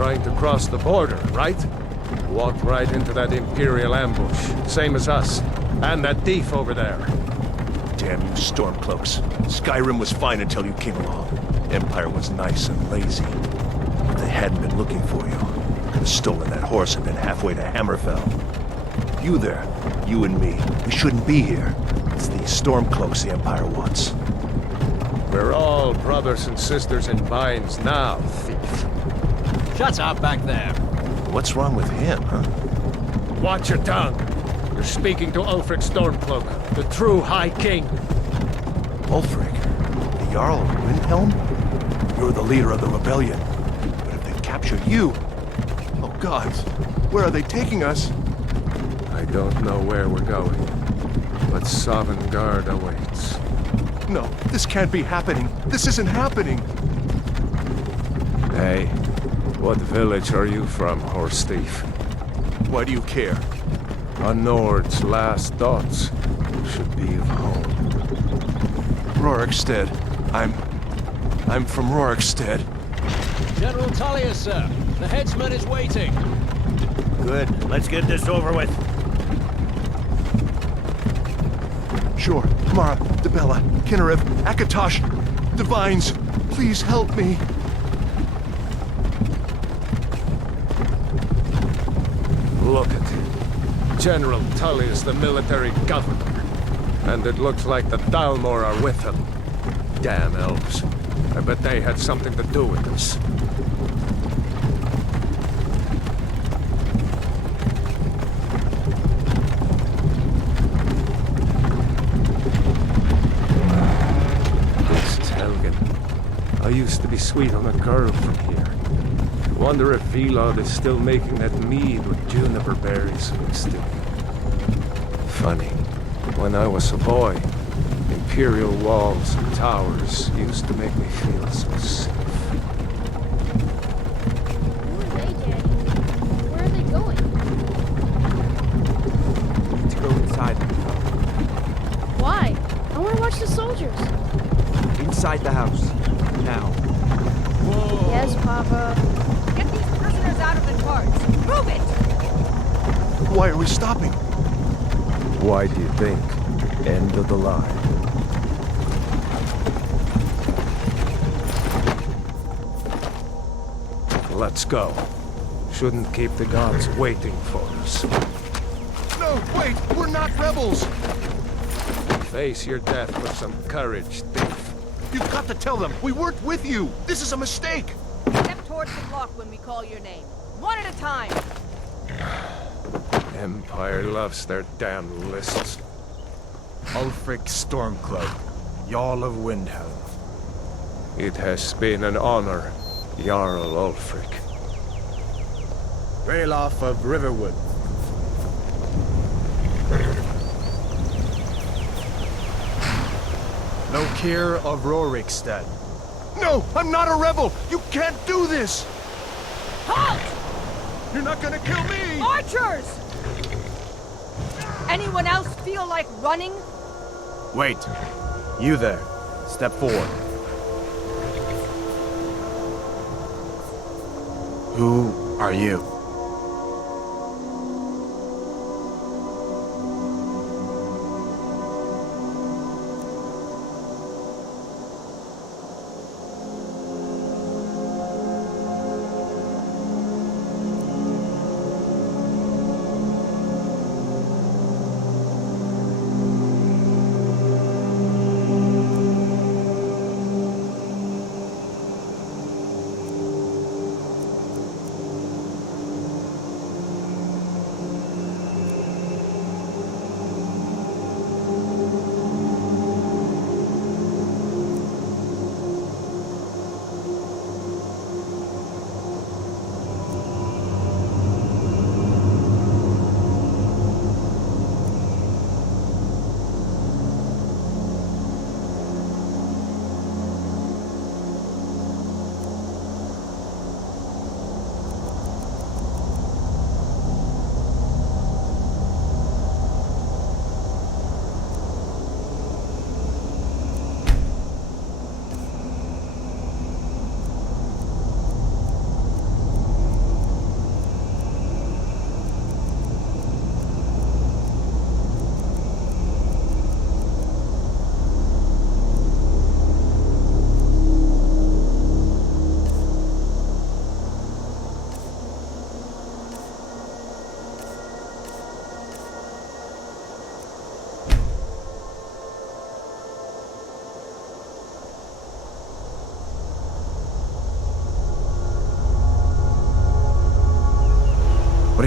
trying to cross the border, right? Walked right into that Imperial ambush, same as us. And that thief over there. Damn you Stormcloaks. Skyrim was fine until you came along. Empire was nice and lazy. If they hadn't been looking for you, could have stolen that horse and been halfway to Hammerfell. You there, you and me, we shouldn't be here. It's these Stormcloaks the Empire wants. We're all brothers and sisters in binds now, thief. Shut up back there. What's wrong with him, huh? Watch your tongue. You're speaking to Ulfric Stormcloak, the true High King. Ulfric? The Jarl of Windhelm? You're the leader of the rebellion. But if they've captured you... Oh gods, where are they taking us? I don't know where we're going, but Sovngarde awaits. No, this can't be happening. This isn't happening. Hey, what village are you from, horse thief? Why do you care? A Nord's last thoughts should be of home. Rorikstead. I'm from Rorikstead. General Tullius, sir. The headsman is waiting. Good. Let's get this over with. Sure. Mara, Dibella, Kinnarev, Akatosh, Divines, please help me. Look at him. General Tullius, the military governor. And it looks like the Dalmor are with him. Damn elves. I bet they had something to do with this. This Telgen. I used to be sweet on a girl from here. Wonder if Vilod is still making that mead with juniper berries mixed in. Funny. When I was a boy, Imperial walls and towers used to make me feel so safe. Who are they, Daddy? Where are they going? To go inside the house. Why? I want to watch the soldiers. Inside the house. Now. Yes, Papa. Get these prisoners out of the carts. Move it! Why are we stopping? Why do you think? End of the line. Let's go. Shouldn't keep the gods waiting for us. No, wait! We're not rebels! Face your death with some courage, thief. You've got to tell them, we weren't with you! This is a mistake! Step towards the block when we call your name. One at a time. Empire loves their damn lists. Ulfric Stormcloak, Jarl of Windhelm. It has been an honor, Jarl Ulfric. Ralof of Riverwood. Lokir of Rorikstead. No! I'm not a rebel! You can't do this! Halt! You're not gonna kill me! Archers! Anyone else feel like running? Wait. You there. Step forward. Who are you?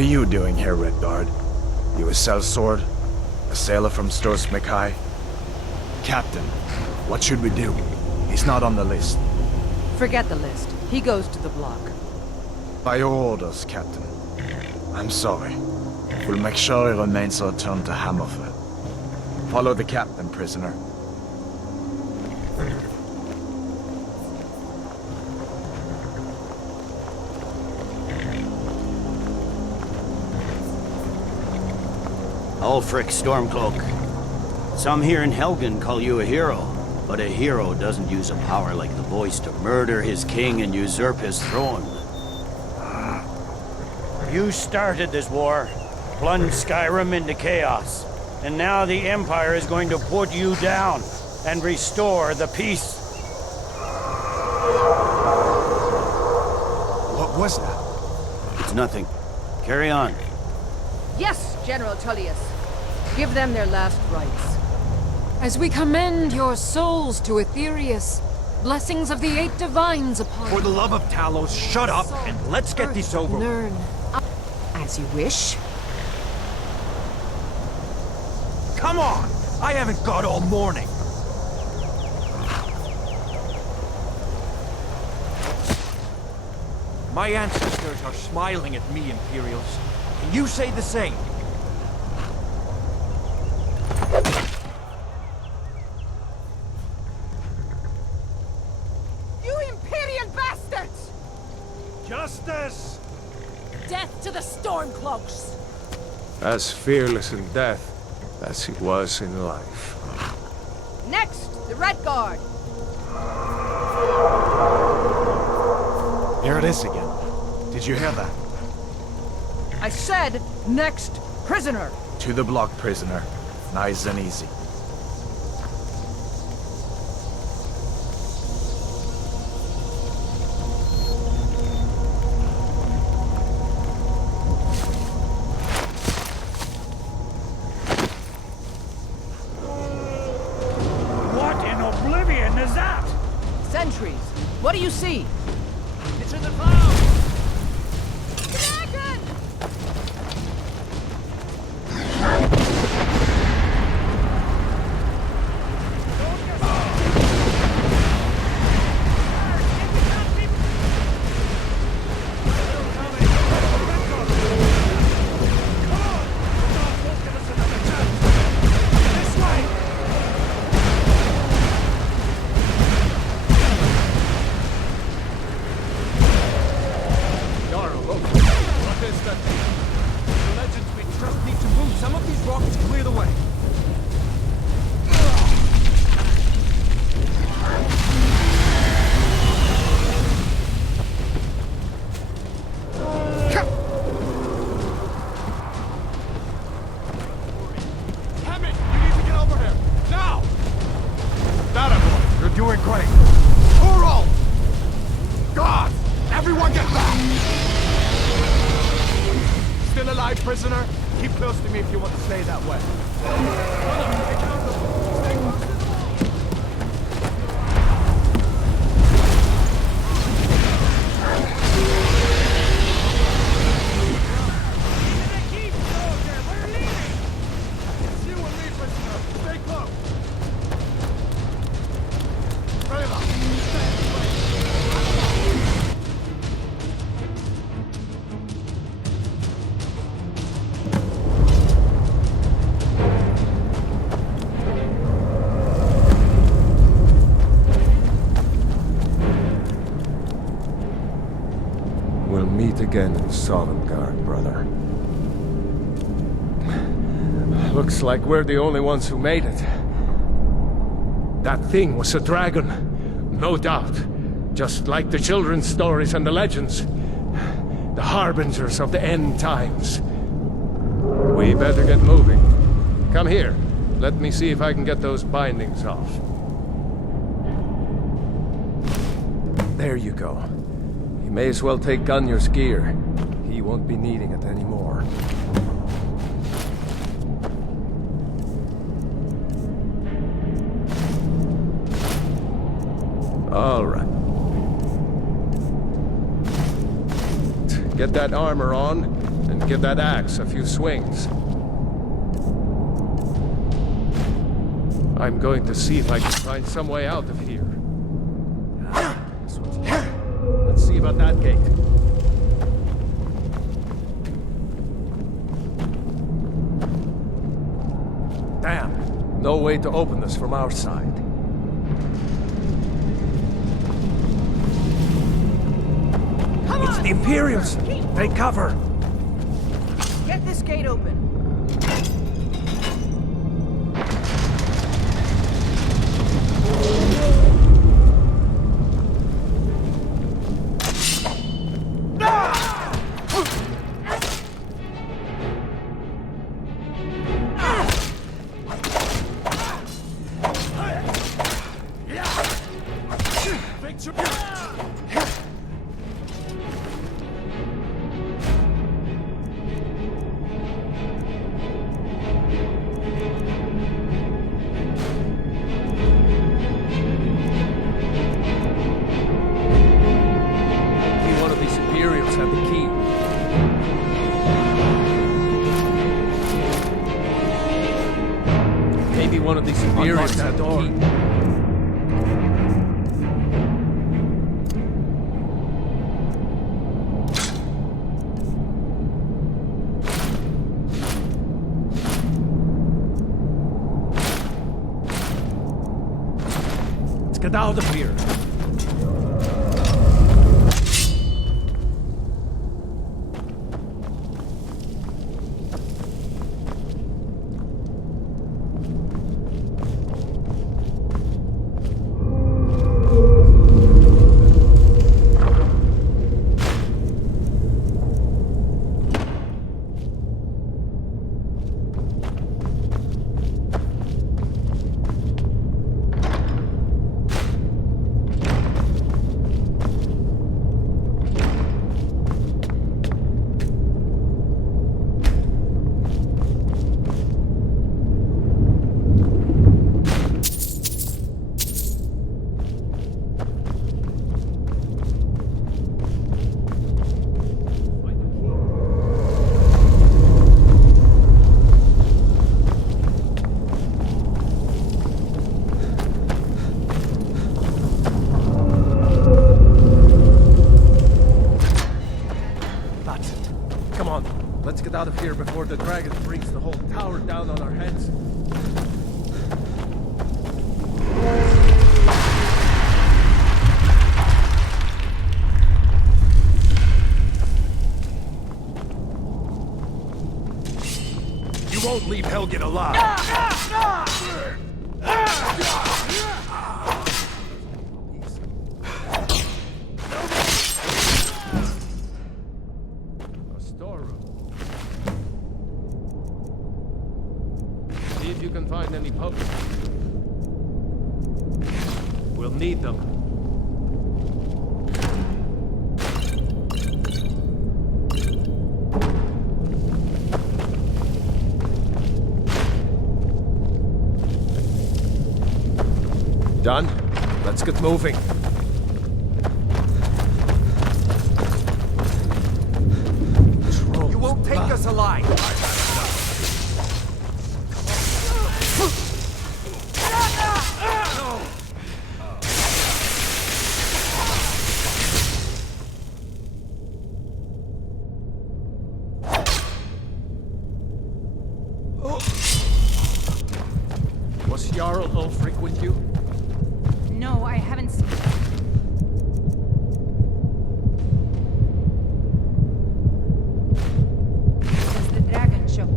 are you doing here, Redguard? You a sellsword? A sailor from Stors Mackay? Captain, what should we do? He's not on the list. Forget the list. He goes to the block. By your orders, Captain. I'm sorry. We'll make sure he remains returned to Hammerfell. Follow the captain, prisoner. Ulfric Stormcloak. Some here in Helgen call you a hero, but a hero doesn't use a power like the voice to murder his king and usurp his throne. You started this war, plunged Skyrim into chaos, and now the Empire is going to put you down and restore the peace. What was that? It's nothing. Carry on. Yes, General Tullius. Give them their last rites. As we commend your souls to Aetherius, blessings of the eight divines upon For the love of Talos, shut up and let's get this over with. Learn. As you wish. Come on! I haven't got all morning. My ancestors are smiling at me, Imperials. Can you say the same? You Imperial bastards! Justice! Death to the Stormcloaks! As fearless in death as he was in life. Next, the Red Guard. Here it is again. Did you hear that? I said, next prisoner. To the block, prisoner. Nice and easy. What in oblivion is that? Sentries. What do you see? It's in the clouds! Dragon! What is that? The legends we trust need to move some of these rocks to clear the way. Hammond, you need to get over here! Now! That boy, you're doing great. Uro! God! Everyone get back! Still alive, prisoner? Keep close to me if you want to stay that way. It's you and me, prisoner. Stay close. We'll meet again in Sovngarde, brother. Looks like we're the only ones who made it. That thing was a dragon, no doubt. Just like the children's stories and the legends. The harbingers of the end times. We better get moving. Come here. Let me see if I can get those bindings off. There you go. You may as well take Gunnar's gear. He won't be needing it anymore. All right. Get that armor on, and give that axe a few swings. I'm going to see if I can find some way out of here. This one's locked. Let's see about that gate. Damn, no way to open this from our side. It's The Imperials! Take cover! Get this gate open. One of these Imperials had the key. Let's get out of here! Let's get out of here before the dragon brings the whole tower down on our heads. You won't leave Helgen alive! A storeroom. See if you can find any potions. We'll need them. Done? Let's get moving. You won't take us alive! Was Jarl Ulfric with you? No, I haven't seen it. It's the dragon show.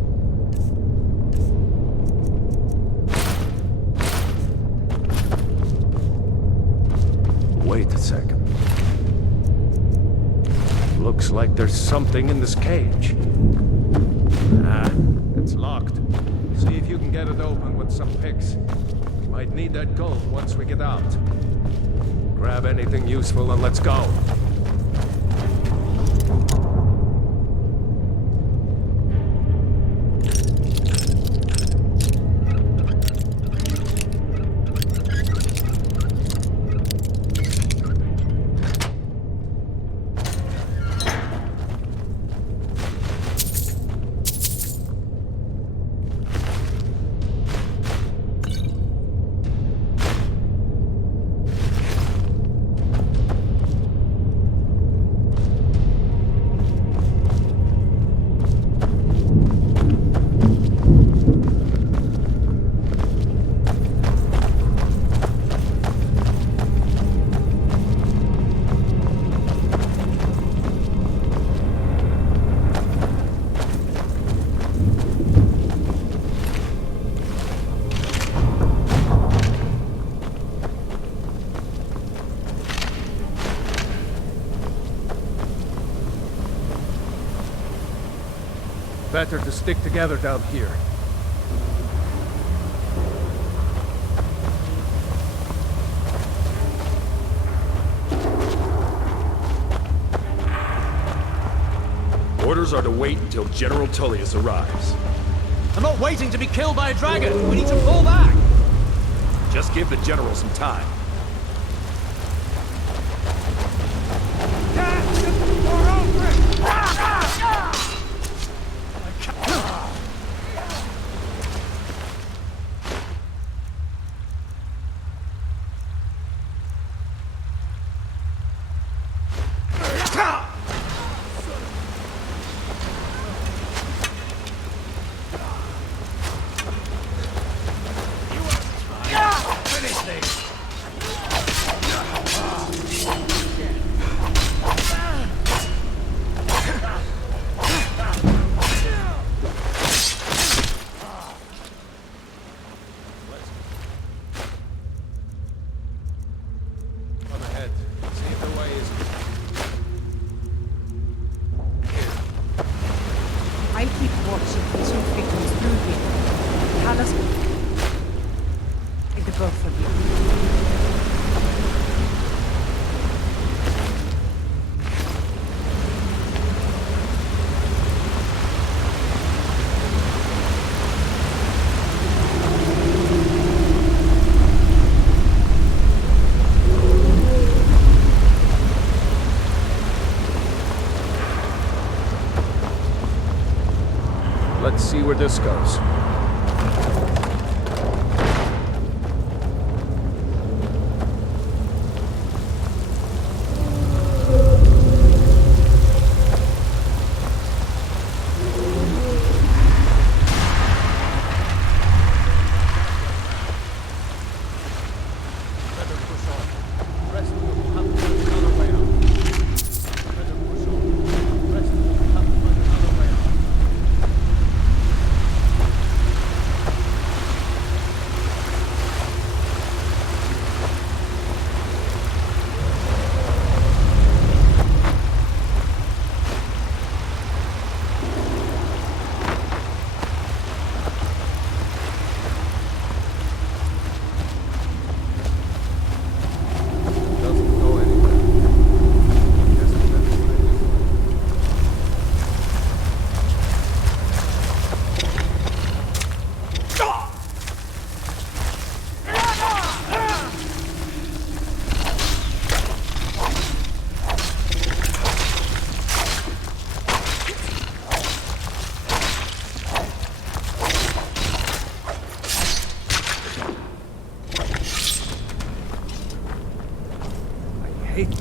Wait a second. Looks like there's something in this cage. Ah, it's locked. See if you can get it open with some picks. Might need that gold once we get out. Grab anything useful and let's go. Better to stick together down here. Orders are to wait until General Tullius arrives. I'm not waiting to be killed by a dragon. We need to pull back. Just give the General some time. Come ahead. See if the way is... I keep watching the two victims moving. Callus, take the both of you. Let's see where this goes. Better push on. Rest will have to find another way out. Better push on. Rest will have to find another way out. Doesn't go anywhere. Guess we better try this way. I hate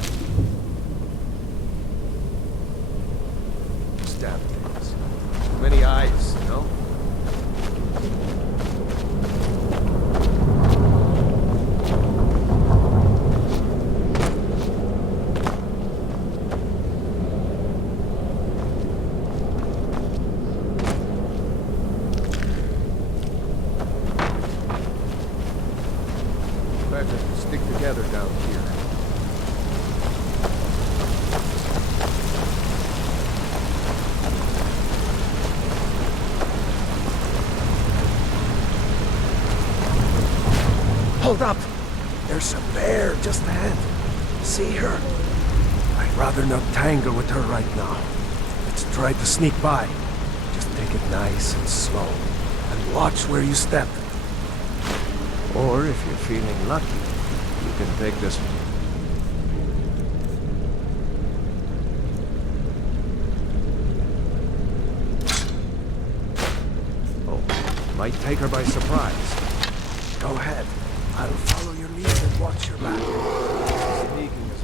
stab things. Too many eyes, you know? Better to stick together down here. Hold up! There's a bear just ahead. See her? I'd rather not tangle with her right now. Let's try to sneak by. Just take it nice and slow. And watch where you step. Or if you're feeling lucky, you can take this one. Oh, might take her by surprise. Go ahead. I'll follow your lead and watch your back. Sneaking is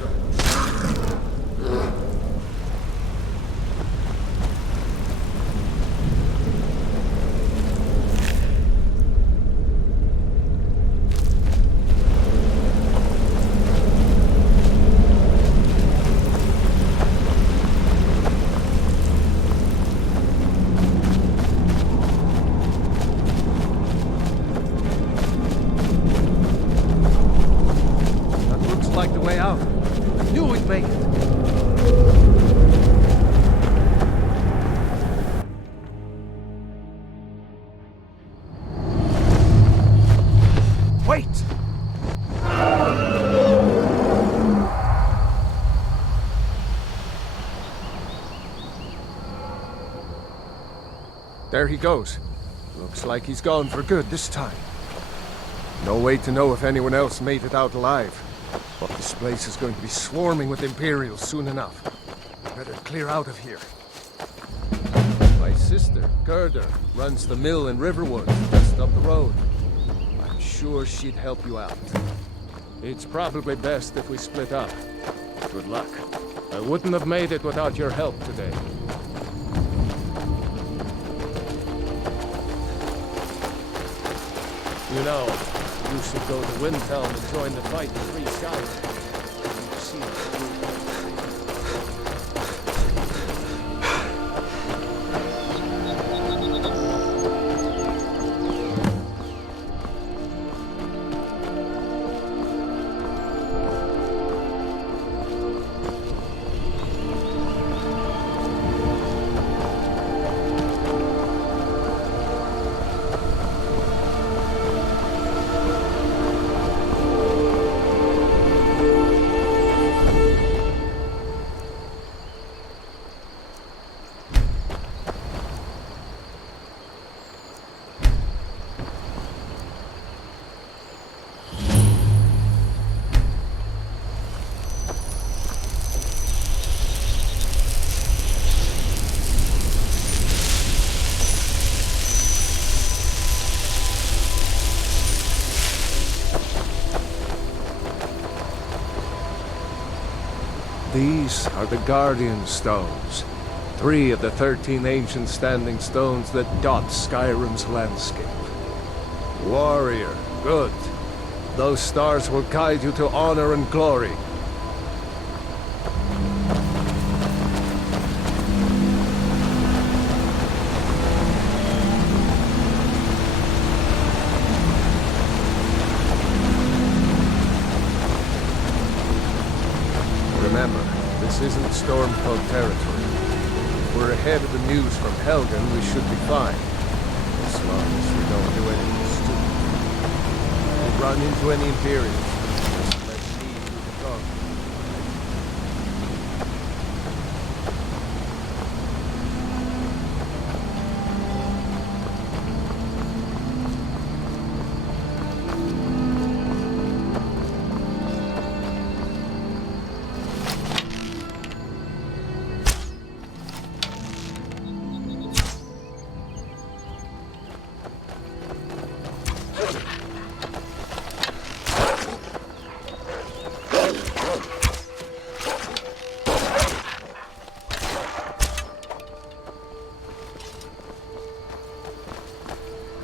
There he goes. Looks like he's gone for good this time. No way to know if anyone else made it out alive. But this place is going to be swarming with Imperials soon enough. Better clear out of here. My sister, Gerda, runs the mill in Riverwood, just up the road. I'm sure she'd help you out. It's probably best if we split up. Good luck. I wouldn't have made it without your help today. You know, you should go to Windhelm and join the fight to free Skyrim. You've seen it. These are the Guardian Stones. 3 of the 13 ancient standing stones that dot Skyrim's landscape. Warrior, good. Those stars will guide you to honor and glory. Remember, this isn't Stormcloak territory. If we're ahead of the news from Helgen, we should be fine. As long as we don't do anything stupid. If we run into any Imperials, just let me do the talking.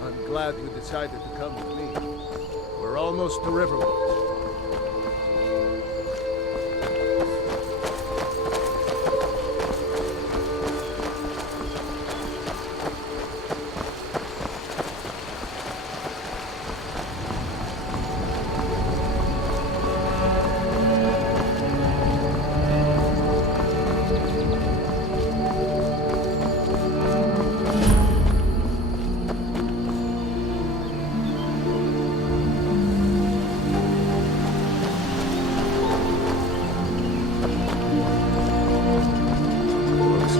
I'm glad you decided to come with me. We're almost to Riverwood.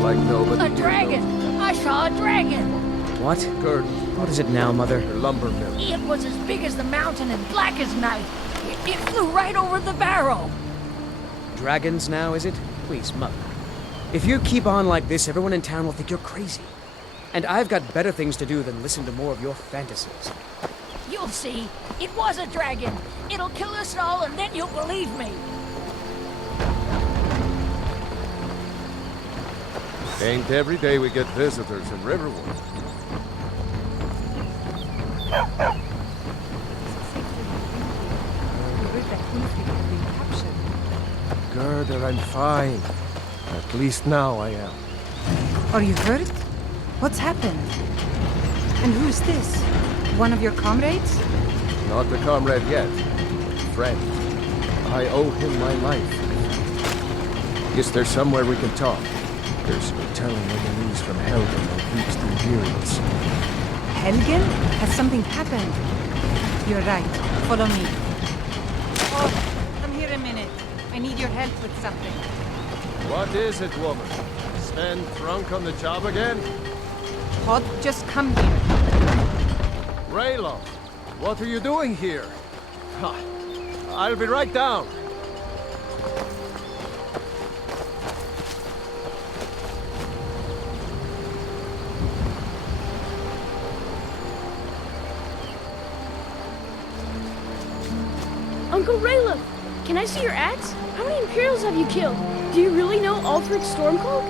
Like nobody A here dragon! I saw a dragon! What? Gerd, What is it now, Mother? your lumber mill. It was as big as the mountain and black as night. It flew right over the barrow. Dragons now, is it? Please, Mother. If you keep on like this, everyone in town will think you're crazy. And I've got better things to do than listen to more of your fantasies. You'll see. It was a dragon. It'll kill us all and then you'll believe me. Ain't every day we get visitors in Riverwood. Gerda, I'm fine. At least now I am. Are you hurt? What's happened? And who's this? One of your comrades? Not a comrade yet. Friend. I owe him my life. Guess there's somewhere we can talk. There's no telling when the news from Helgen will reach the Imperials. Helgen? Has something happened? You're right. Follow me. Oh, come here a minute. I need your help with something. What is it, woman? Sven drunk on the job again? Todd, just come here. Raylo, what are you doing here? I'll be right down. Uncle Raylo, can I see your axe? How many Imperials have you killed? Do you really know Ulfric's Stormcloak?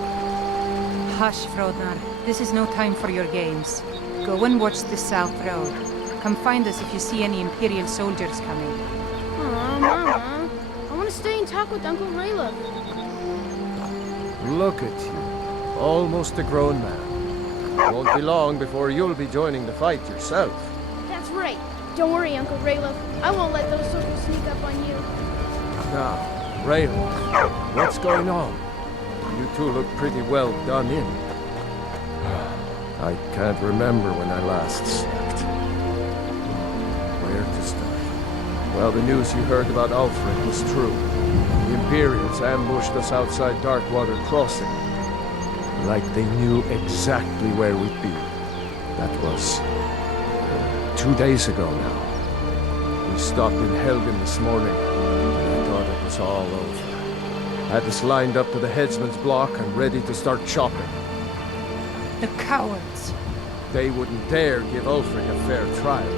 Hush, Frodnar. This is no time for your games. Go and watch the South Road. Come find us if you see any Imperial soldiers coming. Aw, Mama. I want to stay and talk with Uncle Raylo. Look at you. Almost a grown man. Won't be long before you'll be joining the fight yourself. That's right. Don't worry, Uncle Raylo. I won't let those soldiers sneak up on you. Now, Raylo, what's going on? You two look pretty well done in. I can't remember when I last slept. Where to start? Well, the news you heard about Ulfric was true. The Imperials ambushed us outside Darkwater Crossing. Like they knew exactly where we'd be. That was 2 days ago now. We stopped in Helgen this morning, and I thought it was all over. Had us lined up to the headsman's block and ready to start chopping. The cowards. They wouldn't dare give Ulfric a fair trial.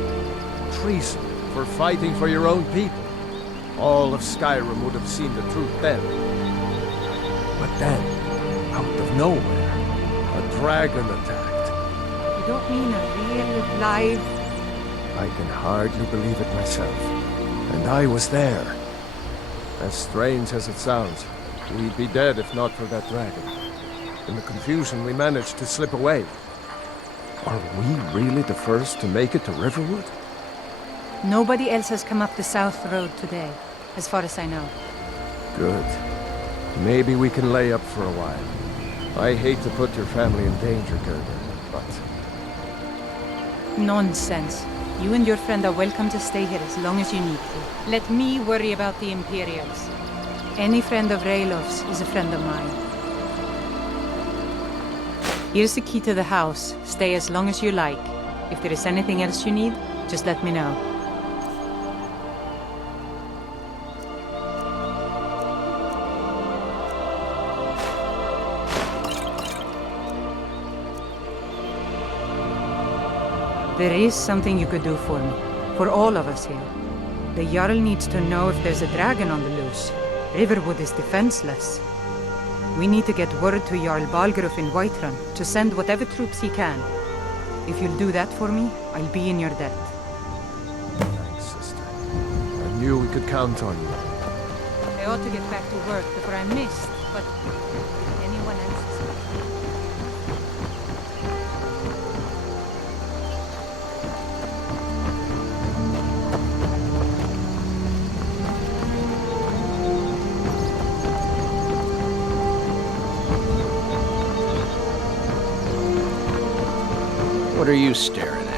Treason for fighting for your own people. All of Skyrim would have seen the truth then. But then, out of nowhere, a dragon attacked. You don't mean a real, live... I can hardly believe it myself. And I was there. As strange as it sounds, we'd be dead if not for that dragon. In the confusion, we managed to slip away. Are we really the first to make it to Riverwood? Nobody else has come up the South Road today, as far as I know. Good. Maybe we can lay up for a while. I hate to put your family in danger, Gerda, but... Nonsense. You and your friend are welcome to stay here as long as you need to. Let me worry about the Imperials. Any friend of Raylov's is a friend of mine. Here's the key to the house. Stay as long as you like. If there is anything else you need, just let me know. There is something you could do for me. For all of us here. The Jarl needs to know if there's a dragon on the loose. Riverwood is defenseless. We need to get word to Jarl Balgruuf in Whiterun to send whatever troops he can. If you'll do that for me, I'll be in your debt. Thanks, sister. I knew we could count on you. I ought to get back to work before I'm missed, but anyone else? What are you staring at?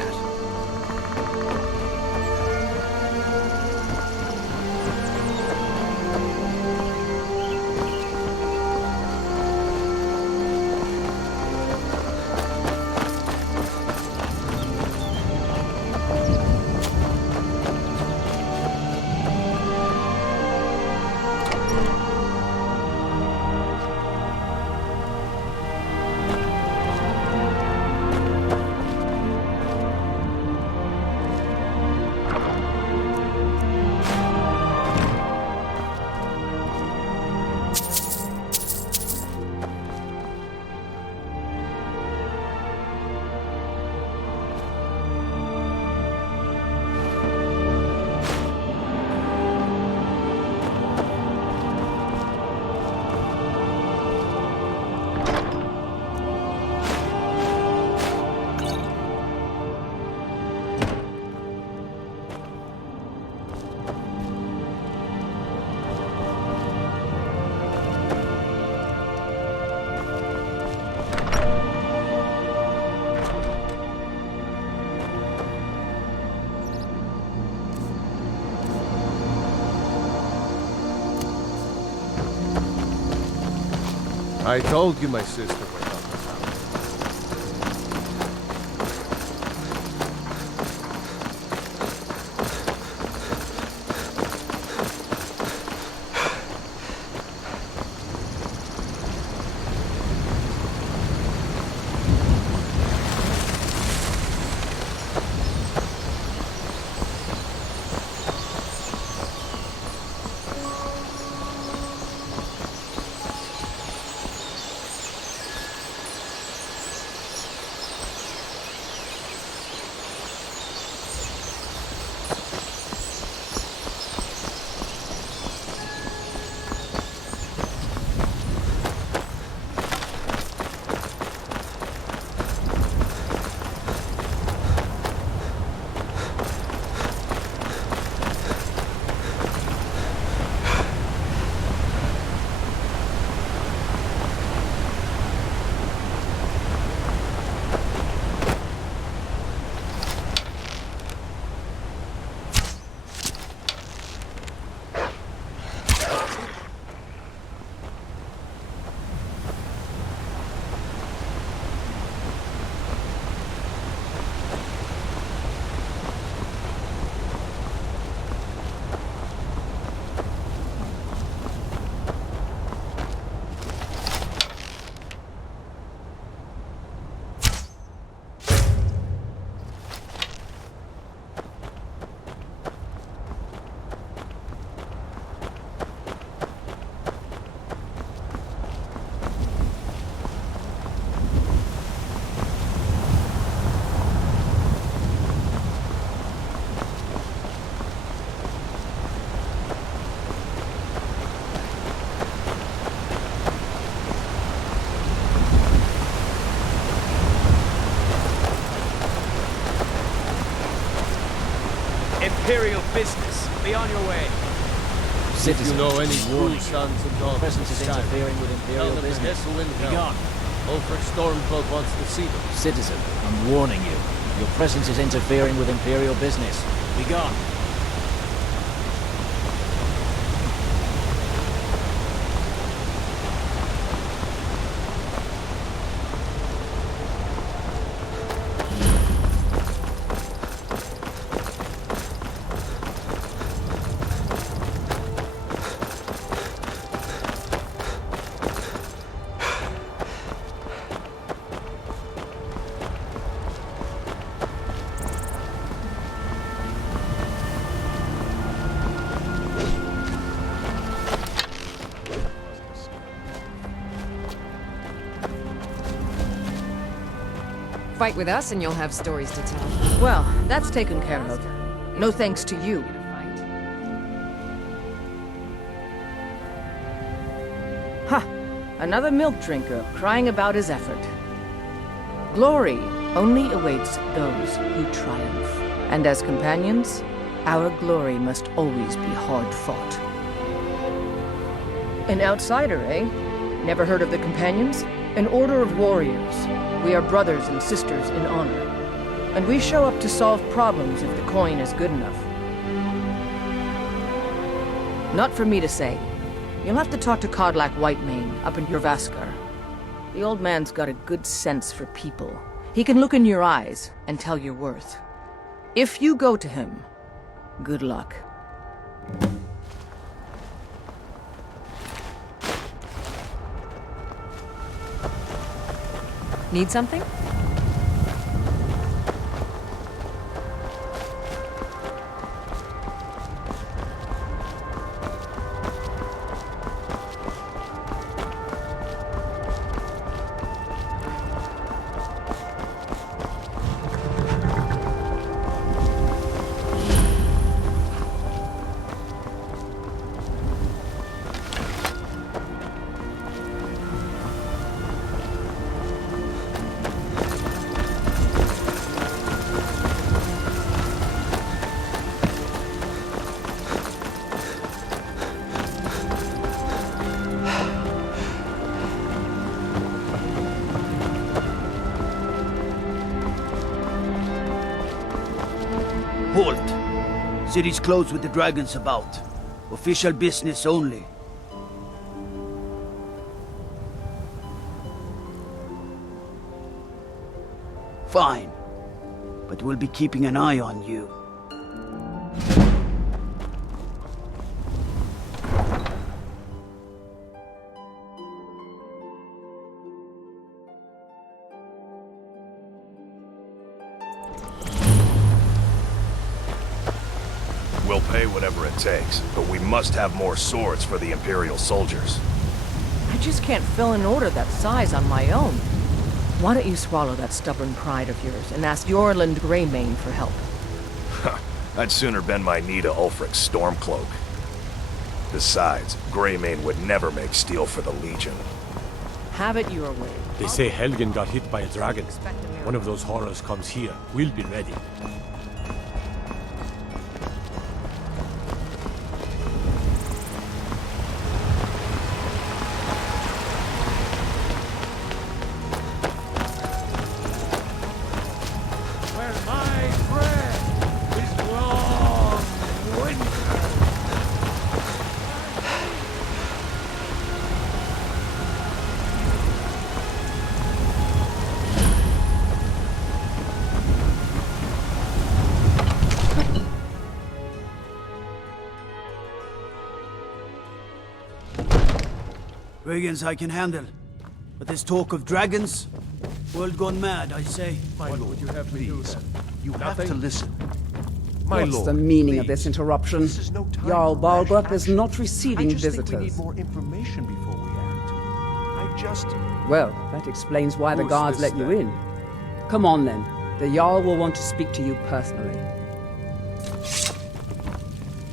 I told you my sister was on the house. Imperial business. Be on your way. If you know any true sons and daughters Presence of is Skyrim, interfering with tell Imperial them to business. Hessel in Be hell. gone. Ulfric Stormcloak wants to see them. Citizen, I'm warning you. Your presence is interfering with Imperial business. Be gone. Fight with us and you'll have stories to tell. Well, that's taken care of. No thanks to you. Ha! Another milk drinker crying about his effort. Glory only awaits those who triumph. And as companions, our glory must always be hard fought. An outsider, eh? Never heard of the Companions? An order of warriors. We are brothers and sisters in honor. And we show up to solve problems if the coin is good enough. Not for me to say. You'll have to talk to Kodlak Whitemane up in Jorvaskar. The old man's got a good sense for people. He can look in your eyes and tell your worth. If you go to him, good luck. Need something? Halt! City's closed with the dragons about. Official business only. Fine. But we'll be keeping an eye on you. We'll pay whatever it takes, but we must have more swords for the Imperial soldiers. I just can't fill an order that size on my own. Why don't you swallow that stubborn pride of yours and ask Yorland Greymane for help? I'd sooner bend my knee to Ulfric Stormcloak. Besides, Greymane would never make steel for the Legion. Have it your way. They say Helgen got hit by a dragon. One of those horrors comes here. We'll be ready. Dragons I can handle. But this talk of dragons? World gone mad, I say. My lord, you have please. You have to listen. My What's lord, the meaning of please. this interruption? This is no time Jarl for rash Balgruuf is action. not receiving I just visitors. think we need more information before we act. I just... Well, that explains why the Who's guards this, let you then? in. Come on, then. The Jarl will want to speak to you personally.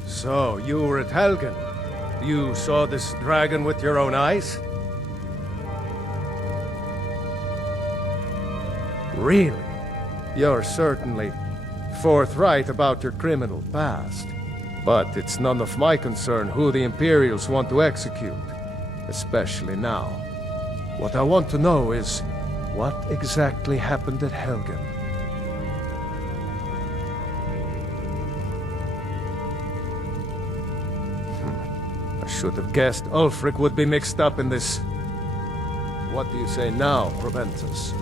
So, you were at Helgen. You saw this dragon with your own eyes? Really? You're certainly forthright about your criminal past. But it's none of my concern who the Imperials want to execute, especially now. What I want to know is, what exactly happened at Helgen? I should have guessed Ulfric would be mixed up in this. What do you say now, Proventus?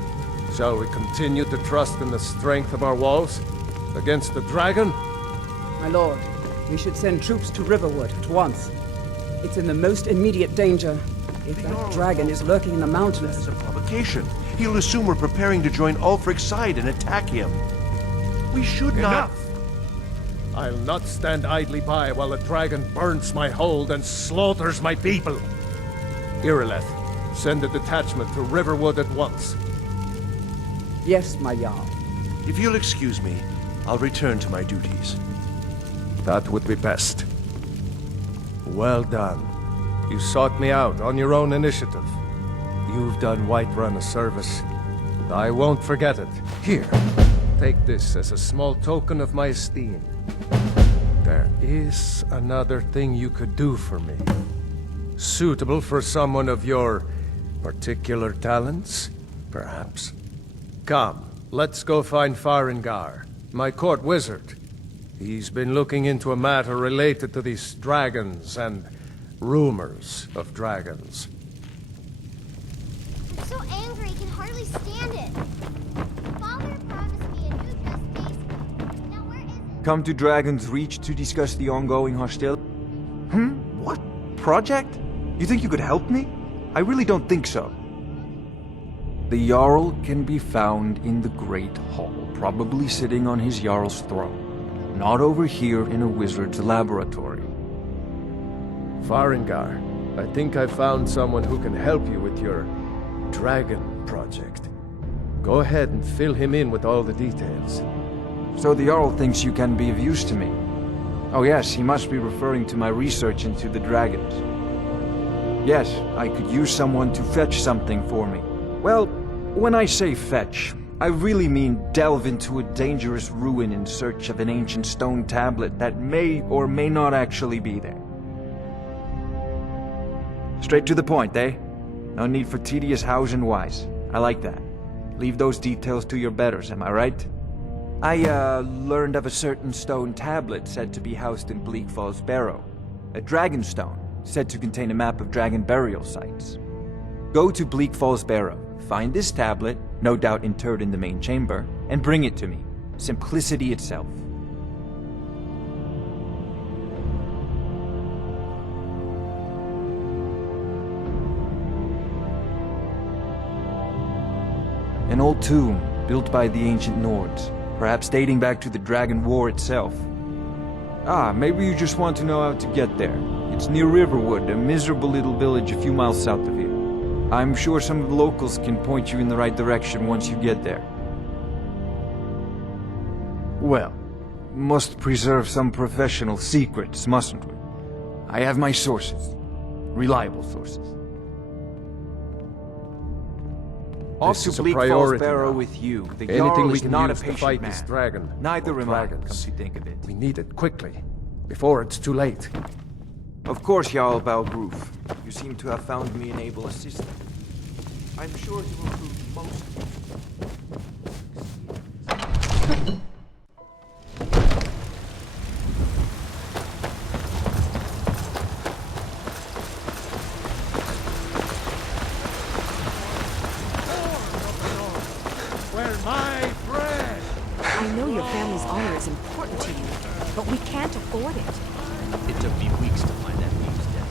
Shall we continue to trust in the strength of our walls against the dragon? My lord, we should send troops to Riverwood at once. It's in the most immediate danger. If that dragon is lurking in the mountains... It's a provocation. He'll assume we're preparing to join Ulfric's side and attack him. We should not... Enough! I'll not stand idly by while the dragon burns my hold and slaughters my people. Irileth, send a detachment to Riverwood at once. Yes, my Jarl. If you'll excuse me, I'll return to my duties. That would be best. Well done. You sought me out on your own initiative. You've done Whiterun a service, and I won't forget it. Here, take this as a small token of my esteem. There is another thing you could do for me. Suitable for someone of your particular talents, perhaps. Come, let's go find Farengar, my court wizard. He's been looking into a matter related to these dragons and rumors of dragons. I'm so angry, I can hardly stand it. Father promised me a new justice. Now where is it? Come to Dragon's Reach to discuss the ongoing hostility? What? Project? You think you could help me? I really don't think so. The Jarl can be found in the Great Hall, probably sitting on his Jarl's throne. Not over here in a wizard's laboratory. Farengar, I think I found someone who can help you with your dragon project. Go ahead and fill him in with all the details. So the Jarl thinks you can be of use to me. Oh yes, he must be referring to my research into the dragons. Yes, I could use someone to fetch something for me. Well, when I say fetch, I really mean delve into a dangerous ruin in search of an ancient stone tablet that may or may not actually be there. Straight to the point, eh? No need for tedious hows and whys. I like that. Leave those details to your betters, am I right? I, learned of a certain stone tablet said to be housed in Bleak Falls Barrow. A dragon stone, said to contain a map of dragon burial sites. Go to Bleak Falls Barrow, find this tablet, no doubt interred in the main chamber, and bring it to me. Simplicity itself. An old tomb, built by the ancient Nords, perhaps dating back to the Dragon War itself. Ah, maybe you just want to know how to get there. It's near Riverwood, a miserable little village a few miles south of here. I'm sure some of the locals can point you in the right direction once you get there. Well, must preserve some professional secrets, mustn't we? I have my sources. Reliable sources. Off to Bleak Falls Barrow with you. The Jarl is not a patient man. Dragon. Neither am I, come to think of it. We need it quickly, before it's too late. Of course, Jarl Balgroof. You seem to have found me an able assistant. I'm sure you will prove most... Where's my bread? I know your family's honor is important to you, but we can't afford it. It took me weeks to find that beast dead.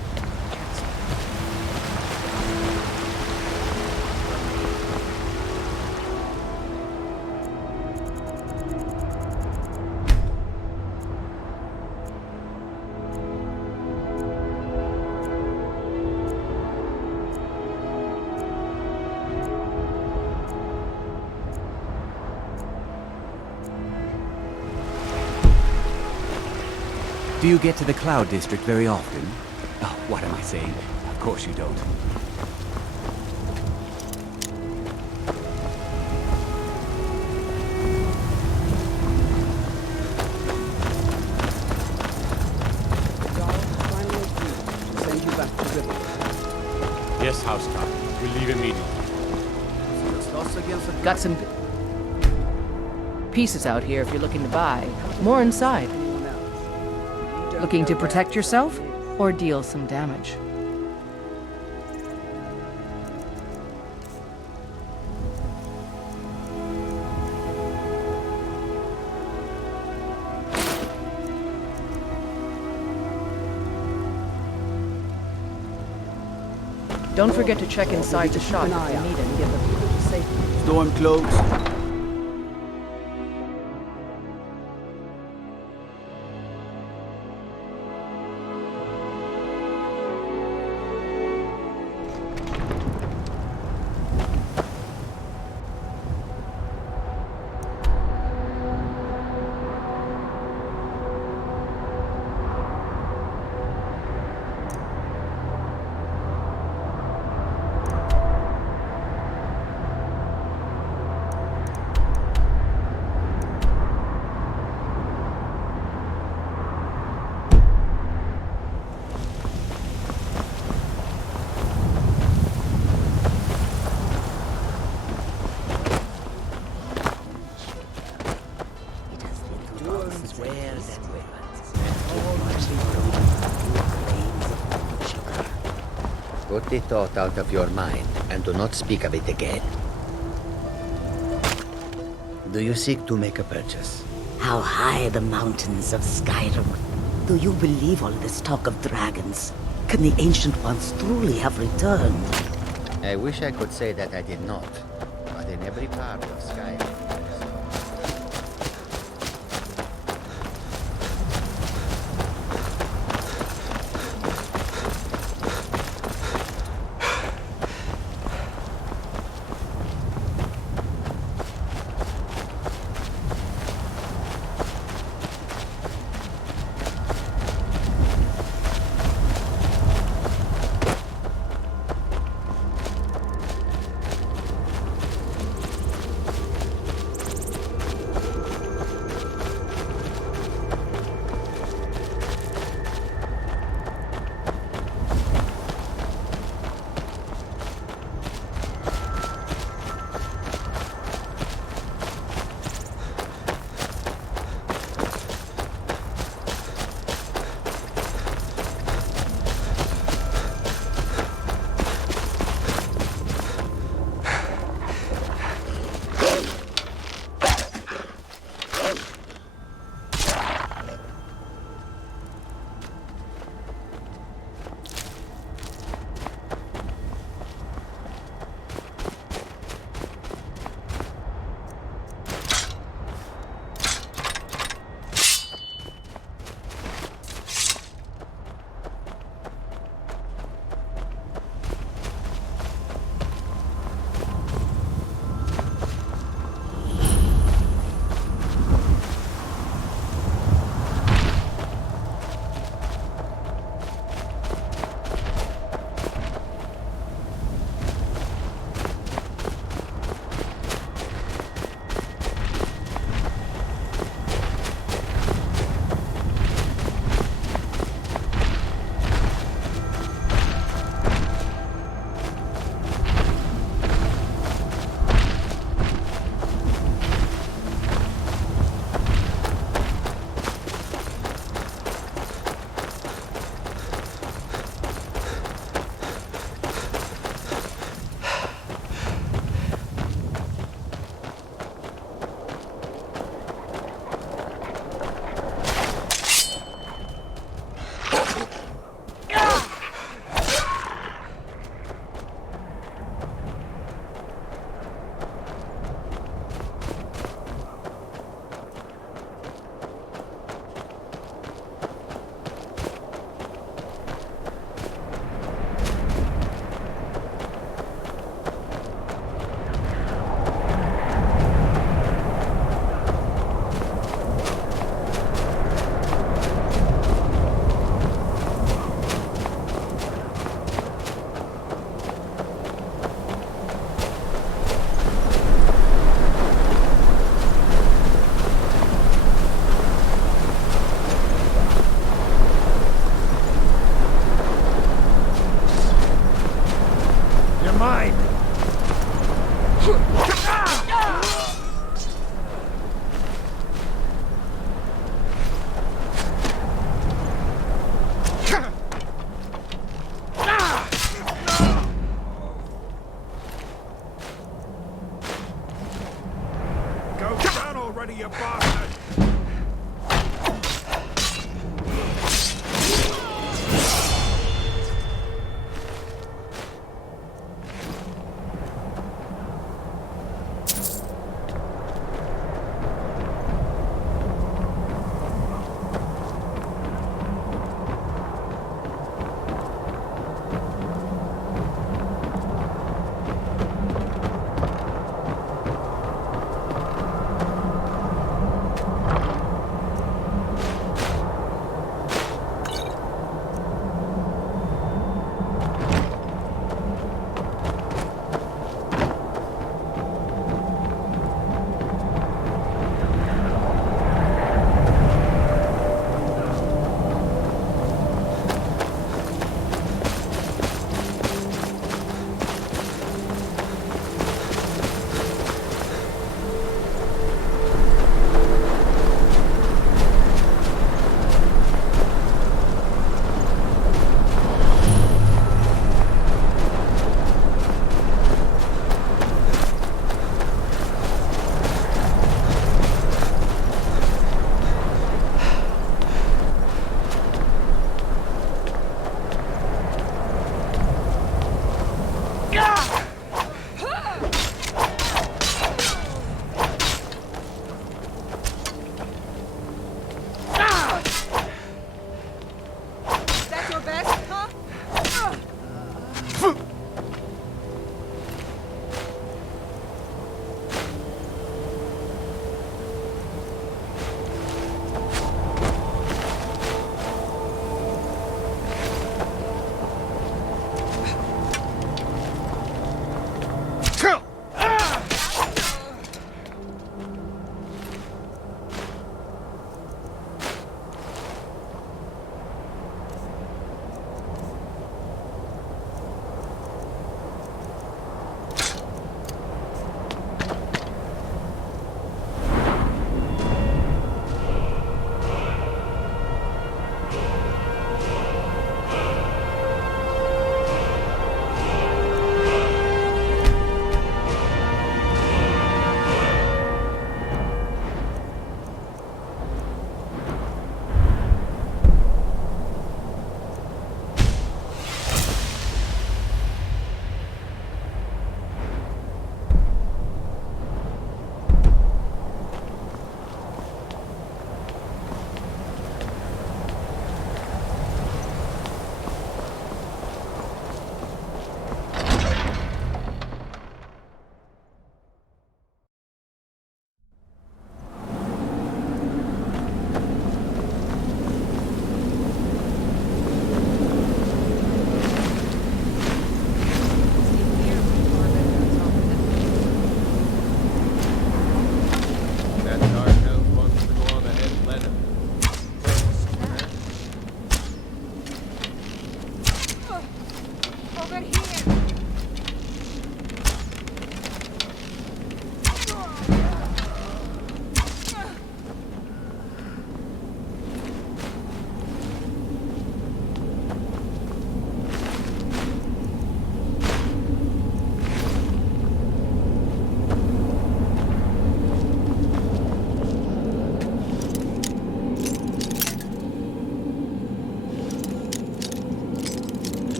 Do you get to the Cloud District very often? Oh, what am I saying? Of course you don't. Got some pieces out here if you're looking to buy. More inside. Looking to protect yourself or deal some damage? Don't forget to check inside the shop if you need it and get the people to safety. Storm cloaks. Put the thought out of your mind, and do not speak of it again. Do you seek to make a purchase? How high the mountains of Skyrim? Do you believe all this talk of dragons? Can the Ancient Ones truly have returned? I wish I could say that I did not, but in every part of Skyrim...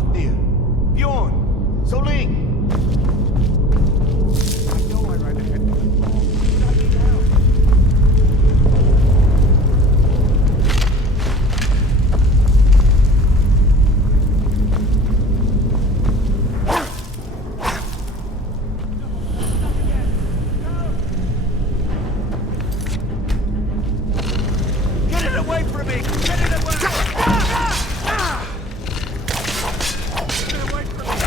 Fatnir, Bjorn, Soling. I know I ran ahead of them all, but I need help. Get it away from me! Get it away! Get it away from me!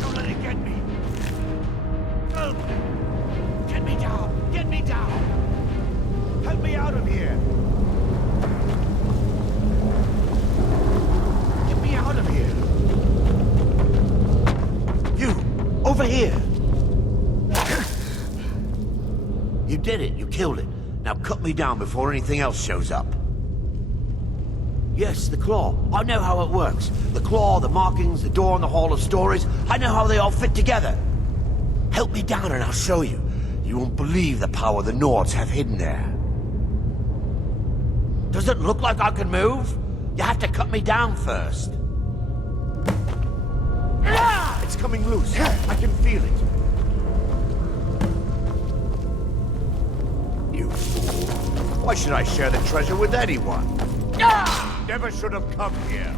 Don't let it get me! Help! Get me down! Get me down! Help me out of here! Get me out of here! You! Over here! You did it. You killed it. Now cut me down before anything else shows up. Yes, the claw. I know how it works. The claw, the markings, the door in the Hall of Stories. I know how they all fit together. Help me down and I'll show you. You won't believe the power the Nords have hidden there. Does it look like I can move? You have to cut me down first. It's coming loose. I can feel it. You fool. Why should I share the treasure with anyone? Never should have come here.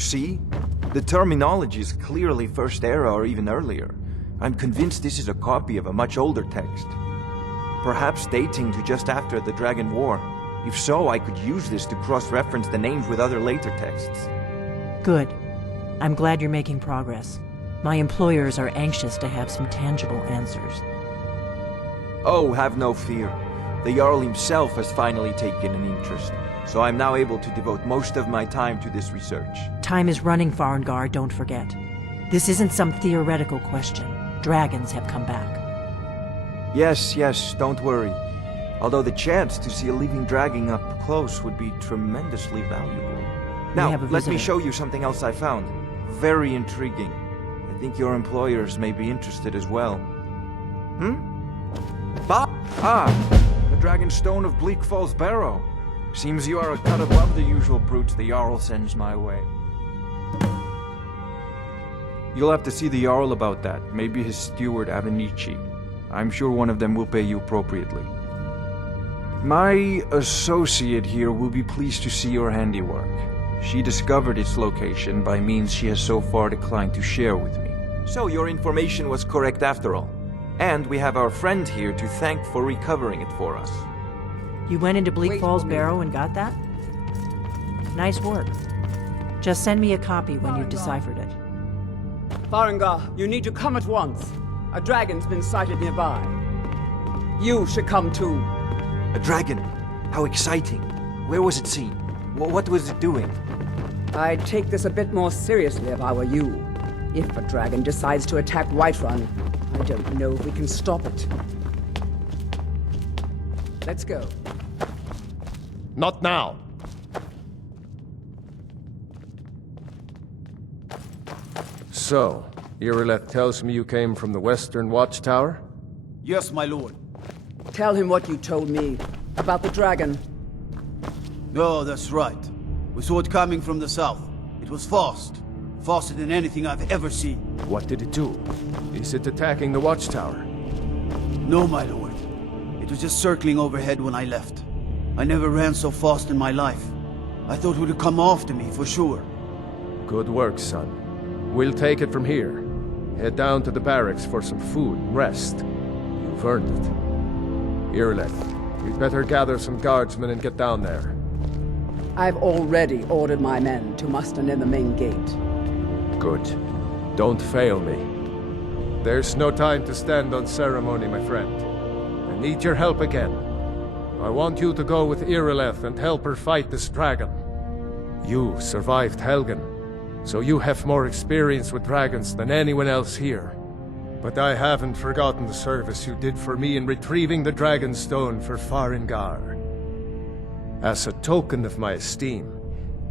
see? The terminology is clearly First Era or even earlier. I'm convinced this is a copy of a much older text. Perhaps dating to just after the Dragon War. If so, I could use this to cross-reference the names with other later texts. Good. I'm glad you're making progress. My employers are anxious to have some tangible answers. Oh, have no fear. The Jarl himself has finally taken an interest, so I'm now able to devote most of my time to this research. Time is running, Farengar, don't forget. This isn't some theoretical question. Dragons have come back. Yes, don't worry. Although the chance to see a living dragon up close would be tremendously valuable. Now, let me show you something else I found. Very intriguing. I think your employers may be interested as well. The Dragon Stone of Bleak Falls Barrow. Seems you are a cut above the usual brutes the Jarl sends my way. You'll have to see the Jarl about that. Maybe his steward, Avenici. I'm sure one of them will pay you appropriately. My associate here will be pleased to see your handiwork. She discovered its location by means she has so far declined to share with me. So your information was correct after all. And we have our friend here to thank for recovering it for us. You went into Bleak Falls Barrow and got that? Nice work. Just send me a copy when you've deciphered it. Farengar, you need to come at once. A dragon's been sighted nearby. You should come too. A dragon? How exciting. Where was it seen? What was it doing? I'd take this a bit more seriously if I were you. If a dragon decides to attack Whiterun, I don't know if we can stop it. Let's go. Not now. So, Irileth tells me you came from the Western Watchtower? Yes, my lord. Tell him what you told me about the dragon. Oh, that's right. We saw it coming from the south. It was fast. Faster than anything I've ever seen. What did it do? Is it attacking the Watchtower? No, my lord. It was just circling overhead when I left. I never ran so fast in my life. I thought it would come after me, for sure. Good work, son. We'll take it from here. Head down to the barracks for some food and rest. You've earned it. Irileth, you'd better gather some guardsmen and get down there. I've already ordered my men to muster near the main gate. Good. Don't fail me. There's no time to stand on ceremony, my friend. I need your help again. I want you to go with Irileth and help her fight this dragon. You survived Helgen, so you have more experience with dragons than anyone else here. But I haven't forgotten the service you did for me in retrieving the Dragon Stone for Farengar. As a token of my esteem,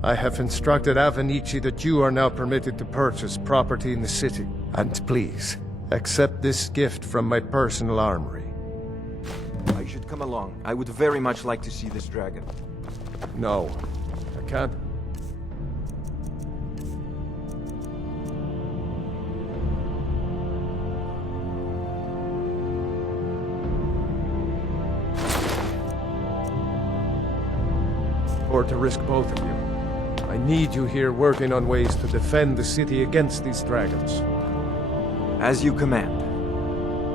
I have instructed Avenici that you are now permitted to purchase property in the city. And please, accept this gift from my personal armory. I should come along. I would very much like to see this dragon. No, I can't. Or to risk both of you. I need you here working on ways to defend the city against these dragons. As you command.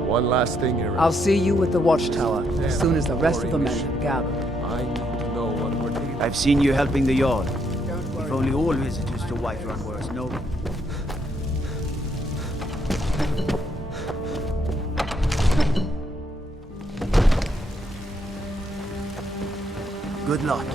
One last thing, Irileth. I'll see you at the Watchtower as soon as the rest of the men have gathered. I need to know what we're dealing. I've seen you helping the Jarl. If only all visitors to Whiterun were as noble. Good luck.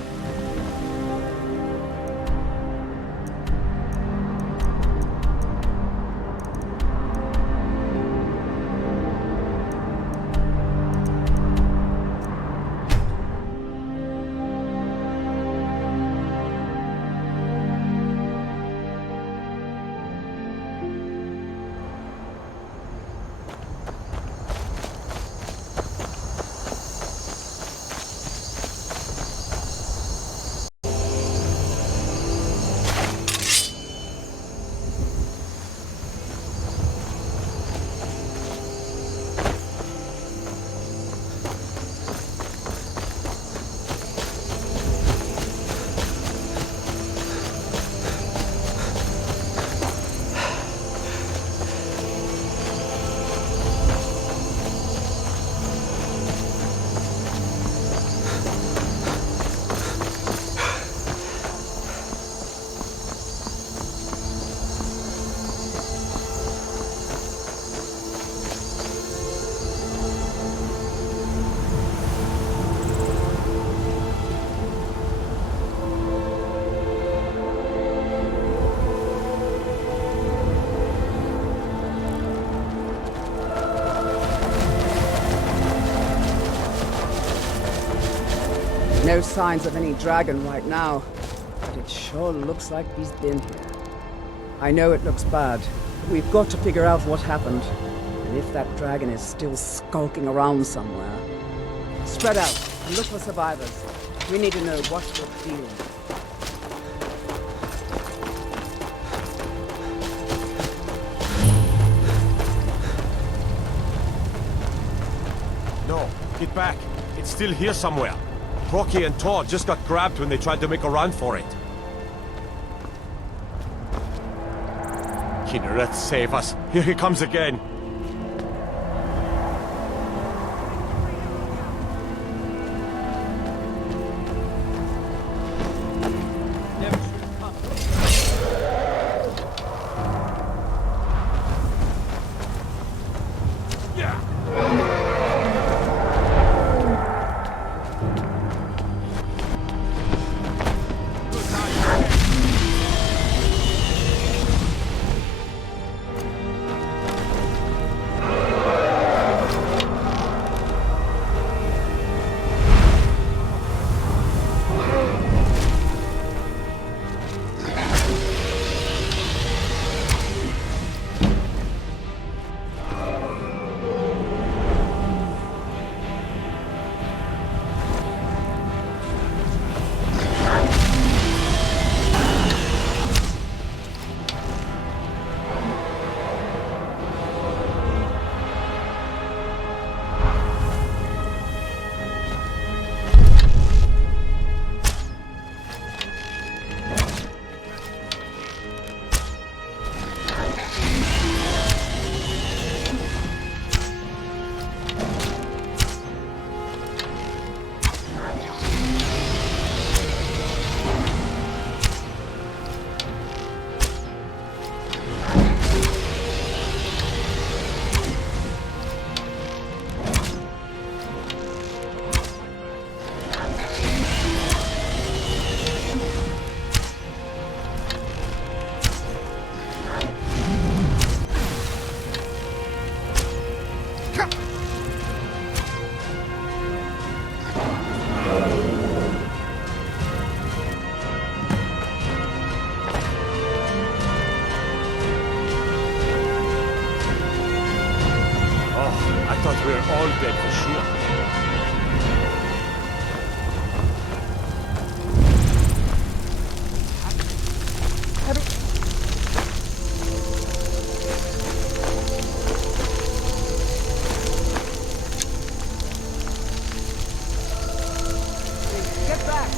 No signs of any dragon right now, but it sure looks like he's been here. I know it looks bad, but we've got to figure out what happened, and if that dragon is still skulking around somewhere. Spread out and look for survivors. We need to know what we're dealing with. No, get back. It's still here somewhere. Rocky and Todd just got grabbed when they tried to make a run for it. Kinneret, save us. Here he comes again. We're all dead for sure. Get back!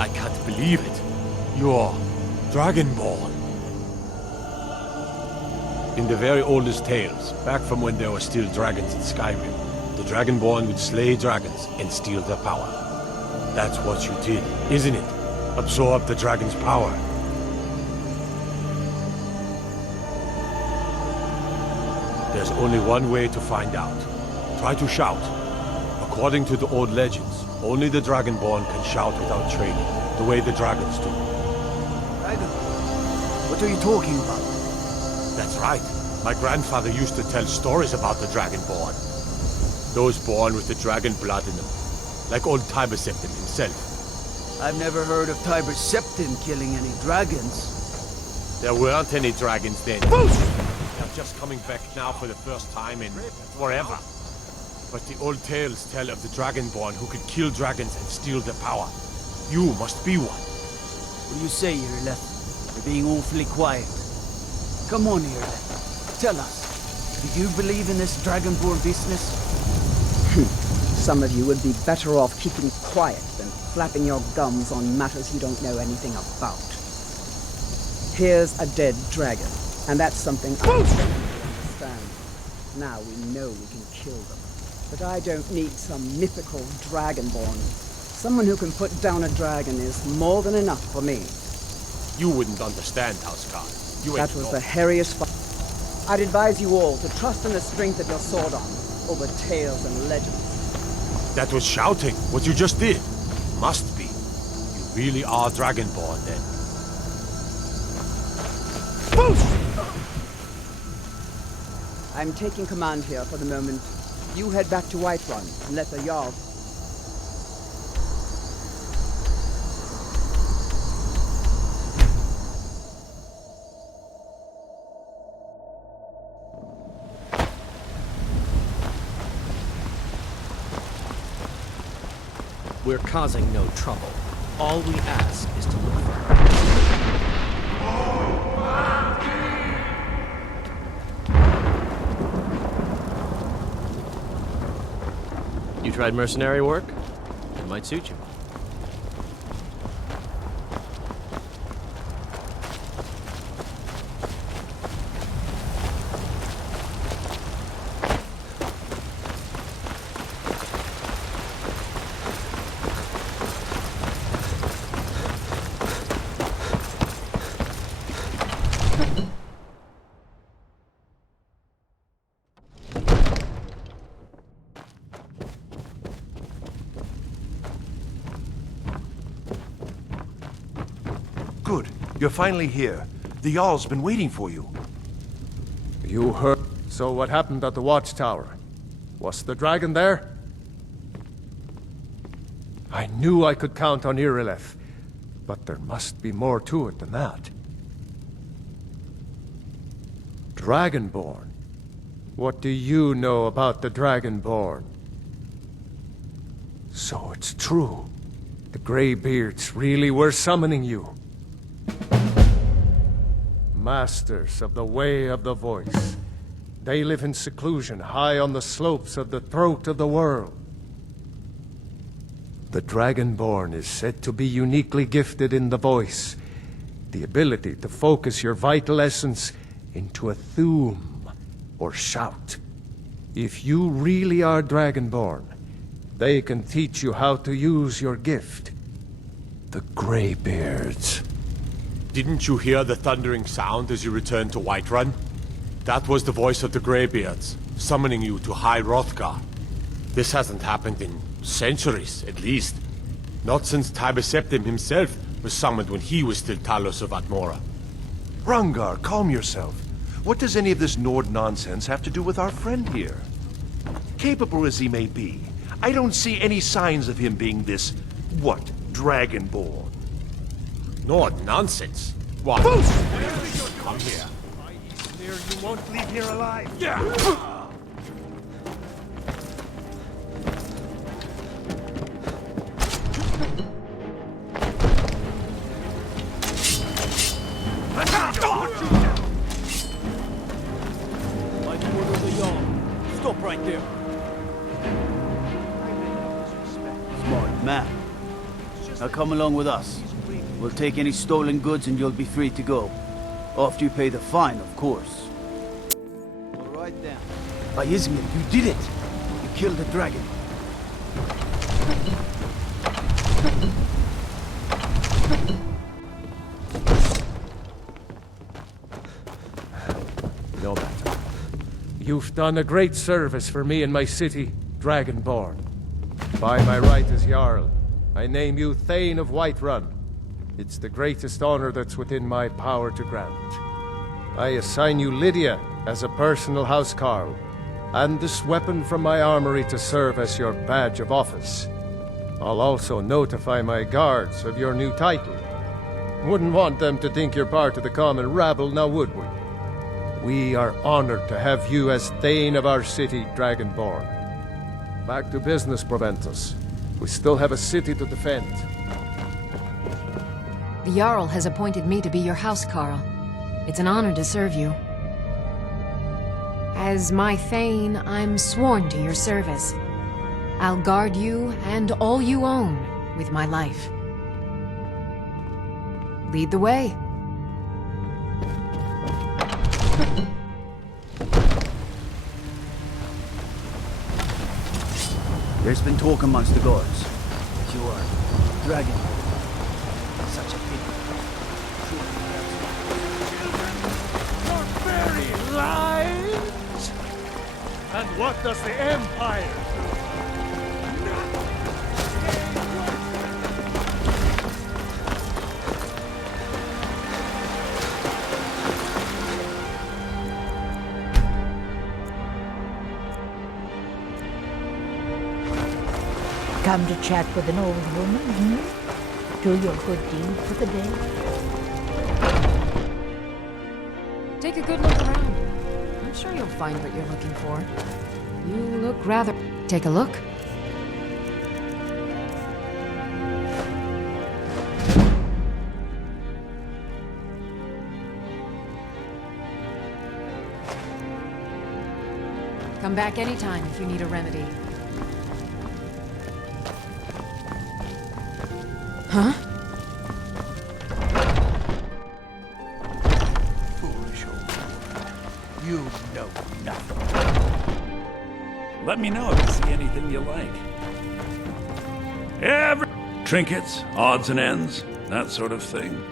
I can't believe it. You're Dragonborn. In the very oldest tales, back from when there were still dragons in Skyrim, the Dragonborn would slay dragons and steal their power. That's what you did, isn't it? Absorb the dragon's power. There's only one way to find out. Try to shout. According to the old legends, only the Dragonborn can shout without training, the way the dragons do. Dragon? What are you talking about? That's right. My grandfather used to tell stories about the Dragonborn. Those born with the dragon blood in them. Like old Tiber Septim himself. I've never heard of Tiber Septim killing any dragons. There weren't any dragons then. They're just coming back now for the first time in forever. But the old tales tell of the Dragonborn who could kill dragons and steal their power. You must be one. What do you say, Irle? You're being awfully quiet. Come on, Irle. Tell us, do you believe in this Dragonborn business? Some of you would be better off keeping quiet than flapping your gums on matters you don't know anything about. Here's a dead dragon, and that's something I don't understand. Now we know we can kill them. But I don't need some mythical dragonborn. Someone who can put down a dragon is more than enough for me. You wouldn't understand, Housecar. That was the hairiest fight. I'd advise you all to trust in the strength of your sword arm over tales and legends. That was shouting, what you just did. Must be. You really are Dragonborn, then. I'm taking command here for the moment. You head back to Whiterun and let the Jarl... We're causing no trouble. All we ask is to look for her. You tried mercenary work? It might suit you. Good. You're finally here. The Jarl's been waiting for you. You heard. So what happened at the watchtower? Was the dragon there? I knew I could count on Irileth, but there must be more to it than that. Dragonborn? What do you know about the Dragonborn? So it's true. The Greybeards really were summoning you. Masters of the Way of the Voice. They live in seclusion high on the slopes of the throat of the world. The Dragonborn is said to be uniquely gifted in the voice, the ability to focus your vital essence into a thume or shout. If you really are Dragonborn, they can teach you how to use your gift. The Greybeards. Didn't you hear the thundering sound as you returned to Whiterun? That was the voice of the Greybeards, summoning you to High Hrothgar. This hasn't happened in centuries, at least. Not since Tiber Septim himself was summoned when he was still Talos of Atmora. Hrongar, calm yourself. What does any of this Nord nonsense have to do with our friend here? Capable as he may be, I don't see any signs of him being this, Dragonborn. Nord nonsense? What? Come here. You won't leave here alive. Yeah. Stop right there. Smart man. Now come along with us. We'll take any stolen goods and you'll be free to go. After you pay the fine, of course. All right then. By Izmir, you did it! You killed the dragon. No matter. You've done a great service for me and my city, Dragonborn. By my right as Jarl, I name you Thane of Whiterun. It's the greatest honor that's within my power to grant. I assign you Lydia as a personal housecarl, and this weapon from my armory to serve as your badge of office. I'll also notify my guards of your new title. Wouldn't want them to think you're part of the common rabble, now would we? We are honored to have you as Thane of our city, Dragonborn. Back to business, Proventus. We still have a city to defend. The Jarl has appointed me to be your housecarl. It's an honor to serve you. As my Thane, I'm sworn to your service. I'll guard you and all you own with my life. Lead the way. There's been talk amongst the guards that you are dragon. Such a pity. Very lies! And what does the Empire do? Come to chat with an old woman, hmm? Do your good deed for the day. Take a good look around. I'm sure you'll find what you're looking for. You look rather... Take a look. Come back anytime if you need a remedy. Huh? Foolish old boy. You know nothing. Let me know if you see anything you like. Trinkets, odds and ends, that sort of thing.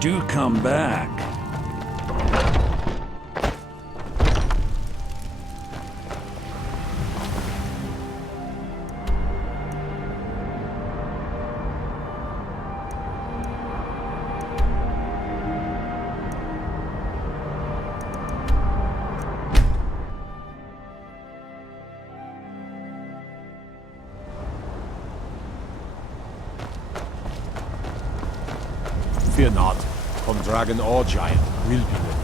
Do come back. Fear not. Come dragon or giant, we'll be with you.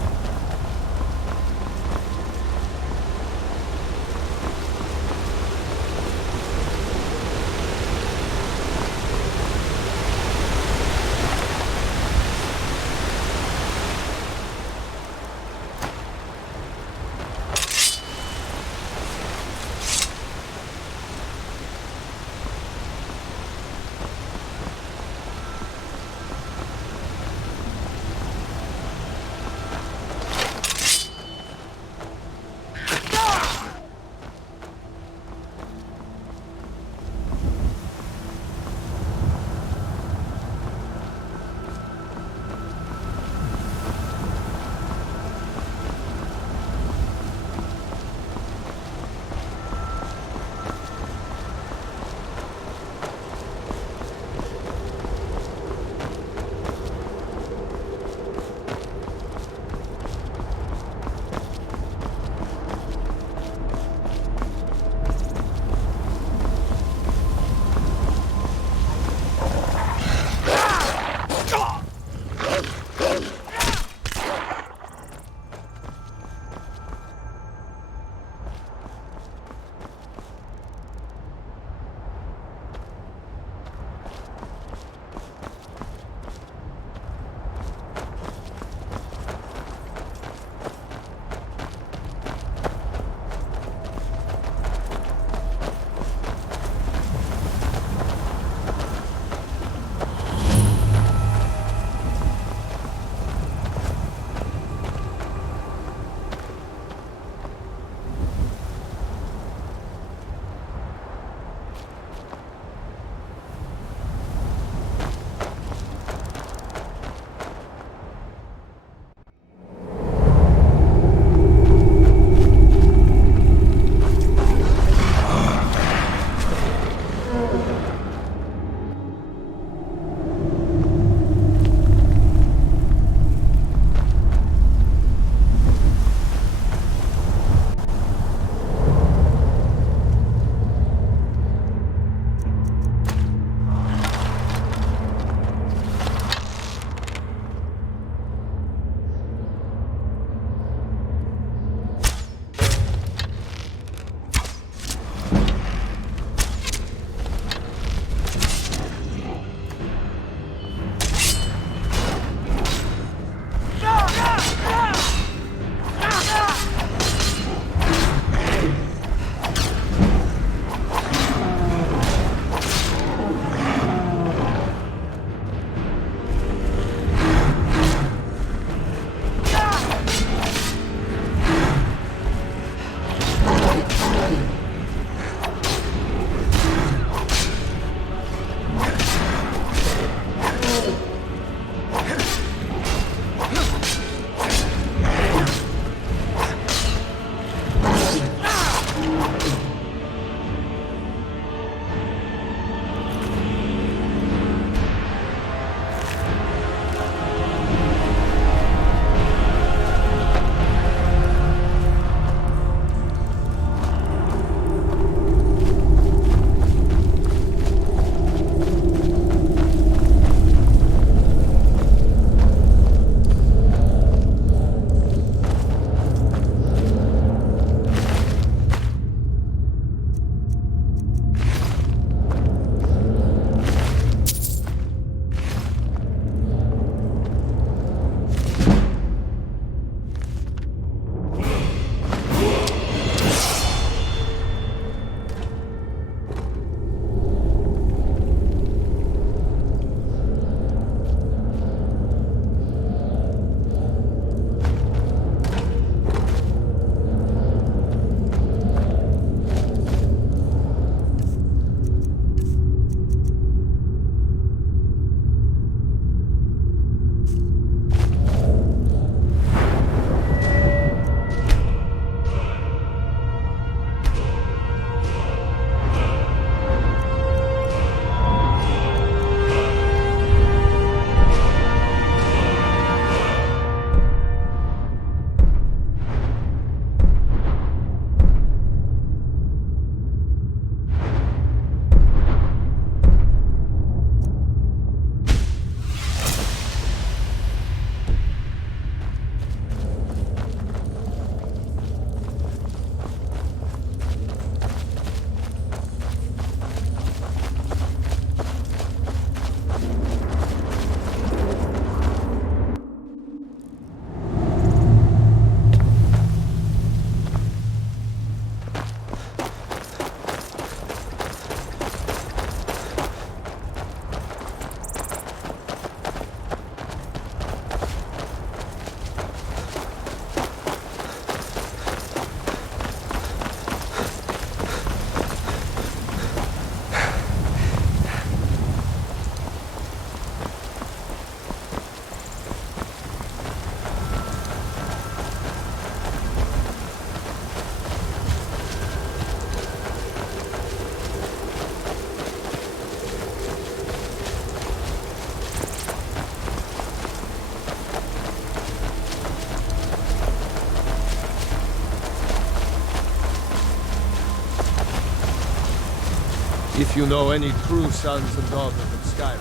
If you know any true sons and daughters of Skyrim,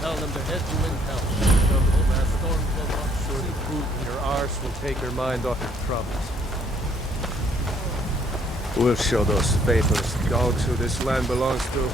tell them to head to Intel. Tell them that Stormcloak offshore food in your arse will take your mind off your troubles. We'll show those faithless dogs who this land belongs to.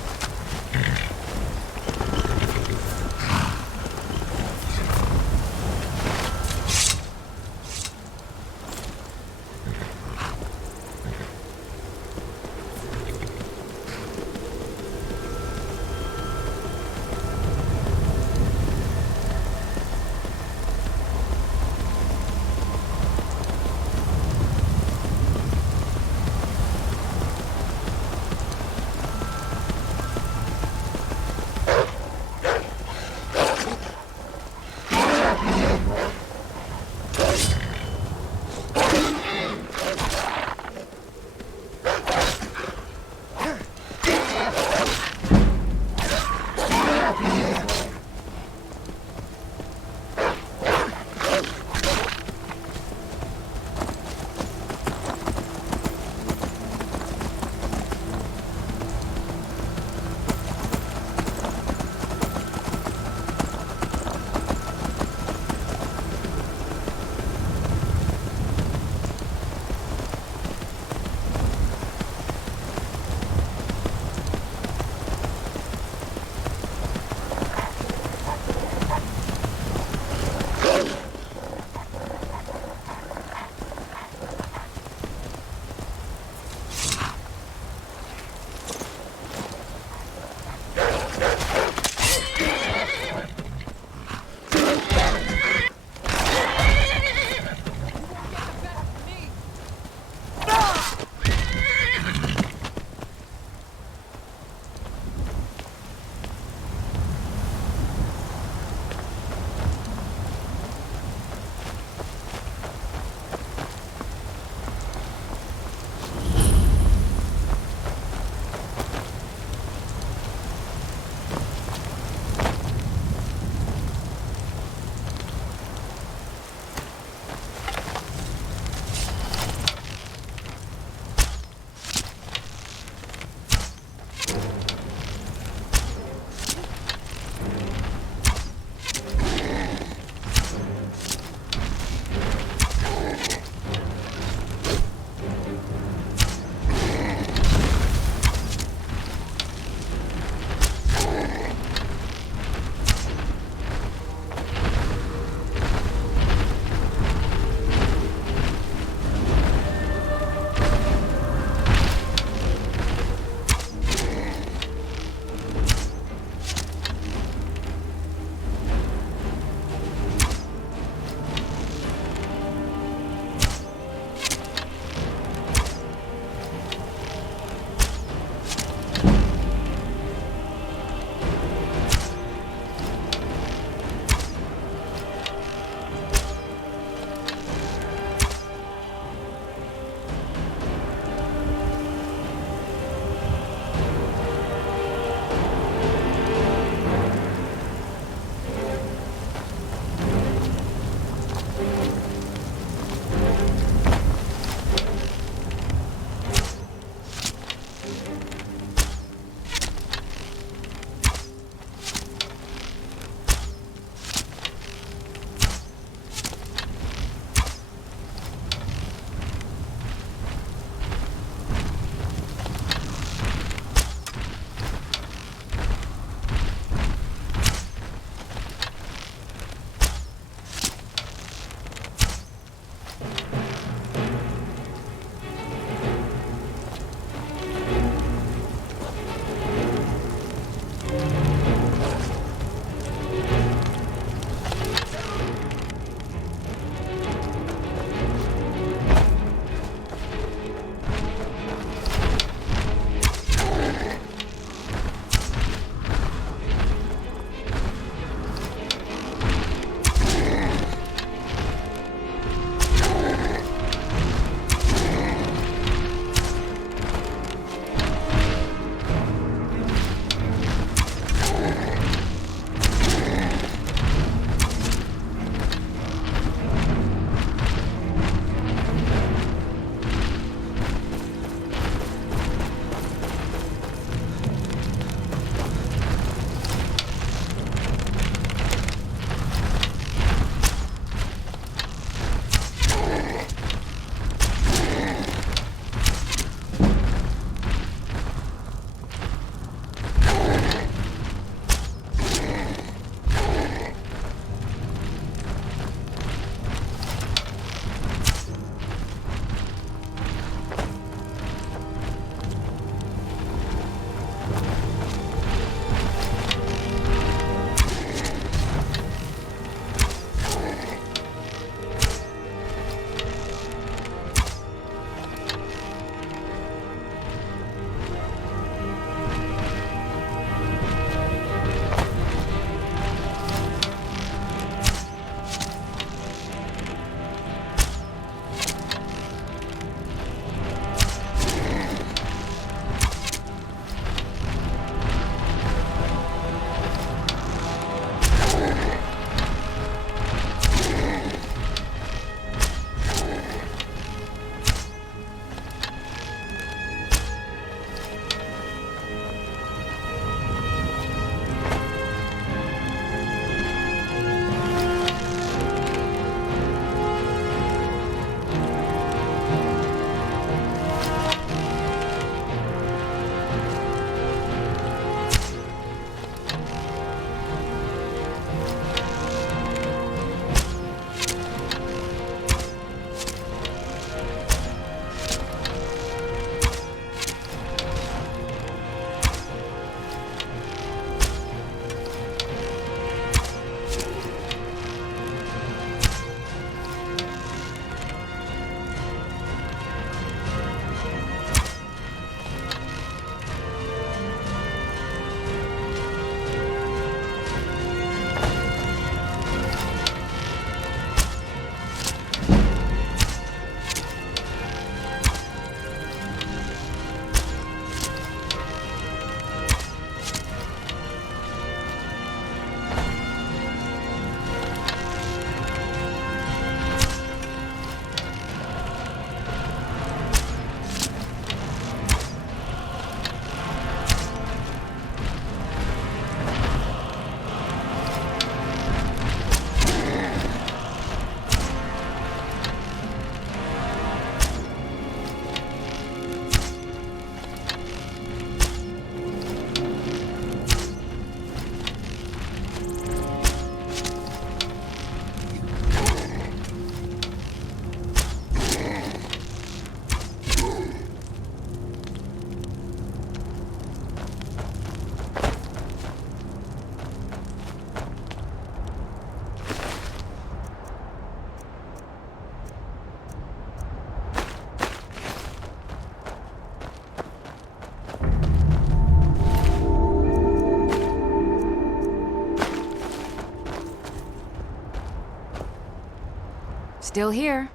Still here.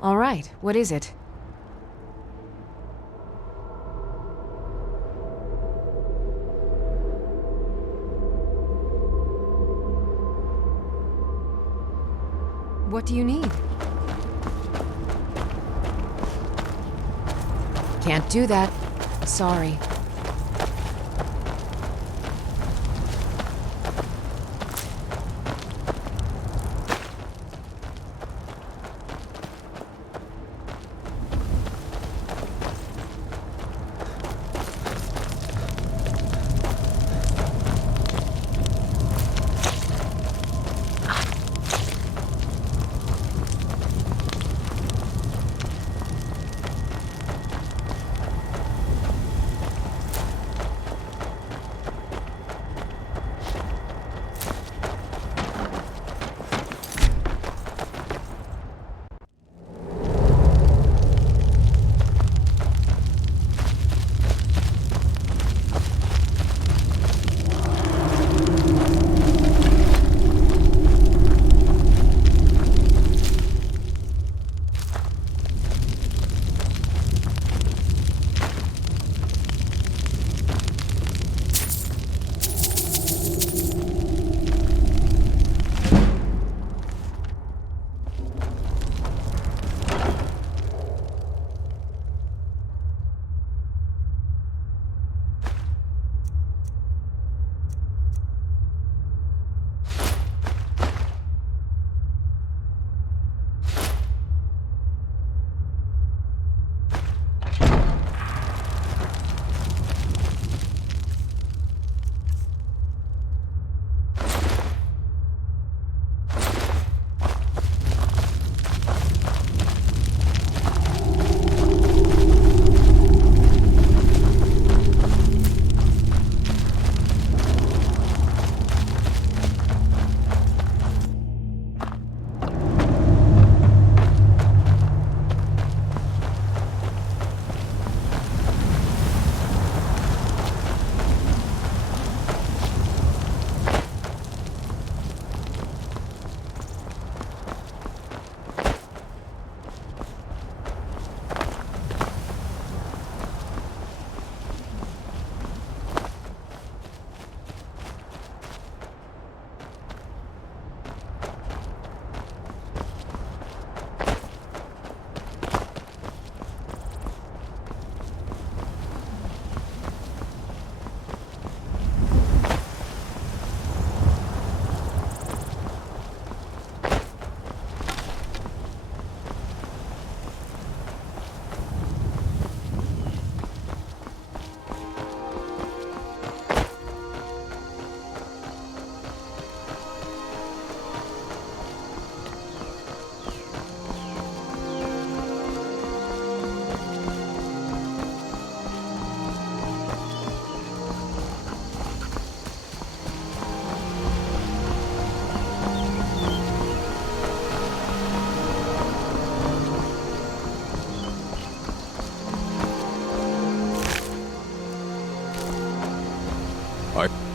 All right, what is it? What do you need? Can't do that. Sorry.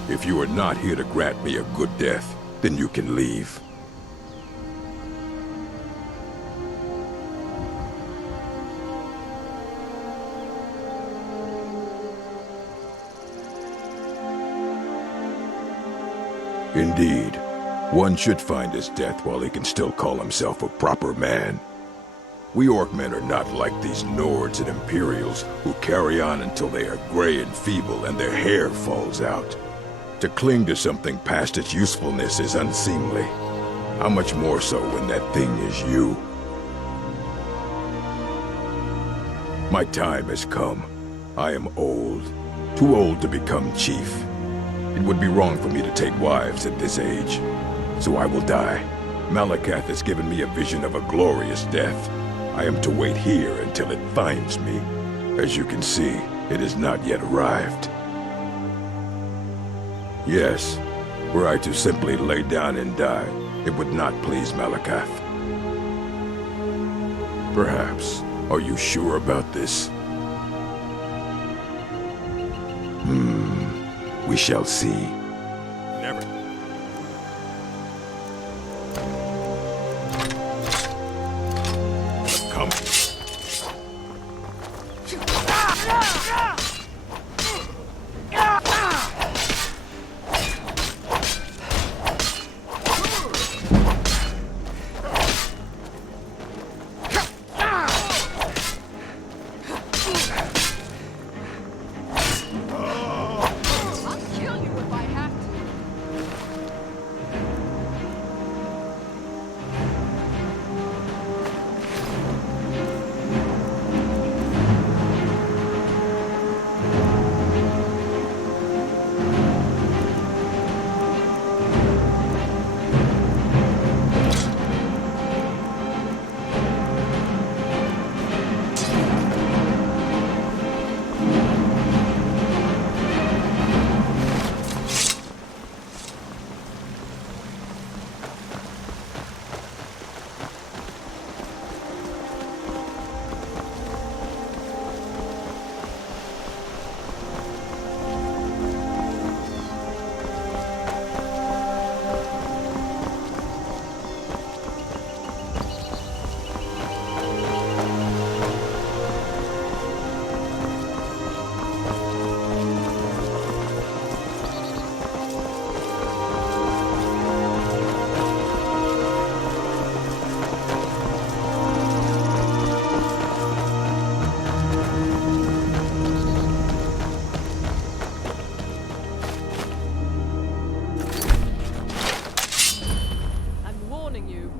If you are not here to grant me a good death, then you can leave. Indeed, one should find his death while he can still call himself a proper man. We Orcmen are not like these Nords and Imperials who carry on until they are gray and feeble and their hair falls out. To cling to something past its usefulness is unseemly. How much more so when that thing is you? My time has come. I am old. Too old to become chief. It would be wrong for me to take wives at this age. So I will die. Malakath has given me a vision of a glorious death. I am to wait here until it finds me. As you can see, it has not yet arrived. Yes, were I to simply lay down and die, it would not please Malakath. Perhaps. Are you sure about this? We shall see. Never. coming.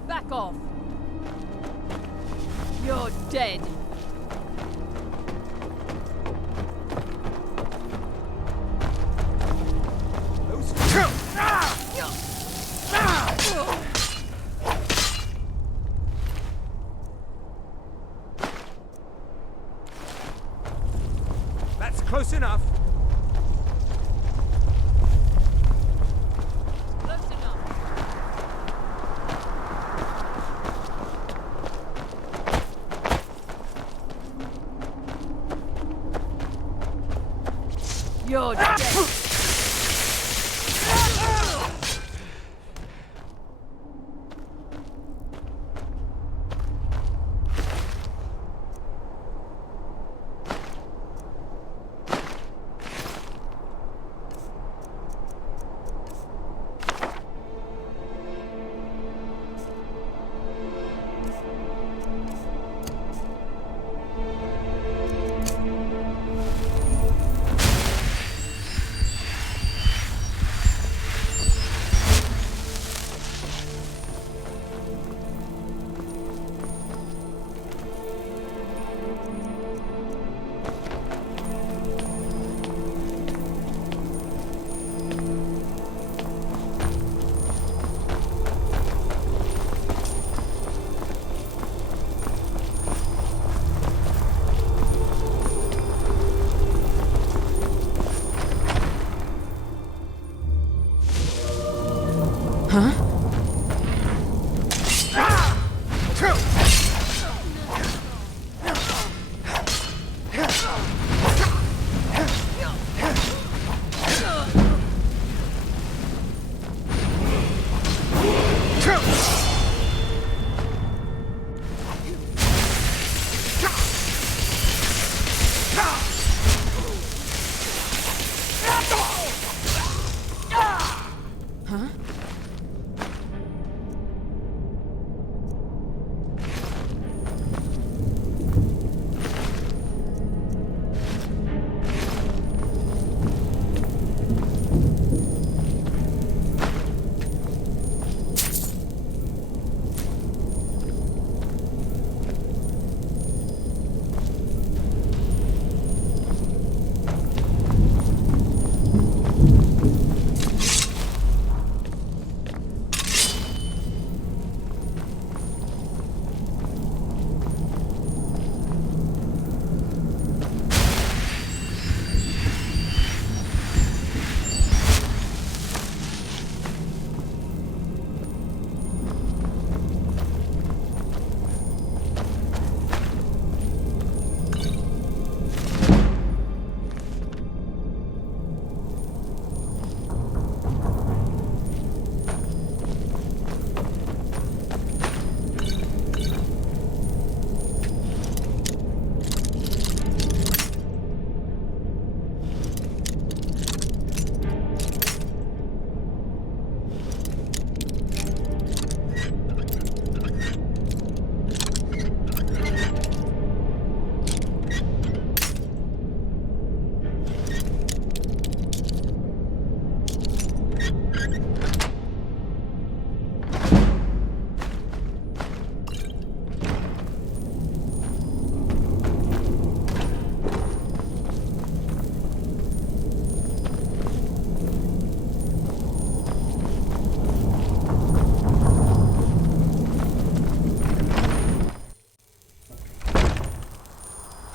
Back off. You're dead. That's close enough. You're dead.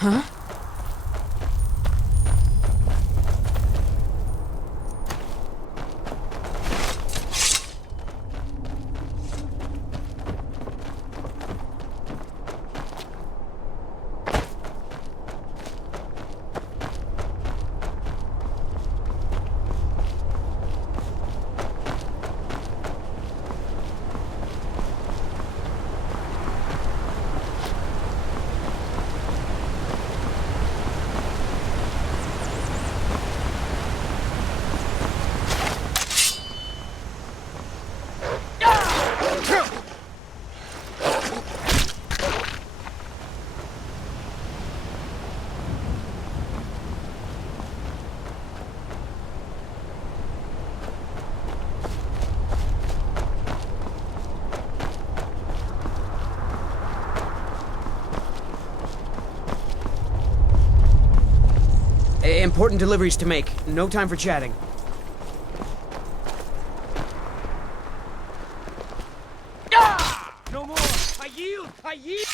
Huh? Important deliveries to make. No time for chatting. No more! I yield! I yield!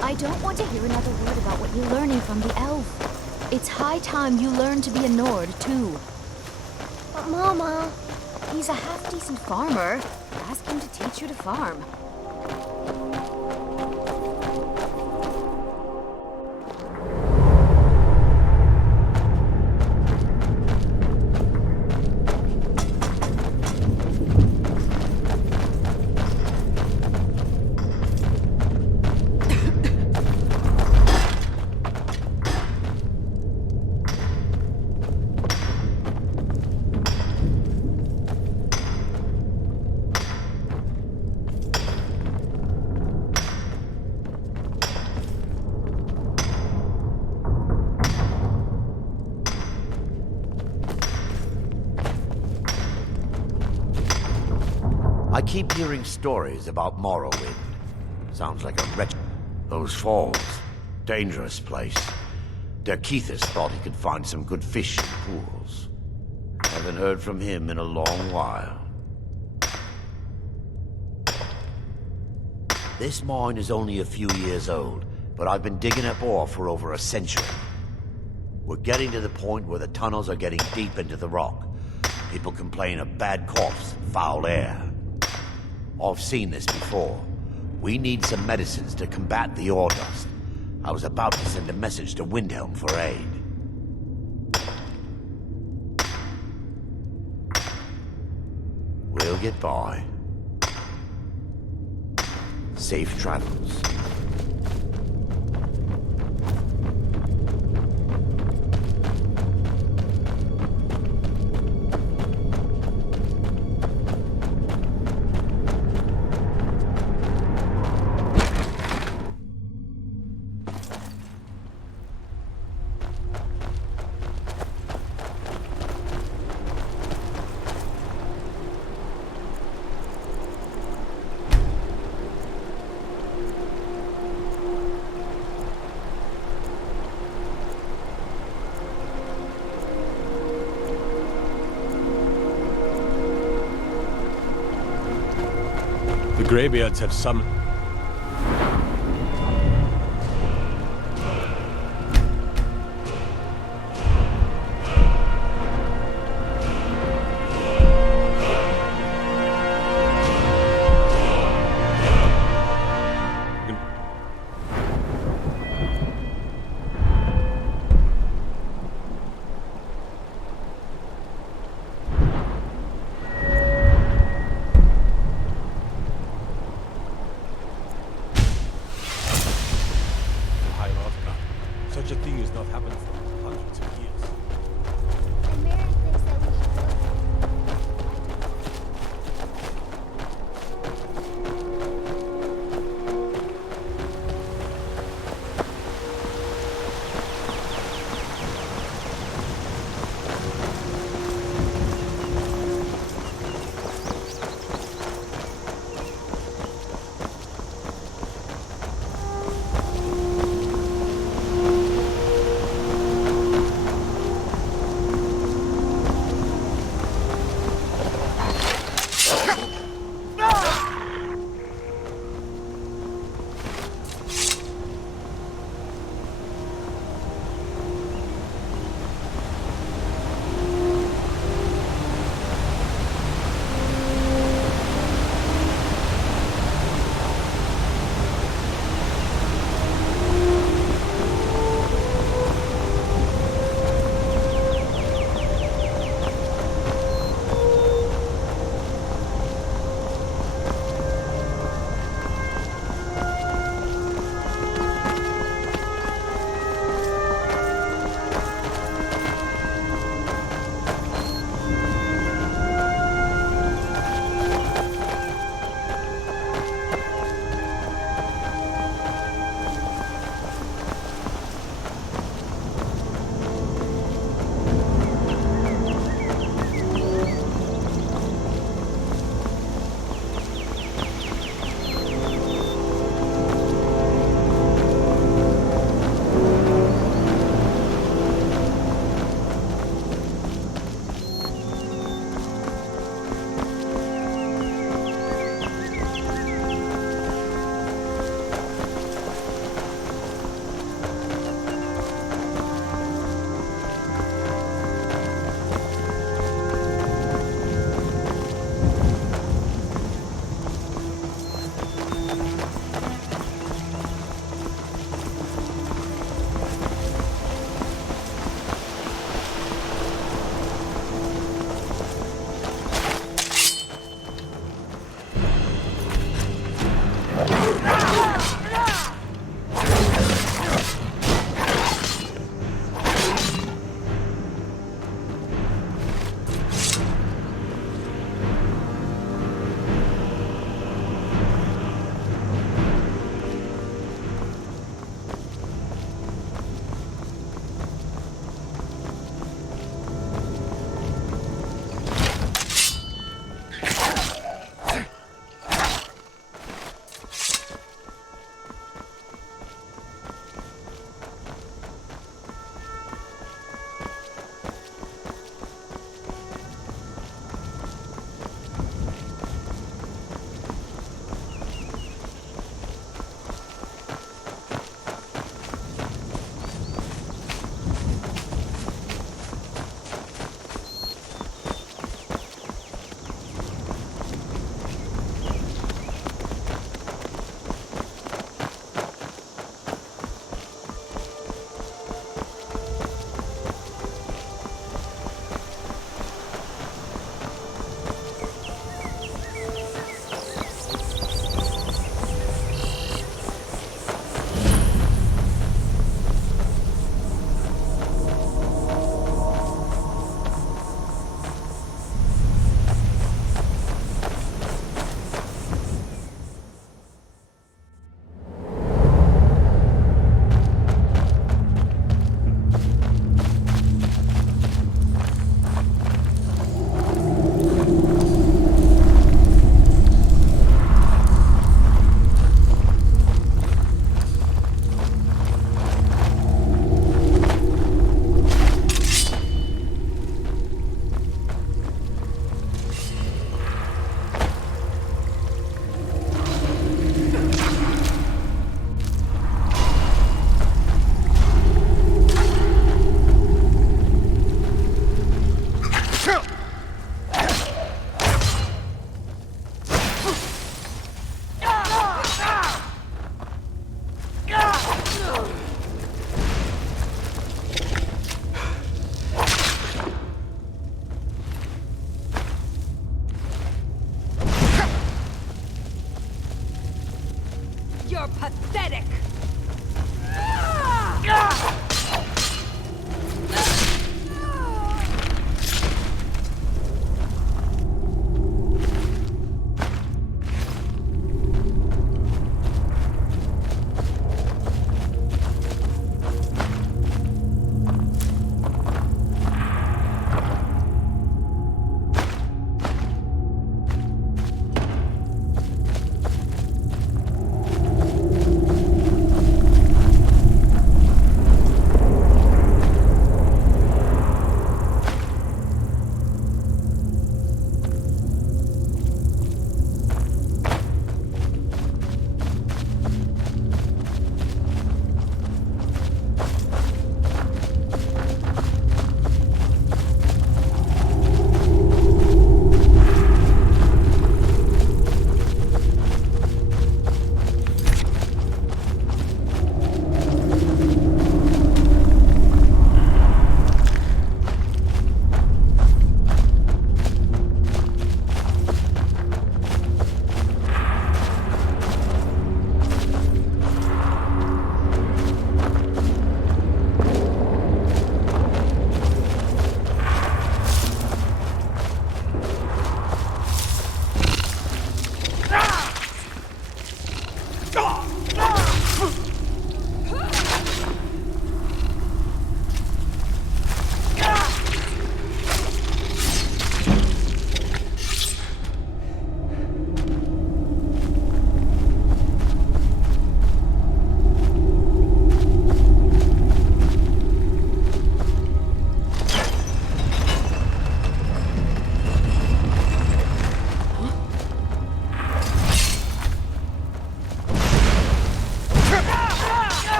I don't want to hear another word about what you're learning from the elf. It's high time you learn to be a Nord, too. But Mama... He's a half-decent farmer. Ask him to teach you to farm. I keep hearing stories about Morrowind. Sounds like a wretch. Those falls. Dangerous place. Der Keithus thought he could find some good fish in pools. Haven't heard from him in a long while. This mine is only a few years old, but I've been digging up ore for over a century. We're getting to the point where the tunnels are getting deep into the rock. People complain of bad coughs and foul air. I've seen this before. We need some medicines to combat the ore dust. I was about to send a message to Windhelm for aid. We'll get by. Safe travels. Greybeards have summoned... Such a thing has not happened for hundreds of years.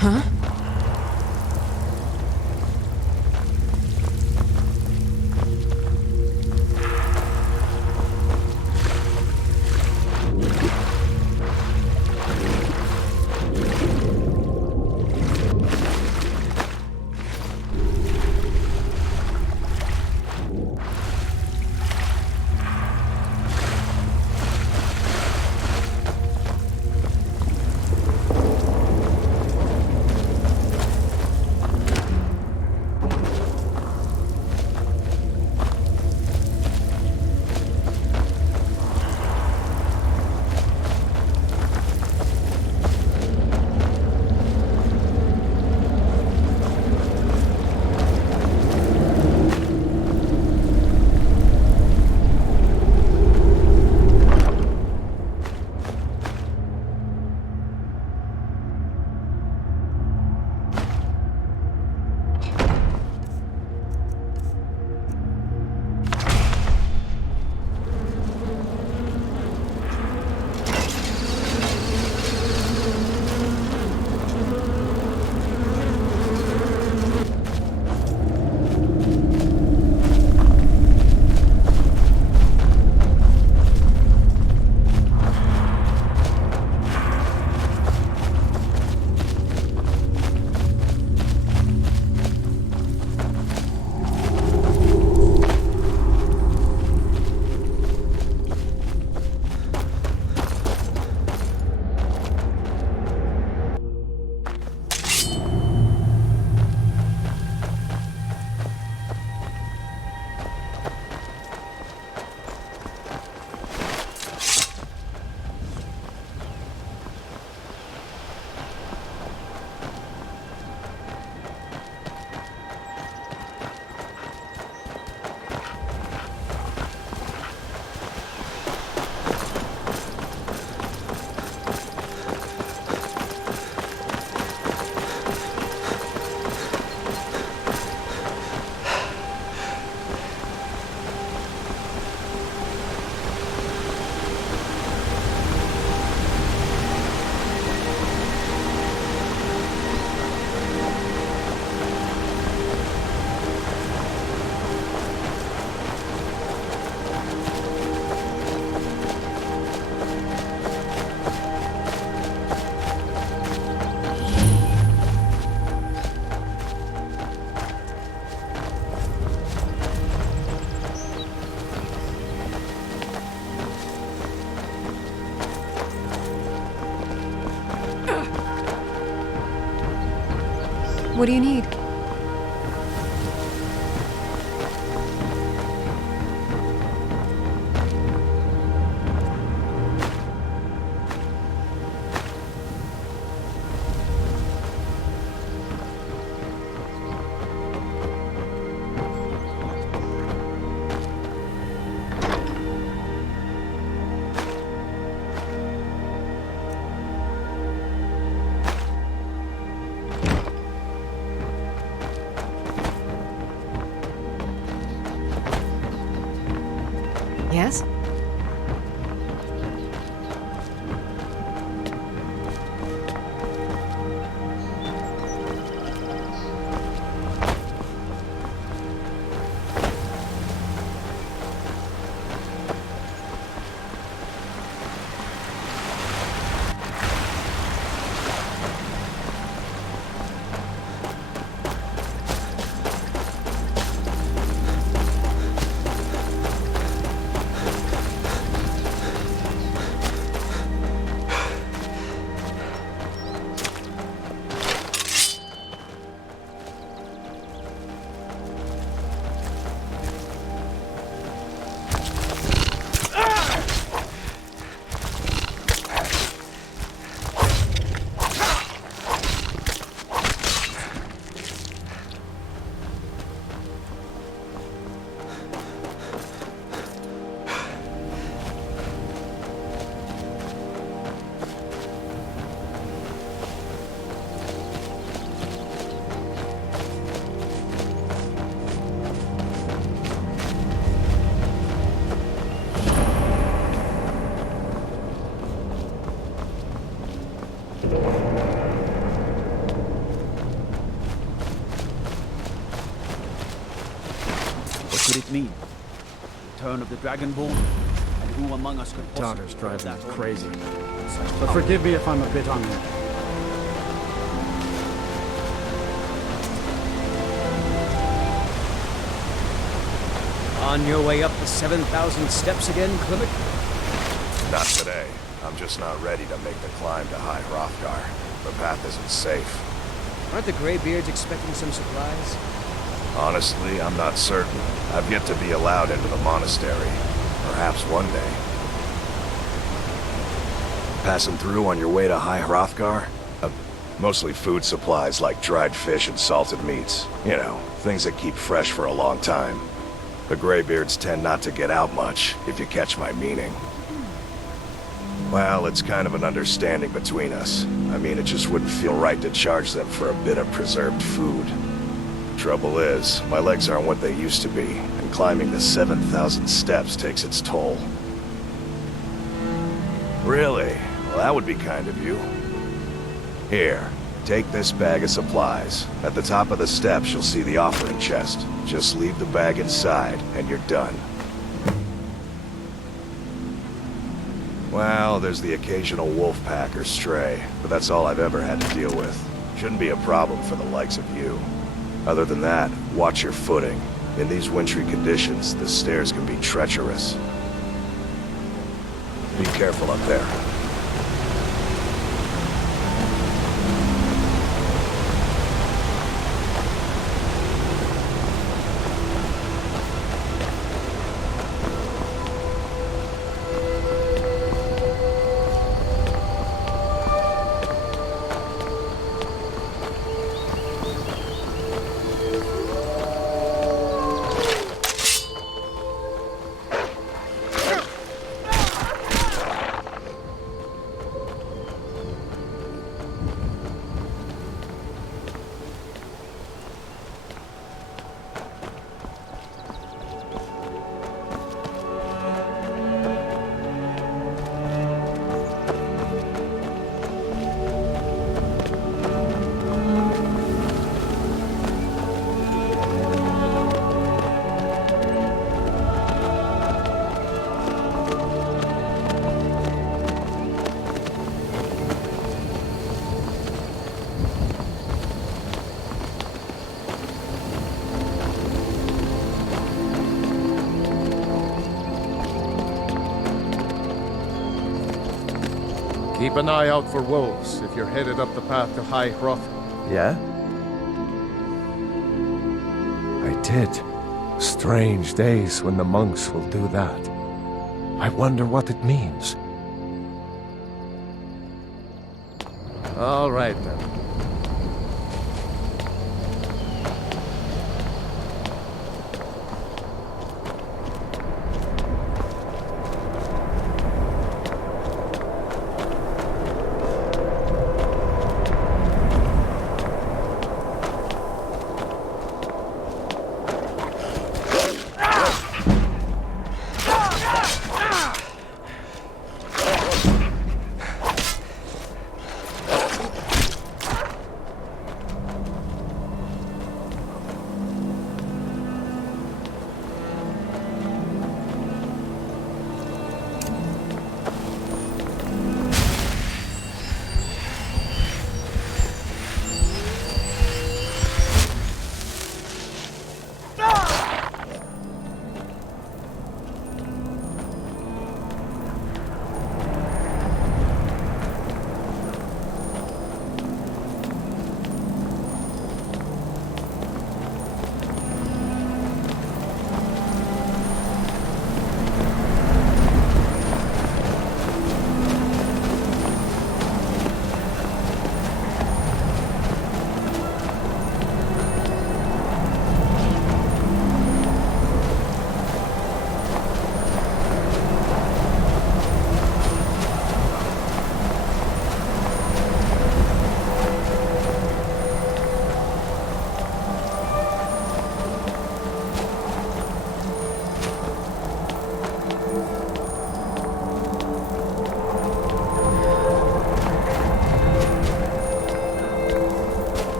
Huh? What do you need? Yes? could it mean? Return of the Dragonborn? And who among us could possibly... Daughter's driving that me crazy. But But forgive me if I'm a bit on it. On your way up the 7,000 steps again, Klimek? Not today. I'm just not ready to make the climb to High Hrothgar. The path isn't safe. Aren't the Greybeards expecting some supplies? Honestly, I'm not certain. I've yet to be allowed into the monastery. Perhaps one day. Passing through on your way to High Hrothgar? Mostly food supplies like dried fish and salted meats. You know, things that keep fresh for a long time. The Greybeards tend not to get out much, if you catch my meaning. Well, it's kind of an understanding between us. I mean, it just wouldn't feel right to charge them for a bit of preserved food. Trouble is, my legs aren't what they used to be, and climbing the 7,000 steps takes its toll. Really? Well, that would be kind of you. Here, take this bag of supplies. At the top of the steps, you'll see the offering chest. Just leave the bag inside, and you're done. Well, there's the occasional wolf pack or stray, but that's all I've ever had to deal with. Shouldn't be a problem for the likes of you. Other than that, watch your footing. In these wintry conditions, the stairs can be treacherous. Be careful up there. Keep an eye out for wolves if you're headed up the path to High Hrothgar. Yeah? I did. Strange days when the monks will do that. I wonder what it means. All right, then.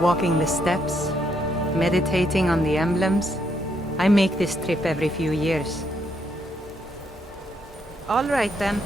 walking the steps, meditating on the emblems. I make this trip every few years. All right then.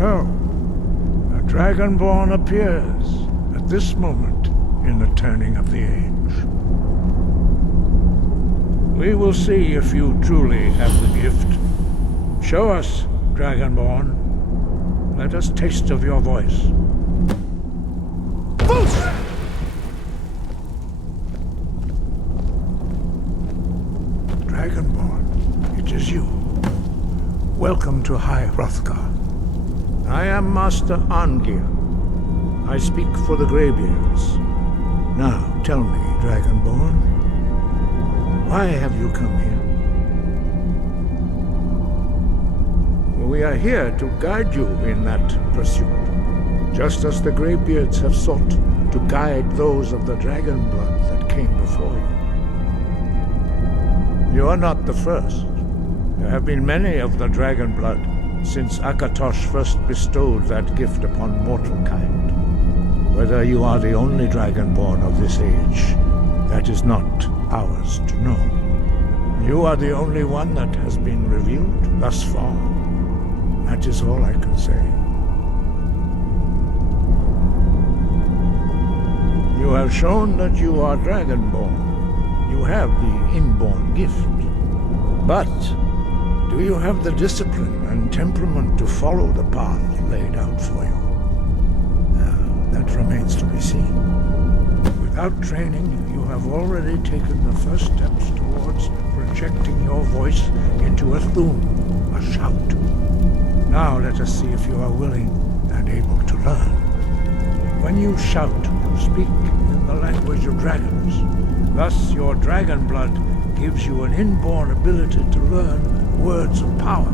So, a Dragonborn appears at this moment in the turning of the age. We will see if you truly have the gift. Show us, Dragonborn. Let us taste of your voice. Dragonborn, it is you. Welcome to High Hrothgar. I am Master Arngir. I speak for the Greybeards. Now, tell me, Dragonborn, why have you come here? We are here to guide you in that pursuit, just as the Greybeards have sought to guide those of the dragon blood that came before you. You are not the first. There have been many of the dragon blood since Akatosh first bestowed that gift upon mortal kind. Whether you are the only dragonborn of this age, that is not ours to know. You are the only one that has been revealed thus far. That is all I can say. You have shown that you are dragonborn. You have the inborn gift. But do you have the discipline and temperament to follow the path laid out for you? That remains to be seen. Without training, you have already taken the first steps towards projecting your voice into a thum, a shout. Now let us see if you are willing and able to learn. When you shout, you speak in the language of dragons. Thus, your dragon blood gives you an inborn ability to learn words of power.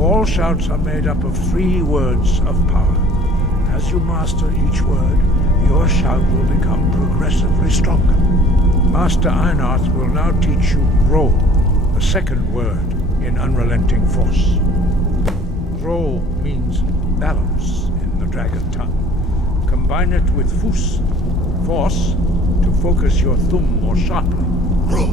All shouts are made up of 3 words of power. As you master each word, your shout will become progressively stronger. Master Einarth will now teach you Ro, the second word in Unrelenting Force. Ro means balance in the dragon tongue. Combine it with Fus, force, to focus your thumb more sharply. Ro.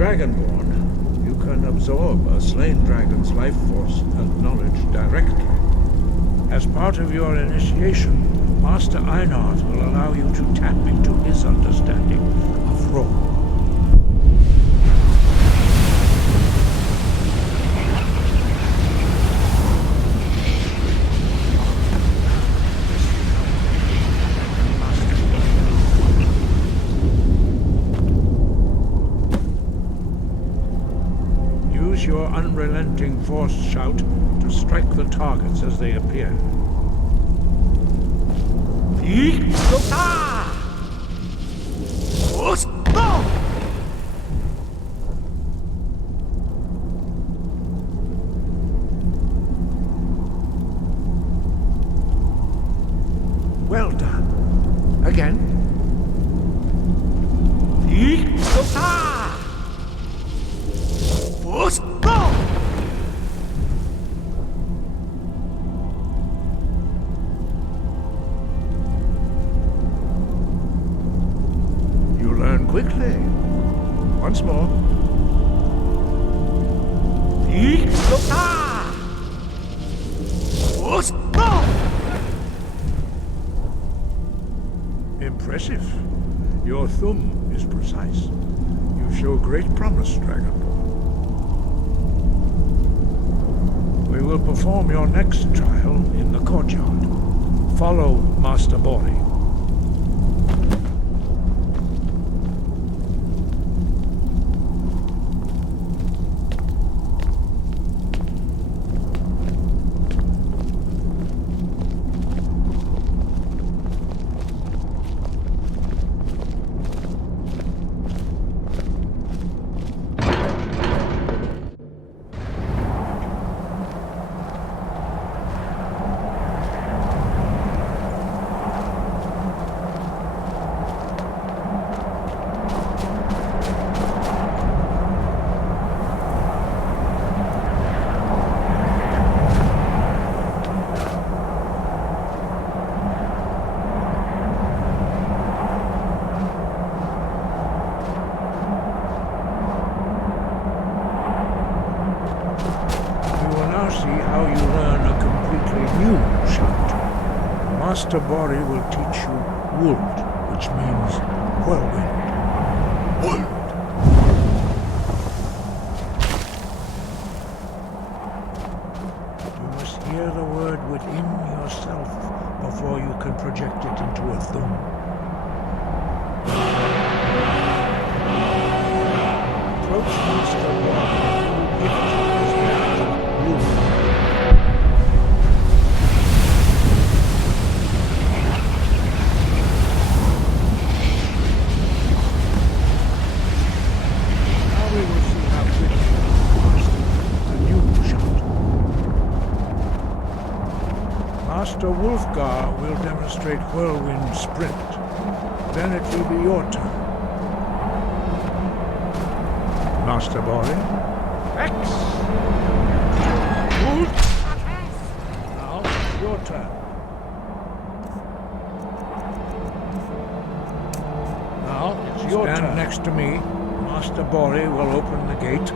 Dragonborn, you can absorb a slain dragon's life force and knowledge directly. As part of your initiation, Master Einarth will allow you to tap into his understanding of Ro. Your unrelenting force shout to strike the targets as they appear. Well done. Again. You learn quickly. Once more. Impressive. Your thumb is precise. You show great promise, Dragonborn. We will perform your next trial in the courtyard. Follow Master Bori. Master Bori will teach you Wold, which means whirlwind. Wold! You must hear the word within yourself before you can project it into a thum. Approach Master Bori, gift his magic Wold. Master Wulfgar will demonstrate Whirlwind Sprint. Then it will be your turn. Master Bori. X! Wood! Now it's your turn. Now it's your turn. Stand next to me. Master Bori will open the gate.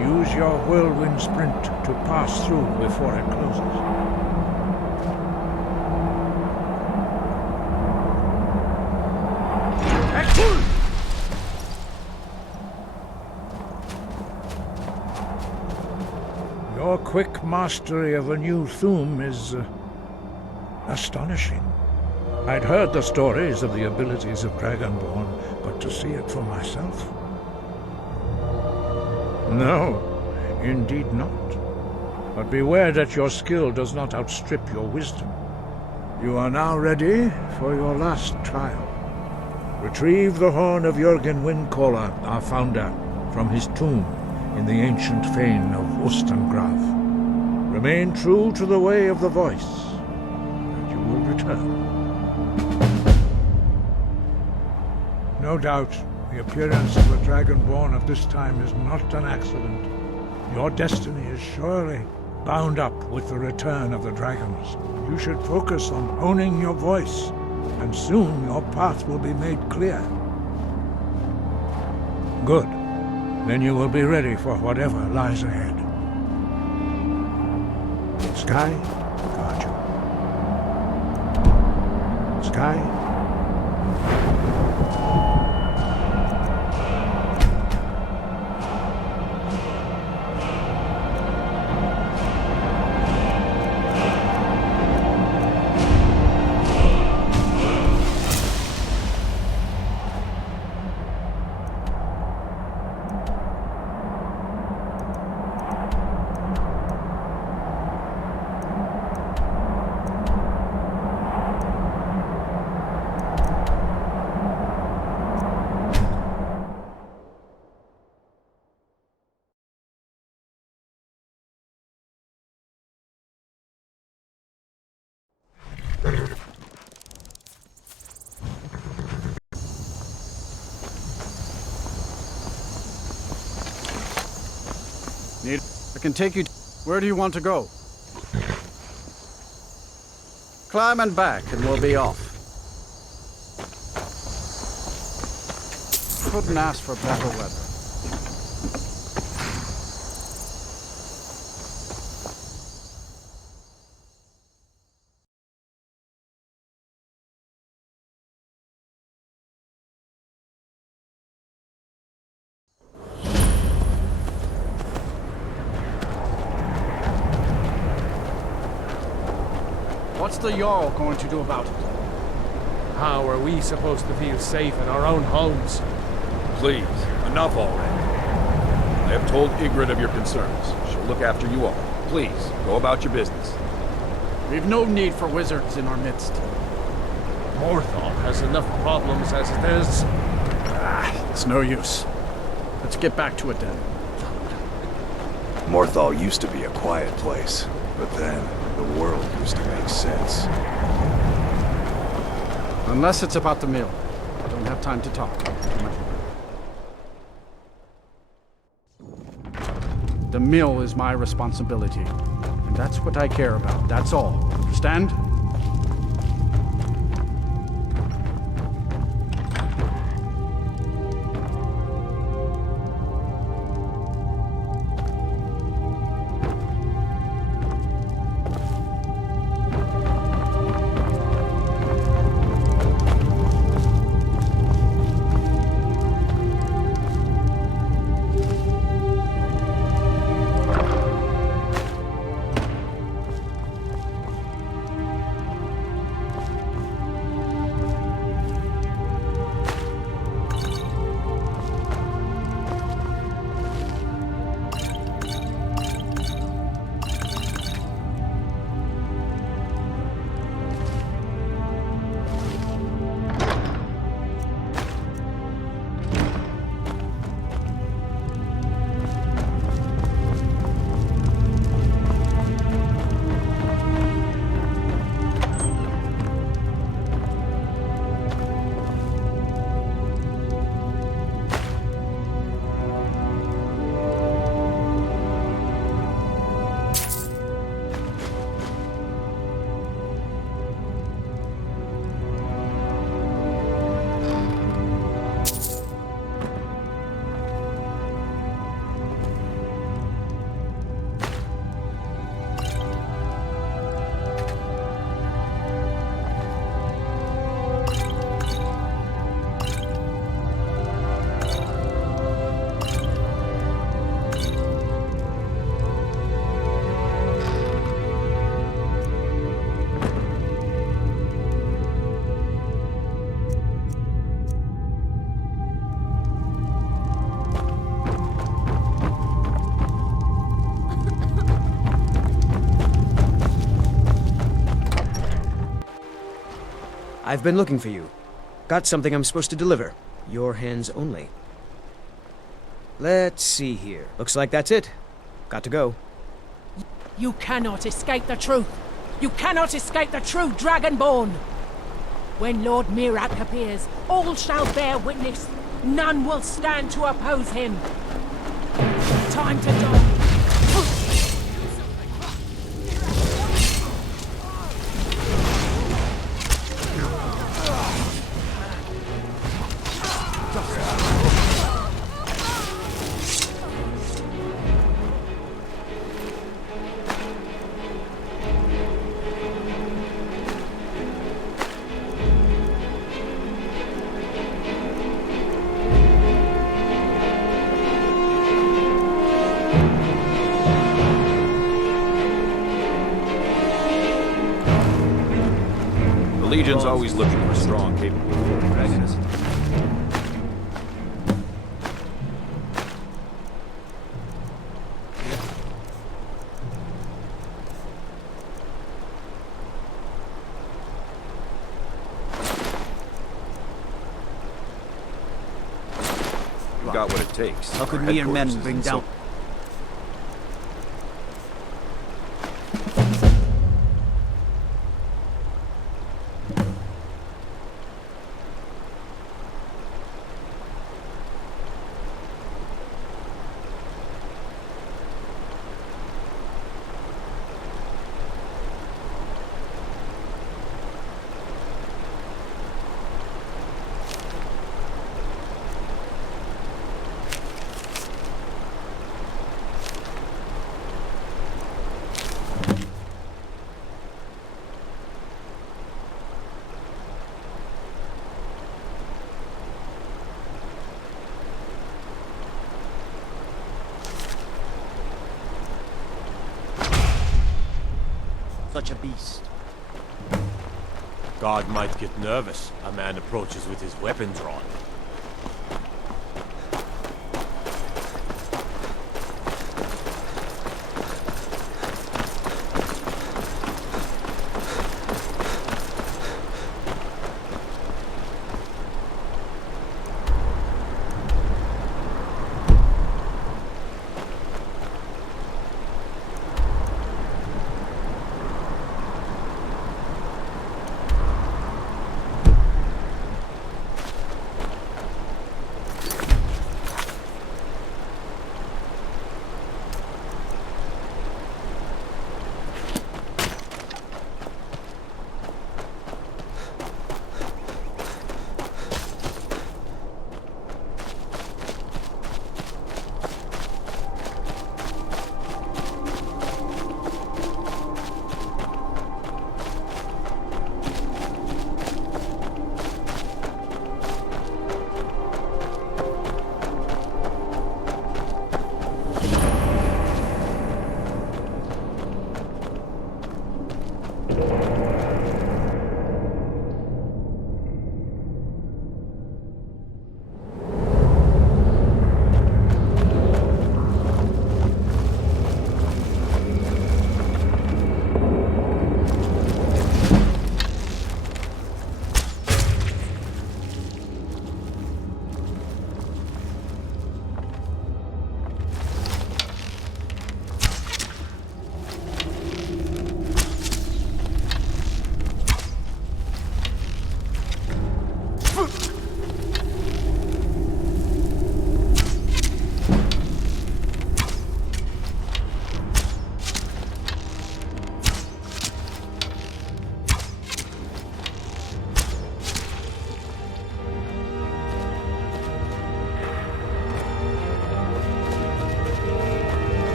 Use your Whirlwind Sprint to pass through before it closes. Your quick mastery of a new Thum is astonishing. I'd heard the stories of the abilities of Dragonborn, but to see it for myself? No, indeed not. But beware that your skill does not outstrip your wisdom. You are now ready for your last trial. Retrieve the horn of Jürgen Windcaller, our founder, from his tomb in the ancient fane of Ustengrav. Remain true to the way of the voice, and you will return. No doubt, the appearance of the Dragonborn at this time is not an accident. Your destiny is surely bound up with the return of the dragons. You should focus on honing your voice, and soon your path will be made clear. Good. Then you will be ready for whatever lies ahead. Sky, guard you. Sky. I can take you. Where do you want to go? Climb and back, and we'll be off. Couldn't ask for better weather. What's the Jarl going to do about it? How are we supposed to feel safe in our own homes? Please, enough already. I have told Ygritte of your concerns. She'll look after you all. Please, go about your business. We've no need for wizards in our midst. Morthal has enough problems as it is. It's no use. Let's get back to it then. Morthal used to be a quiet place, but then the world used to make sense. Unless it's about the mill. I don't have time to talk. The mill is my responsibility. And that's what I care about. That's all. Understand? I've been looking for you. Got something I'm supposed to deliver. Your hands only. Let's see here. Looks like that's it. Got to go. You cannot escape the truth. You cannot escape the true Dragonborn. When Lord Mirak appears, all shall bear witness. None will stand to oppose him. Time to die. The Legion's always looking for strong, capable protagonists. We've got what it takes. How could Our mere men headquarters bring isn't down... so- Such a beast. God might get nervous. A man approaches with his weapon drawn.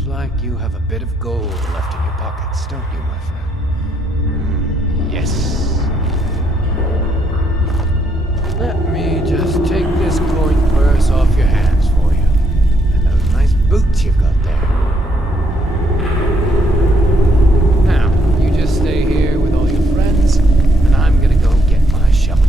Seems like you have a bit of gold left in your pockets, don't you, my friend? Yes. Let me just take this coin purse off your hands for you. And those nice boots you've got there. Now, you just stay here with all your friends, and I'm gonna go get my shovel.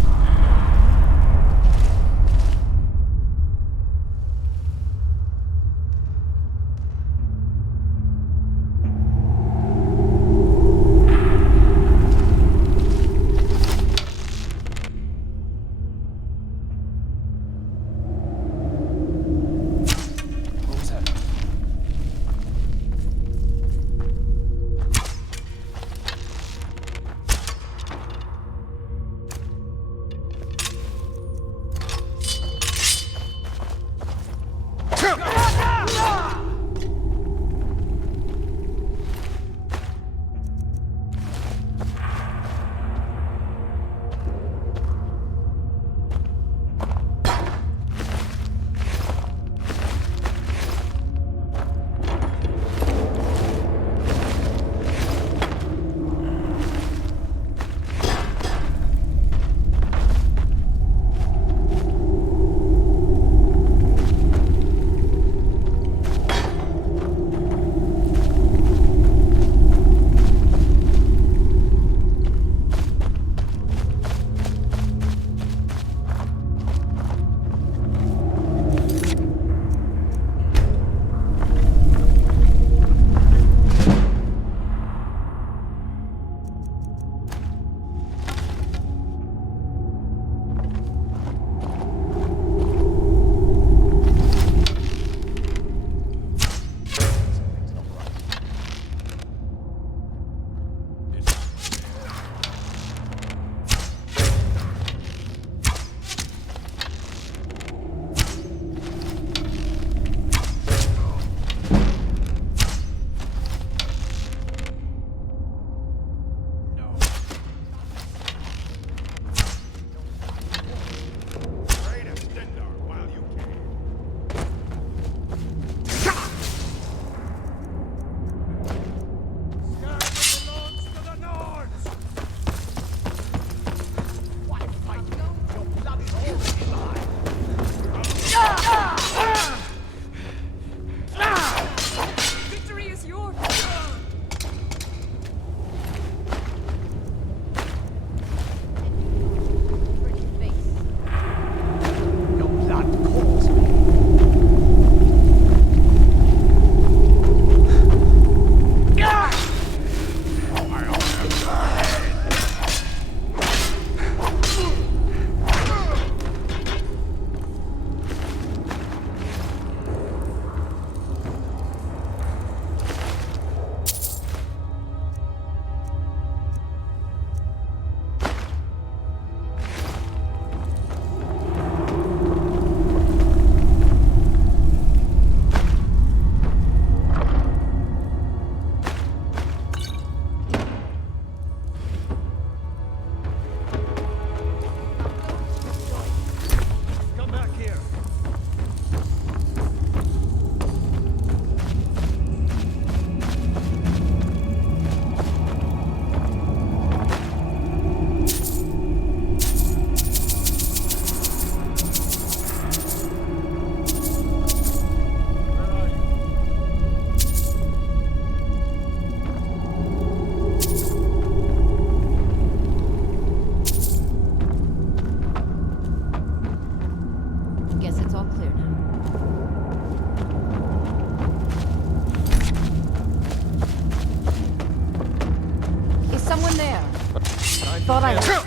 thought I heard...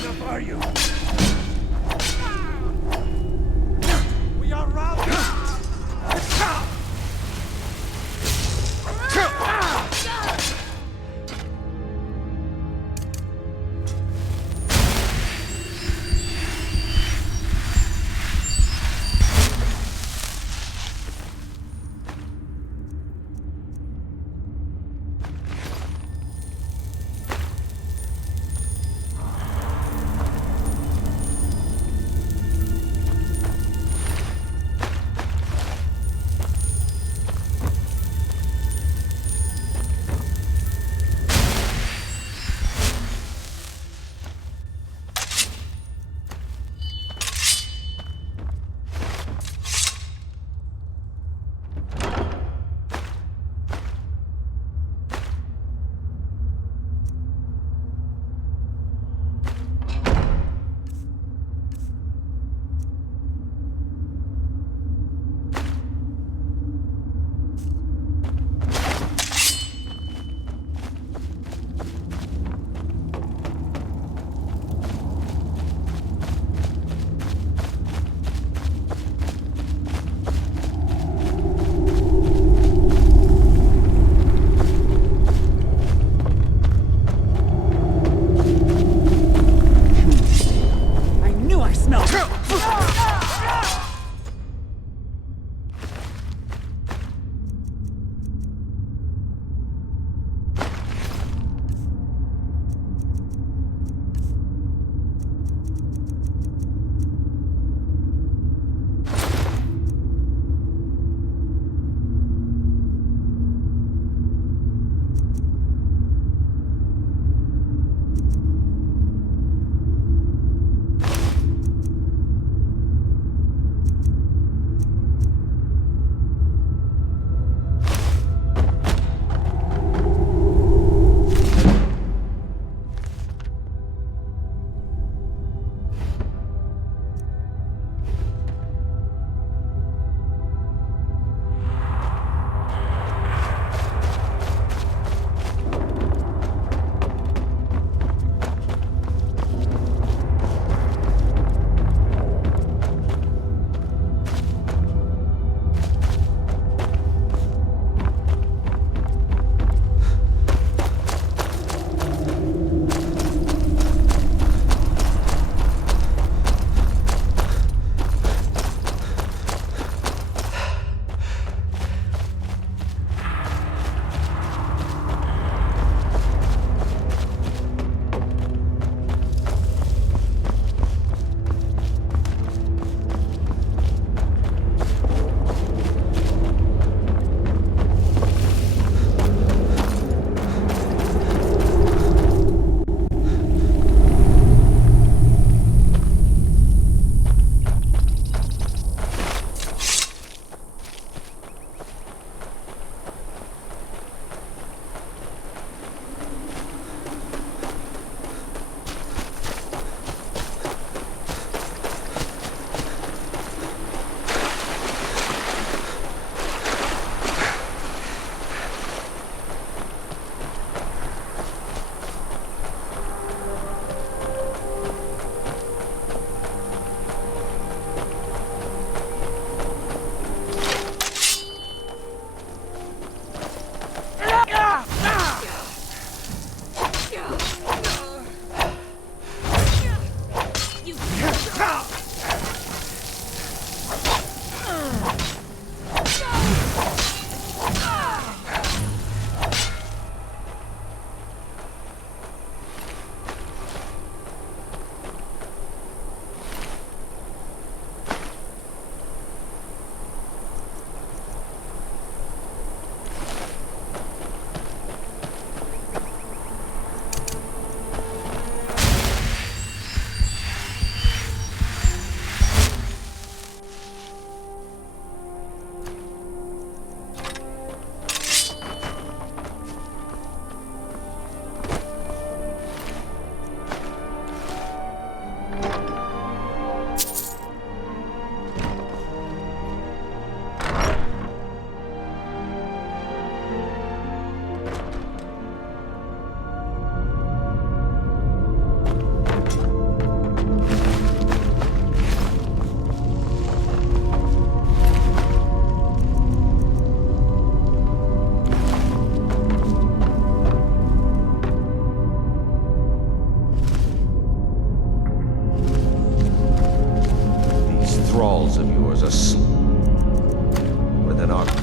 Enough are you? We are routed!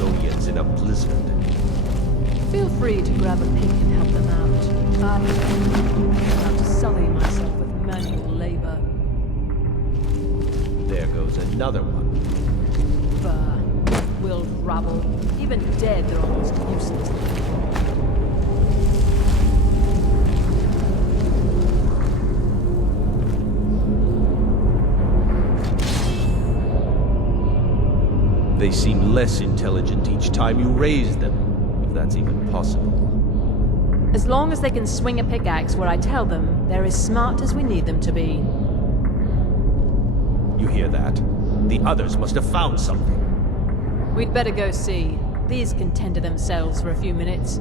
custodians in a blizzard. Feel free to grab a pick and help them out. I'm not to sully myself with manual labor. There goes another one. Willed rabble. Even dead, they're almost useless. They seem less intelligent each time you raise them, if that's even possible. As long as they can swing a pickaxe where I tell them, they're as smart as we need them to be. You hear that? The others must have found something. We'd better go see. These can tend to themselves for a few minutes.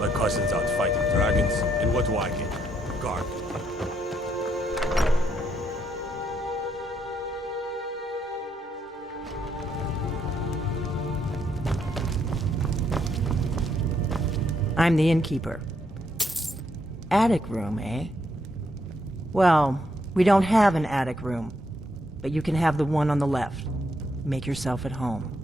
My cousin's out fighting dragons, and what do I get? Guard. I'm the innkeeper. Attic room, eh? Well, we don't have an attic room, but you can have the one on the left. Make yourself at home.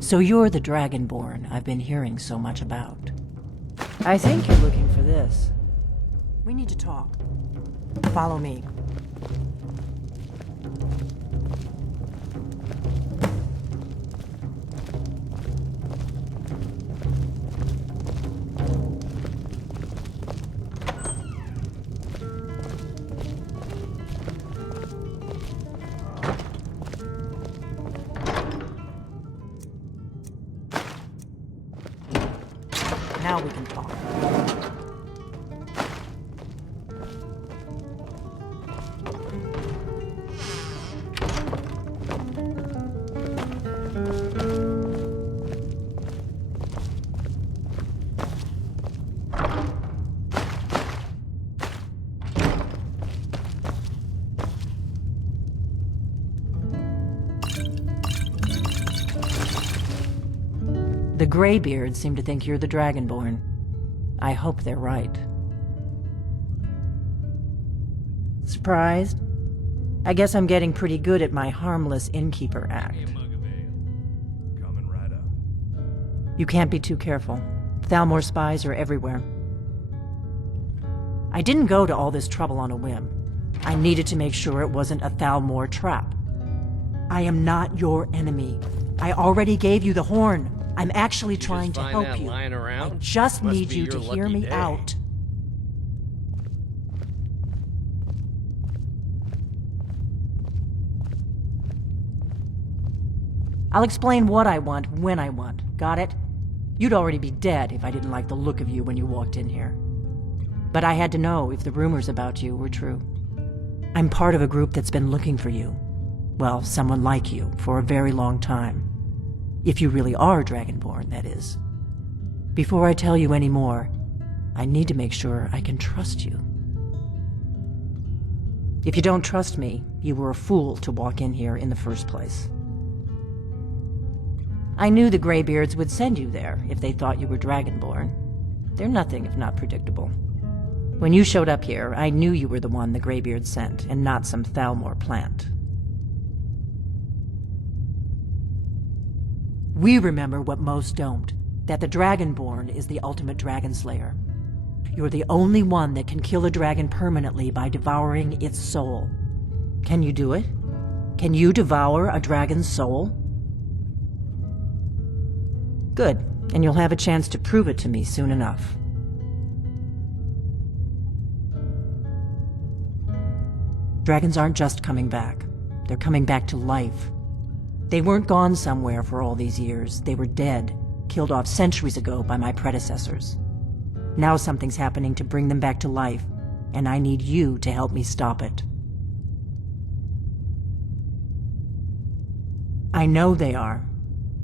So you're the Dragonborn I've been hearing so much about. I think you're looking for this. We need to talk. Follow me. Now we can talk. The Greybeards seem to think you're the Dragonborn. I hope they're right. Surprised? I guess I'm getting pretty good at my harmless innkeeper act. Coming right up. You can't be too careful. Thalmor spies are everywhere. I didn't go to all this trouble on a whim. I needed to make sure it wasn't a Thalmor trap. I am not your enemy. I already gave you the horn. I'm actually trying to help you. I just need you to hear me out. I'll explain what I want when I want. Got it? You'd already be dead if I didn't like the look of you when you walked in here. But I had to know if the rumors about you were true. I'm part of a group that's been looking for you. Well, someone like you, for a very long time. If you really are Dragonborn, that is. Before I tell you any more, I need to make sure I can trust you. If you don't trust me, you were a fool to walk in here in the first place. I knew the Greybeards would send you there if they thought you were Dragonborn. They're nothing if not predictable. When you showed up here, I knew you were the one the Greybeards sent, and not some Thalmor plant. We remember what most don't, that the Dragonborn is the ultimate dragon slayer. You're the only one that can kill a dragon permanently by devouring its soul. Can you do it? Can you devour a dragon's soul? Good, and you'll have a chance to prove it to me soon enough. Dragons aren't just coming back. They're coming back to life. They weren't gone somewhere for all these years. They were dead, killed off centuries ago by my predecessors. Now something's happening to bring them back to life, and I need you to help me stop it. I know they are.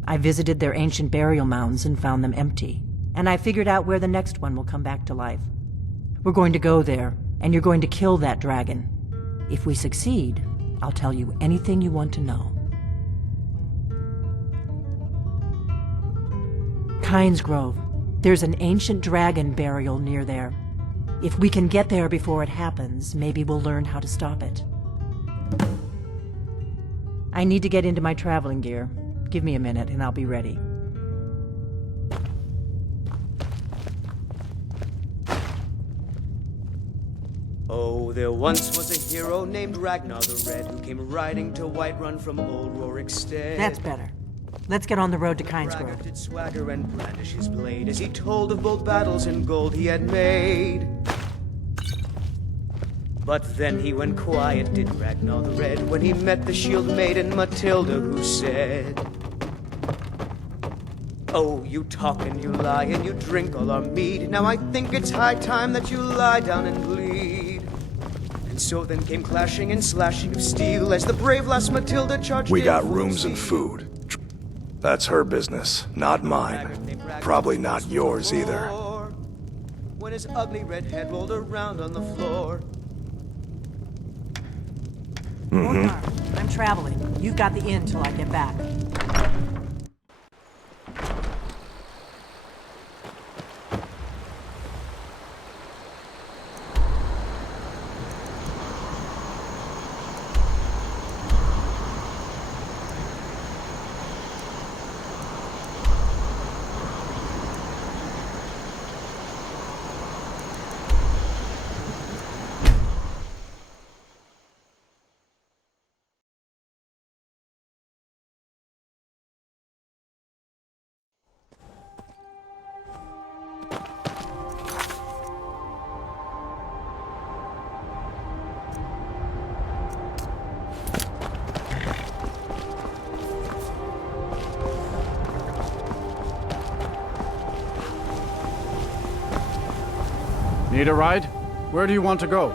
I visited their ancient burial mounds and found them empty, and I figured out where the next one will come back to life. We're going to go there, and you're going to kill that dragon. If we succeed, I'll tell you anything you want to know. Kynes Grove. There's an ancient dragon burial near there. If we can get there before it happens, maybe we'll learn how to stop it. I need to get into my traveling gear. Give me a minute and I'll be ready. Oh, there once was a hero named Ragnar the Red who came riding to Whiterun from old Rorikstead. That's better. Let's get on the road to Kynes Grove. Did swagger and brandish his blade as he told of bold battles and gold he had made. But then he went quiet, did Ragnar the Red, when he met the shield maiden Matilda, who said, "Oh, you talk and you lie and you drink all our mead. Now I think it's high time that you lie down and bleed." And so then came clashing and slashing of steel as the brave lass Matilda charged We in got full rooms and zeal. food. That's her business, not mine. Probably not yours either. When his ugly red head rolled around on the floor. Morgar, I'm traveling. You've got the inn till I get back. Need a ride? Where do you want to go?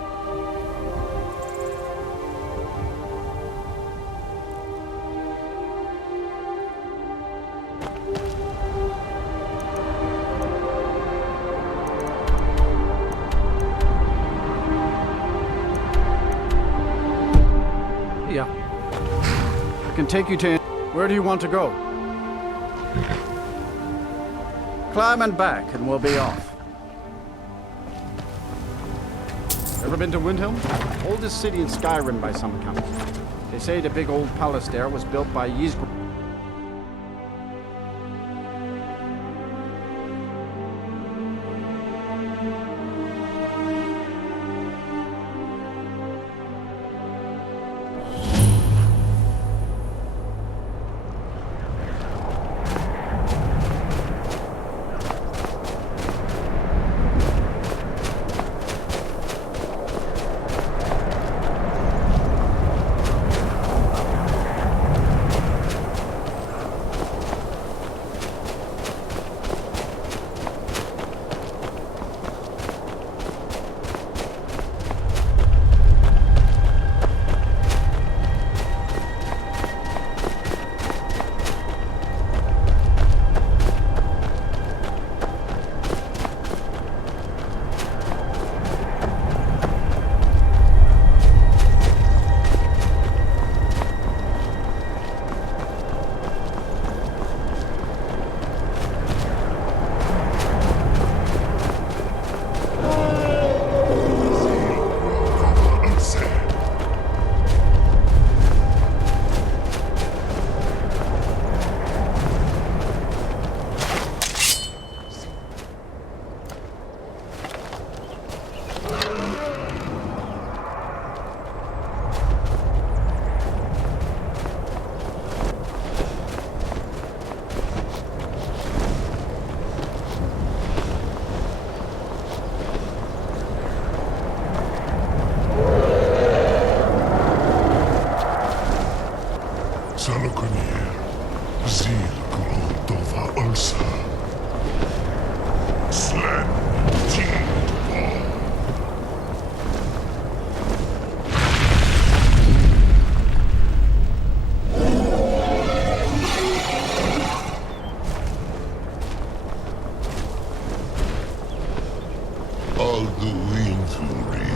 Yeah. I can take you to... Where do you want to go? Climb and back, and we'll be off. Ever been to Windhelm? Oldest city in Skyrim by some accounts. They say the big old palace there was built by Ysgr... Alduin Thuri,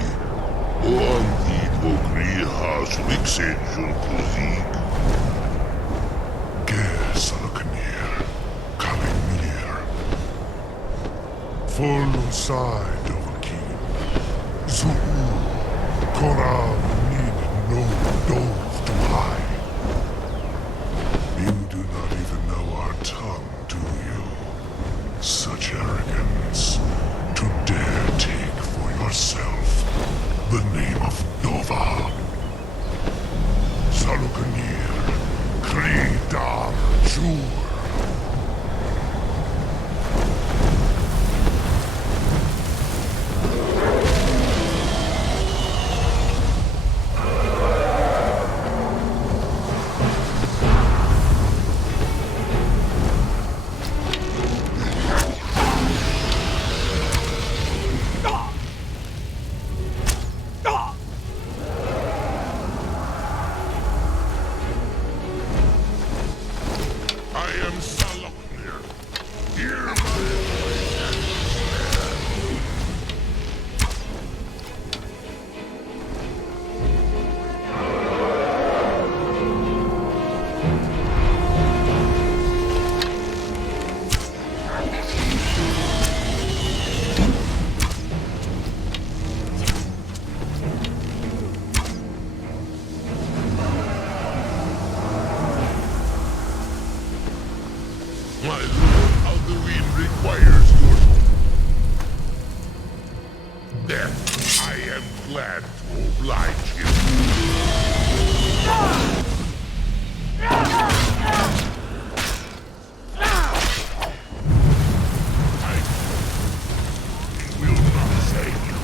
Oanthid Ogriha Swixen Julkuzik. Gersalkanir, Kalimir. Full side of a king. Zuu, Koram need no dove to hide. You do not even know our tongue, do you? Such arrogance. To dare take for yourself the name of Nova. Salukanir, Kridar, Jur. Then I am glad to oblige you. I will not save you.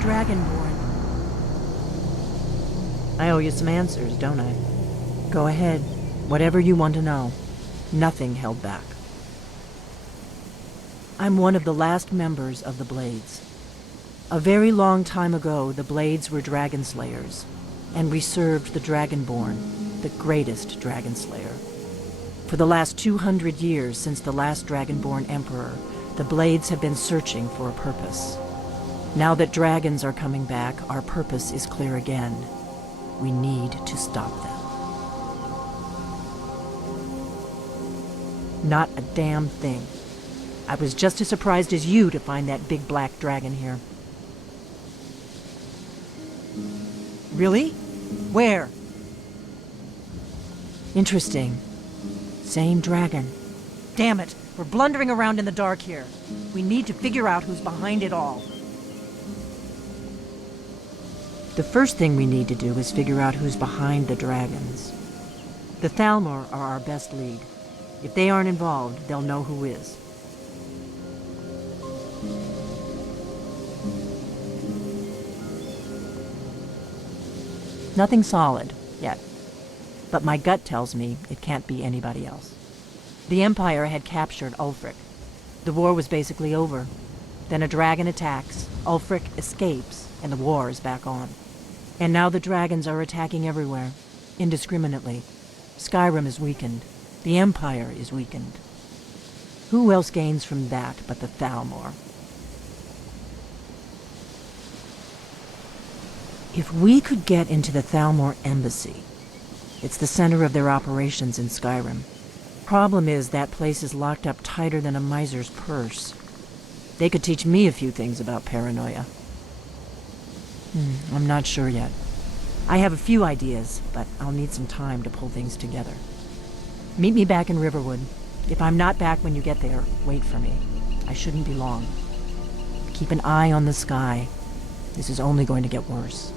Dragonborn. I owe you some answers, don't I? Go ahead. Whatever you want to know. Nothing held back. I'm one of the last members of the Blades. A very long time ago, the Blades were dragon slayers, and we served the Dragonborn, the greatest dragon slayer. For the last 200 years since the last Dragonborn Emperor, the Blades have been searching for a purpose. Now that dragons are coming back, our purpose is clear again. We need to stop them. Not a damn thing. I was just as surprised as you to find that big black dragon here. Really? Where? Interesting. Same dragon. Damn it, we're blundering around in the dark here. We need to figure out who's behind it all. The first thing we need to do is figure out who's behind the dragons. The Thalmor are our best lead. If they aren't involved, they'll know who is. Nothing solid, yet. But my gut tells me it can't be anybody else. The Empire had captured Ulfric. The war was basically over. Then a dragon attacks, Ulfric escapes, and the war is back on. And now the dragons are attacking everywhere, indiscriminately. Skyrim is weakened. The Empire is weakened. Who else gains from that but the Thalmor? If we could get into the Thalmor embassy, it's the center of their operations in Skyrim. Problem is, that place is locked up tighter than a miser's purse. They could teach me a few things about paranoia. I'm not sure yet. I have a few ideas, but I'll need some time to pull things together. Meet me back in Riverwood. If I'm not back when you get there, wait for me. I shouldn't be long. Keep an eye on the sky. This is only going to get worse.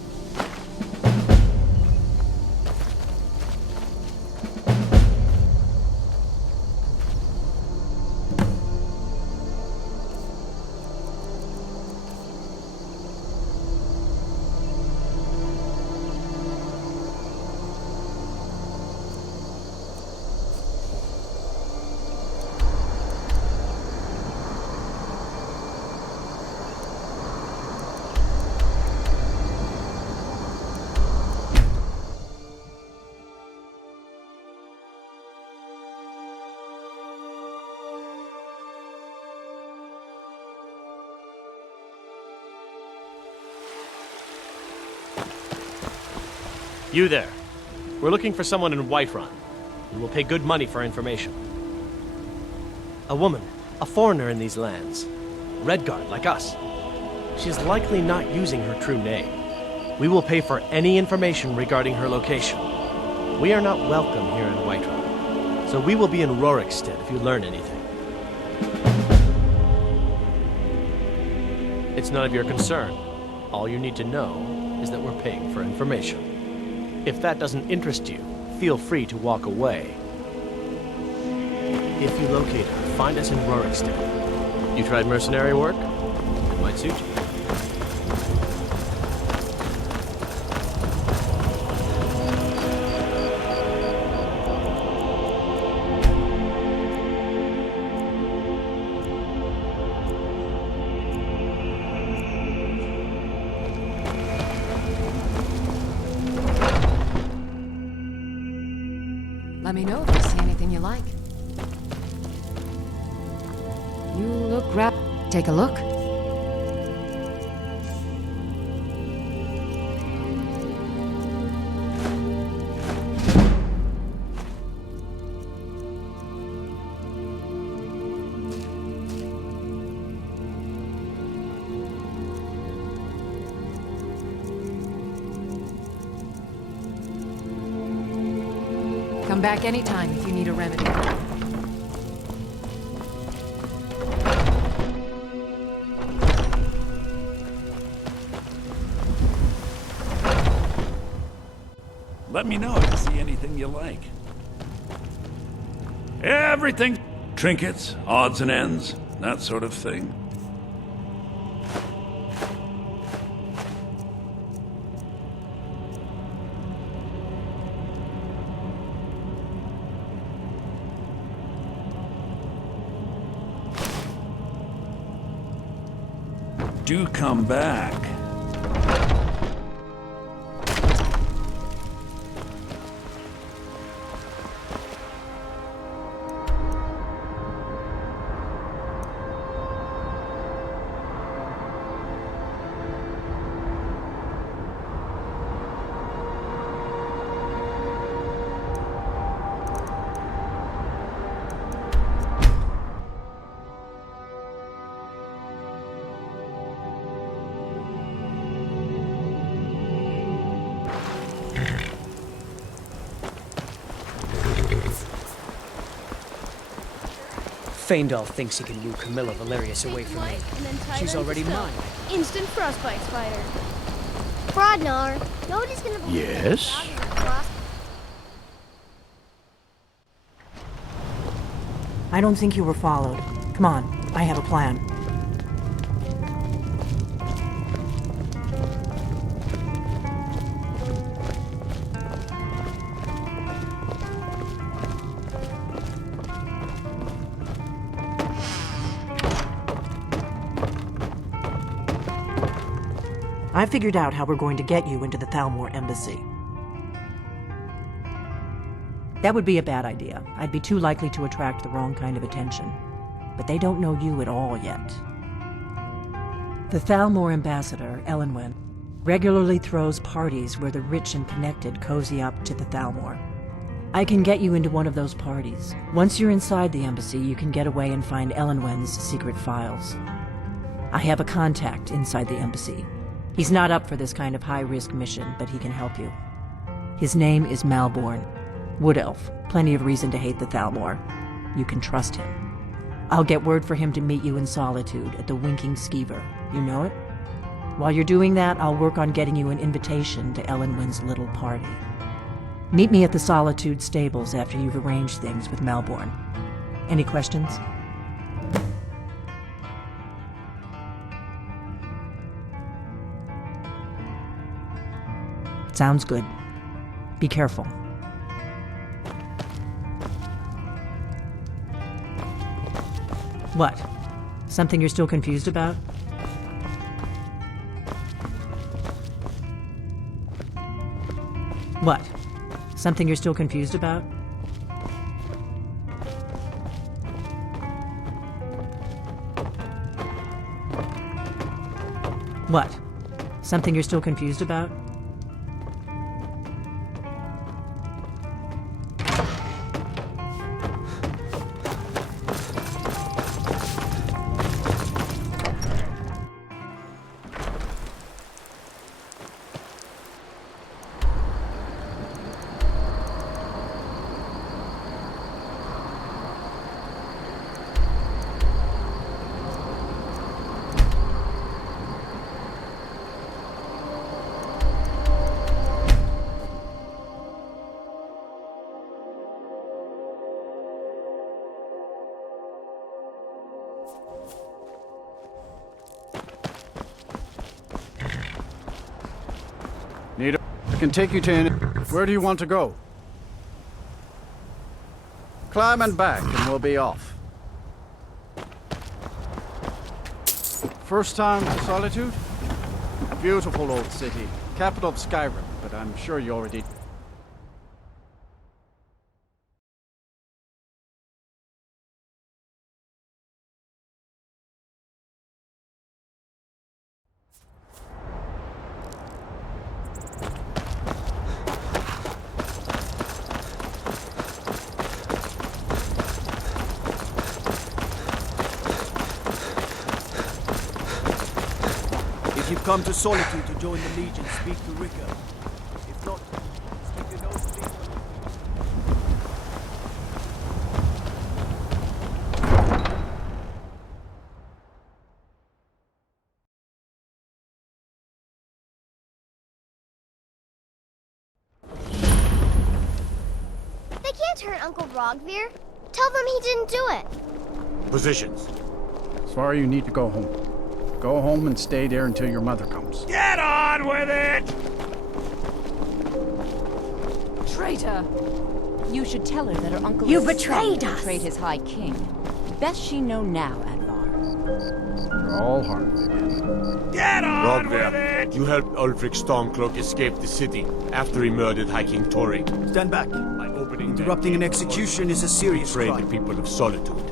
You there. We're looking for someone in Whiterun. We will pay good money for information. A woman, a foreigner in these lands. Redguard, like us. She's likely not using her true name. We will pay for any information regarding her location. We are not welcome here in Whiterun, so we will be in Rorikstead if you learn anything. It's none of your concern. All you need to know is that we're paying for information. If that doesn't interest you, feel free to walk away. If you locate her, find us in Rorikstead. You tried mercenary work? It might suit you. Let me know if you see anything you like. You look Take a look. Come back anytime if you need a remedy. Let me know if you see anything you like. Everything. Trinkets, odds and ends, that sort of thing. Do come back. Feindal thinks he can woo Camilla Valerius away from me. She's already mine. Instant frostbite spider. Brodnar, nobody's gonna believe Yes? I don't think you were followed. Come on, I have a plan. I figured out how we're going to get you into the Thalmor embassy. That would be a bad idea. I'd be too likely to attract the wrong kind of attention. But they don't know you at all yet. The Thalmor ambassador, Elenwen, regularly throws parties where the rich and connected cozy up to the Thalmor. I can get you into one of those parties. Once you're inside the embassy, you can get away and find Elenwen's secret files. I have a contact inside the embassy. He's not up for this kind of high-risk mission, but he can help you. His name is Malborn. Wood Elf. Plenty of reason to hate the Thalmor. You can trust him. I'll get word for him to meet you in Solitude at the Winking Skeever. You know it? While you're doing that, I'll work on getting you an invitation to Elenwen's little party. Meet me at the Solitude stables after you've arranged things with Malborn. Any questions? Sounds good. Be careful. What? Something you're still confused about? What? Something you're still confused about? What? Something you're still confused about? can take you to any... Where do you want to go? Climb and back, and we'll be off. First time to Solitude? Beautiful old city. Capital of Skyrim, but I'm sure you already... If you've come to Solitude to join the Legion, speak to Ricker. If not, stick your nose deep. They can't hurt Uncle Rogvir. Tell them he didn't do it. Positions. Sorry, you need to go home. Go home and stay there until your mother comes. Get on with it! Traitor! You should tell her that her uncle You is betrayed us! betrayed his High King. Best she know now, Advar. You're all harmless again. Get on with Rogver, it! you helped Ulfric Stormcloak escape the city after he murdered High King Tori. Stand back. By opening Interrupting an execution is a serious betrayed crime. the people of Solitude.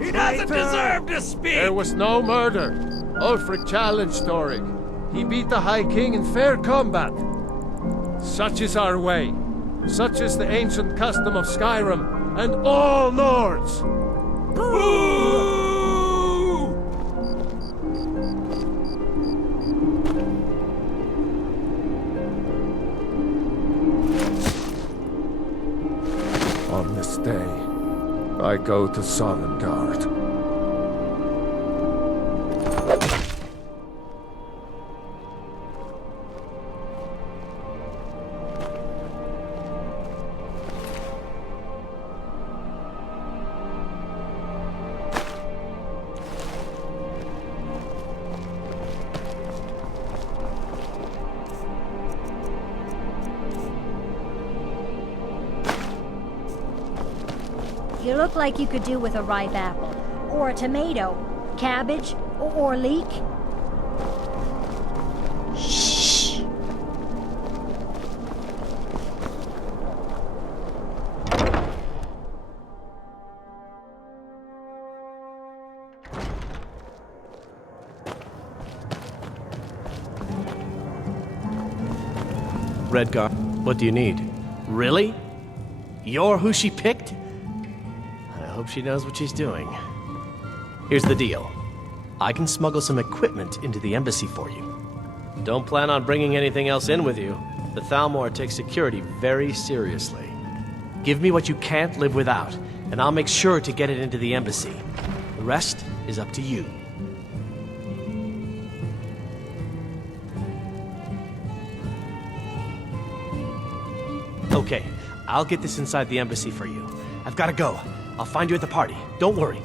He doesn't deserve to speak! There was no murder. Ulfric challenged Thorig. He beat the High King in fair combat. Such is our way. Such is the ancient custom of Skyrim and all Nords. Boo! On this day, I go to Sovngarde. You look like you could do with a ripe apple, or a tomato, cabbage, or leek. Shh. Redgar, what do you need? Really? You're who she picked? I hope she knows what she's doing. Here's the deal. I can smuggle some equipment into the embassy for you. Don't plan on bringing anything else in with you. The Thalmor takes security very seriously. Give me what you can't live without, and I'll make sure to get it into the embassy. The rest is up to you. Okay, I'll get this inside the embassy for you. I've got to go. I'll find you at the party. Don't worry.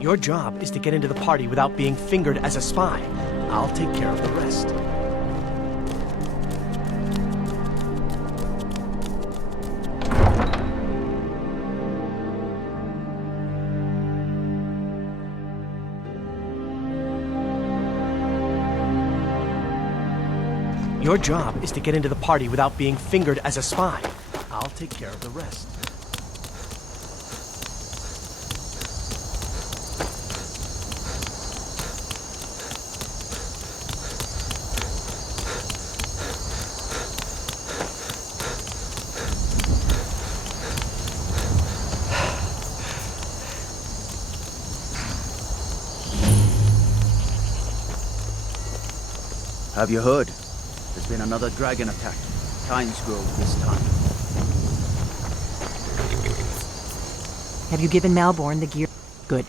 Your job is to get into the party without being fingered as a spy. I'll take care of the rest. Your job is to get into the party without being fingered as a spy. I'll take care of the rest. Have you heard? There's been another dragon attack. Pines Grove this time. Have you given Malborn the gear? Good.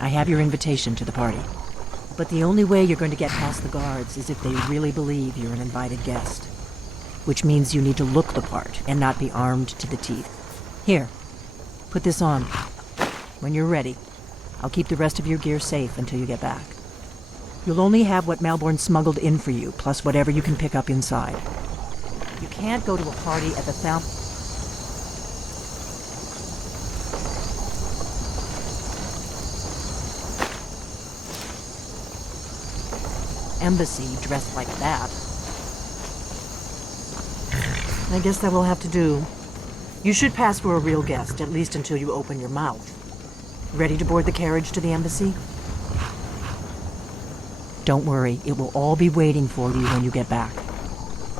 I have your invitation to the party. But the only way you're going to get past the guards is if they really believe you're an invited guest. Which means you need to look the part and not be armed to the teeth. Here, put this on. When you're ready, I'll keep the rest of your gear safe until you get back. You'll only have what Malborn smuggled in for you, plus whatever you can pick up inside. You can't go to a party at the embassy dressed like that. I guess that will have to do. You should pass for a real guest, at least until you open your mouth. Ready to board the carriage to the embassy? Don't worry, it will all be waiting for you when you get back.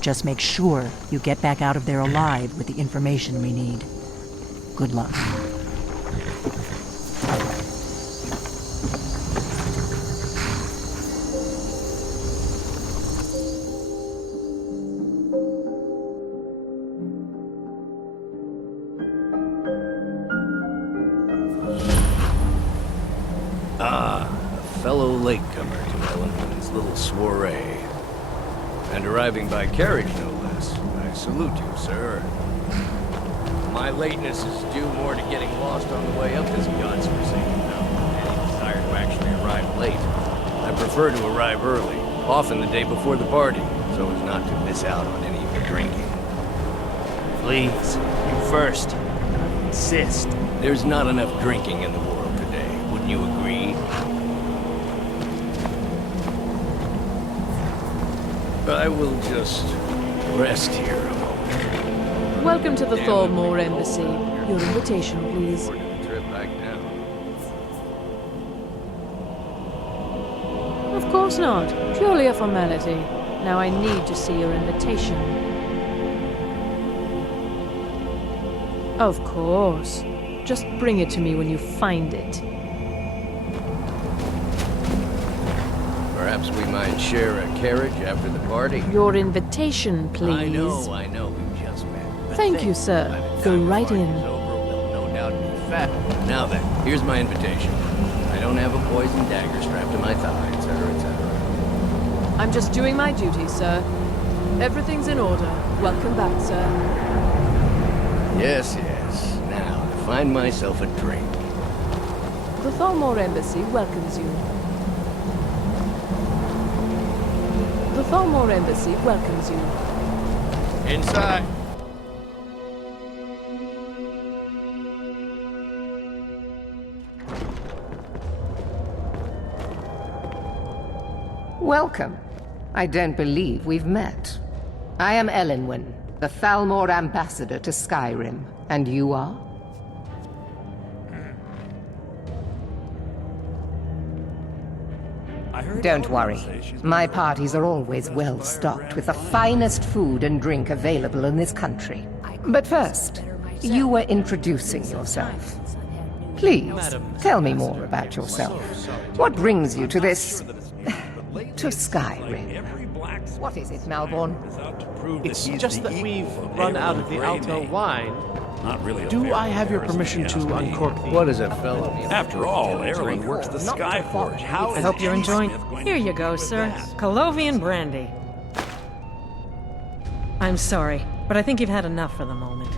Just make sure you get back out of there alive with the information we need. Good luck. Fellow latecomer to Alduin's little soiree. And arriving by carriage, no less. I salute you, sir. My lateness is due more to getting lost on the way up this godforsaken mountain than any desire to actually arrive late. I prefer to arrive early, often the day before the party, so as not to miss out on any of the drinking. Please, you first. I insist. There's not enough drinking in the world today, wouldn't you agree? I will just rest here a moment. Welcome to the Thalmor Embassy. Your invitation, please. Trip back down. Of course not. Purely a formality. Now I need to see your invitation. Of course. Just bring it to me when you find it. Perhaps we might share a carriage after the party? Your invitation, please. I know, we just met. Thank you, sir. Go right in. We'll no doubt be fat. Now then, here's my invitation. I don't have a poison dagger strapped to my thigh, etc., etc. I'm just doing my duty, sir. Everything's in order. Welcome back, sir. Yes. Now, to find myself a drink. The Thalmor Embassy welcomes you. The Thalmor Embassy welcomes you. Inside. Welcome. I don't believe we've met. I am Elenwen, the Thalmor ambassador to Skyrim. And you are? Don't worry. My parties are always well stocked with the finest food and drink available in this country. But first, you were introducing yourself. Please, tell me more about yourself. What brings you to this... to Skyrim? What is it, Malborn? It's just that we've run out of the Alto wine. Not really. Do I have your permission to uncork the... What is a fellow? After all, Erlen works the Skyforge. I hope you're enjoying... Here you go, sir. Colovian brandy. I'm sorry, but I think you've had enough for the moment.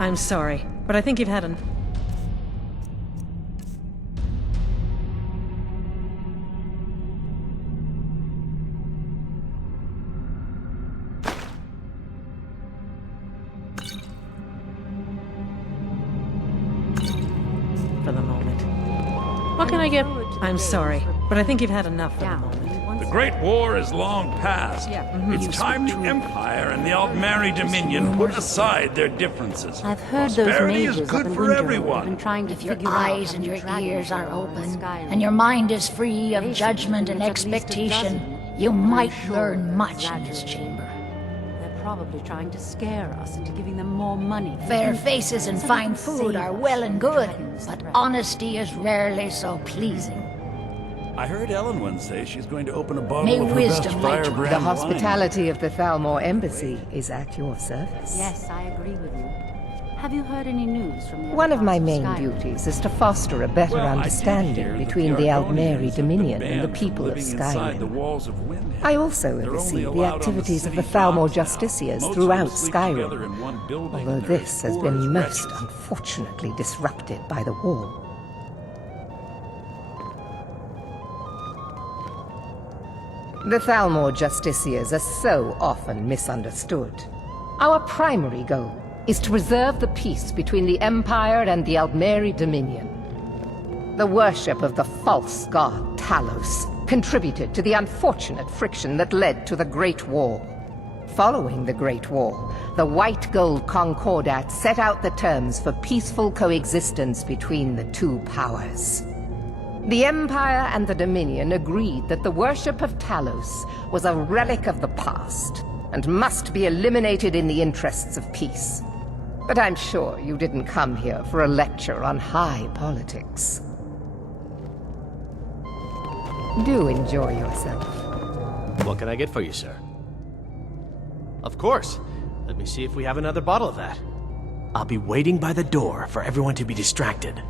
I'm sorry, but I think you've had enough. For the moment. What can I get? I'm sorry, but I think you've had enough for the moment. The Great War is long past. It's time the Empire and the Aldmeri Dominion put aside their differences. I've heard those Prosperity is mages good up in for Winterhold everyone. have been trying to If your figure out eyes how and the your dragons ears are are in open, Skyrim. and your mind is free of They judgment said and there's at least a expectation, dozen, you but I'm might sure learn they're much in this exaggerating. chamber. They're probably trying to scare us into giving them more money. Fair faces and So they fine can food save are us well and from good, dragons but threat. honesty is rarely so pleasing. I heard Elenwen say she's going to open a bottle May of her best wisdom light you. firebrand The wine. hospitality of the Thalmor Embassy is at your service. Yes, I agree with you. Have you heard any news from the One other of my parts main Skyrim? duties is to foster a better Well, I did hear understanding that between the Argonians Aldmeri have Dominion been and the banned from people of living inside the Skyrim. walls of Windhelm. I also They're oversee only the allowed on activities of the city Thalmor docks now. Justiciars Most throughout of them sleep together Skyrim, in one building, although and they're this has poor as been most wretches. unfortunately disrupted by the war. The Thalmor Justiciars are so often misunderstood. Our primary goal is to preserve the peace between the Empire and the Aldmeri Dominion. The worship of the false god Talos contributed to the unfortunate friction that led to the Great War. Following the Great War, the White Gold Concordat set out the terms for peaceful coexistence between the two powers. The Empire and the Dominion agreed that the worship of Talos was a relic of the past and must be eliminated in the interests of peace. But I'm sure you didn't come here for a lecture on high politics. Do enjoy yourself. What can I get for you, sir? Of course. Let me see if we have another bottle of that. I'll be waiting by the door for everyone to be distracted.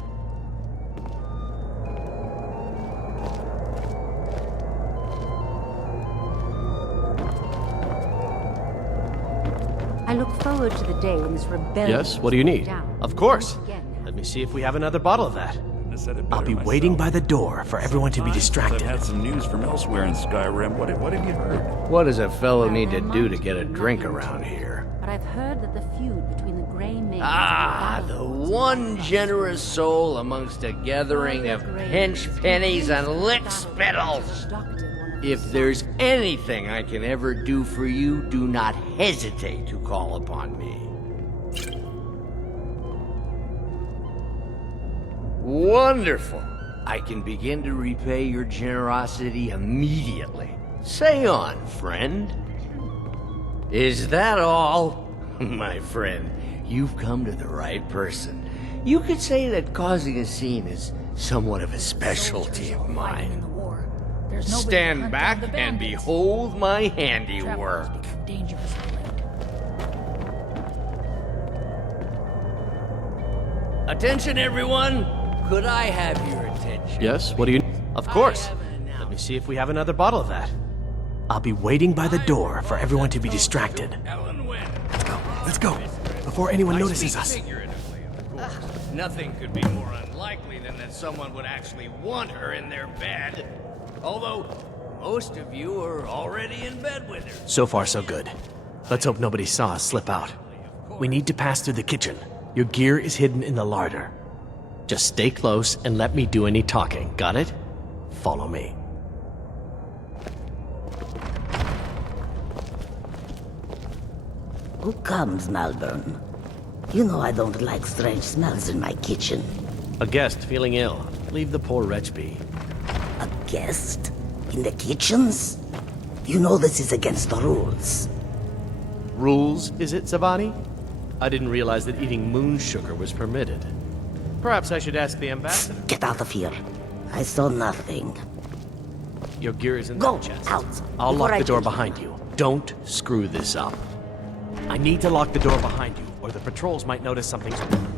I look forward to the day when this rebellion Yes, what do you need? down. Of course. Let me see if we have another bottle of that. I'll be waiting by the door for everyone to be distracted. I've had some news from elsewhere in Skyrim. What have you heard? What does a fellow need to do to get a drink around here? But I've heard that the feud between the Grey Maids Ah, the one generous soul amongst a gathering of pinch pennies and lick spittles. If there's anything I can ever do for you, do not hesitate to call upon me. Wonderful. I can begin to repay your generosity immediately. Say on, friend. Is that all? My friend, you've come to the right person. You could say that causing a scene is somewhat of a specialty of mine. Stand back and behold my handiwork. Attention, everyone! Could I have your attention? Yes, what do you... Of course. Let me see if we have another bottle of that. I'll be waiting by the door for everyone to be distracted. Let's go, before anyone notices us. Nothing could be more unlikely than that someone would actually want her in their bed. Although, most of you are already in bed with her. So far, so good. Let's hope nobody saw us slip out. We need to pass through the kitchen. Your gear is hidden in the larder. Just stay close and let me do any talking, got it? Follow me. Who comes, Malvern? You know I don't like strange smells in my kitchen. A guest feeling ill. Leave the poor wretch be. A guest? In the kitchens? You know this is against the rules. Rules, is it, Zavani? I didn't realize that eating moon sugar was permitted. Perhaps I should ask the ambassador. Get out of here. I saw nothing. Your gear is in Go the chest. out. I'll before lock I the door kill you. behind you. Don't screw this up. I need to lock the door behind you, or the patrols might notice something's wrong.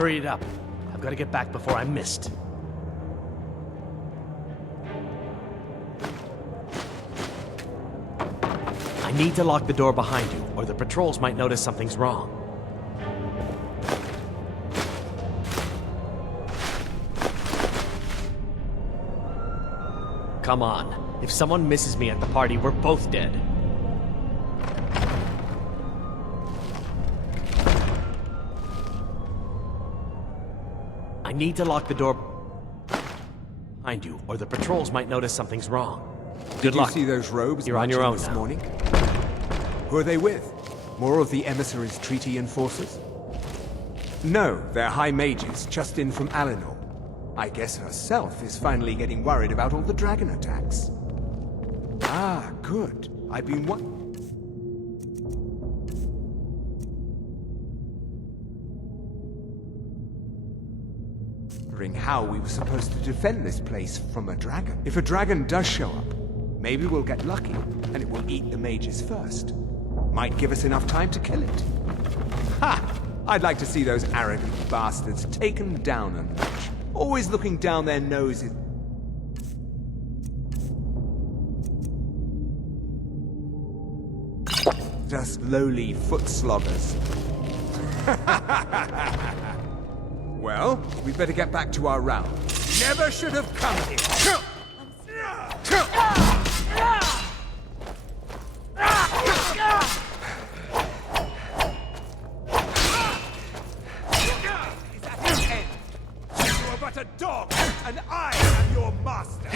Hurry it up. I've got to get back before I'm missed. I need to lock the door behind you, or the patrols might notice something's wrong. Come on. If someone misses me at the party, we're both dead. I need to lock the door behind you, or the patrols might notice something's wrong. Good luck. Did you see those robes You're on your own this now. morning? Who are they with? More of the emissaries' treaty enforcers? No, they're high mages, just in from Alinor. I guess herself is finally getting worried about all the dragon attacks. Ah, good. I've been wondering how we were supposed to defend this place from a dragon. If a dragon does show up, maybe we'll get lucky, and it will eat the mages first. Might give us enough time to kill it. Ha! I'd like to see those arrogant bastards taken down a notch. Always looking down their noses. Just lowly foot sloggers. Well, we'd better get back to our round. Never should have come here. You are but a dog, and I am your master.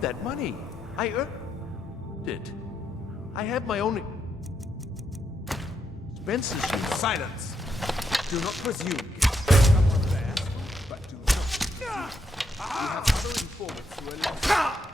borrowed that money. I earned it. I have my own expenses. Silence! Do not presume. Someone there, but do not. We have other informants who are left.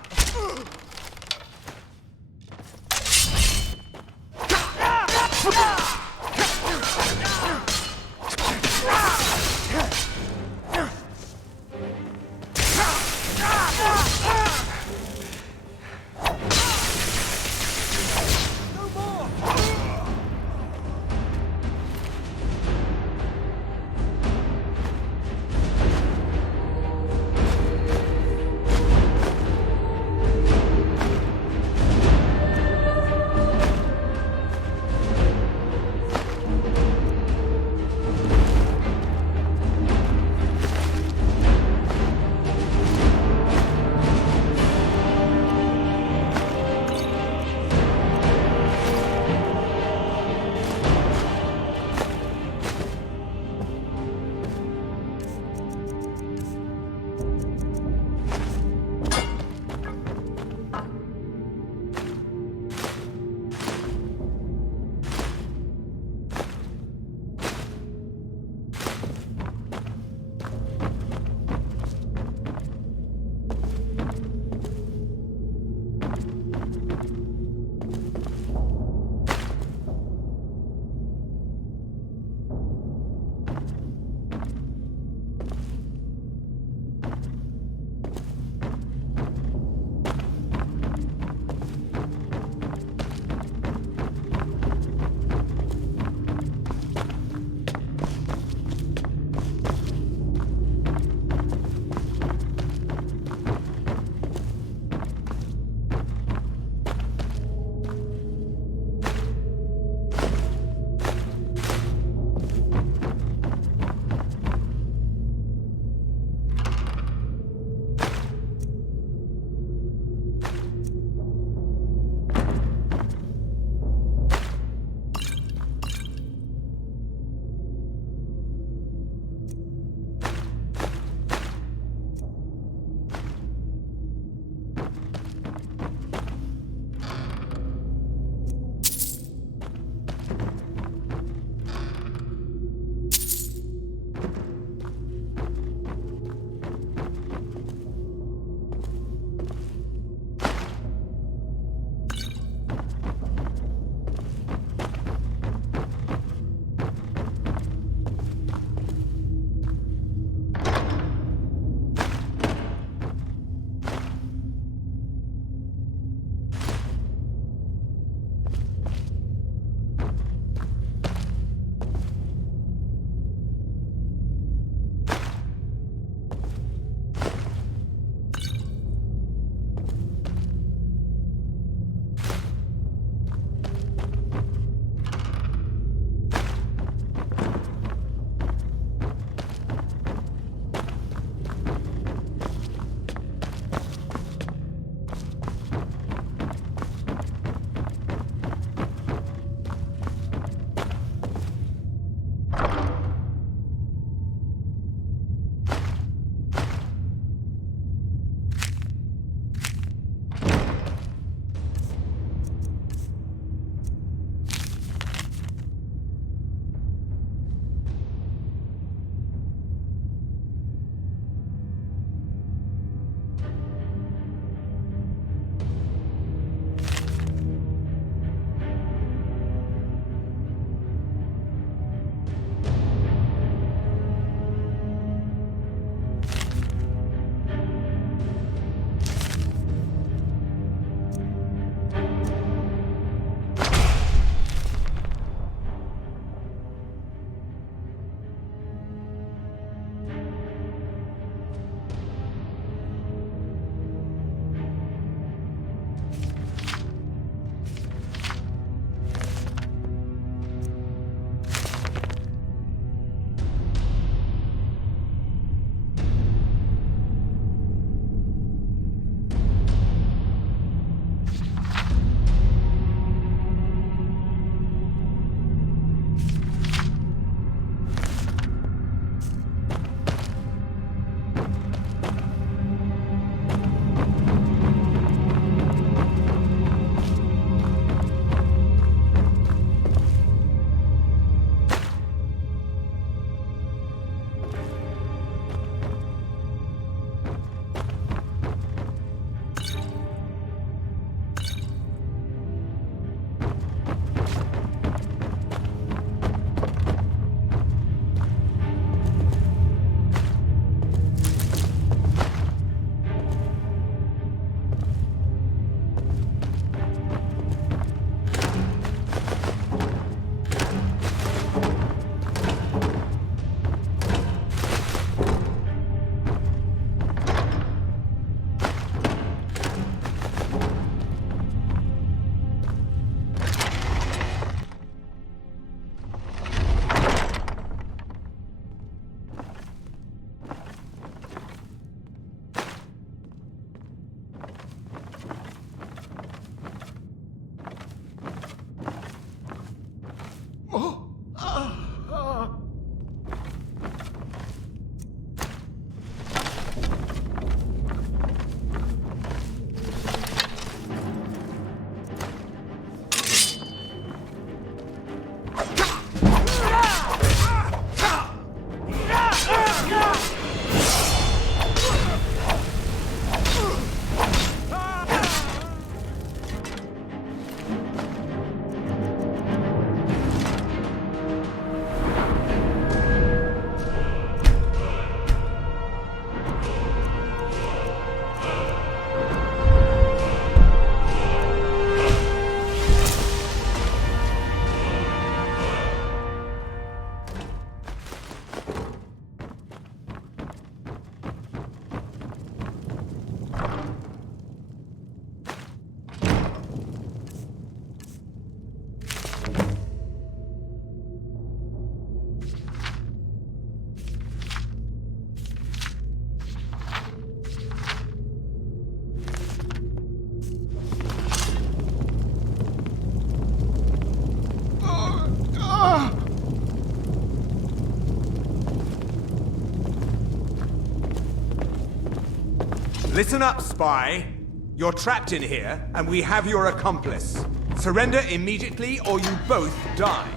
Listen up, spy. You're trapped in here, and we have your accomplice. Surrender immediately, or you both die.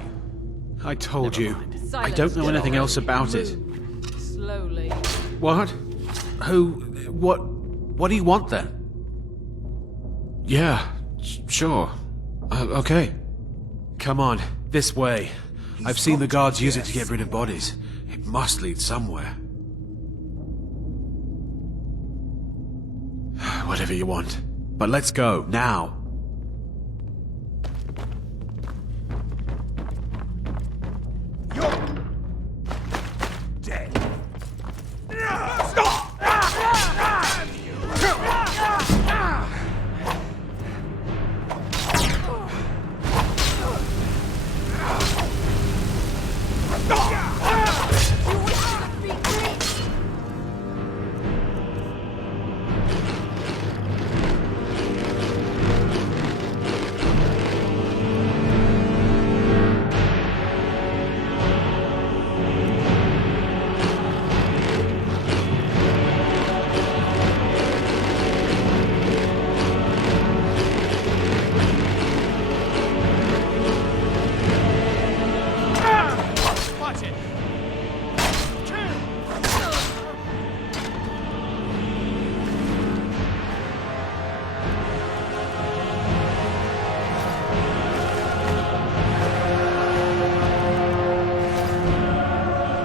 I told you. I Silence, don't know get anything already. else about it. Slowly. What? Who? What do you want then? Yeah, sure. Okay. Come on, this way. I've seen the guards use it to get rid of bodies. It must lead somewhere. Whatever you want. But let's go, now. You're dead.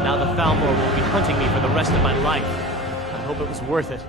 Now the Falmor will be hunting me for the rest of my life. I hope it was worth it.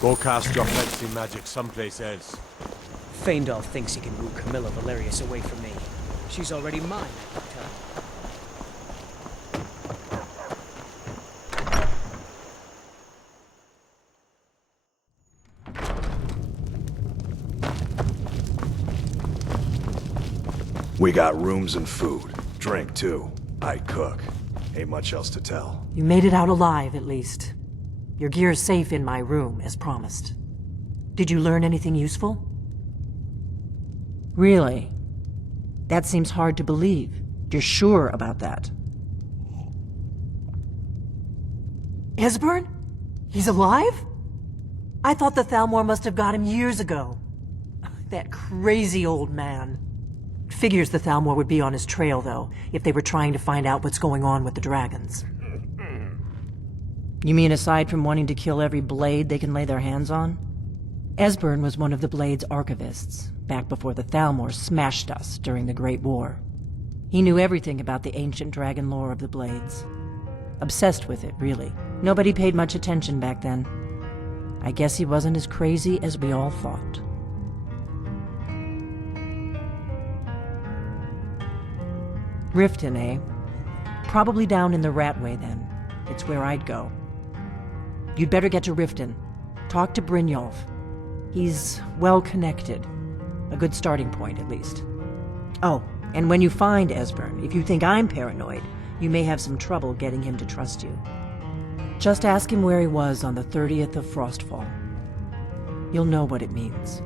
Go cast your fencing magic someplace else. Feindal thinks he can woo Camilla Valerius away from me. She's already mine, I can tell. We got rooms and food. Drink, too. I cook. Ain't much else to tell. You made it out alive, at least. Your gear's safe in my room, as promised. Did you learn anything useful? Really? That seems hard to believe. You're sure about that? Esbern? He's alive? I thought the Thalmor must have got him years ago. That crazy old man. Figures the Thalmor would be on his trail, though, if they were trying to find out what's going on with the dragons. You mean aside from wanting to kill every blade they can lay their hands on? Esbern was one of the Blade's archivists, back before the Thalmor smashed us during the Great War. He knew everything about the ancient dragon lore of the Blades. Obsessed with it, really. Nobody paid much attention back then. I guess he wasn't as crazy as we all thought. Riften, eh? Probably down in the Ratway, then. It's where I'd go. You'd better get to Riften. Talk to Brynjolf. He's well-connected. A good starting point, at least. Oh, and when you find Esbern, if you think I'm paranoid, you may have some trouble getting him to trust you. Just ask him where he was on the 30th of Frostfall. You'll know what it means.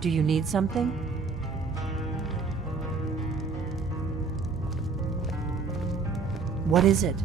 Do you need something? What is it?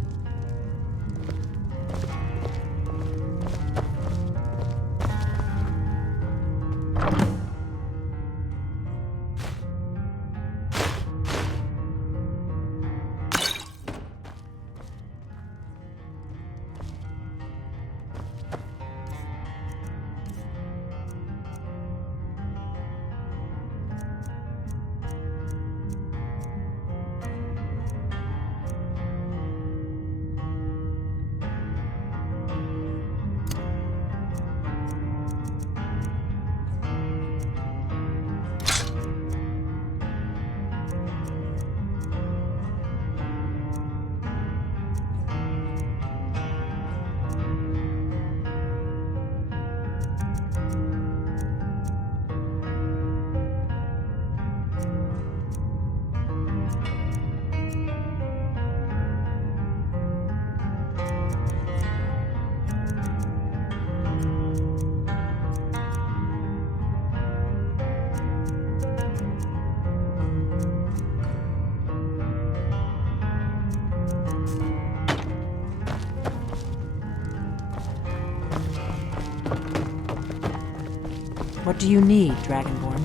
What do you need, Dragonborn?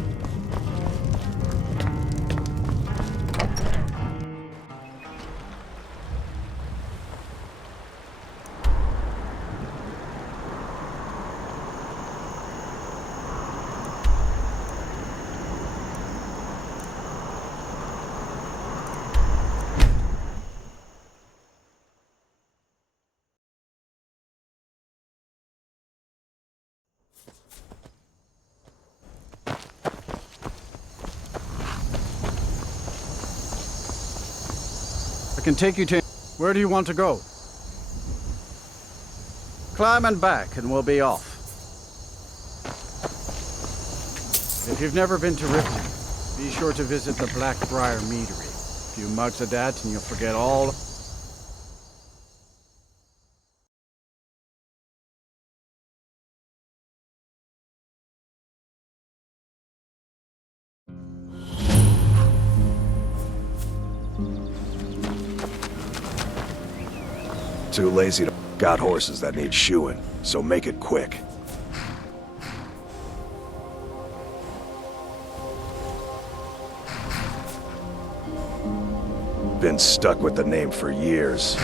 I can take you to... Where do you want to go? Climb and back and we'll be off. If you've never been to Riften, be sure to visit the Blackbriar Meadery. A few mugs of that and you'll forget all... Too lazy to... Got horses that need shoeing, so make it quick. Been stuck with the name for years.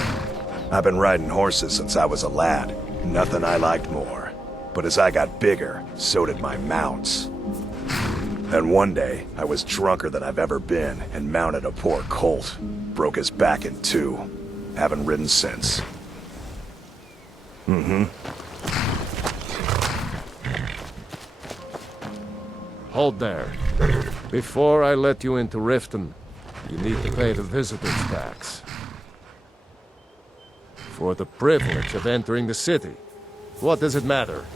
I've been riding horses since I was a lad. Nothing I liked more. But as I got bigger, so did my mounts. And one day, I was drunker than I've ever been and mounted a poor colt. Broke his back in two. Haven't ridden since. Hold there. Before I let you into Riften, you need to pay the visitor's tax. For the privilege of entering the city. What does it matter?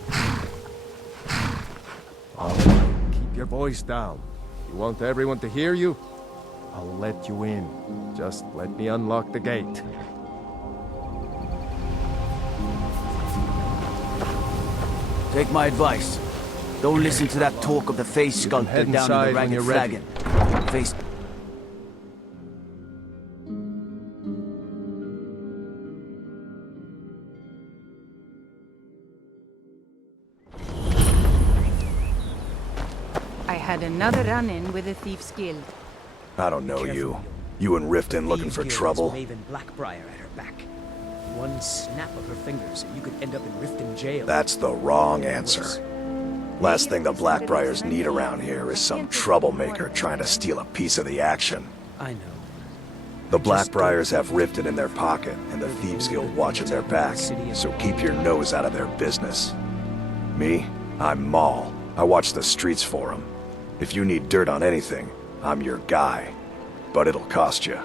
All right, keep Keep your voice down. You want everyone to hear you? I'll let you in. Just let me unlock the gate. Take my advice. Don't listen to that talk of the face sculptor head down in inside the when Ragged you're ready. Flagon. Face... I had another run-in with the Thieves Guild. I don't know you. You and Riften looking for trouble? Maven Blackbriar at her back. One snap of her fingers and you could end up in Riften jail. That's the wrong answer. Last thing the Blackbriars need around here is some troublemaker trying to steal a piece of the action. I know. The Blackbriars have Riften in their pocket, and the Thieves Guild watching their back, so keep your nose out of their business. Me? I'm Maul. I watch the streets for them. If you need dirt on anything, I'm your guy. But it'll cost you.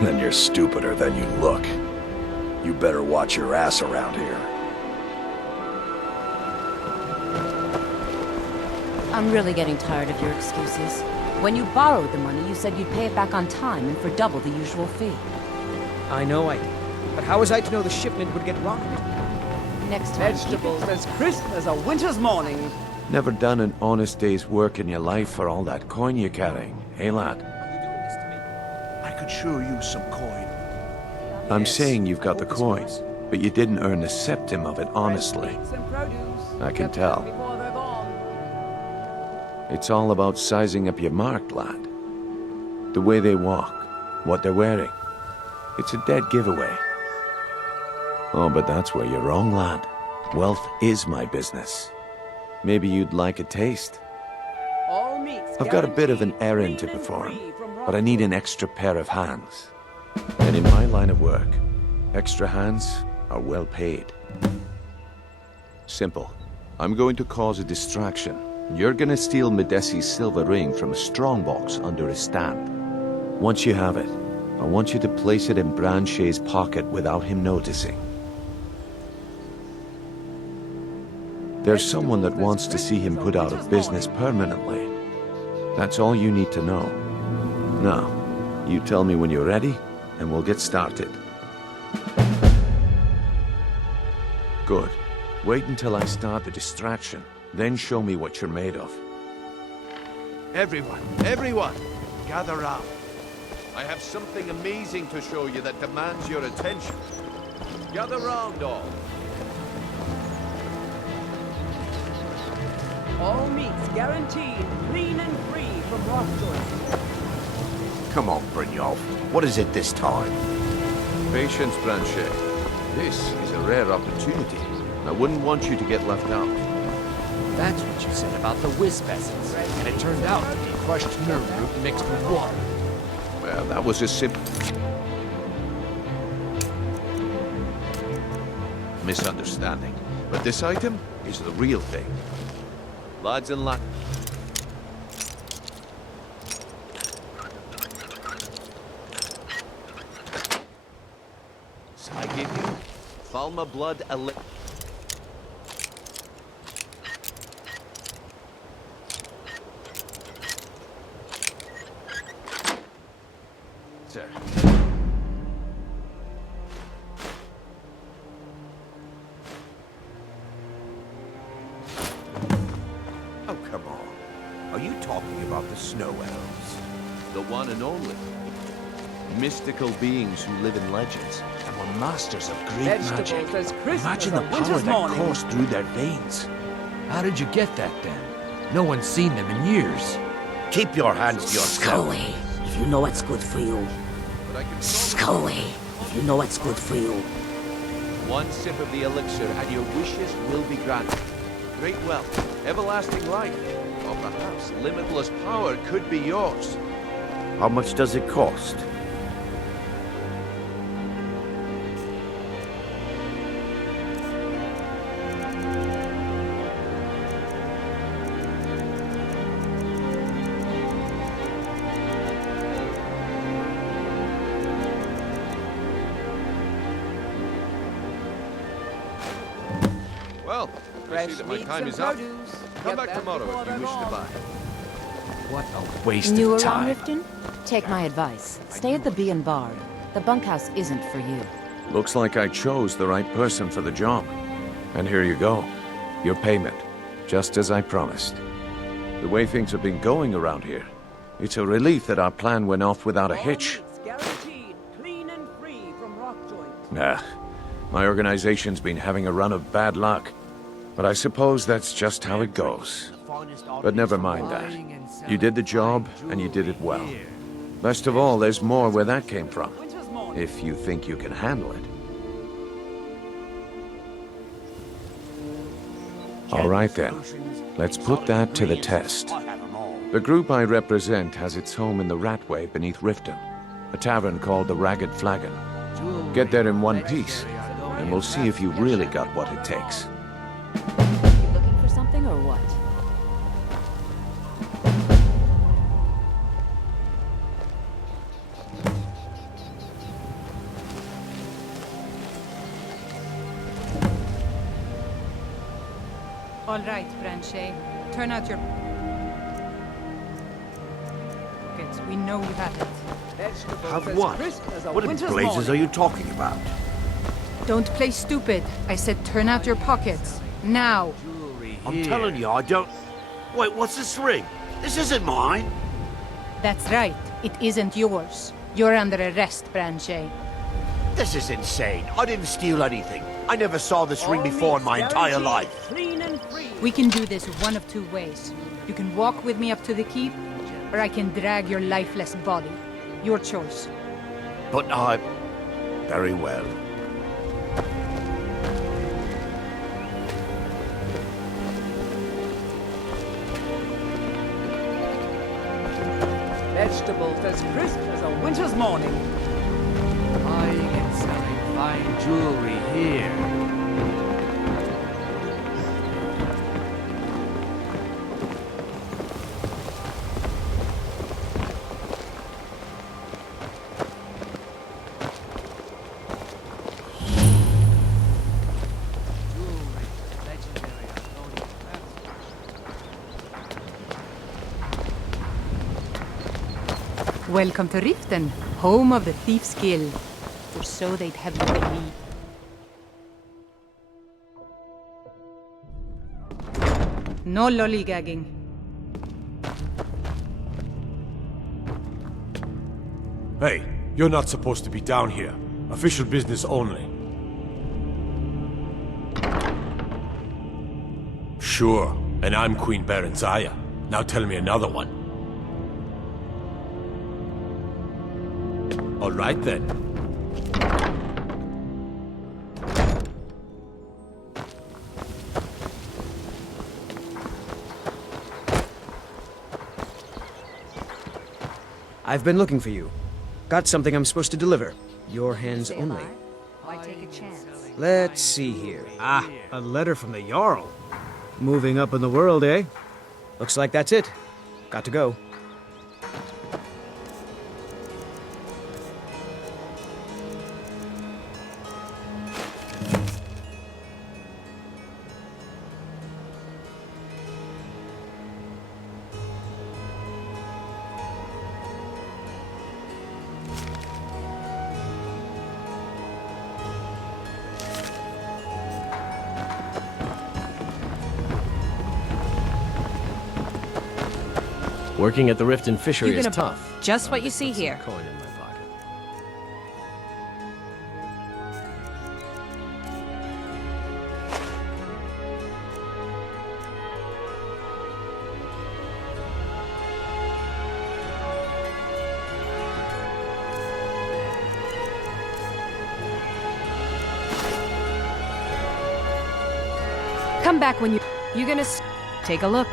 Then you're stupider than you look. You better watch your ass around here. I'm really getting tired of your excuses. When you borrowed the money, you said you'd pay it back on time and for double the usual fee. I know I did. But how was I to know the shipment would get robbed? Next time, Vegetables as crisp as a winter's morning. Never done an honest day's work in your life for all that coin you're carrying, eh, lad? I could sure use some coin. I'm saying you've got the coin, but you didn't earn a septim of it honestly. I can tell. It's all about sizing up your mark, lad. The way they walk, what they're wearing. It's a dead giveaway. Oh, but that's where you're wrong, lad. Wealth is my business. Maybe you'd like a taste. I've got a bit of an errand to perform, but I need an extra pair of hands. And in my line of work, extra hands are well paid. Simple. I'm going to cause a distraction. You're gonna steal Medesi's silver ring from a strongbox under his stand. Once you have it, I want you to place it in Branche's pocket without him noticing. There's someone that wants to see him put out of business permanently. That's all you need to know. Now, you tell me when you're ready, and we'll get started. Good. Wait until I start the distraction, then show me what you're made of. Everyone, gather round. I have something amazing to show you that demands your attention. Gather round, all. All meats guaranteed, clean and free from Rothjoy. Come on, Brynjolf. What is it this time? Patience, Branche. This is a rare opportunity. I wouldn't want you to get left out. That's what you said about the wisp essence. And it turned out to be crushed nerve root mixed with water. Well, that was a simple misunderstanding. But this item is the real thing. Lads and lads. So I give you Falma blood Sir. Oh, come on. Are you talking about the snow elves? The one and only. Mystical beings who live in legends and were masters of great magic. Imagine the power that coursed through their veins. How did you get that then? No one's seen them in years. Keep your hands to yourself. Scully, if you know what's good for you. Scully, if you know what's good for you. One sip of the elixir and your wishes will be granted. Great wealth, everlasting life, or perhaps limitless power could be yours. How much does it cost? I see that my time is up. Come back tomorrow if you wish to buy. What a waste New of around time. Riften? Take my advice. Stay at the Bee and Bard. The bunkhouse isn't for you. Looks like I chose the right person for the job. And here you go. Your payment. Just as I promised. The way things have been going around here, it's a relief that our plan went off without a hitch. Guaranteed, clean and free from rock joint. Nah. My organization's been having a run of bad luck. But I suppose that's just how it goes. But never mind that. You did the job, and you did it well. Best of all, there's more where that came from. If you think you can handle it. All right then. Let's put that to the test. The group I represent has its home in the Ratway beneath Riften, a tavern called the Ragged Flagon. Get there in one piece, and we'll see if you really got what it takes. You looking for something or what? All right, Branche. Turn out your... pockets. We know you have it. Have what? What in blazes are you talking about? Don't play stupid. I said turn out your pockets. Now. I'm telling you, I don't... Wait, what's this ring? This isn't mine. That's right. It isn't yours. You're under arrest, Branche. This is insane. I didn't steal anything. I never saw this ring before in my entire life. Clean and free. We can do this one of two ways. You can walk with me up to the keep, or I can drag your lifeless body. Your choice. But I... Very well. Vegetables as crisp as a winter's morning. Buying and selling fine jewelry here. Welcome to Riften, home of the Thief's Guild. Or so they'd have you believe. No lollygagging. Hey, you're not supposed to be down here. Official business only. Sure, and I'm Queen Berenzaya. Now tell me another one. All right then. I've been looking for you. Got something I'm supposed to deliver. Your hands only. Why take a chance? Let's see here. Ah, a letter from the Jarl. Moving up in the world, eh? Looks like that's it. Got to go. Working at the Riften fishery is tough. Just what you see here. Coin in my pocket. Come back when you're gonna take a look.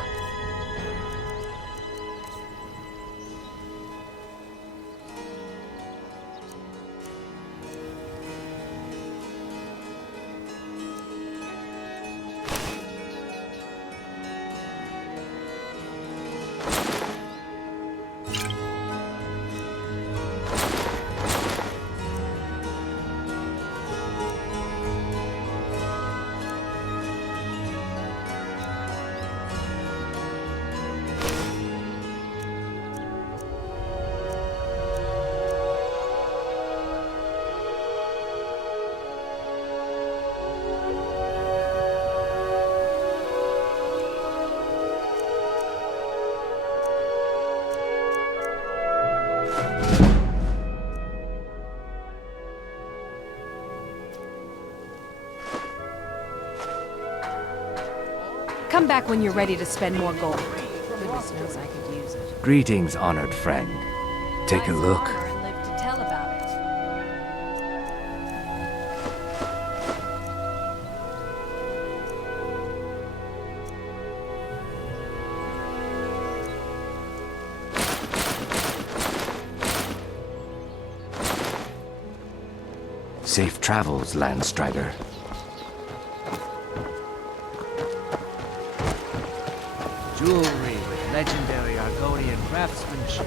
Come back when you're ready to spend more gold. Goodness knows I could use it. Greetings, honored friend. Take a look. And live to tell about it. Safe travels, Landstrider. Jewelry with legendary Argonian craftsmanship.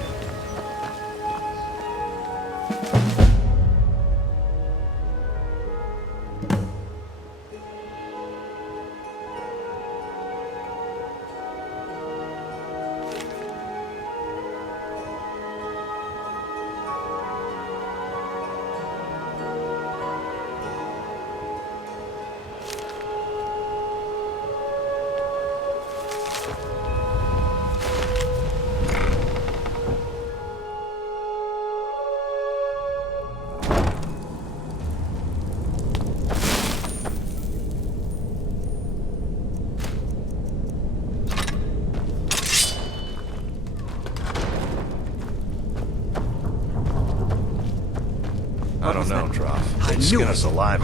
I don't know, Trough. They'd skin us alive.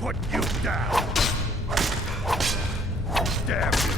Put you down. Damn you.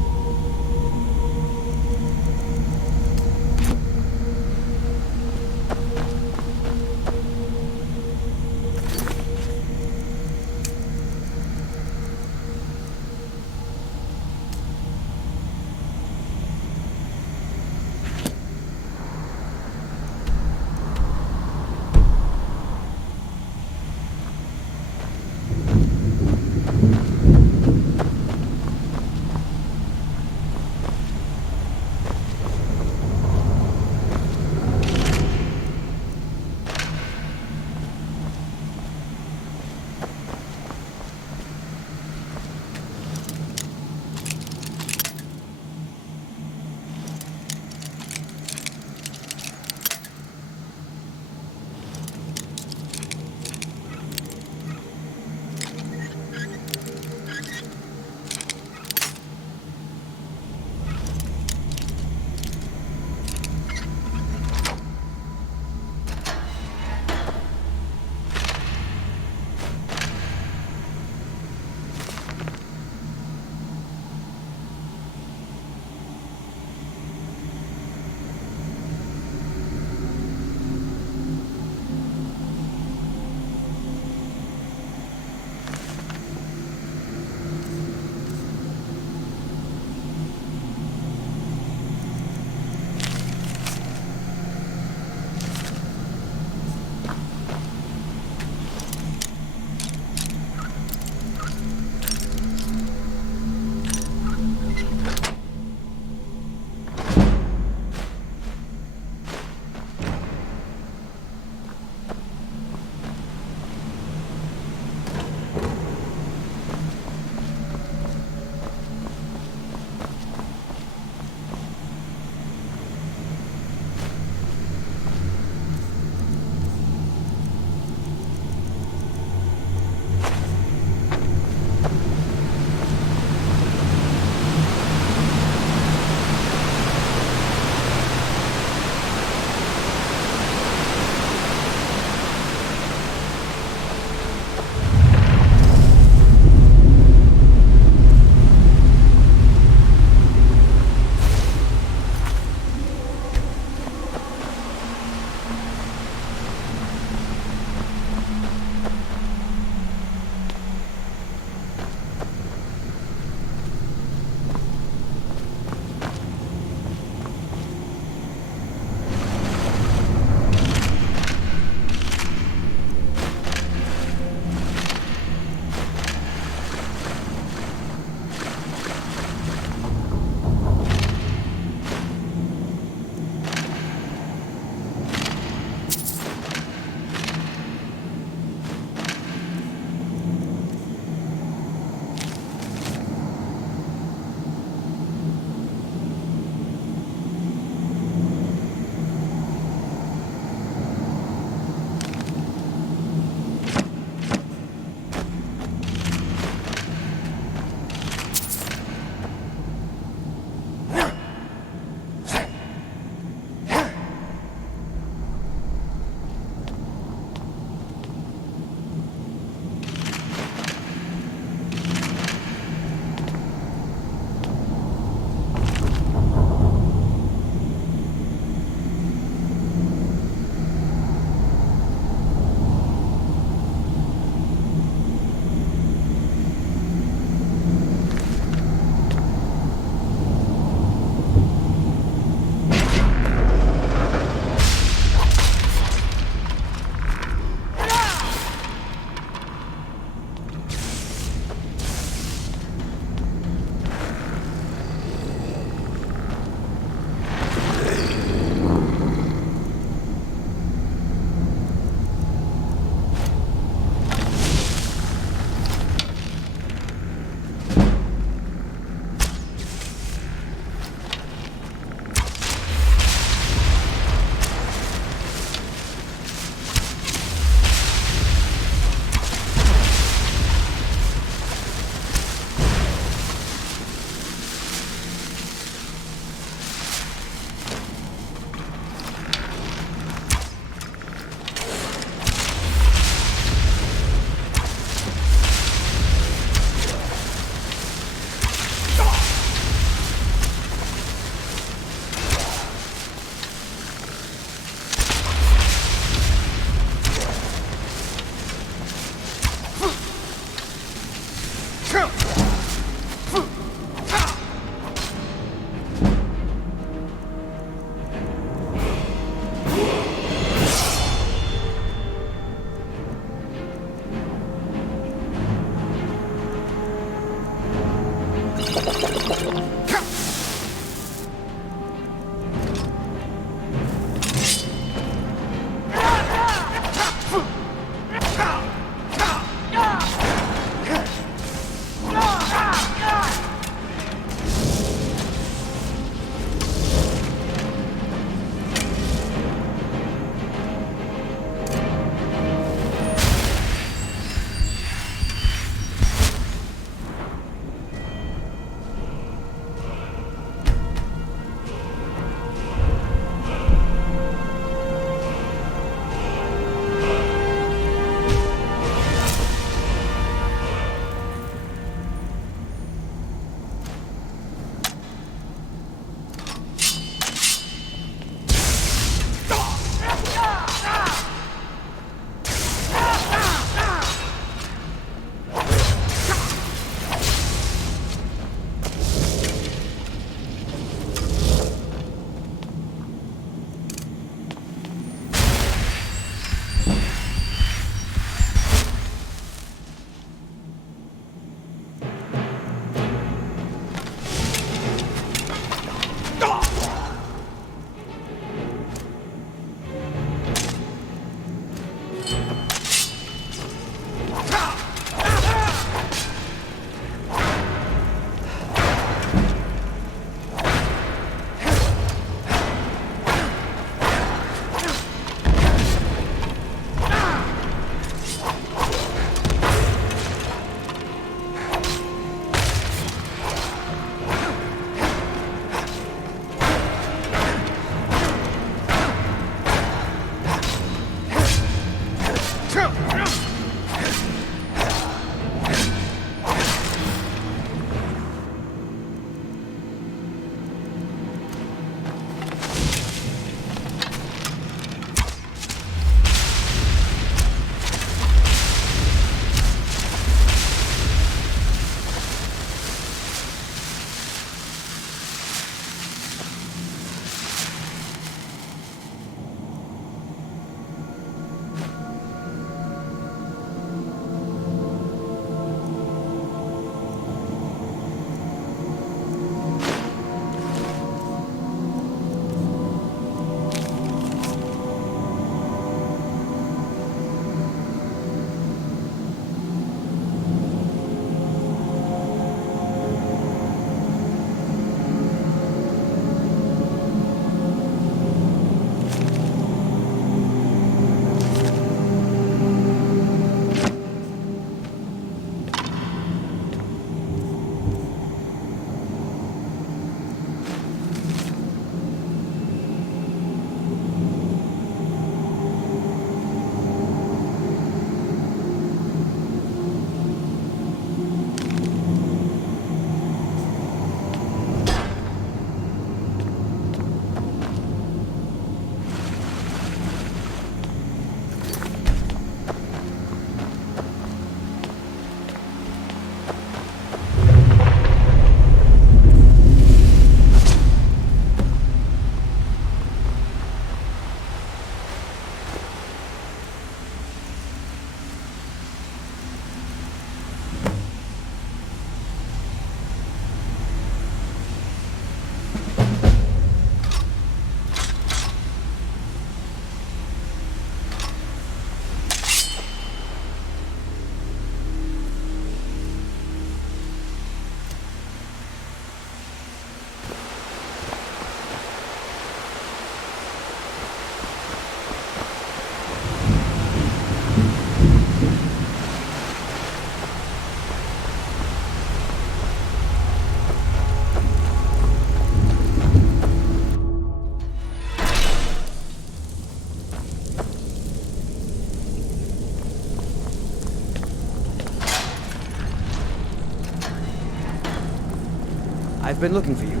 I've been looking for you.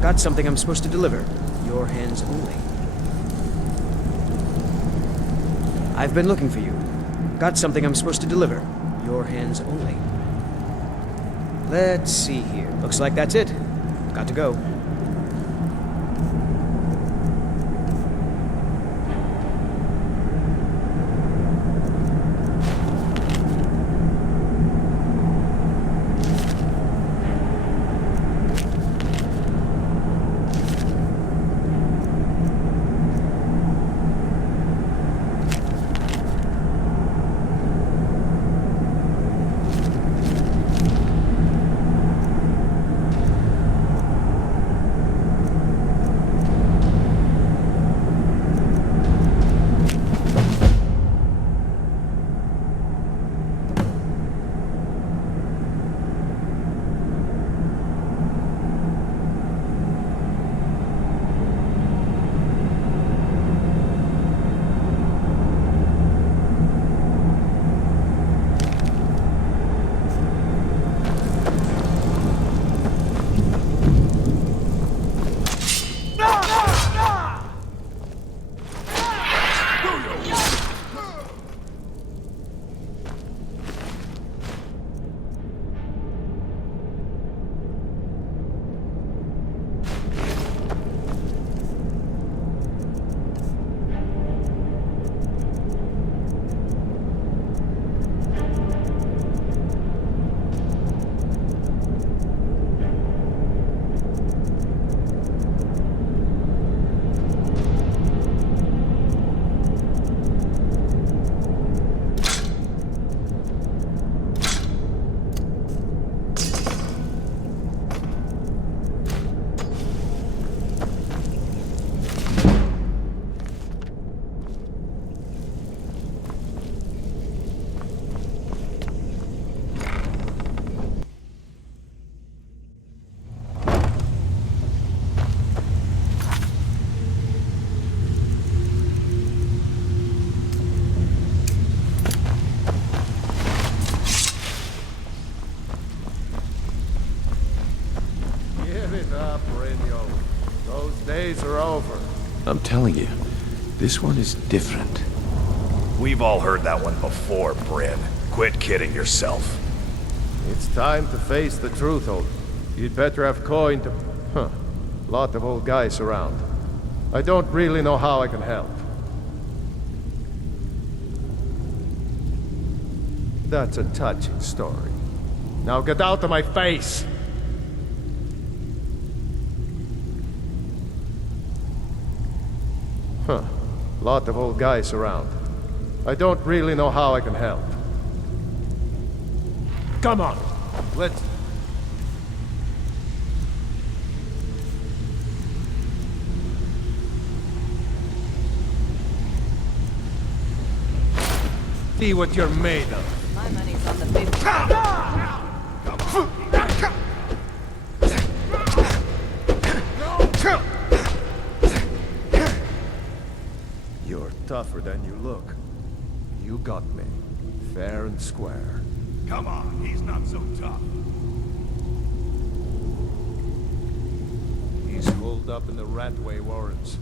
Got something I'm supposed to deliver. Your hands only. I've been looking for you. Got something I'm supposed to deliver. Your hands only. Let's see here. Looks like that's it. Got to go. Are over. I'm telling you, this one is different. We've all heard that one before, Bryn. Quit kidding yourself. It's time to face the truth, old. You'd better have coin to... Lot of old guys around. I don't really know how I can help. That's a touching story. Now get out of my face! Lot of old guys around. I don't really know how I can help. Come on, let's... see what you're made of. My money's on the big... You're tougher than you look. You got me, fair and square. Come on, he's not so tough. He's holed up in the Ratway Warrens.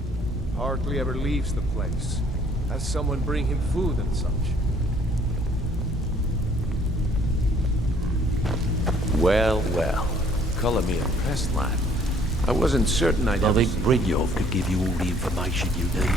Hardly ever leaves the place. Has someone bring him food and such. Well, well. Colour me impressed, lad. I wasn't certain I'd I ever... think Brynjolf could give you all the information you need.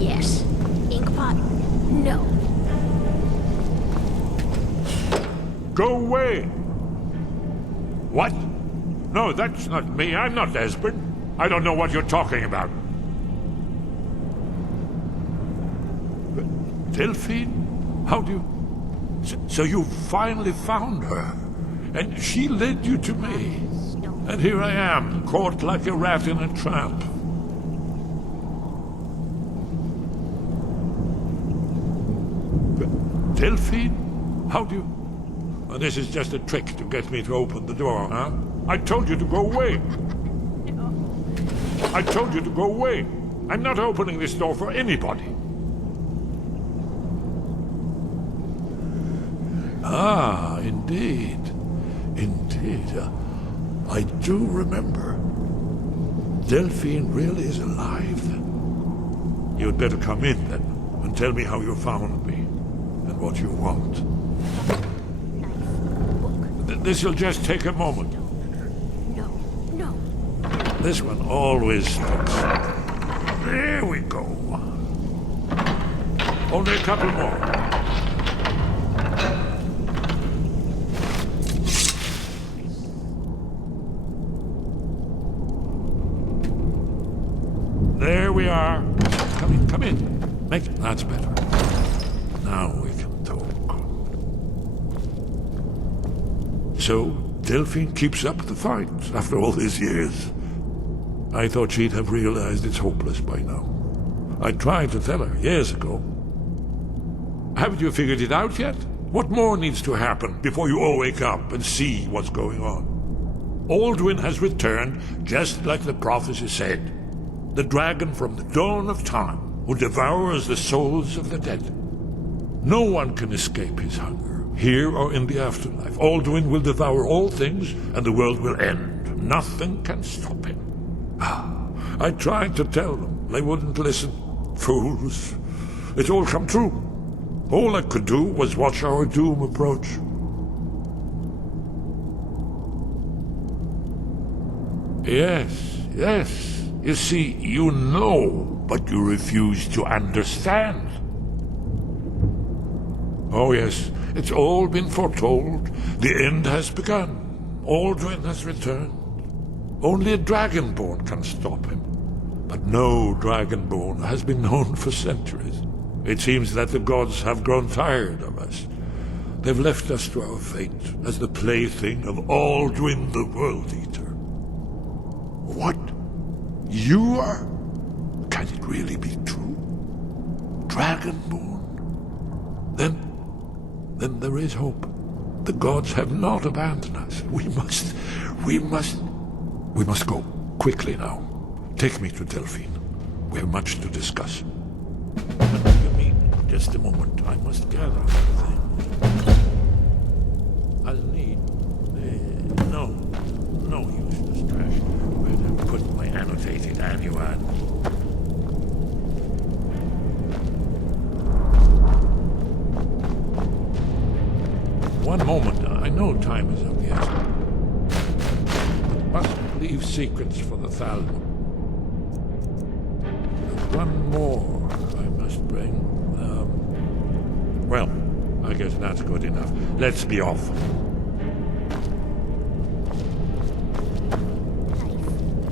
Yes. Inkpot? No. Go away! What? No, that's not me. I'm not Esbern. I don't know what you're talking about. Delphine? How do you... So you finally found her, and she led you to me. And here I am, caught like a rat in a trap. Delphine? How do you... Oh, this is just a trick to get me to open the door, huh? I told you to go away. I told you to go away. I'm not opening this door for anybody. Ah, indeed. Indeed. I do remember. Delphine really is alive, then. You'd better come in, then, and tell me how you found me, and what you want. This'll just take a moment. No. This one always sticks. There we go. Only a couple more. There we are. Come in. That's better. Now we can talk. So, Delphine keeps up the fight after all these years. I thought she'd have realized it's hopeless by now. I tried to tell her years ago. Haven't you figured it out yet? What more needs to happen before you all wake up and see what's going on? Alduin has returned just like the prophecy said. The dragon from the dawn of time who devours the souls of the dead. No one can escape his hunger, here or in the afterlife. Alduin will devour all things, and the world will end. Nothing can stop him. I tried to tell them. They wouldn't listen. Fools. It's all come true. All I could do was watch our doom approach. Yes. You see, you know, but you refuse to understand. Oh yes, it's all been foretold. The end has begun. Alduin has returned. Only a Dragonborn can stop him. But no Dragonborn has been known for centuries. It seems that the gods have grown tired of us. They've left us to our fate as the plaything of Alduin the World Eater. What? You are? Can it really be true? Dragonborn? Then there is hope. The gods have not abandoned us. We must go. Quickly now. Take me to Delphine. We have much to discuss. What do you mean? Just a moment. I must gather everything. I'll need... No useless trash. Where did I put my annotated annual? One moment. I know time is of the essence. Must leave secrets for the Thalmor. There's one more I must bring. Well, I guess that's good enough. Let's be off.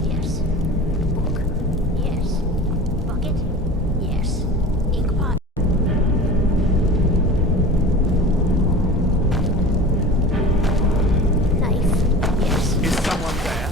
Yes. Book? Yes. Bucket? Yes. Inkpot? Knife? Yes. Is someone there?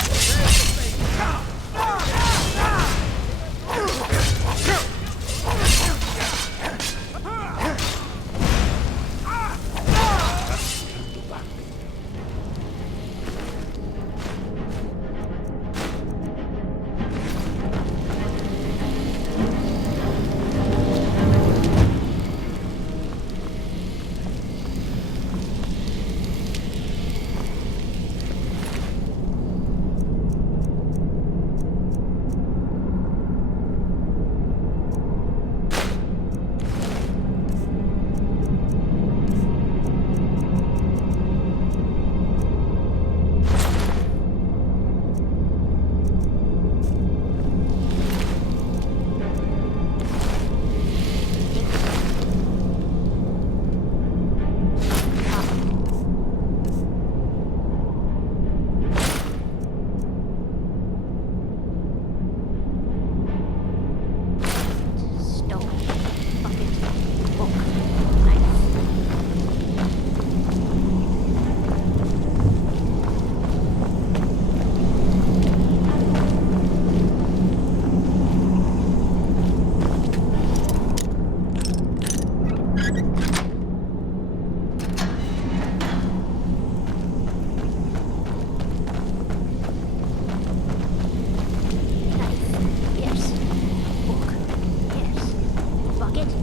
Biscuit?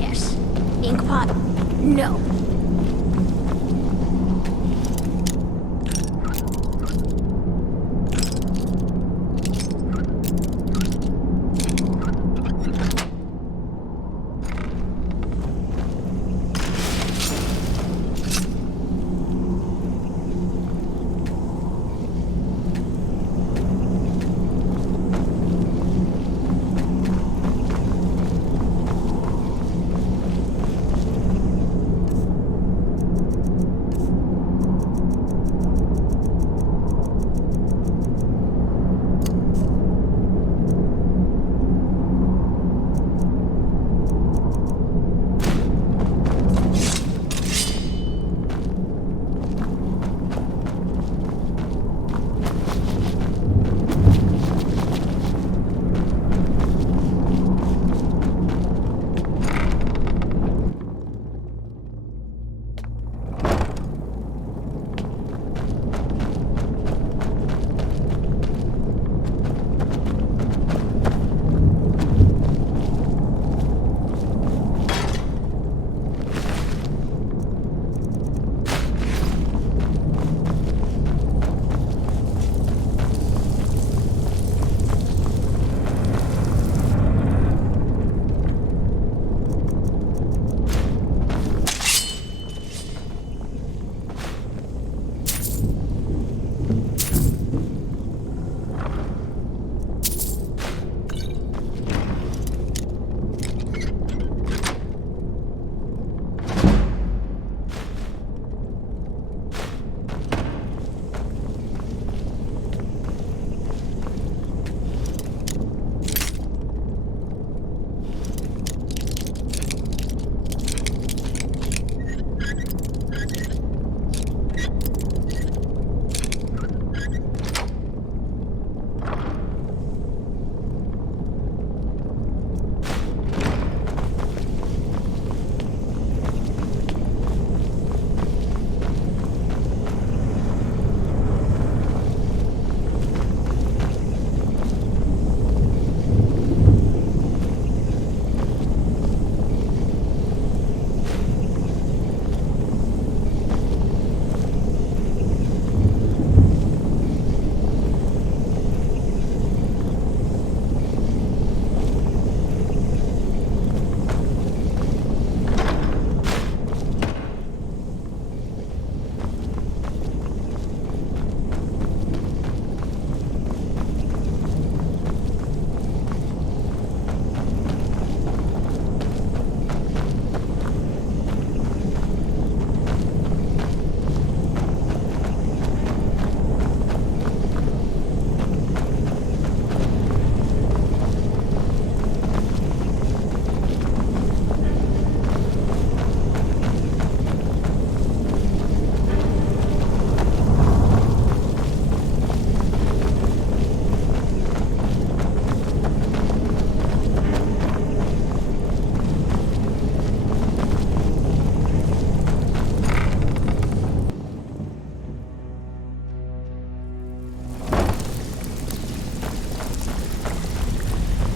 Yes. Inkpot? No.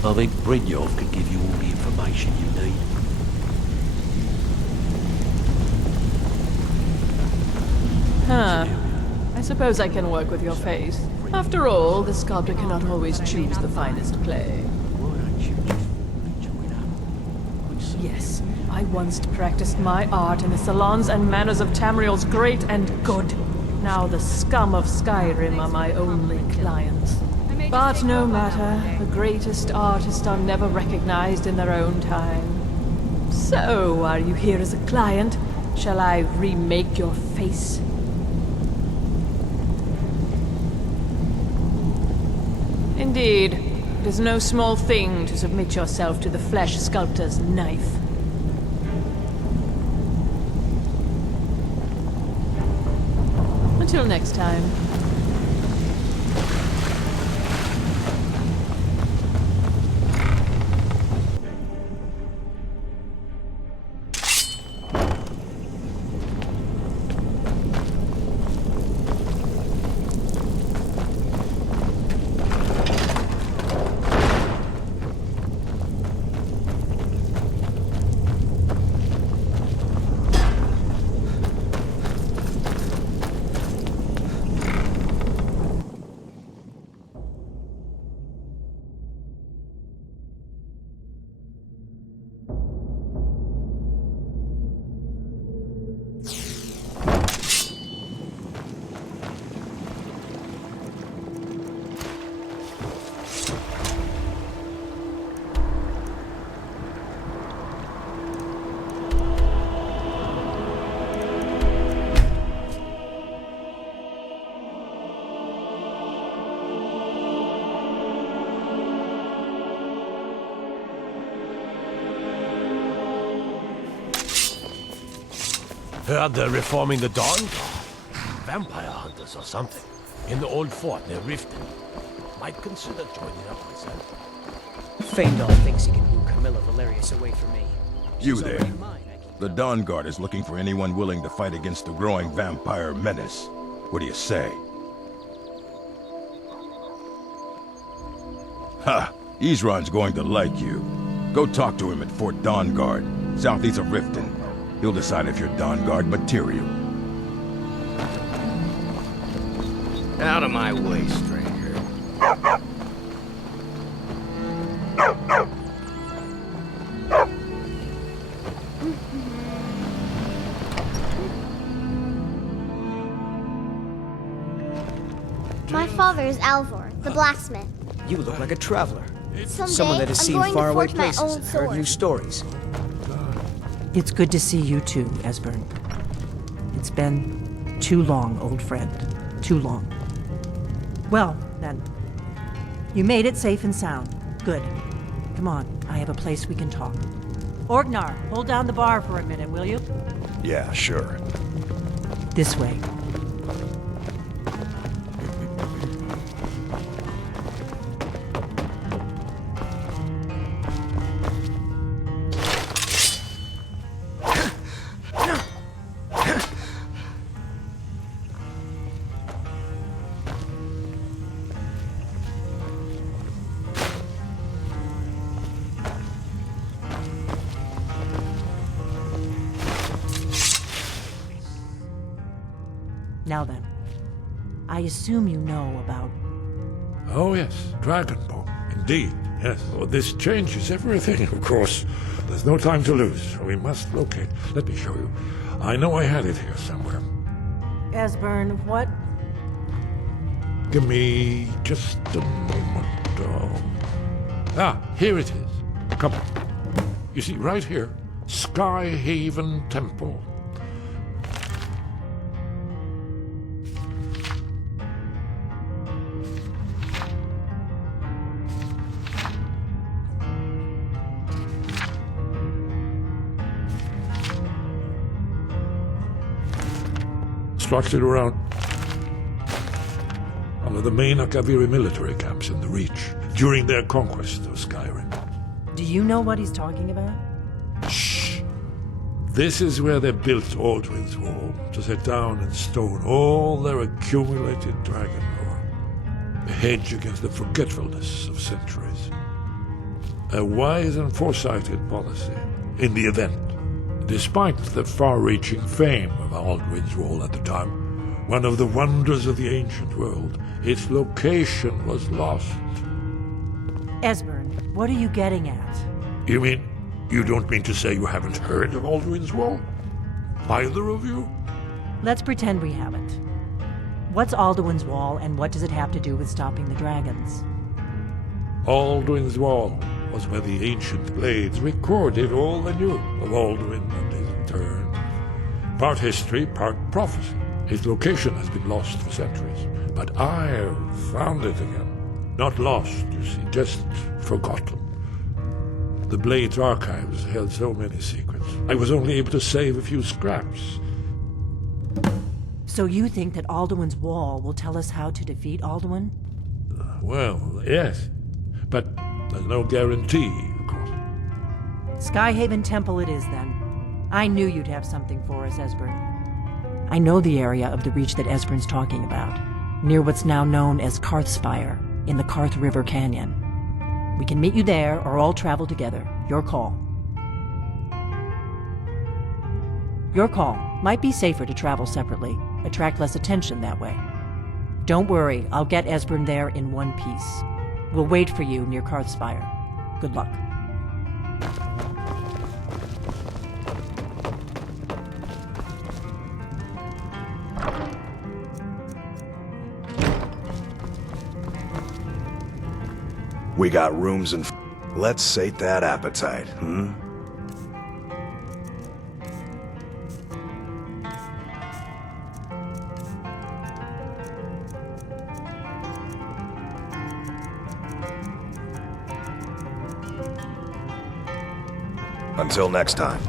I think Brynjolf can give you all the information you need. Huh. I suppose I can work with your face. After all, the sculptor cannot always choose the finest clay. Yes, I once practiced my art in the salons and manners of Tamriel's great and good. Now the scum of Skyrim are my only clients. But no matter, the greatest artists are never recognized in their own time. So, are you here as a client? Shall I remake your face? Indeed, it is no small thing to submit yourself to the flesh sculptor's knife. Until next time. Heard they're reforming the Dawn Guard. Vampire hunters or something. In the old fort near Riften. Might consider joining up myself. Feindal thinks he can woo Camilla Valerius away from me. You She's there. already mine. The Dawn Guard is looking for anyone willing to fight against the growing vampire menace. What do you say? Ha! Isran's going to like you. Go talk to him at Fort Dawnguard, southeast of Riften. He'll decide if you're Dawnguard material. Out of my way, stranger. My father is Alvor, the blacksmith. You look like a traveler. Someday, Someone that has I'm seen going to faraway forge my places own and heard sword. new stories. It's good to see you too, Esbern. It's been too long, old friend. Too long. Well, then. You made it safe and sound. Good. Come on, I have a place we can talk. Orgnar, hold down the bar for a minute, will you? Yeah, sure. This way. Now then, I assume you know about... Oh yes, Dragonborn. Indeed, yes. Oh, this changes everything, of course. There's no time to lose. We must locate. Let me show you. I know I had it here somewhere. Esbern, what? Give me just a moment. Here it is. Come on. You see, right here, Skyhaven Temple. Structured around one of the main Akaviri military camps in the Reach during their conquest of Skyrim. Do you know what he's talking about? Shh! This is where they built Alduin's Wall, to set down in stone all their accumulated dragon lore. A hedge against the forgetfulness of centuries. A wise and foresighted policy in the event. Despite the far-reaching fame of Alduin's Wall at the time, one of the wonders of the ancient world, its location was lost. Esbern, what are you getting at? You mean, you don't mean to say you haven't heard of Alduin's Wall? Either of you? Let's pretend we haven't. What's Alduin's Wall, and what does it have to do with stopping the dragons? Alduin's Wall was where the ancient blades recorded all they knew of Alduin and his return. Part history, part prophecy. His location has been lost for centuries, but I've found it again. Not lost, you see, just forgotten. The Blade's archives held so many secrets. I was only able to save a few scraps. So you think that Alduin's Wall will tell us how to defeat Alduin? Well, yes, but there's no guarantee, of course. Skyhaven Temple it is, then. I knew you'd have something for us, Esbern. I know the area of the Reach that Esbern's talking about, near what's now known as Karthspire, in the Karth River Canyon. We can meet you there, or all travel together. Your call. Your call. Might be safer to travel separately. Attract less attention that way. Don't worry, I'll get Esbern there in one piece. We'll wait for you near Karthspire. Good luck. We got rooms and... Let's sate that appetite, hmm? Until next time.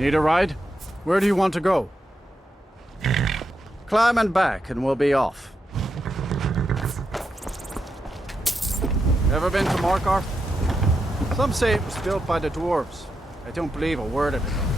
Need a ride? Where do you want to go? Climb and back and we'll be off. Ever been to Morkarth? Some say it was built by the dwarves. I don't believe a word of it.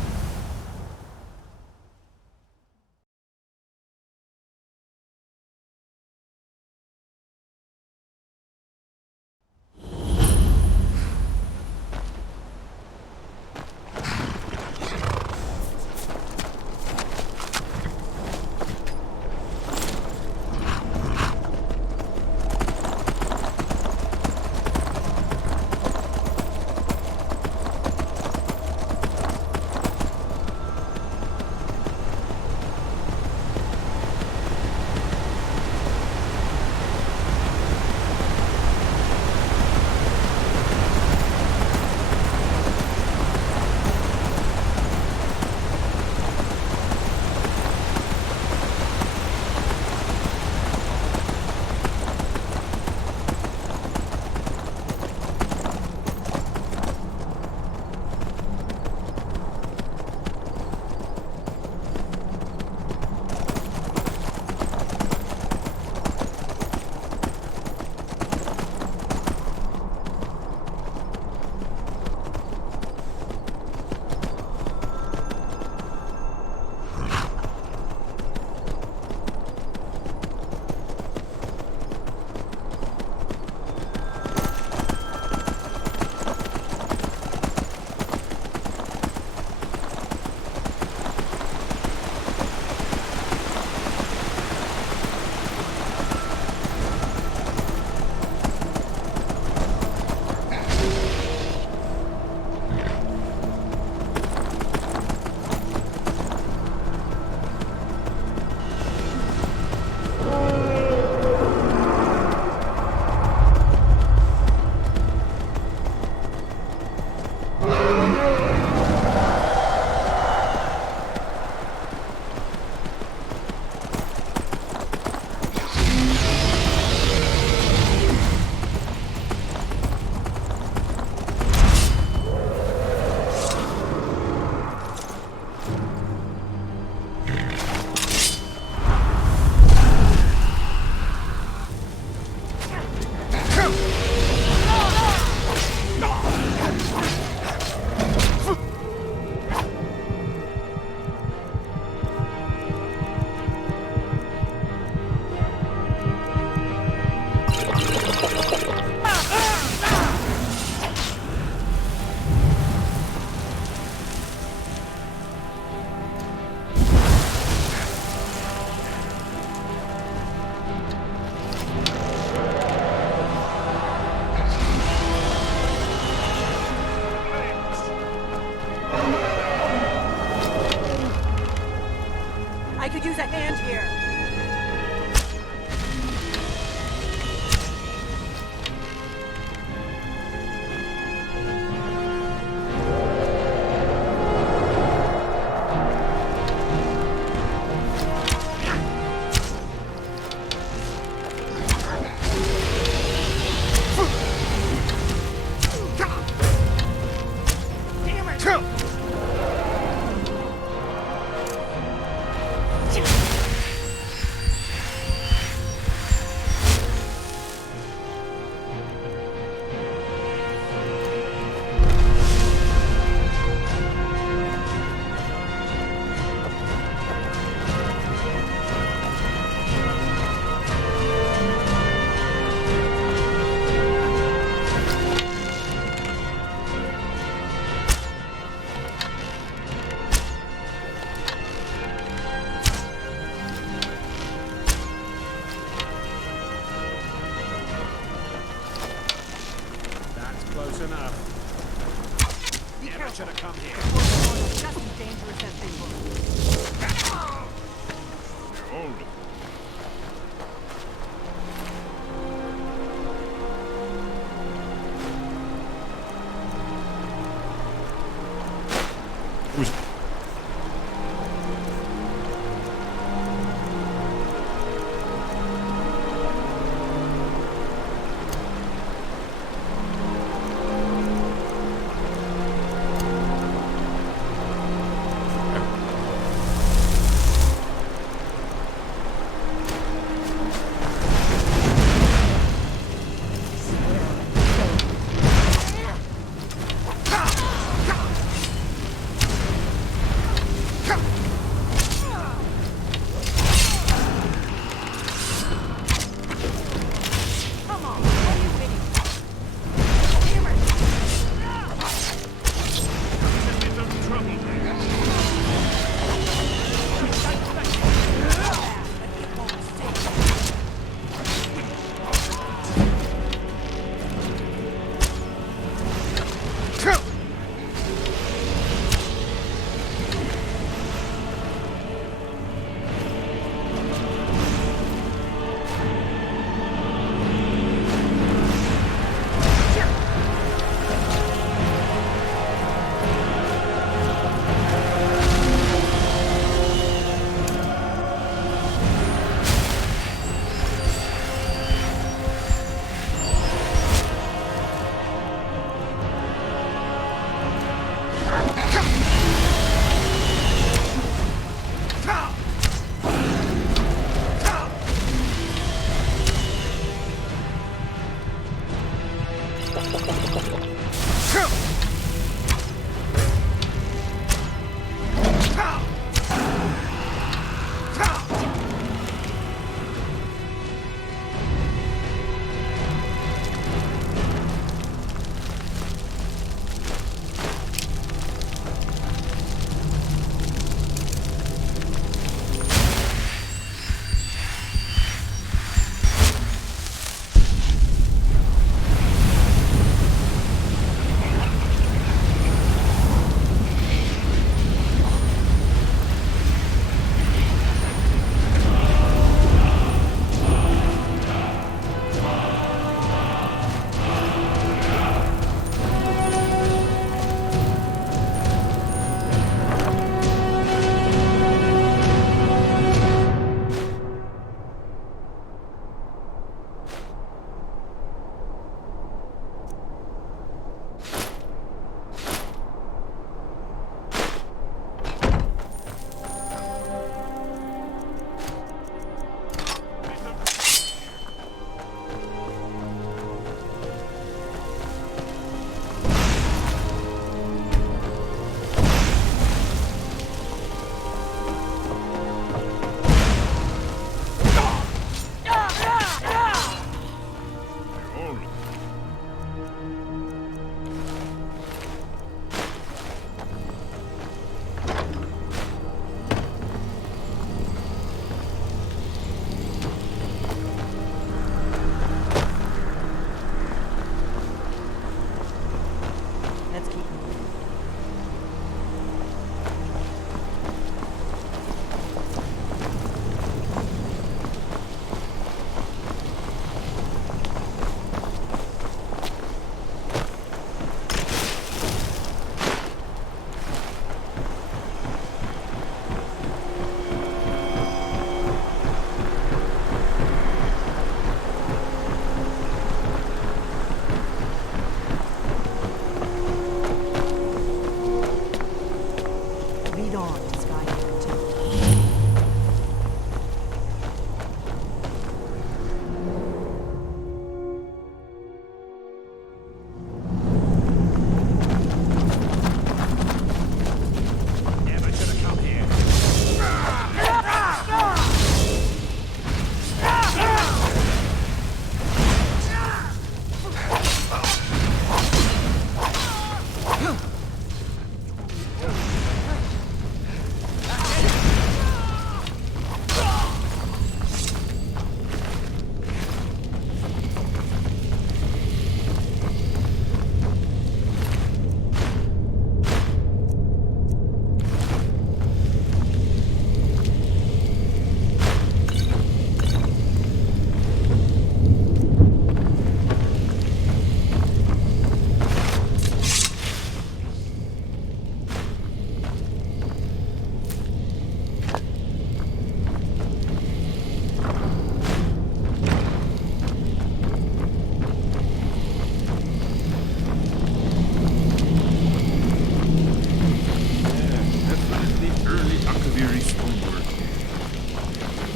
could use a hand here.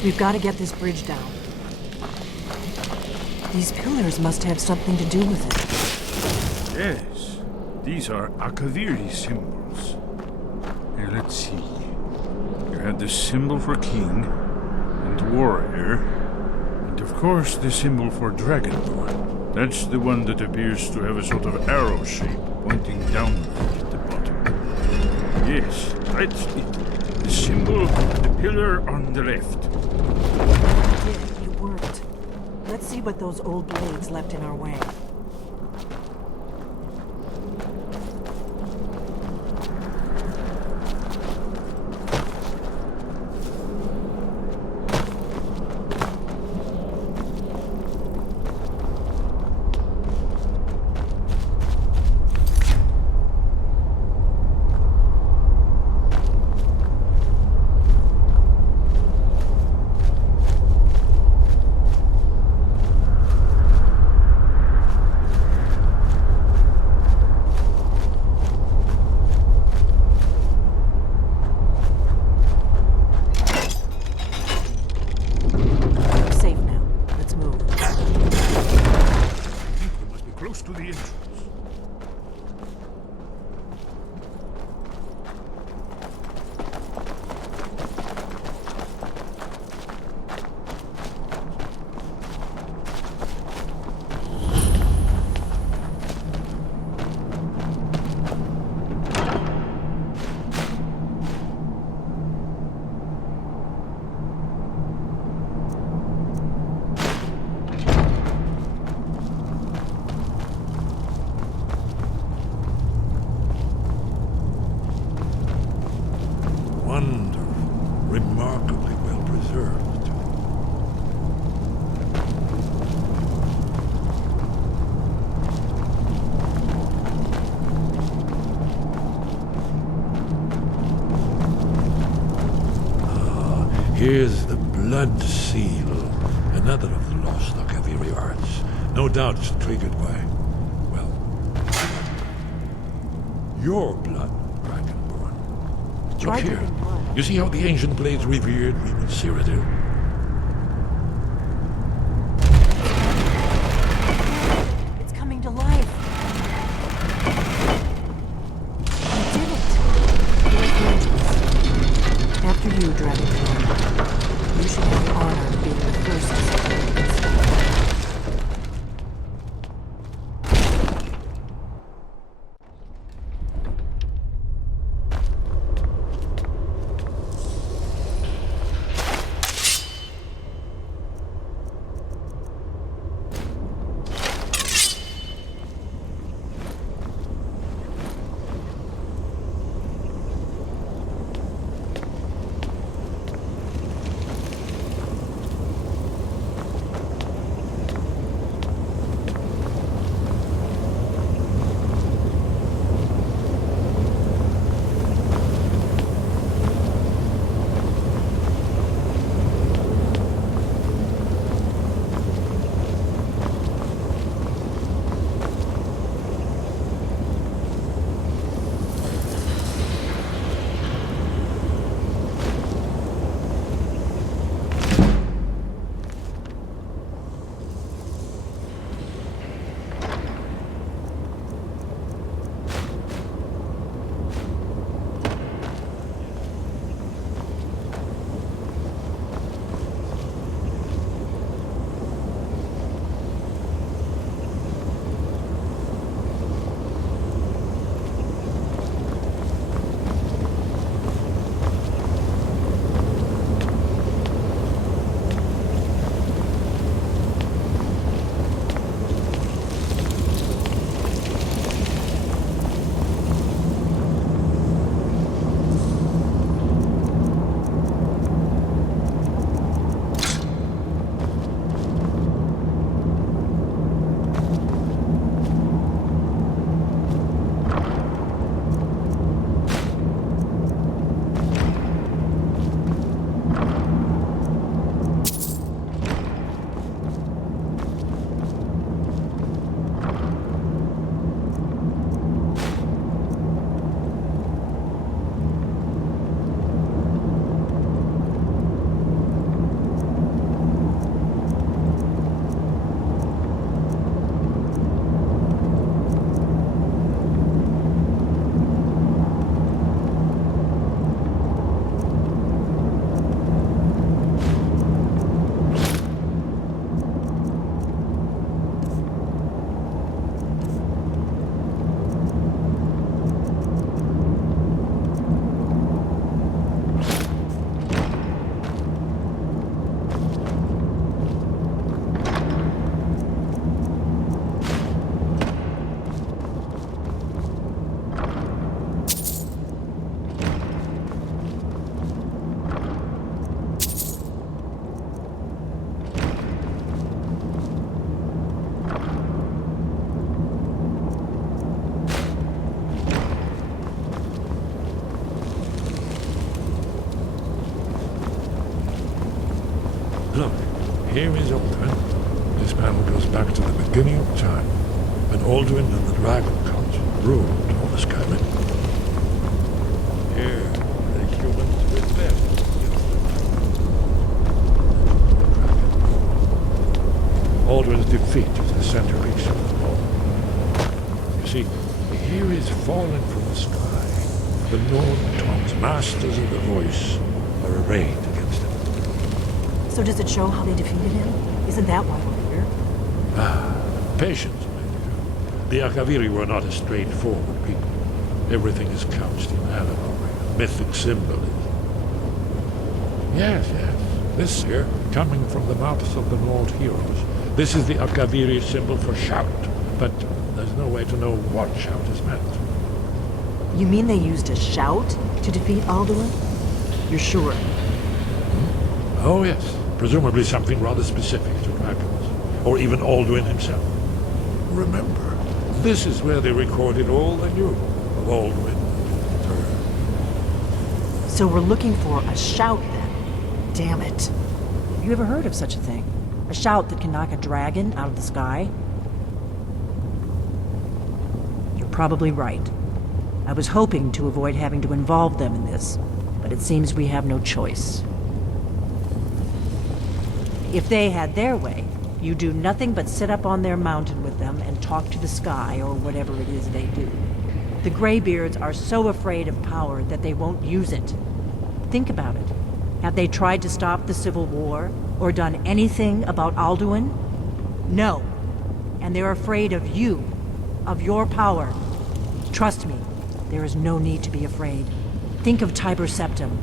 We've got to get this bridge down. These pillars must have something to do with it. Yes, these are Akaviri symbols. Here, let's see. You have the symbol for king and warrior, and of course the symbol for dragonborn. That's the one that appears to have a sort of arrow shape pointing downward at the bottom. Yes, that's it. The symbol, the pillar on the left. It worked. Let's see what those old blades left in our way. Remarkably well preserved. Here's the blood seal, another of the lost Akaviri arts. No doubt it's triggered by, well, your blood, Dragonborn. Look here. You see how the ancient blades revered me with Cyrodiil? It's coming to life. You did it. After you, Dragonborn. You should have the honor of being the first to support this. Here is Alduin. This panel goes back to the beginning of time, when Alduin and the Dragon Cult ruled over Skyrim. Here, the humans rebelled against the Alduin's defeat is the centerpiece of the whole. You see, here is fallen from the sky. The Nord-Tongs, masters of the voice, are arrayed against him. So does it show how they defeated him? Isn't that why we're here? Patience, my dear. The Akaviri were not a straightforward people. Everything is couched in allegory, mythic symbolism. Yes, yes. This here, coming from the mouths of the Nord heroes, this is the Akaviri symbol for shout, but there's no way to know what shout is meant. You mean they used a shout to defeat Alduin? You're sure? Oh, yes. Presumably something rather specific to dragons, or even Alduin himself. Remember, this is where they recorded all they knew of Alduin. So we're looking for a shout then. Damn it. Have you ever heard of such a thing? A shout that can knock a dragon out of the sky? You're probably right. I was hoping to avoid having to involve them in this, but it seems we have no choice. If they had their way, you do nothing but sit up on their mountain with them and talk to the sky or whatever it is they do. The Greybeards are so afraid of power that they won't use it. Think about it. Have they tried to stop the Civil War or done anything about Alduin? No. And they're afraid of you, of your power. Trust me, there is no need to be afraid. Think of Tiber Septim.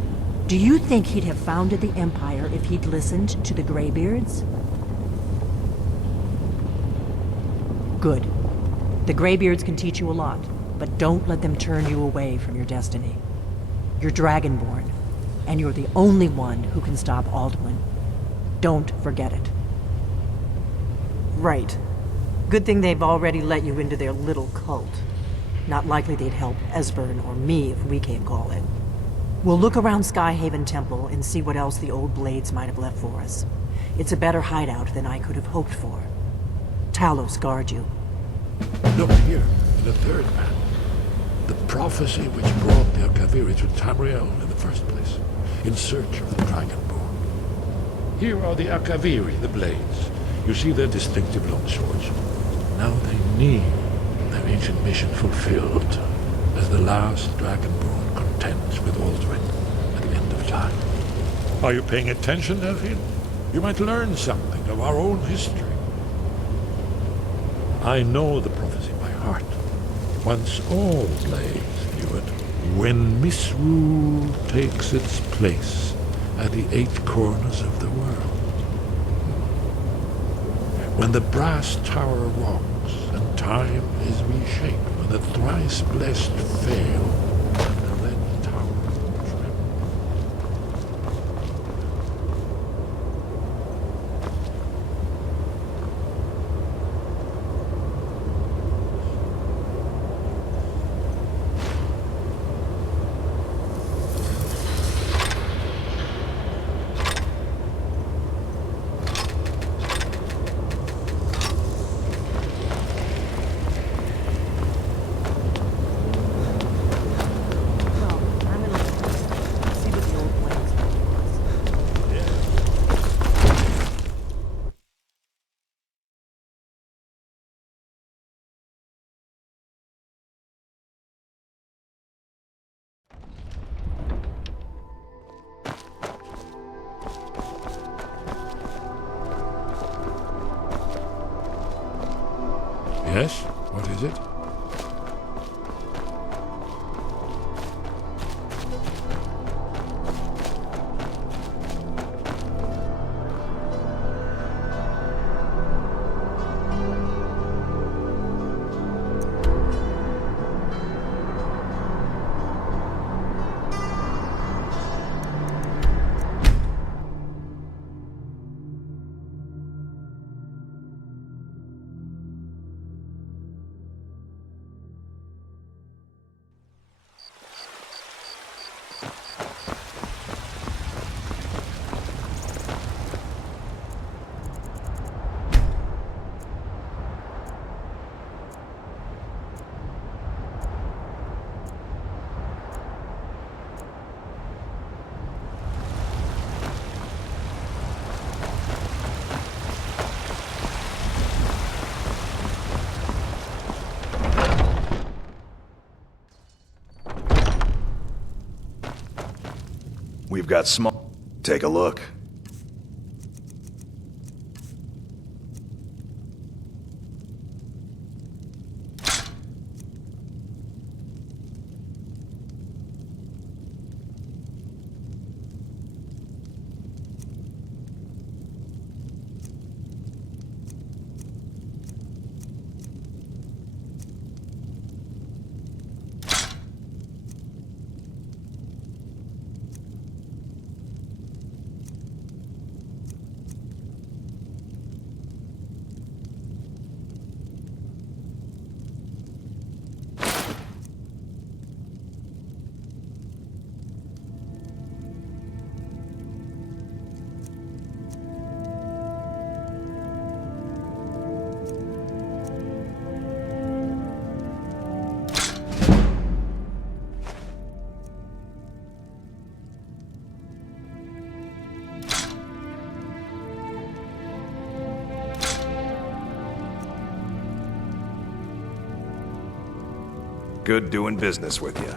Do you think he'd have founded the Empire if he'd listened to the Greybeards? Good. The Greybeards can teach you a lot, but don't let them turn you away from your destiny. You're Dragonborn, and you're the only one who can stop Alduin. Don't forget it. Right. Good thing they've already let you into their little cult. Not likely they'd help Esbern or me if we came calling. We'll look around Skyhaven Temple and see what else the old blades might have left for us. It's a better hideout than I could have hoped for. Talos guard you. Look here, in the third panel. The prophecy which brought the Akaviri to Tamriel in the first place, in search of the Dragonborn. Here are the Akaviri, the blades. You see their distinctive long swords. Now they need their ancient mission fulfilled, as the last Dragonborn contends with Alduin at the end of time. Are you paying attention, Delphine? You might learn something of our own history. I know the prophecy by heart. Once all blades knew it. When misrule takes its place at the 8 corners of the world. When the brass tower rocks and time is reshaped. When the thrice blessed fail and the red tower trembles. Yes? What is it? We've got small... Take a look. Good doing business with you.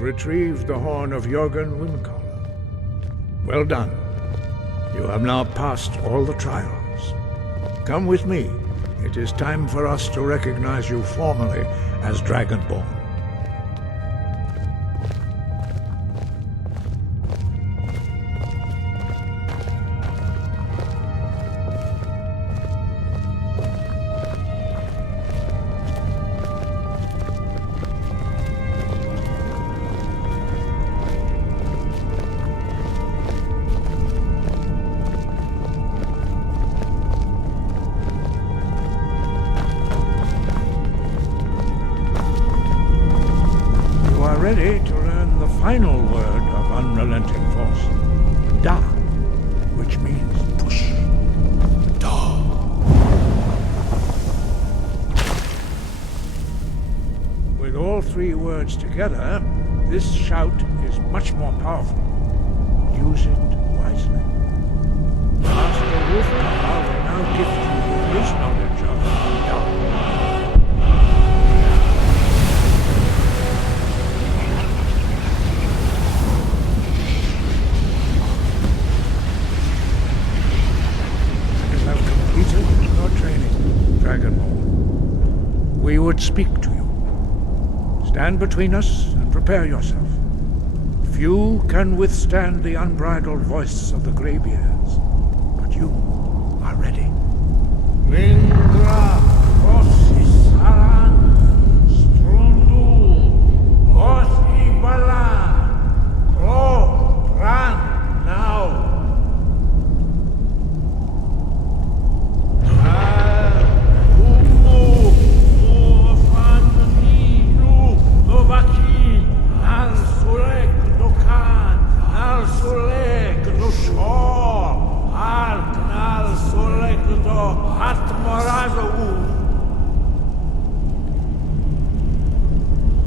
Retrieved the horn of Jörgen Windcaller. Well done. You have now passed all the trials. Come with me. It is time for us to recognize you formally as Dragonborn. Ready to learn the final word of unrelenting force. Da, which means push. Da. With all three words together, this shout is much more powerful. Use it wisely. Master Wolfgar will now gift you with his knowledge of Da. We would speak to you. Stand between us and prepare yourself. Few can withstand the unbridled voice of the Greybeards, but you are ready. Lingra, Saran, Strundul, Ibalan, Kro, Bran, now.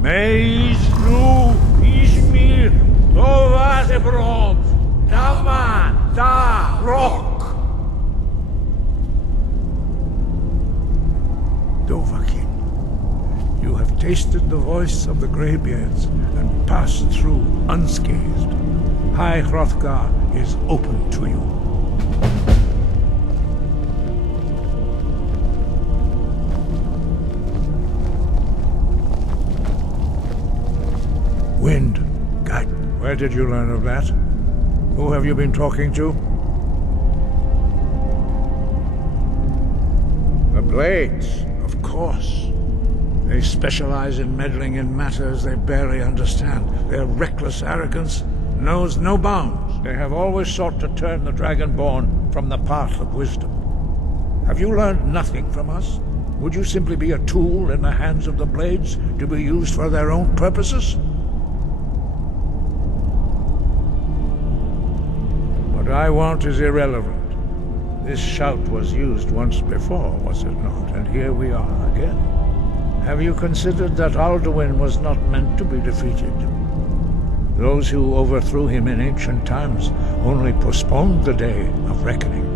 Meis nu Ishmir Dovazebrom Daman Da Rock Dovahkiin, you have tasted the voice of the Greybeards and passed through unscathed. High Hrothgar is open to you. Wind, guide. Where did you learn of that? Who have you been talking to? The Blades, of course. They specialize in meddling in matters they barely understand. Their reckless arrogance knows no bounds. They have always sought to turn the Dragonborn from the path of wisdom. Have you learned nothing from us? Would you simply be a tool in the hands of the Blades to be used for their own purposes? What I want is irrelevant. This shout was used once before, was it not? And here we are again. Have you considered that Alduin was not meant to be defeated? Those who overthrew him in ancient times only postponed the day of reckoning.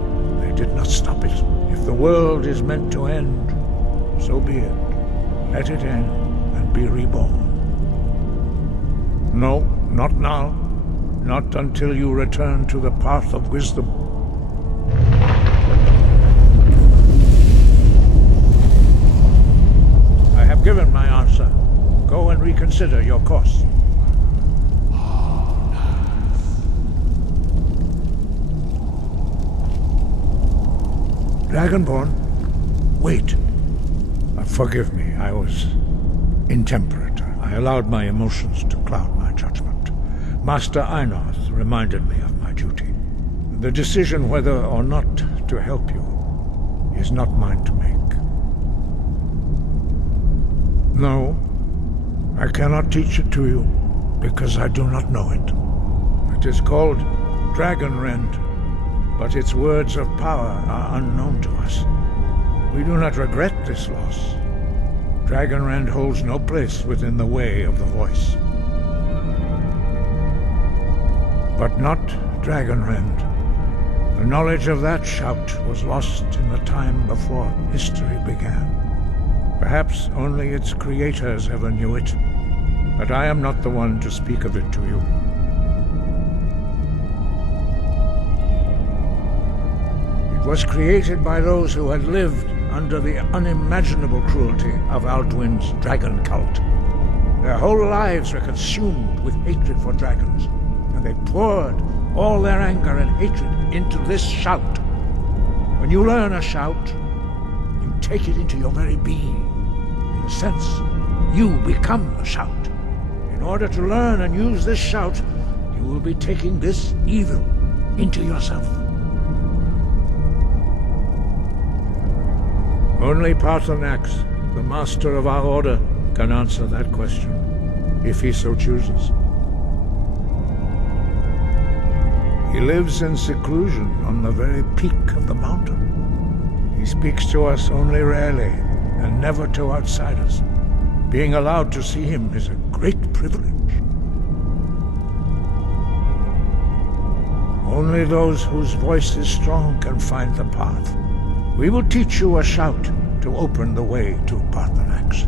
They did not stop it. If the world is meant to end, so be it. Let it end and be reborn. No, not now. Not until you return to the path of wisdom. I have given my answer. Go and reconsider your course. Dragonborn, wait. Forgive me, I was intemperate. I allowed my emotions to cloud my judgment. Master Einarth reminded me of my duty. The decision whether or not to help you is not mine to make. No, I cannot teach it to you, because I do not know it. It is called Dragonrend, but its words of power are unknown to us. We do not regret this loss. Dragonrend holds no place within the way of the voice. But not Dragonrend. The knowledge of that shout was lost in the time before history began. Perhaps only its creators ever knew it, but I am not the one to speak of it to you. It was created by those who had lived under the unimaginable cruelty of Alduin's dragon cult. Their whole lives were consumed with hatred for dragons, and they poured all their anger and hatred into this shout. When you learn a shout, you take it into your very being. In a sense, you become the shout. In order to learn and use this shout, you will be taking this evil into yourself. Only Paarthurnax, the master of our order, can answer that question, if he so chooses. He lives in seclusion on the very peak of the mountain. He speaks to us only rarely, and never to outsiders. Being allowed to see him is a great privilege. Only those whose voice is strong can find the path. We will teach you a shout to open the way to Paarthurnax.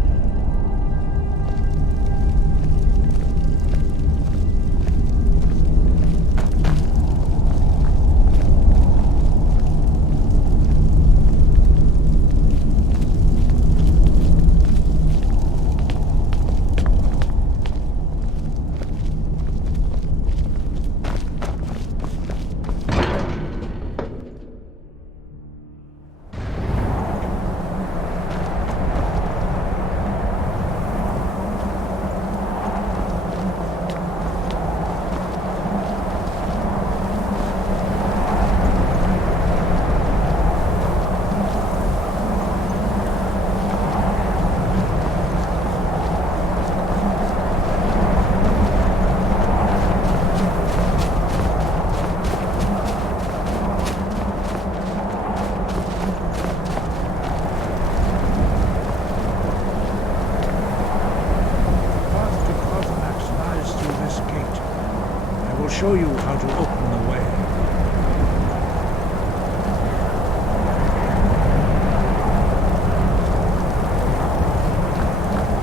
Show you how to open the way.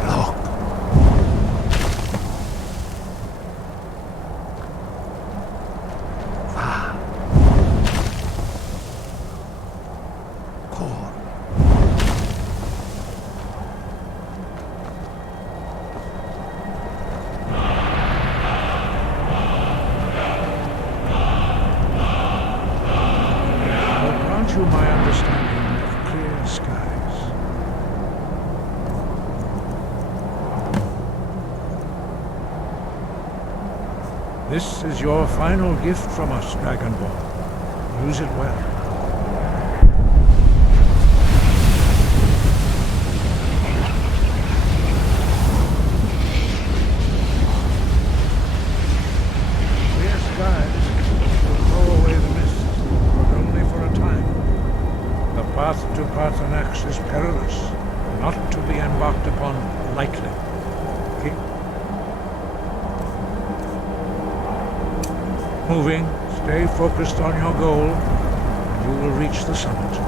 Look. core. I'll grant you my understanding of clear skies. This is your final gift from us, Dragonborn. Use it well. Clear skies will throw away the mist, but only for a time. The path to Parthenax is perilous, not to be embarked upon lightly. Keep moving, stay focused on your goal, and you will reach the summit.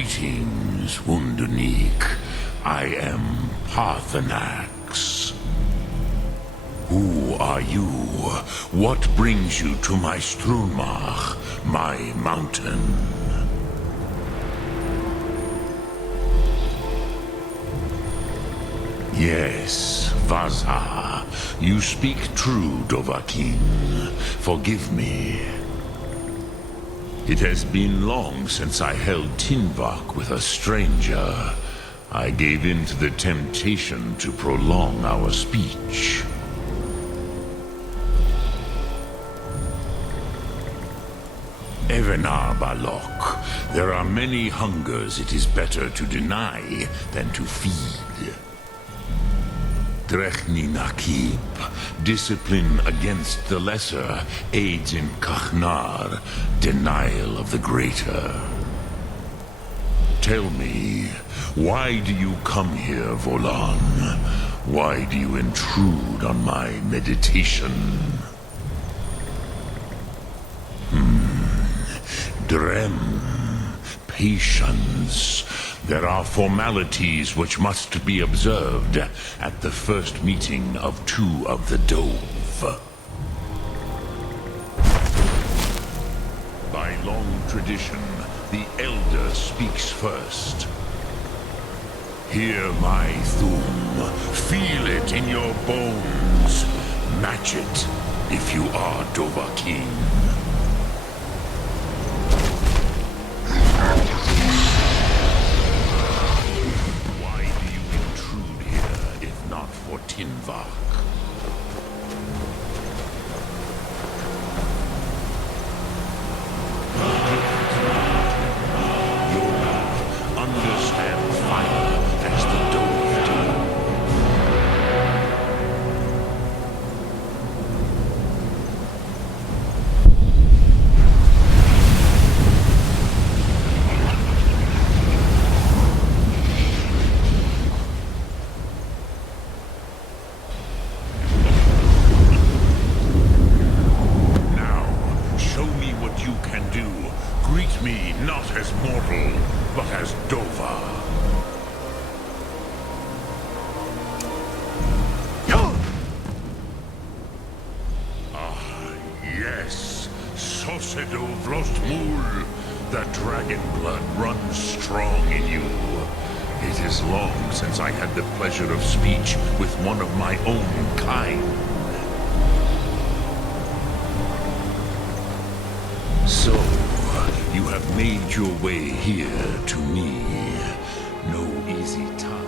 Greetings, Wunderneek. I am Parthenax. Who are you? What brings you to my Strunmach, my mountain? Yes, Vaza. You speak true, Dovahkiin. Forgive me. It has been long since I held Tinvak with a stranger. I gave in to the temptation to prolong our speech. Evenar Balok, there are many hungers it is better to deny than to feed. Drechni Nakib, discipline against the lesser aids in Kachnar, denial of the greater. Tell me, why do you come here, Volan? Why do you intrude on my meditation? Drem, patience. There are formalities which must be observed at the first meeting of two of the Dove. By long tradition, the Elder speaks first. Hear my Thum. Feel it in your bones. Match it if you are Dovahkiin. For Tinvak. You understand fire as the Dove do. The dragon blood runs strong in you. It is long since I had the pleasure of speech with one of my own kind. So, you have made your way here to me. No easy task.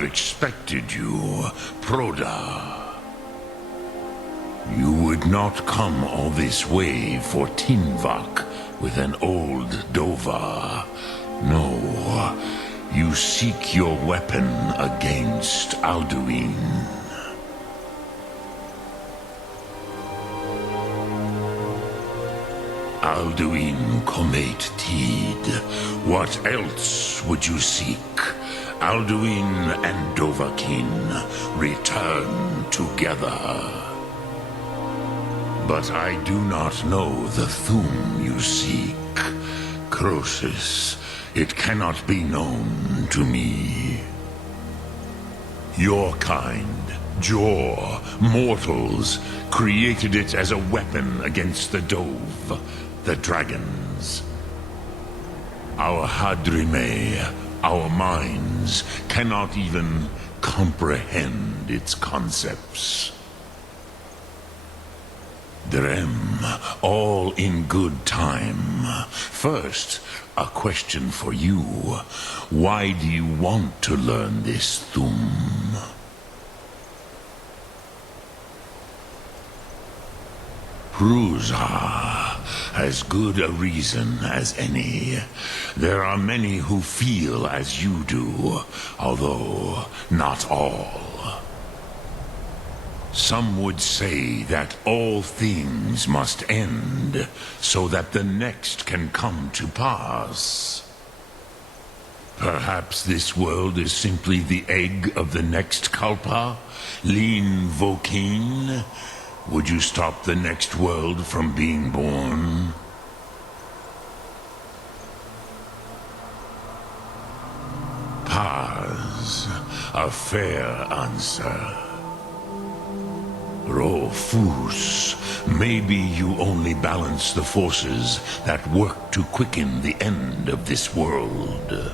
Expected you, Proda. You would not come all this way for Tinvak with an old Dova. No, you seek your weapon against Alduin. Alduin Comet Tid. What else would you seek? Alduin and Dovahkiin return together. But I do not know the Thum you seek. Croesus, it cannot be known to me. Your kind Jor, mortals, created it as a weapon against the Dove, the dragons. Our Hadrime, our minds, cannot even comprehend its concepts. Drem, all in good time. First, a question for you. Why do you want to learn this Thum? Prusa, as good a reason as any. There are many who feel as you do, although not all. Some would say that all things must end, so that the next can come to pass. Perhaps this world is simply the egg of the next Kalpa, Lin Vokin. Would you stop the next world from being born? Paz, a fair answer. Rofus, maybe you only balance the forces that work to quicken the end of this world.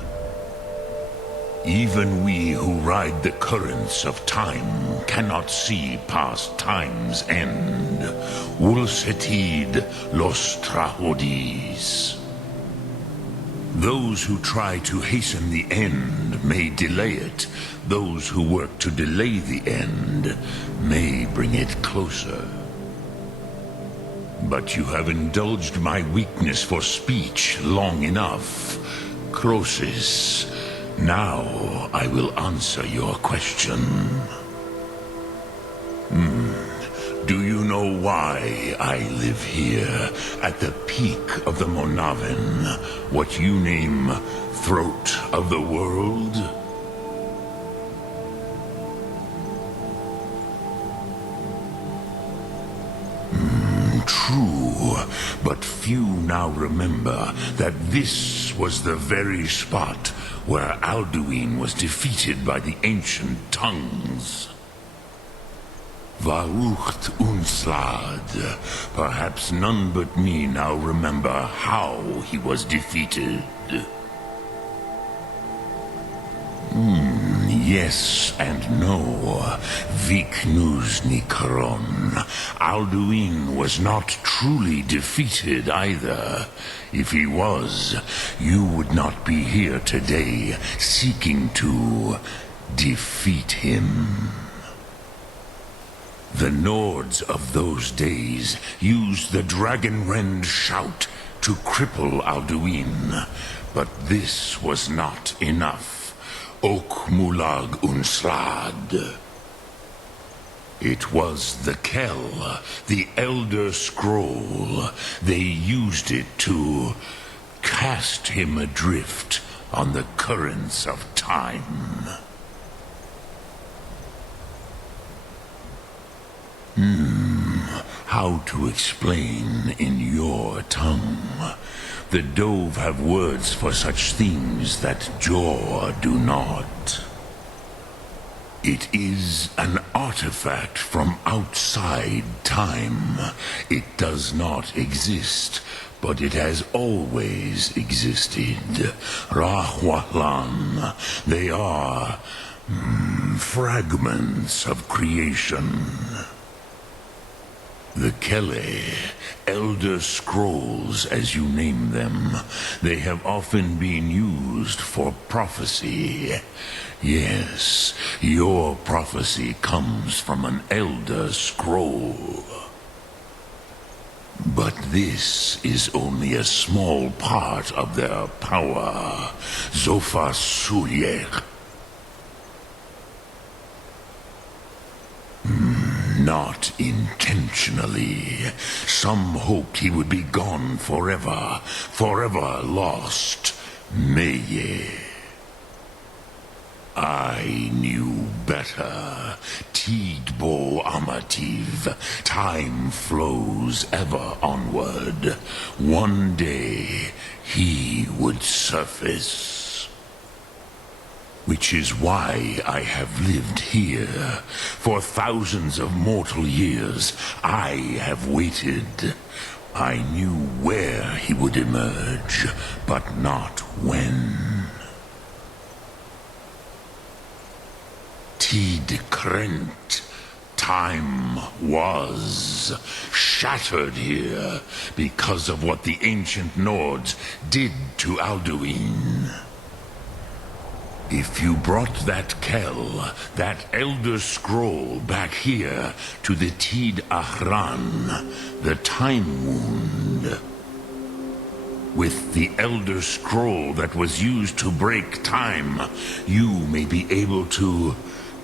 Even we who ride the currents of time cannot see past time's end. Wulsetid los trahodis. Those who try to hasten the end may delay it. Those who work to delay the end may bring it closer. But you have indulged my weakness for speech long enough. Croesus, now I will answer your question. Do you know why I live here, at the peak of the Monavin, what you name throat of the world? True, but few now remember that this was the very spot where Alduin was defeated by the ancient tongues. Varucht Unslad. Perhaps none but me now remember how he was defeated. Yes and no. Viknus Nikaron. Alduin was not truly defeated either. If he was, you would not be here today seeking to defeat him. The Nords of those days used the Dragonrend shout to cripple Alduin, but this was not enough. Ok Mulag Unslad. It was the Kell, the Elder Scroll. They used it to cast him adrift on the currents of time. How to explain in your tongue? The Dove have words for such things that Jor do not. It is an artifact from outside time. It does not exist, but it has always existed. Rahwahlan, they are fragments of creation. The Kele, Elder Scrolls as you name them, they have often been used for prophecy. Yes, your prophecy comes from an Elder Scroll. But this is only a small part of their power. Zofa Suyek. Not intentionally. Some hoped he would be gone forever, forever lost. Meye. I knew better. Tidbo Amativ. Time flows ever onward. One day he would surface. Which is why I have lived here. For thousands of mortal years, I have waited. I knew where he would emerge, but not when. Tid Krent. Time was shattered here because of what the ancient Nords did to Alduin. If you brought that Kell, that Elder Scroll, back here to the Tid Ahran, the Time Wound, with the Elder Scroll that was used to break time, you may be able to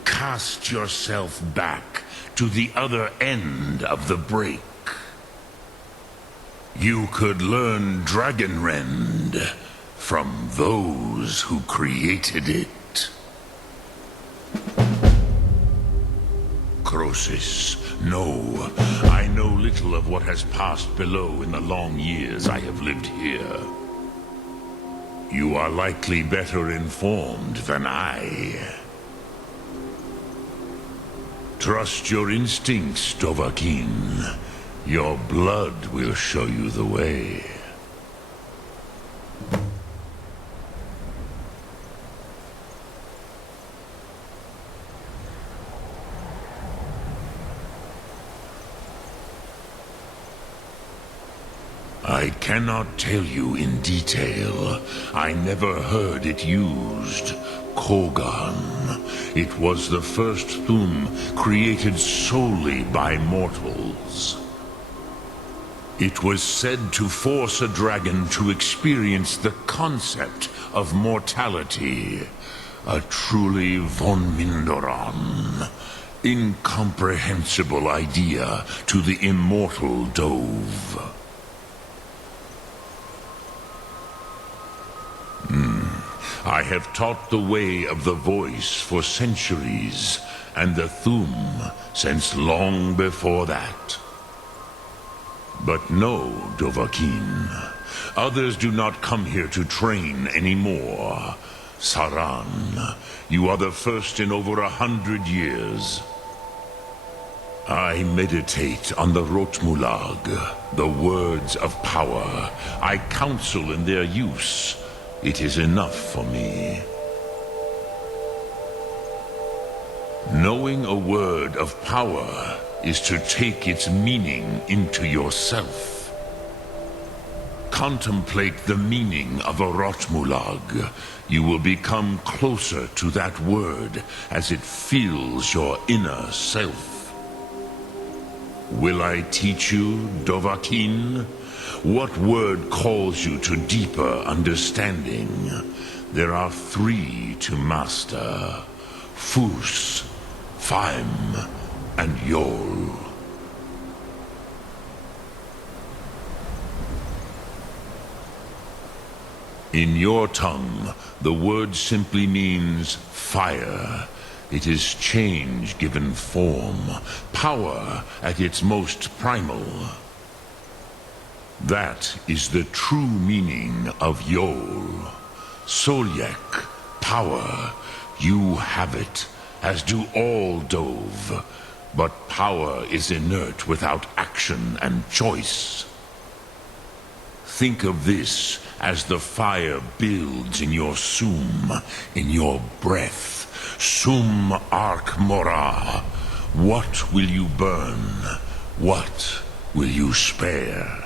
cast yourself back to the other end of the break. You could learn Dragonrend from those who created it. Croesus, no, I know little of what has passed below in the long years I have lived here. You are likely better informed than I. Trust your instincts, Dovahkiin. Your blood will show you the way. I cannot tell you in detail. I never heard it used. Kogan. It was the first Thum created solely by mortals. It was said to force a dragon to experience the concept of mortality. A truly von Mindoran. Incomprehensible idea to the immortal Dove. I have taught the way of the voice for centuries, and the Thum since long before that. But no, Dovahkiin. Others do not come here to train anymore. Saran, you are the first in over 100 years. I meditate on the Rotmulag, the words of power. I counsel in their use. It is enough for me. Knowing a word of power is to take its meaning into yourself. Contemplate the meaning of a Rotmulag. You will become closer to that word as it fills your inner self. Will I teach you, Dovahkiin? What word calls you to deeper understanding? There are 3 to master. Fus, Faim, and Yol. In your tongue, the word simply means fire. It is change given form, power at its most primal. That is the true meaning of Yol. Solyek, power. You have it, as do all Dove. But power is inert without action and choice. Think of this as the fire builds in your Sum, in your breath. Sum Ark Mora. What will you burn? What will you spare?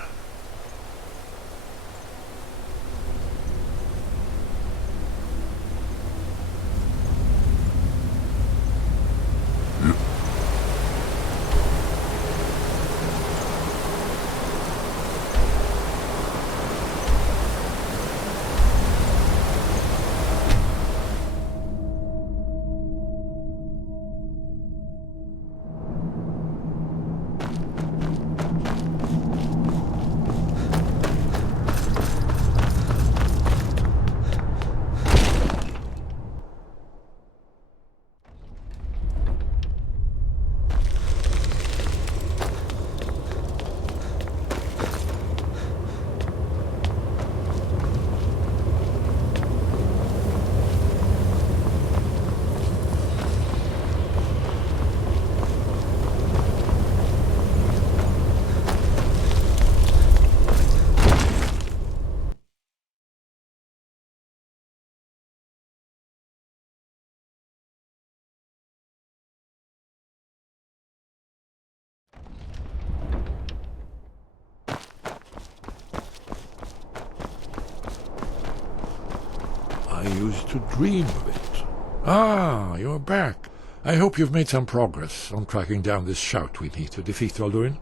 I used to dream of it. Ah, you're back. I hope you've made some progress on tracking down this shout we need to defeat Alduin.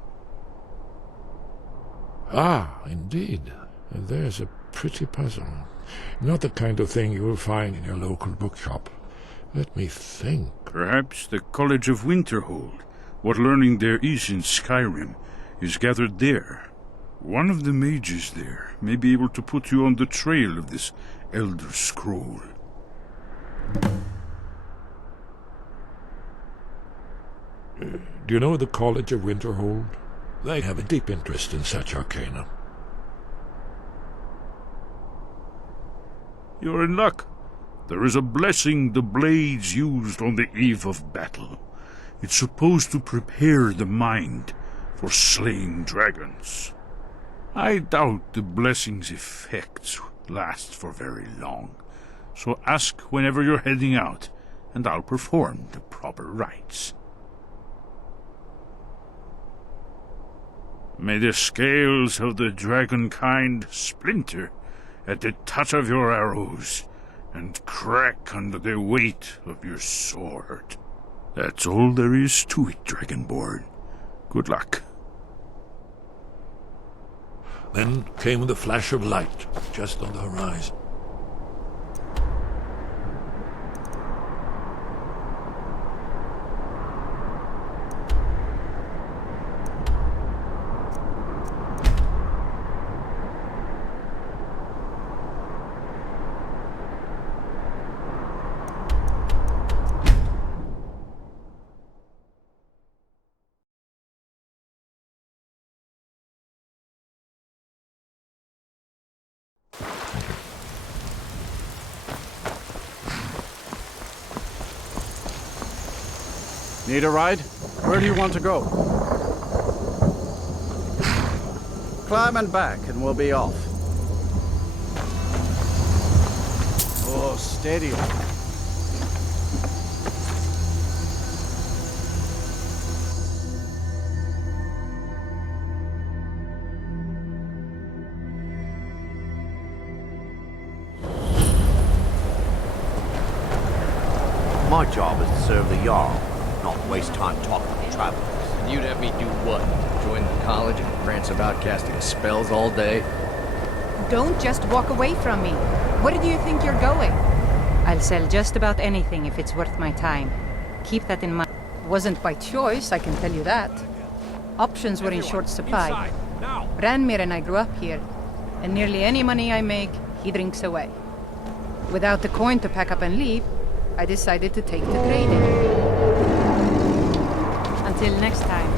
Ah, indeed. There's a pretty puzzle. Not the kind of thing you will find in your local bookshop. Let me think. Perhaps the College of Winterhold, what learning there is in Skyrim, is gathered there. One of the mages there may be able to put you on the trail of this Elder Scroll. Do you know the College of Winterhold? They have a deep interest in such arcana. You're in luck. There is a blessing the blades used on the eve of battle. It's supposed to prepare the mind for slaying dragons. I doubt the blessing's effects last for very long, so ask whenever you're heading out, and I'll perform the proper rites. May the scales of the dragon kind splinter at the touch of your arrows, and crack under the weight of your sword. That's all there is to it, Dragonborn. Good luck. Then came the flash of light, just on the horizon. Need a ride? Where do you want to go? Climb and back and we'll be off. Oh, steady. My job is to serve the Jarl, not waste time talking to travelers. And you'd have me do what? Join the college and prance about casting spells all day? Don't just walk away from me. Where do you think you're going? I'll sell just about anything if it's worth my time. Keep that in mind. Wasn't by choice, I can tell you that. Options were in short supply. Ranmir and I grew up here, and nearly any money I make, he drinks away. Without the coin to pack up and leave, I decided to take to trading. Until next time.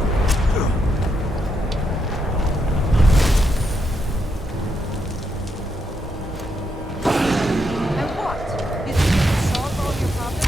And what? You think you can solve all your problems?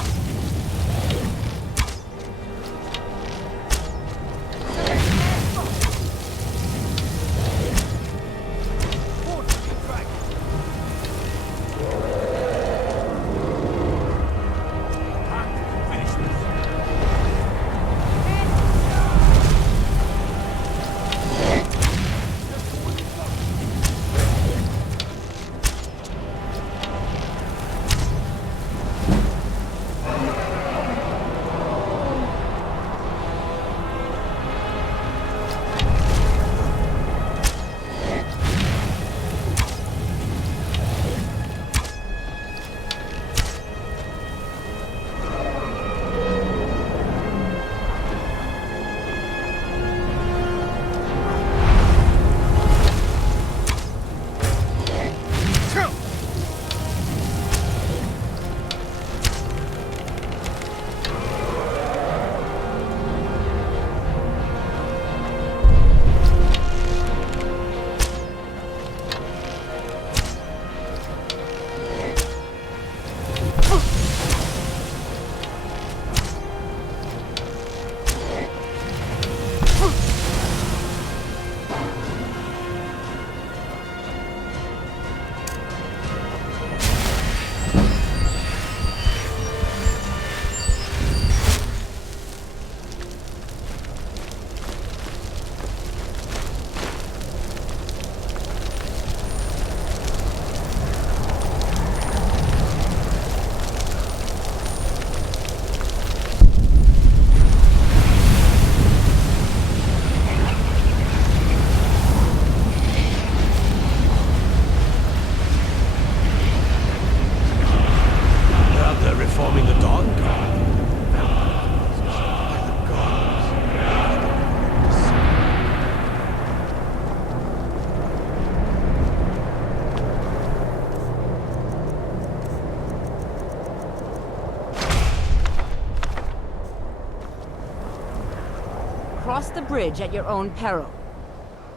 cross the bridge at your own peril.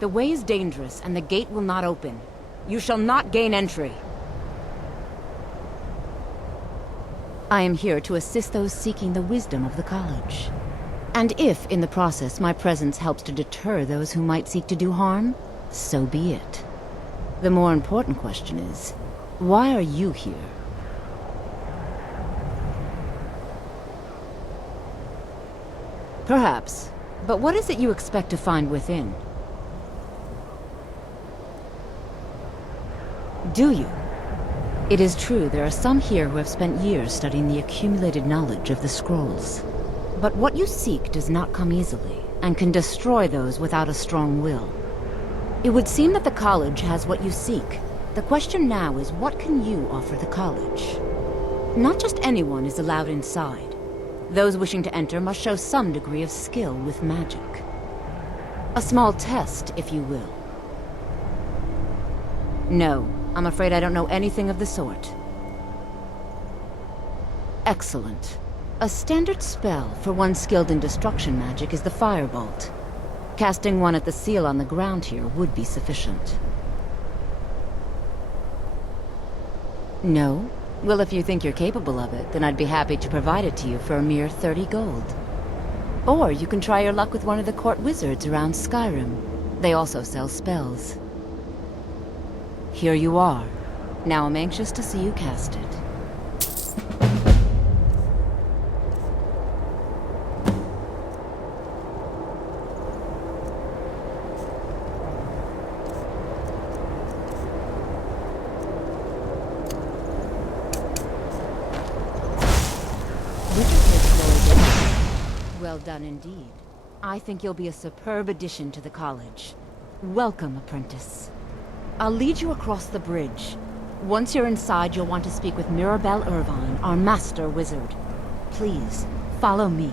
The way is dangerous, and the gate will not open. You shall not gain entry. I am here to assist those seeking the wisdom of the college. And if, in the process, my presence helps to deter those who might seek to do harm, so be it. The more important question is, why are you here? Perhaps. But what is it you expect to find within? Do you? It is true there are some here who have spent years studying the accumulated knowledge of the scrolls. But what you seek does not come easily, and can destroy those without a strong will. It would seem that the college has what you seek. The question now is, what can you offer the college? Not just anyone is allowed inside. Those wishing to enter must show some degree of skill with magic. A small test, if you will. No, I'm afraid I don't know anything of the sort. Excellent. A standard spell for one skilled in destruction magic is the Firebolt. Casting one at the seal on the ground here would be sufficient. No? Well, if you think you're capable of it, then I'd be happy to provide it to you for a mere 30 gold. Or you can try your luck with one of the court wizards around Skyrim. They also sell spells. Here you are. Now I'm anxious to see you cast it. Well done indeed. I think you'll be a superb addition to the college. Welcome, apprentice. I'll lead you across the bridge. Once you're inside, you'll want to speak with Mirabelle Irvine, our master wizard. Please, follow me.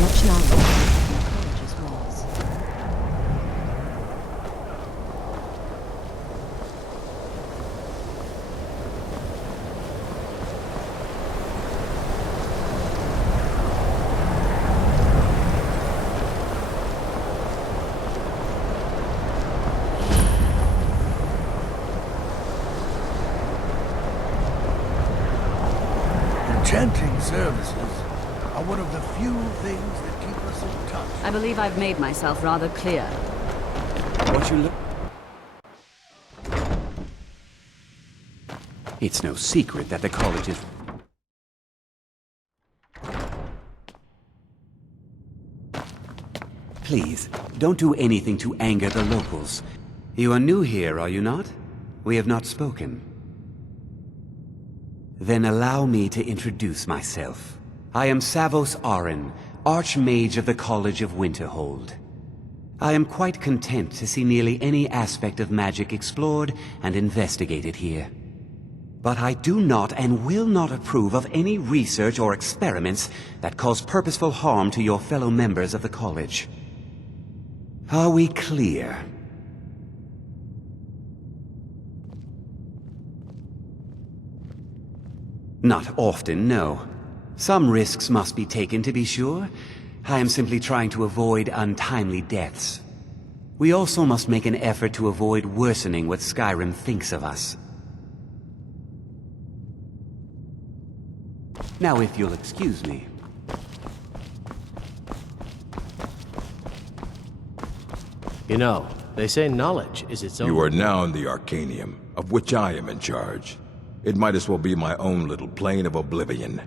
Much knowledge in the college's walls. Chanting services are one of the few things that keep us in touch. I believe I've made myself rather clear. What you look... It's no secret that the college is... Please, don't do anything to anger the locals. You are new here, are you not? We have not spoken. Then allow me to introduce myself. I am Savos Arin, Archmage of the College of Winterhold. I am quite content to see nearly any aspect of magic explored and investigated here. But I do not and will not approve of any research or experiments that cause purposeful harm to your fellow members of the college. Are we clear? Not often, no. Some risks must be taken, to be sure. I am simply trying to avoid untimely deaths. We also must make an effort to avoid worsening what Skyrim thinks of us. Now, if you'll excuse me. You know, they say knowledge is its own... You are now in the Arcanium, of which I am in charge. It might as well be my own little plane of oblivion.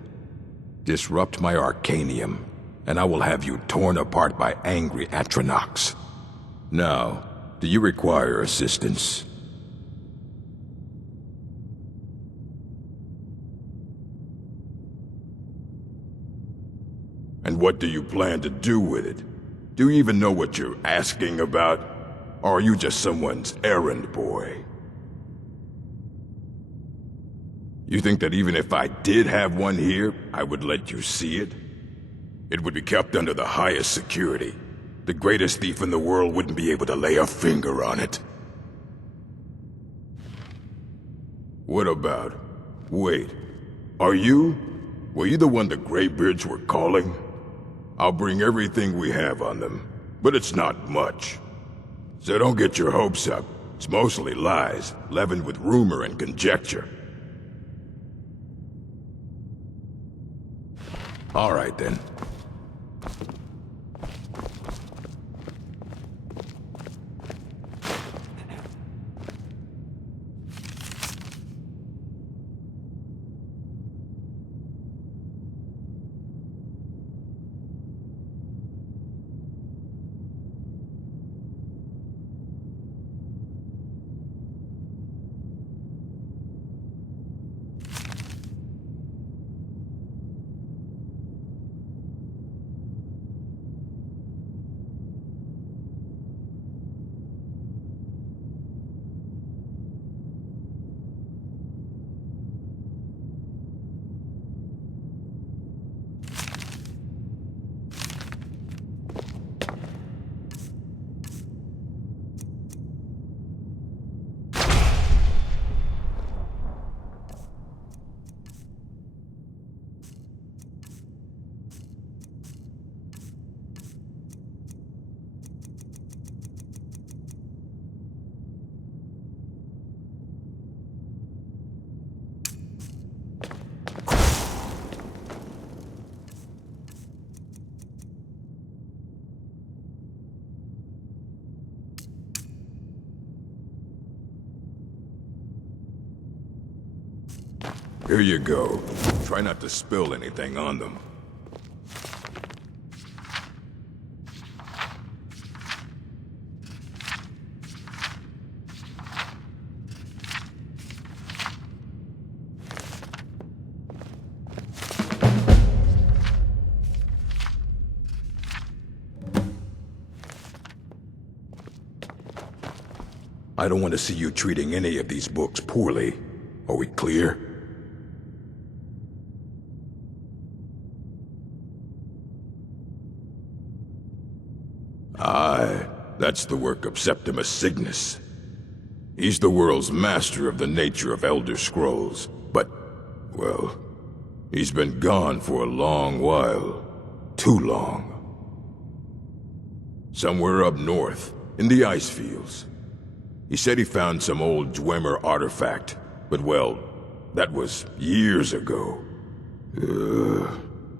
Disrupt my Arcanium, and I will have you torn apart by angry Atronachs. Now, do you require assistance? And what do you plan to do with it? Do you even know what you're asking about? Or are you just someone's errand boy? You think that even if I did have one here, I would let you see it? It would be kept under the highest security. The greatest thief in the world wouldn't be able to lay a finger on it. What about... Wait, are you? Were you the one the Greybeards were calling? I'll bring everything we have on them, but it's not much. So don't get your hopes up. It's mostly lies, leavened with rumor and conjecture. All right, then. Here you go. Try not to spill anything on them. I don't want to see you treating any of these books poorly. Are we clear? Aye, that's the work of Septimus Cygnus. He's the world's master of the nature of Elder Scrolls, but, well, he's been gone for a long while. Too long. Somewhere up north, in the ice fields. He said he found some old Dwemer artifact, but well, that was years ago.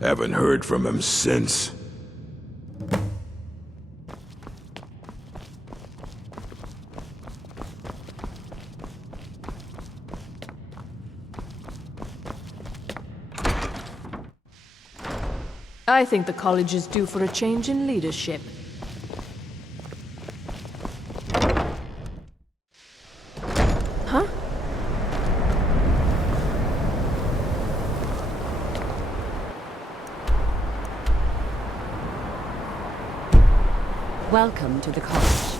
Haven't heard from him since. I think the college is due for a change in leadership. Huh? Welcome to the college.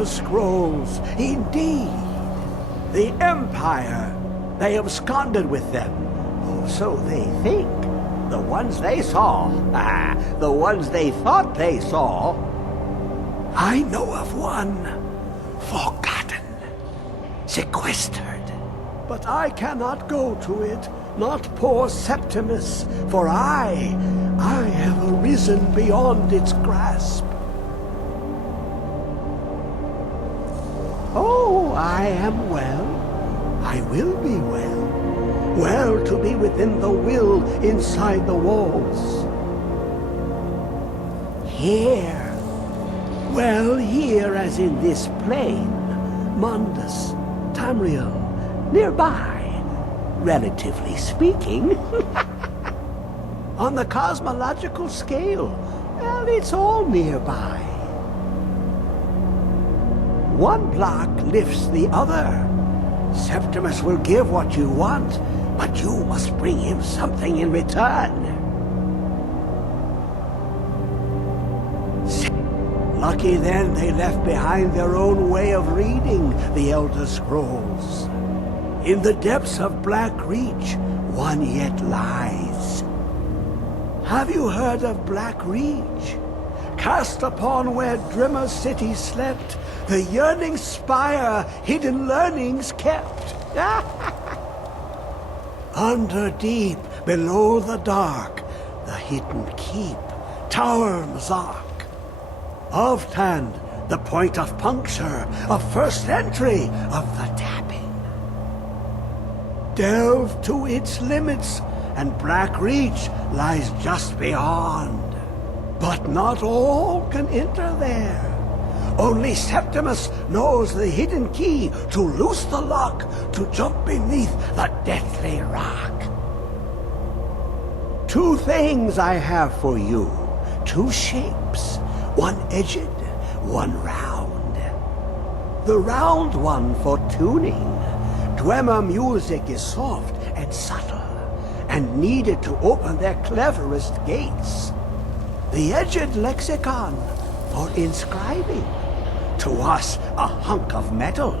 Elder Scrolls, indeed. The Empire. They absconded with them. Or so they think. The ones they saw. The ones they thought they saw. I know of one. Forgotten. Sequestered. But I cannot go to it. Not poor Septimus. For I have arisen beyond its grasp. Oh, I am well. I will be well. Well to be within the will inside the walls. Here. Well, here as in this plain. Mundus, Tamriel, nearby. Relatively speaking. On the cosmological scale, well, it's all nearby. One block lifts the other. Septimus will give what you want, but you must bring him something in return. Lucky then they left behind their own way of reading the Elder Scrolls. In the depths of Black Reach, one yet lies. Have you heard of Black Reach? Cast upon where Drimmer's city slept, the yearning spire hidden learnings kept. Under deep, below the dark, the hidden keep, Tower Mazark. Of Tand, the point of puncture, of first entry of the tapping. Delve to its limits, and Black Reach lies just beyond. But not all can enter there. Only Septimus knows the hidden key to loose the lock, to jump beneath the deathly rock. Two things I have for you. Two shapes. One edged, one round. The round one for tuning. Dwemer music is soft and subtle, and needed to open their cleverest gates. The edged lexicon for inscribing. To us, a hunk of metal.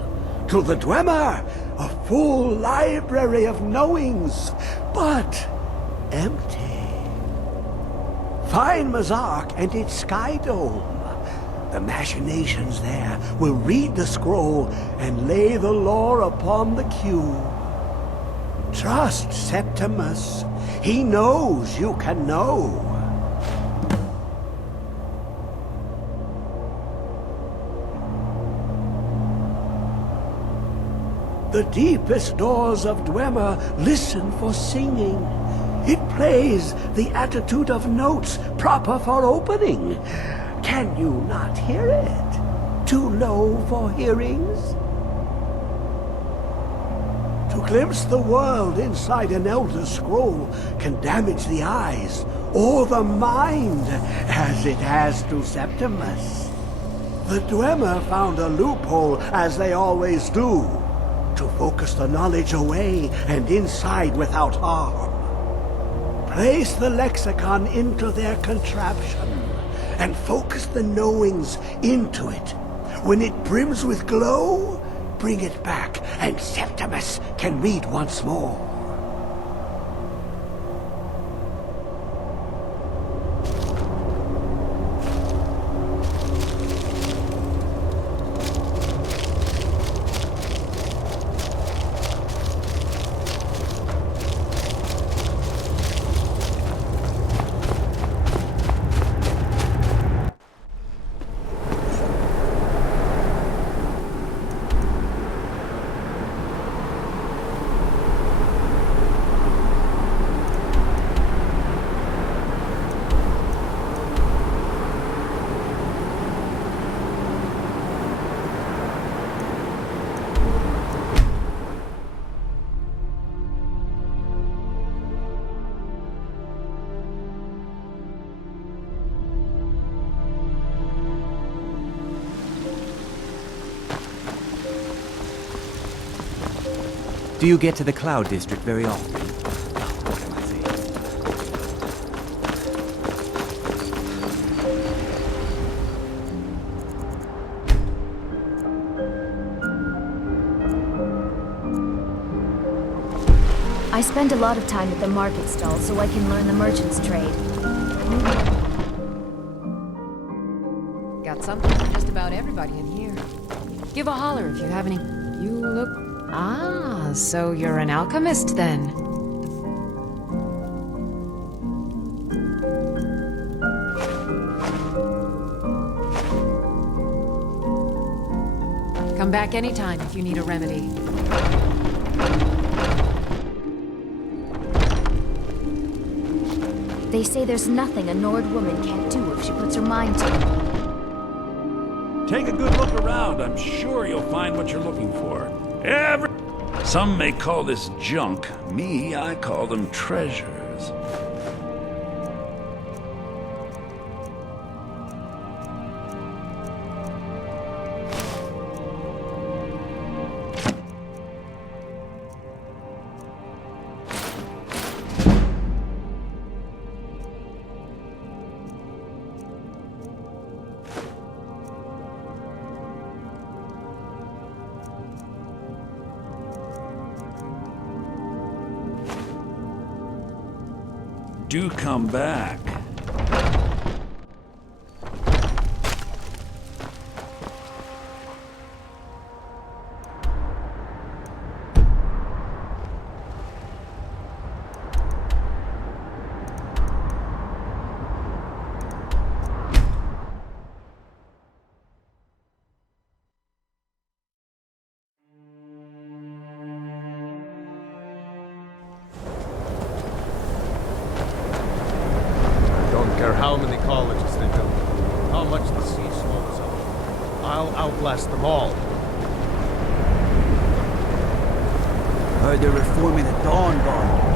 To the Dwemer, a full library of knowings, but empty. Find Mazark and its sky dome. The machinations there will read the scroll and lay the lore upon the cube. Trust Septimus. He knows you can know. The deepest doors of Dwemer listen for singing. It plays the attitude of notes proper for opening. Can you not hear it? Too low for hearings? To glimpse the world inside an Elder Scroll can damage the eyes or the mind, as it has to Septimus. The Dwemer found a loophole, as they always do, to focus the knowledge away and inside without harm. Place the lexicon into their contraption, and focus the knowings into it. When it brims with glow, bring it back, and Septimus can read once more. Do you get to the Cloud District very often? I spend a lot of time at the market stall so I can learn the merchant's trade. Got something for just about everybody in here. Give a holler if you have any. You look... Ah, so you're an alchemist then. Come back anytime if you need a remedy. They say there's nothing a Nord woman can't do if she puts her mind to it. Take a good look around. I'm sure you'll find what you're looking for. Some may call this junk. Me, I call them treasures. Do come back. How many colleges they build, how much the sea swallows up. I'll outlast them all. Heard they're reforming the Dawn Guard.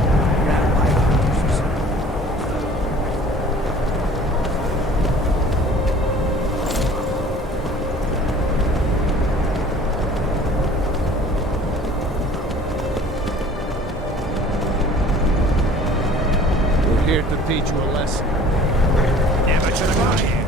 We're here to teach you a lesson. Never should have got here.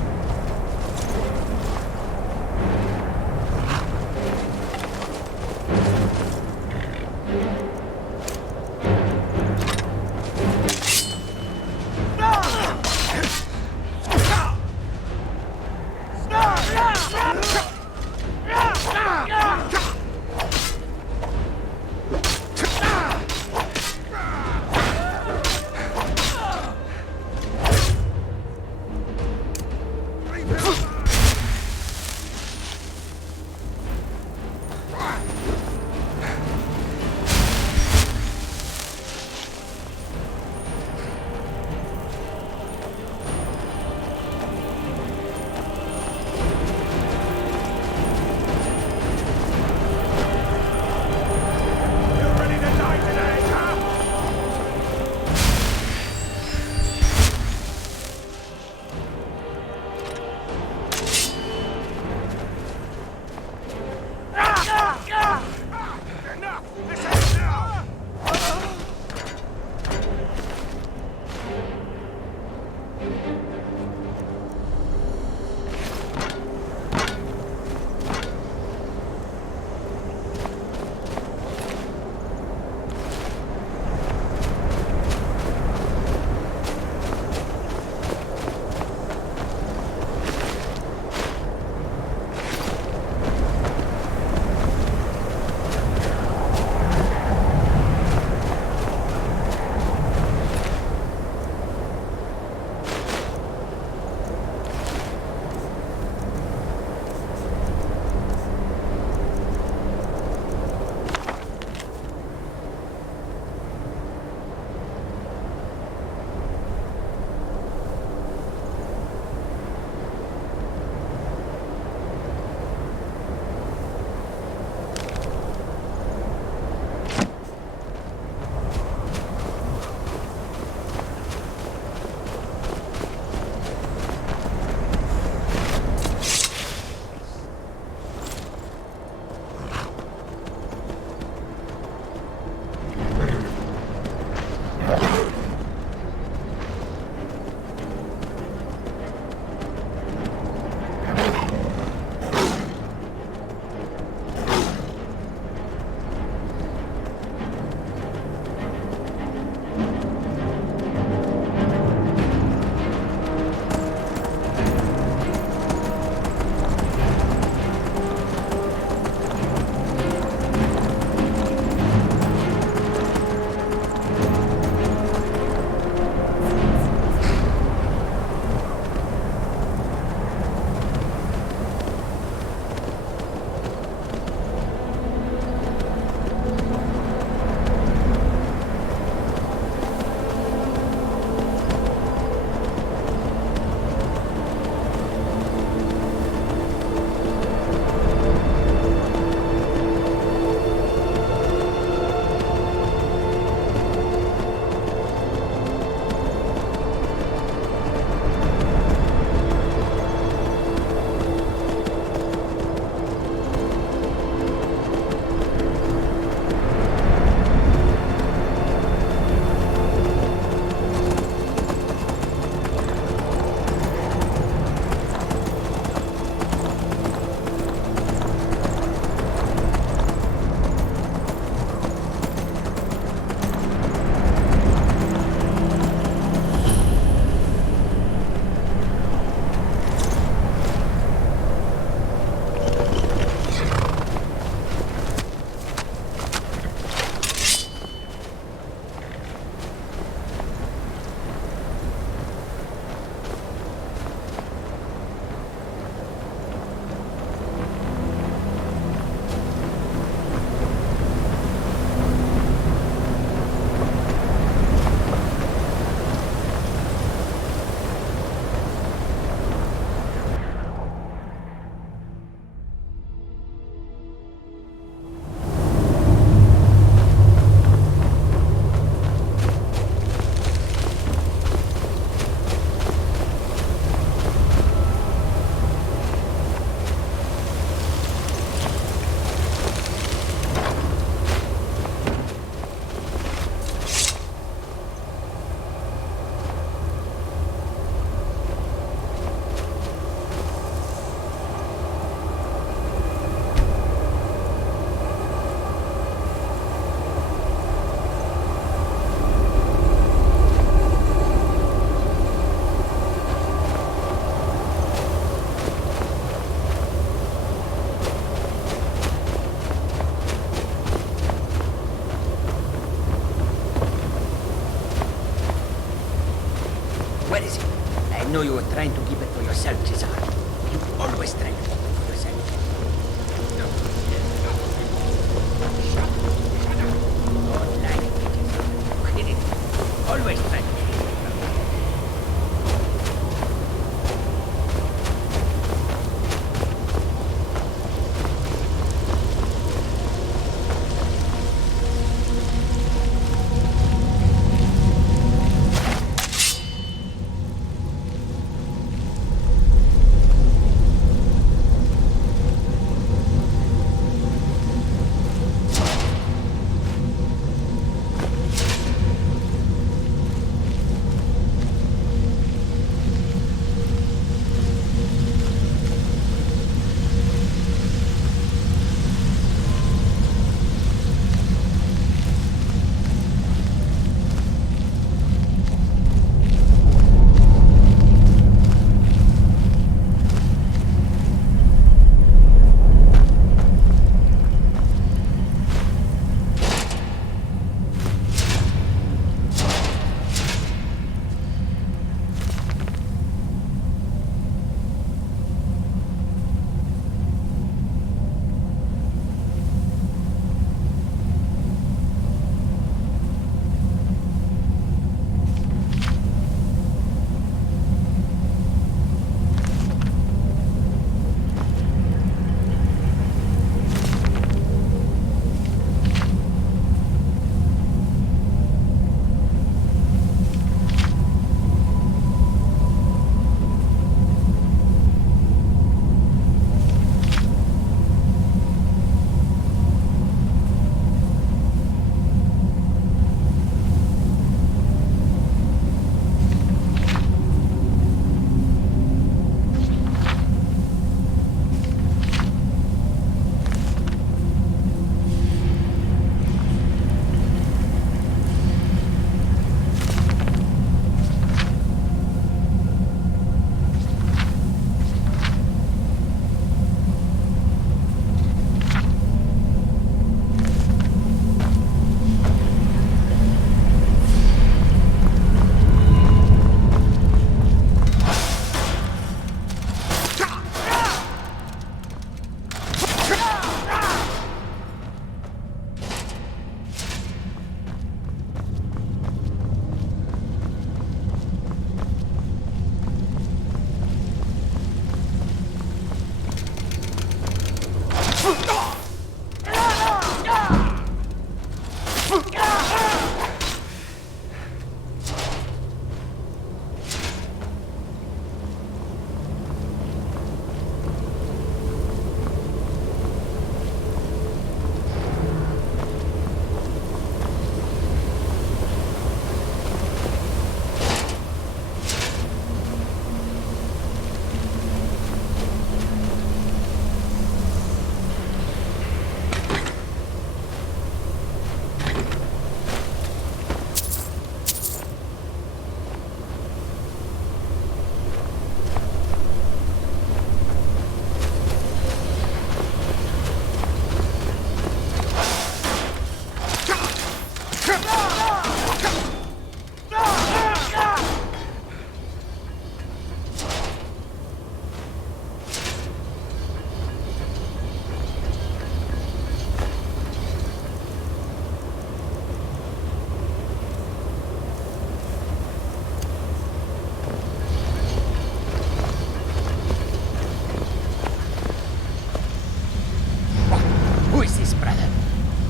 Where is it? I know you were trying to keep it for yourself, Cesar. You always try to keep it for yourself. Don't like it, Cesar. You hit it. Always try to keep it.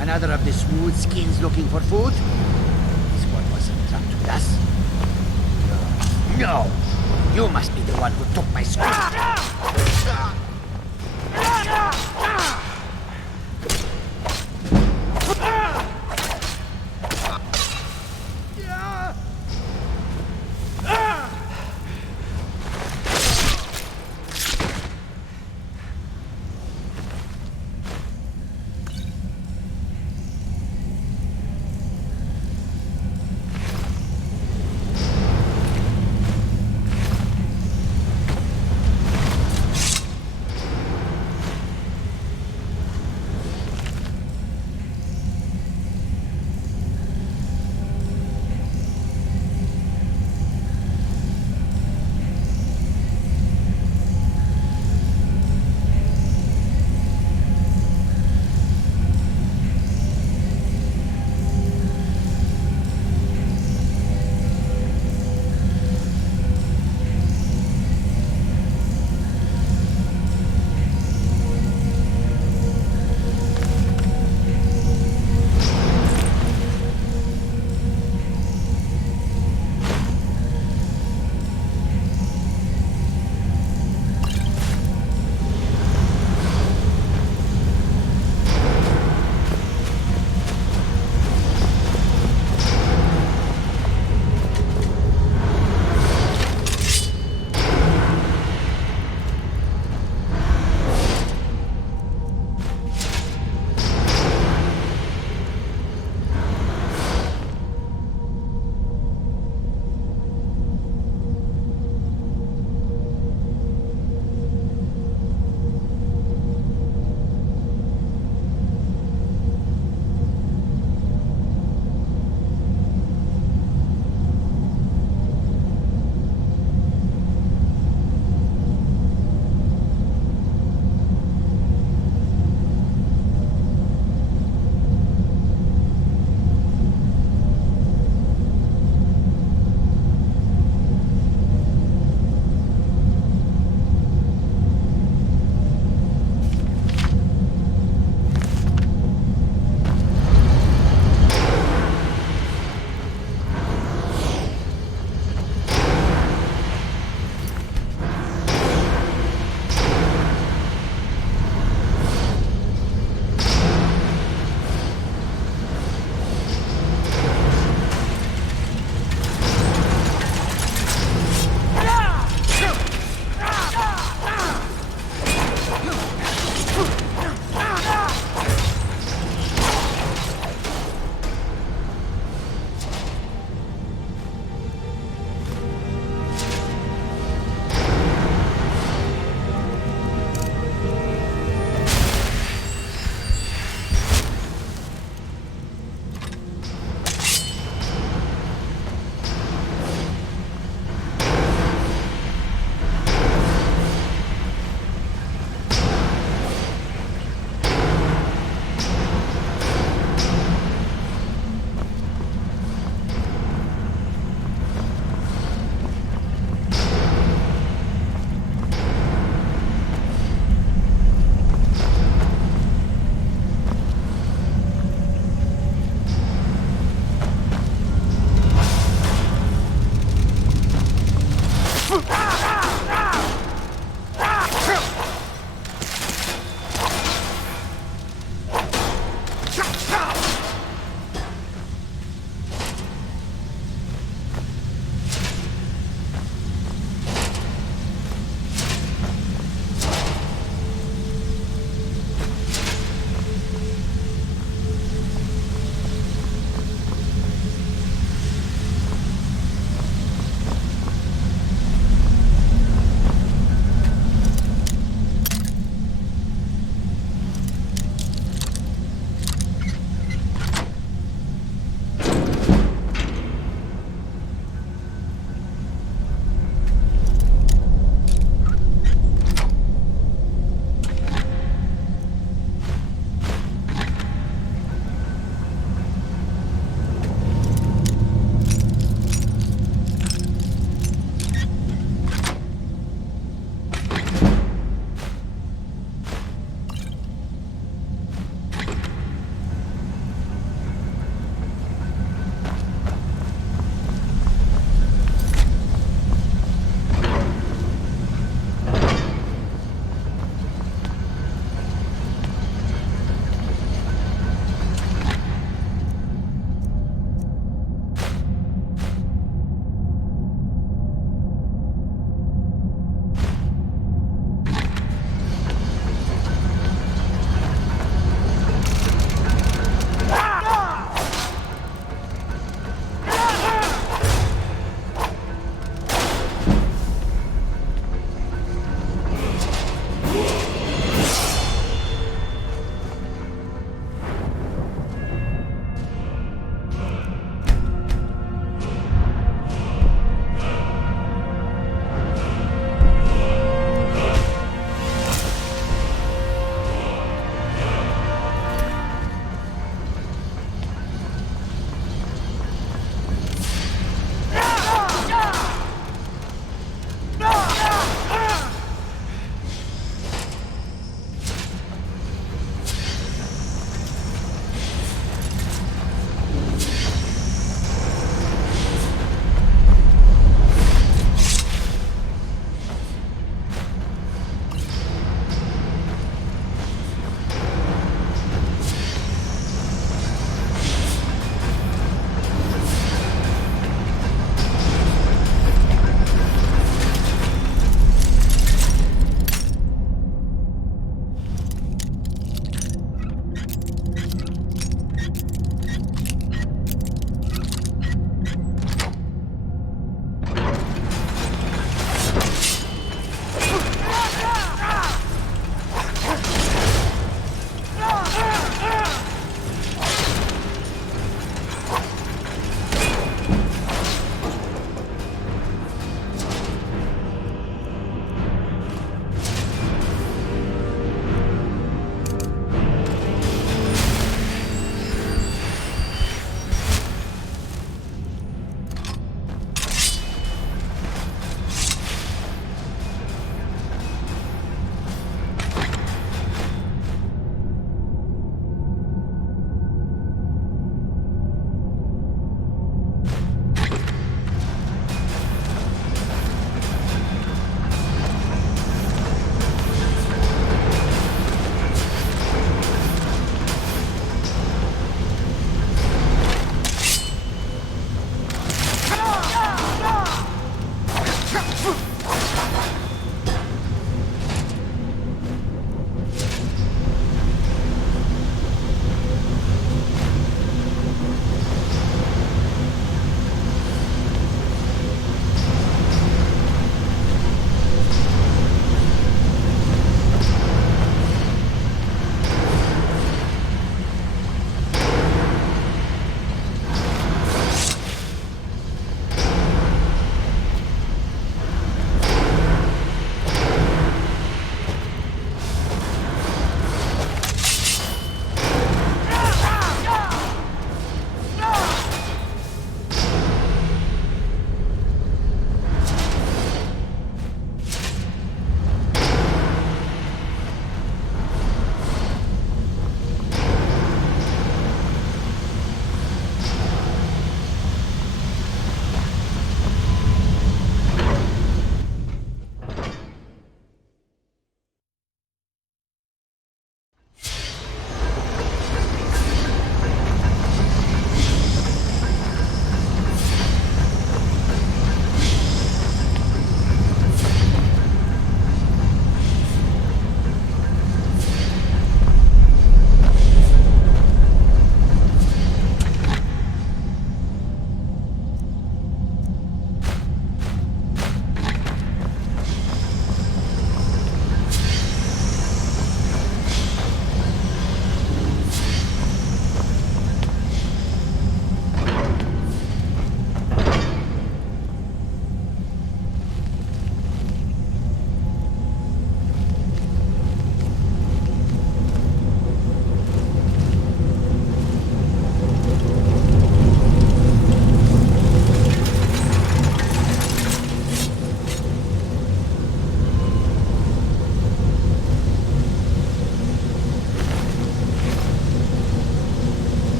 Another of the smooth skins looking for food? This one wasn't trapped with us. No! You must be the one who took my skin!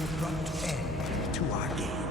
an abrupt end to our game.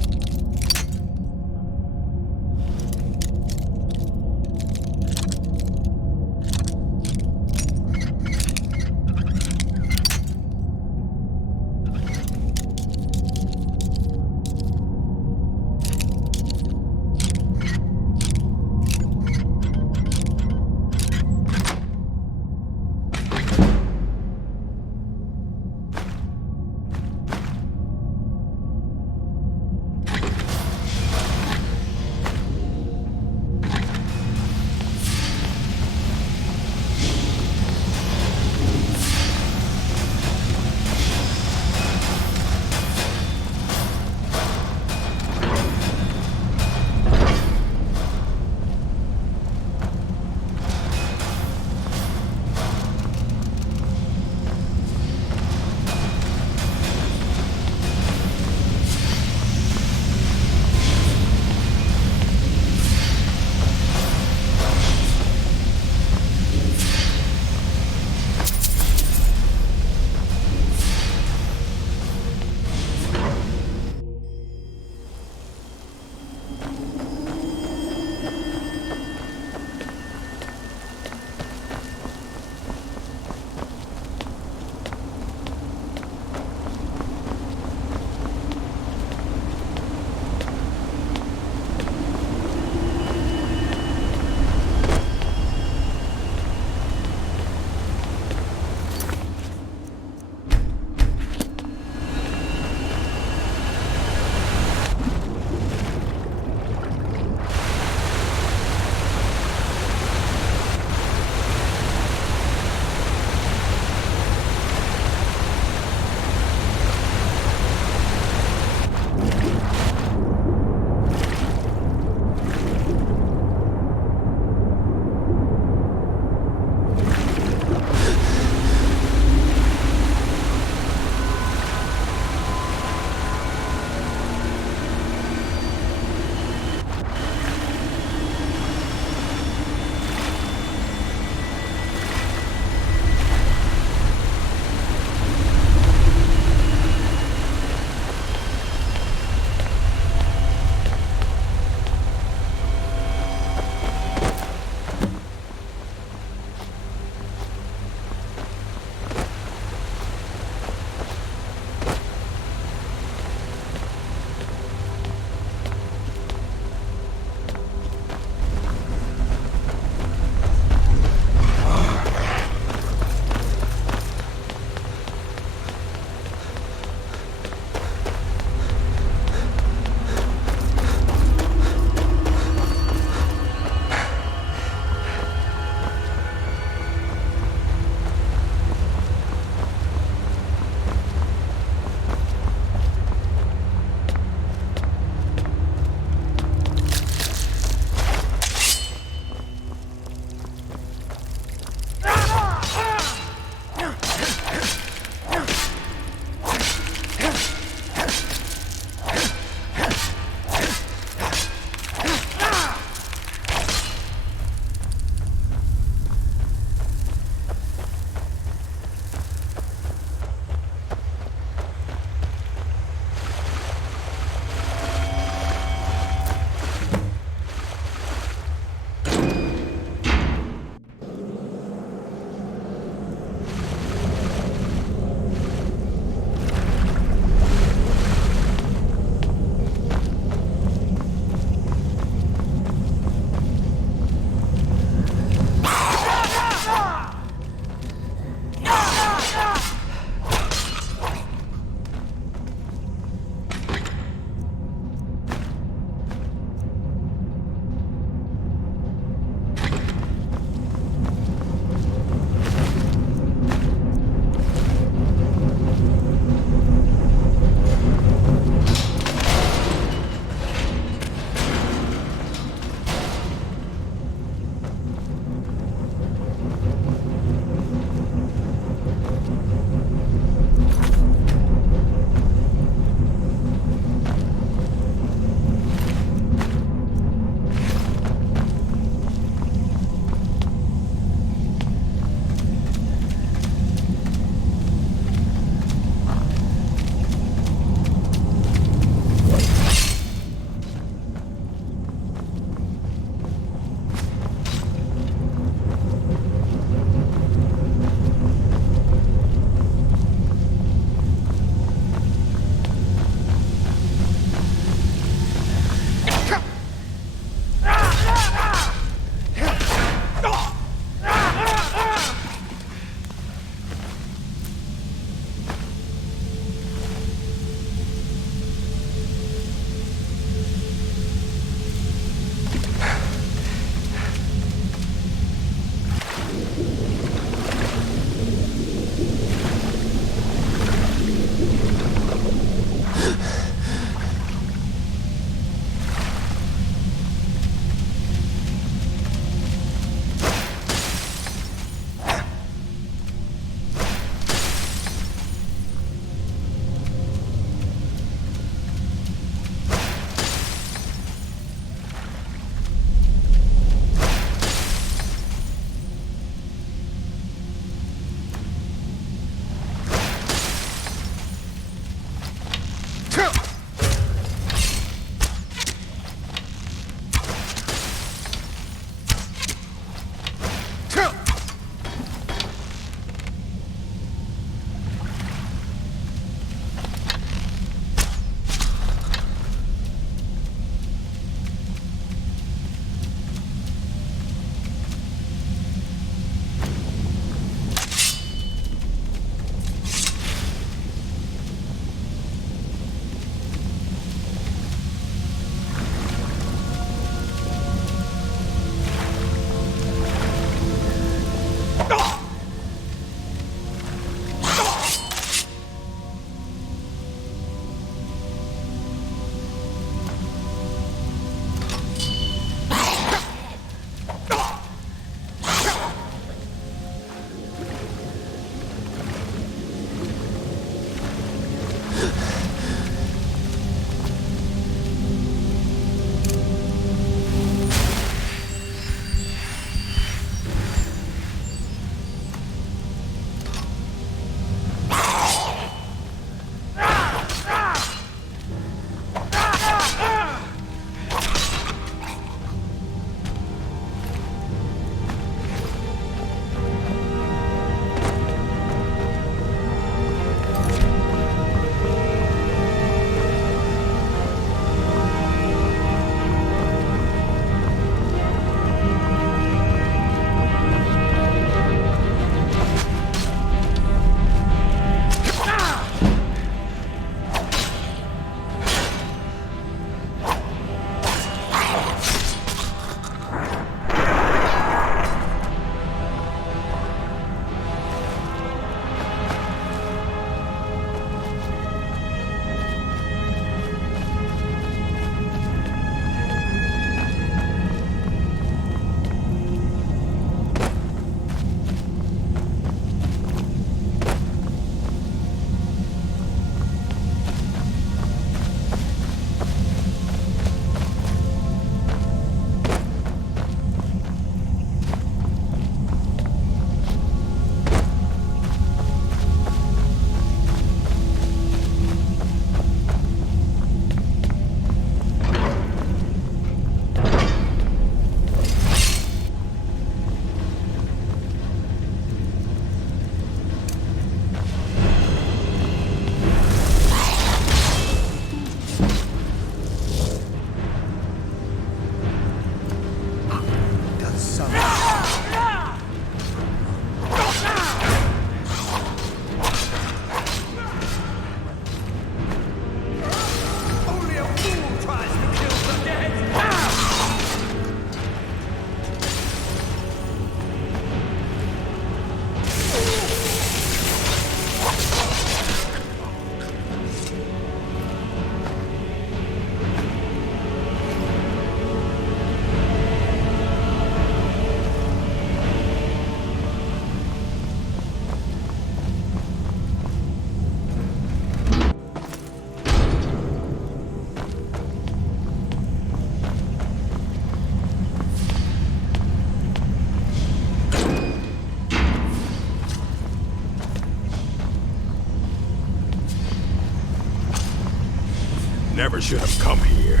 never should have come here.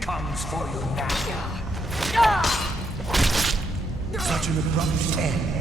Comes for you now. Such an abrupt end.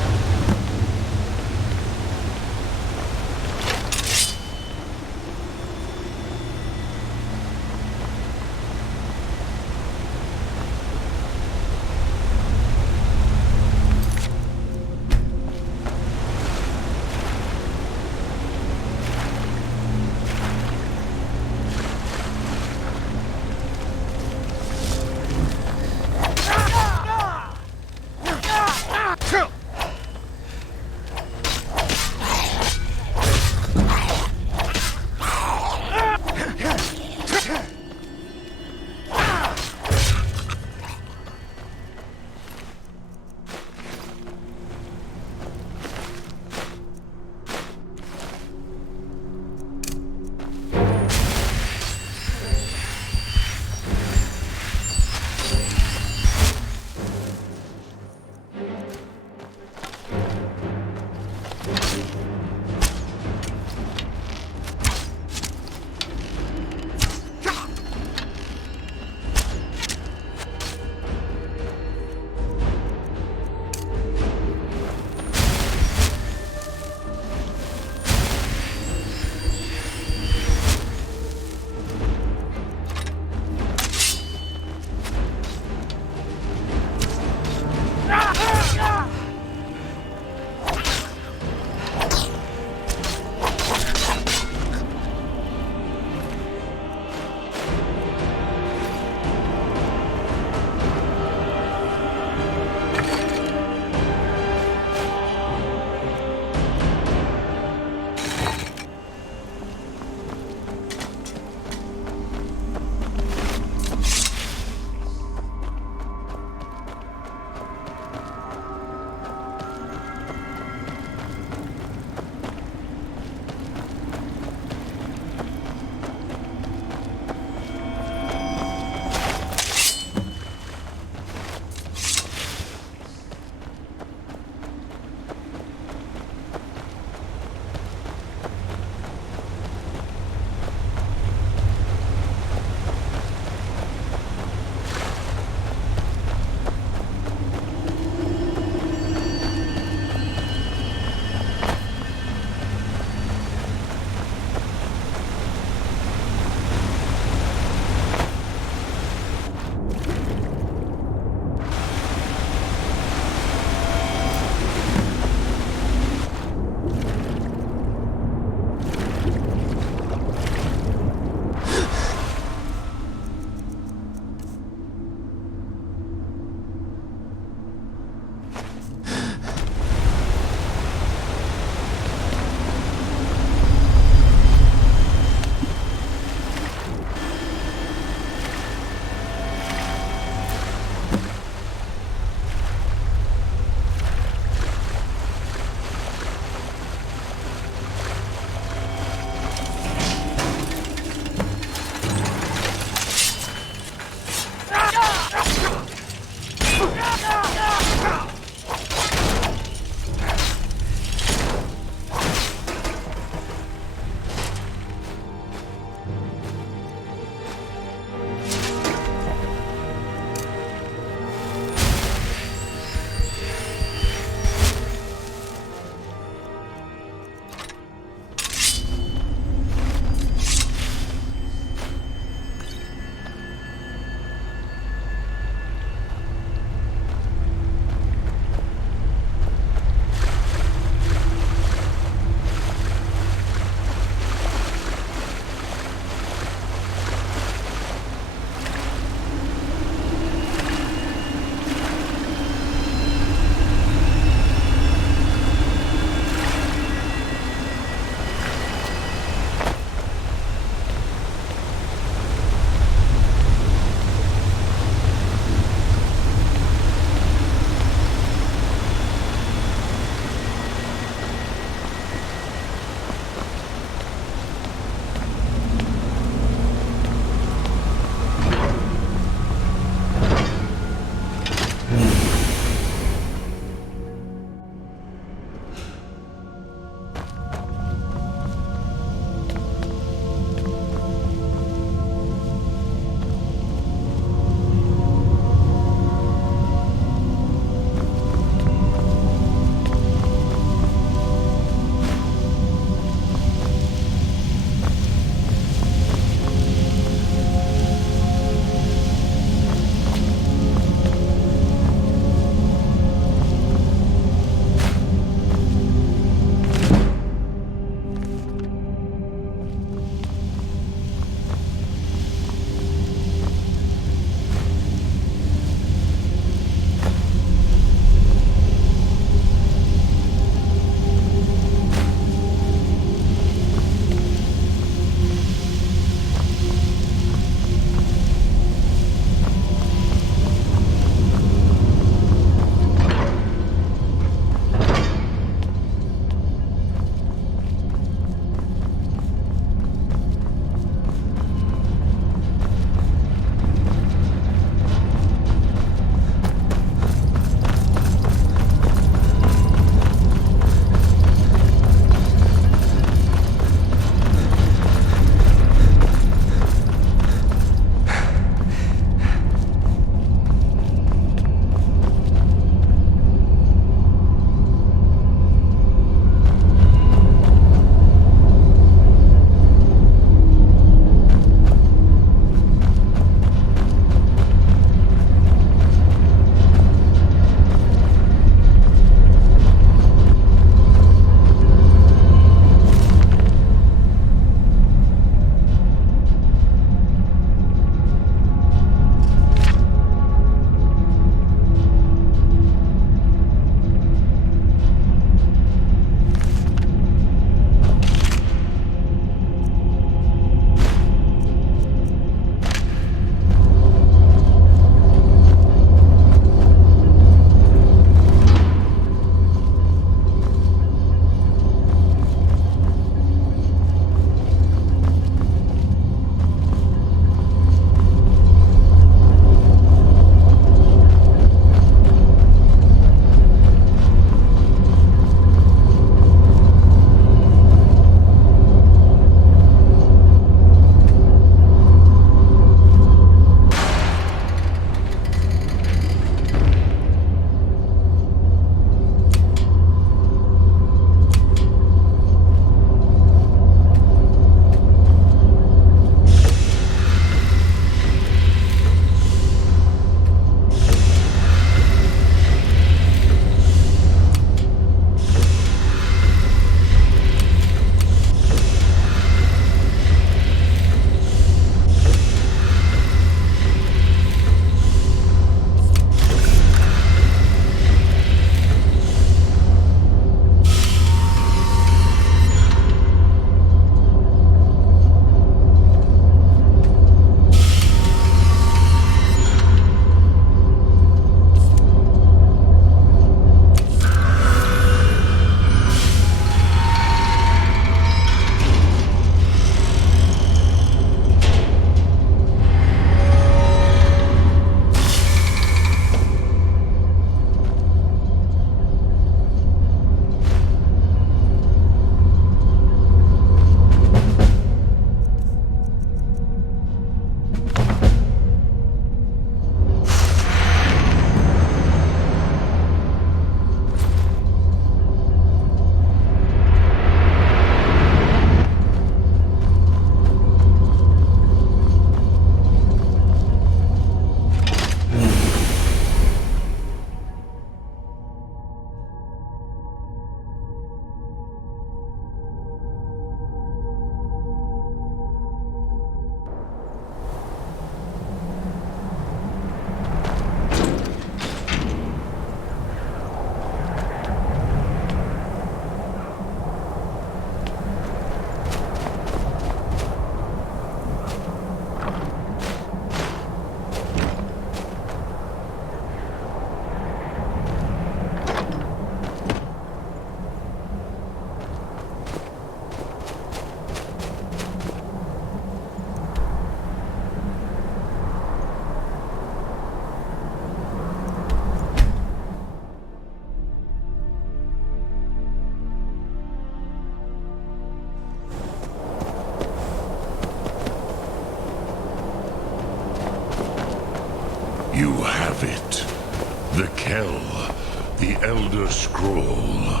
Elder Scroll.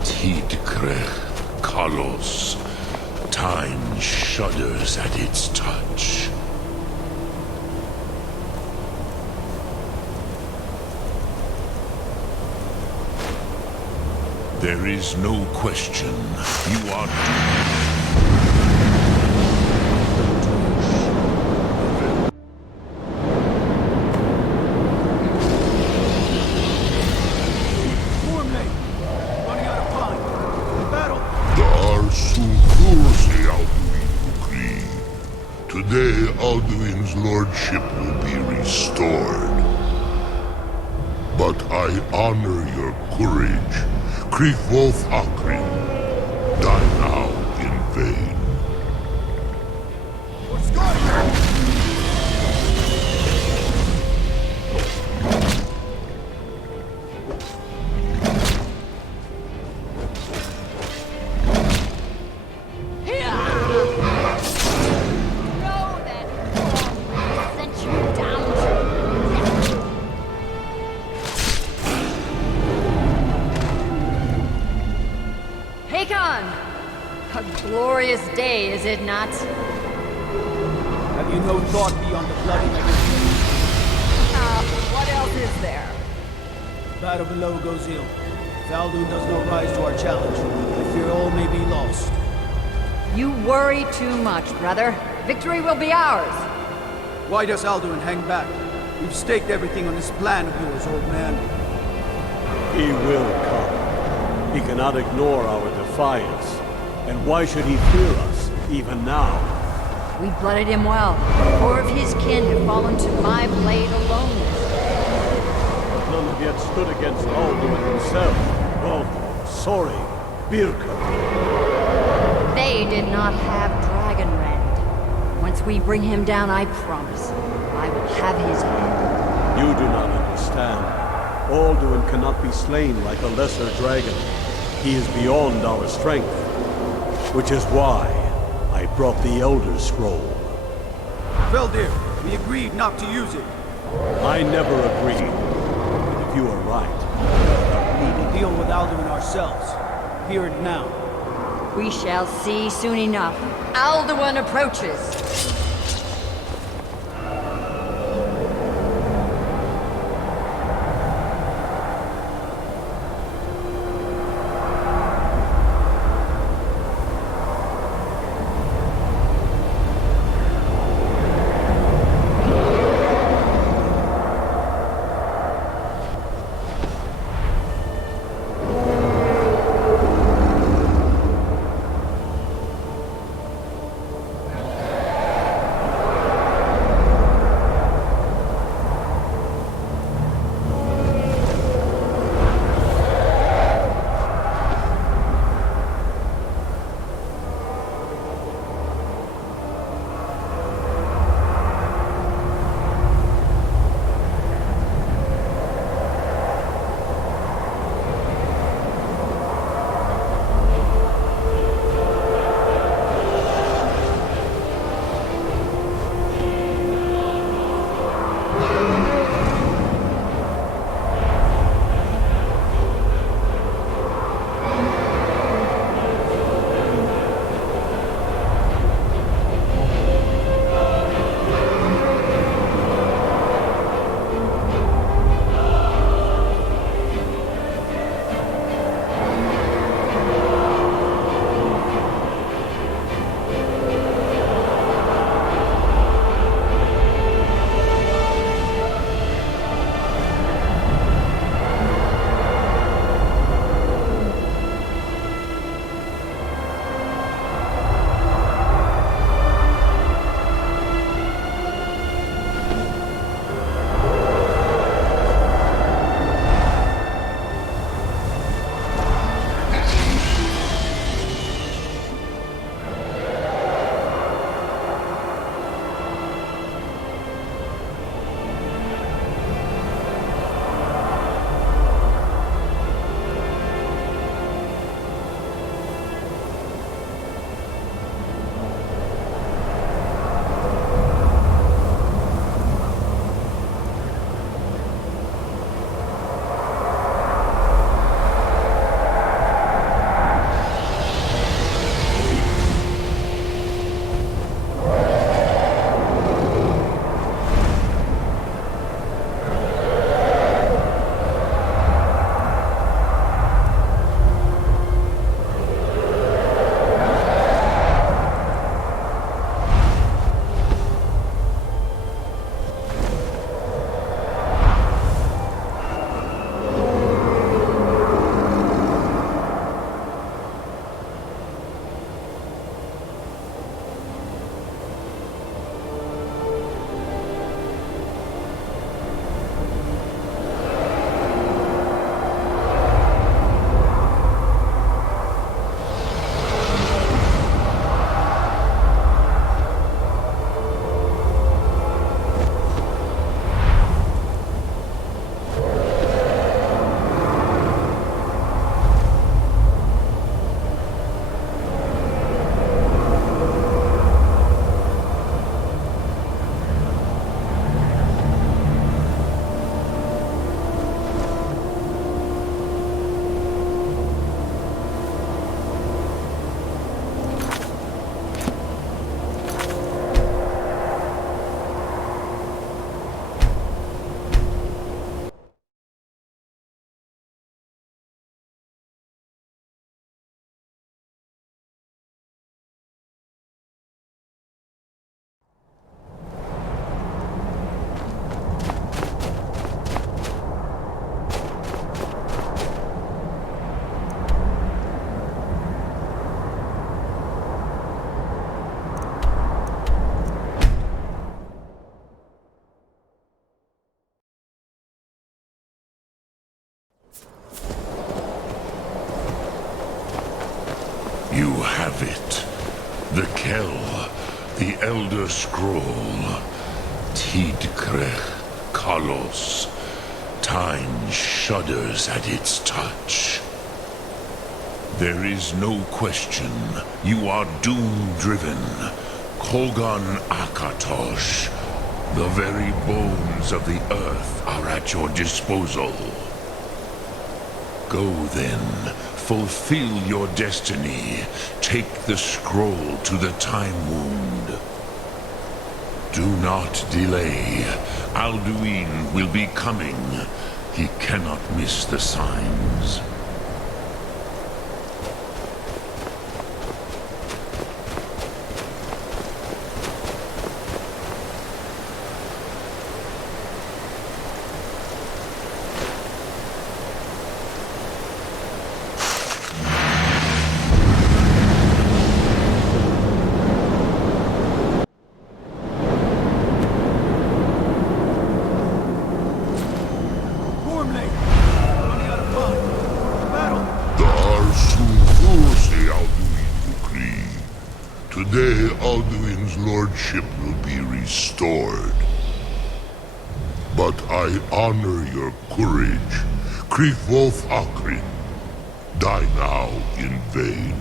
Tidkrech Kalos. Time shudders at its touch. There is no question. You are... Today, Alduin's lordship will be restored. But I honor your courage. Krifwolf Akrin. Die now in vain. Glorious day, is it not? Have you no thought beyond the bloody legacy? What else is there? The battle below goes ill. If Alduin does not rise to our challenge, I fear all may be lost. You worry too much, brother. Victory will be ours. Why does Alduin hang back? We've staked everything on this plan of yours, old man. He will come. He cannot ignore our defiance. And why should he fear us, even now? We blooded him well. 4 of his kin have fallen to my blade alone. But none have yet stood against Alduin himself. Oh, sorry, Birka. They did not have Dragonrend. Once we bring him down, I promise, I will have his head. You do not understand. Alduin cannot be slain like a lesser dragon. He is beyond our strength. Which is why I brought the Elder Scroll. Veldir, we agreed not to use it. I never agreed. But if you are right... We need to deal with Alduin ourselves. Hear it now. We shall see soon enough. Alduin approaches. You have it. The Kell, the Elder Scroll. Tidkrech Kalos. Time shudders at its touch. There is no question. You are doom-driven. Kogan Akatosh. The very bones of the earth are at your disposal. Go then. Fulfill your destiny. Take the scroll to the Time Wound. Do not delay. Alduin will be coming. He cannot miss the signs. Today, Alduin's lordship will be restored. But I honor your courage. Krifwolf Akrin. Die now in vain.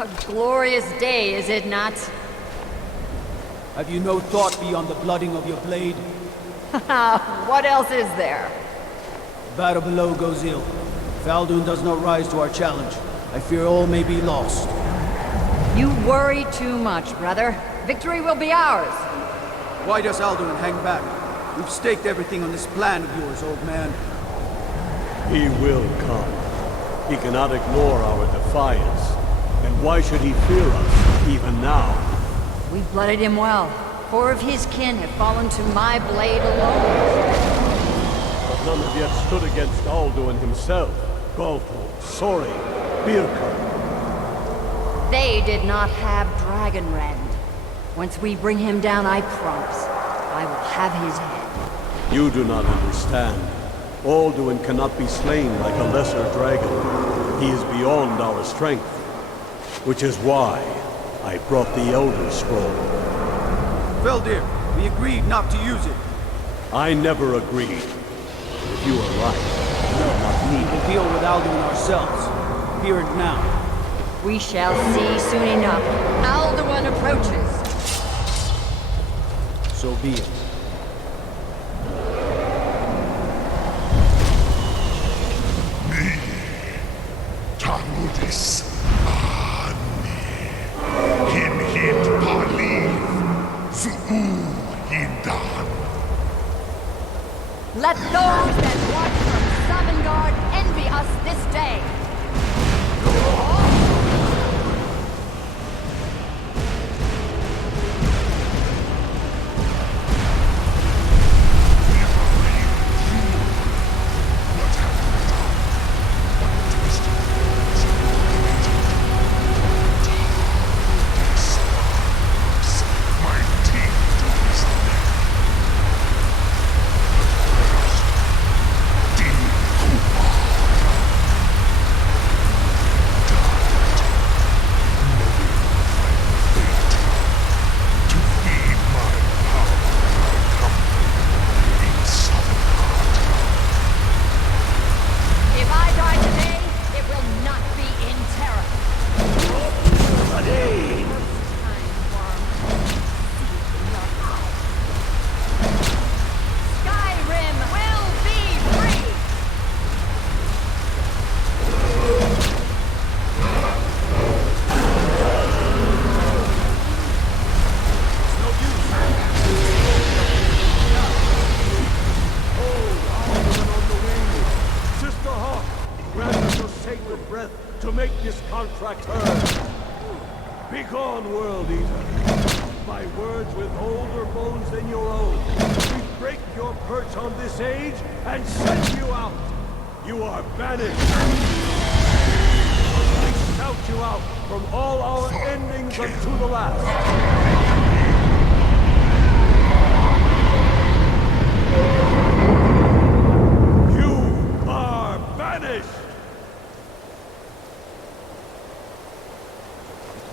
A glorious day, is it not? Have you no thought beyond the blooding of your blade? What else is there? The battle below goes ill. If Alduin does not rise to our challenge, I fear all may be lost. You worry too much, brother. Victory will be ours. Why does Alduin hang back? We've staked everything on this plan of yours, old man. He will come. He cannot ignore our defiance. And why should he fear us, even now? We blooded him well. 4 of his kin have fallen to my blade alone. But none have yet stood against Alduin himself. Galpo, Sori, Birka. They did not have Dragonrend. Once we bring him down, I promise, I will have his head. You do not understand. Alduin cannot be slain like a lesser dragon. He is beyond our strength. Which is why I brought the Elder Scroll. Veldir, we agreed not to use it. I never agreed. If you are right, we will not need to deal with Alduin ourselves. Here and now. We shall see soon enough. Alduin approaches. So be it. Tarudis. Hinhid Paliv, Zuu Hindan. Let those that watch from Sovngarde envy us this day. World Eater. My words with older bones than your own. We break your perch on this age and send you out. You are banished. We shout you out from all our endings unto the last.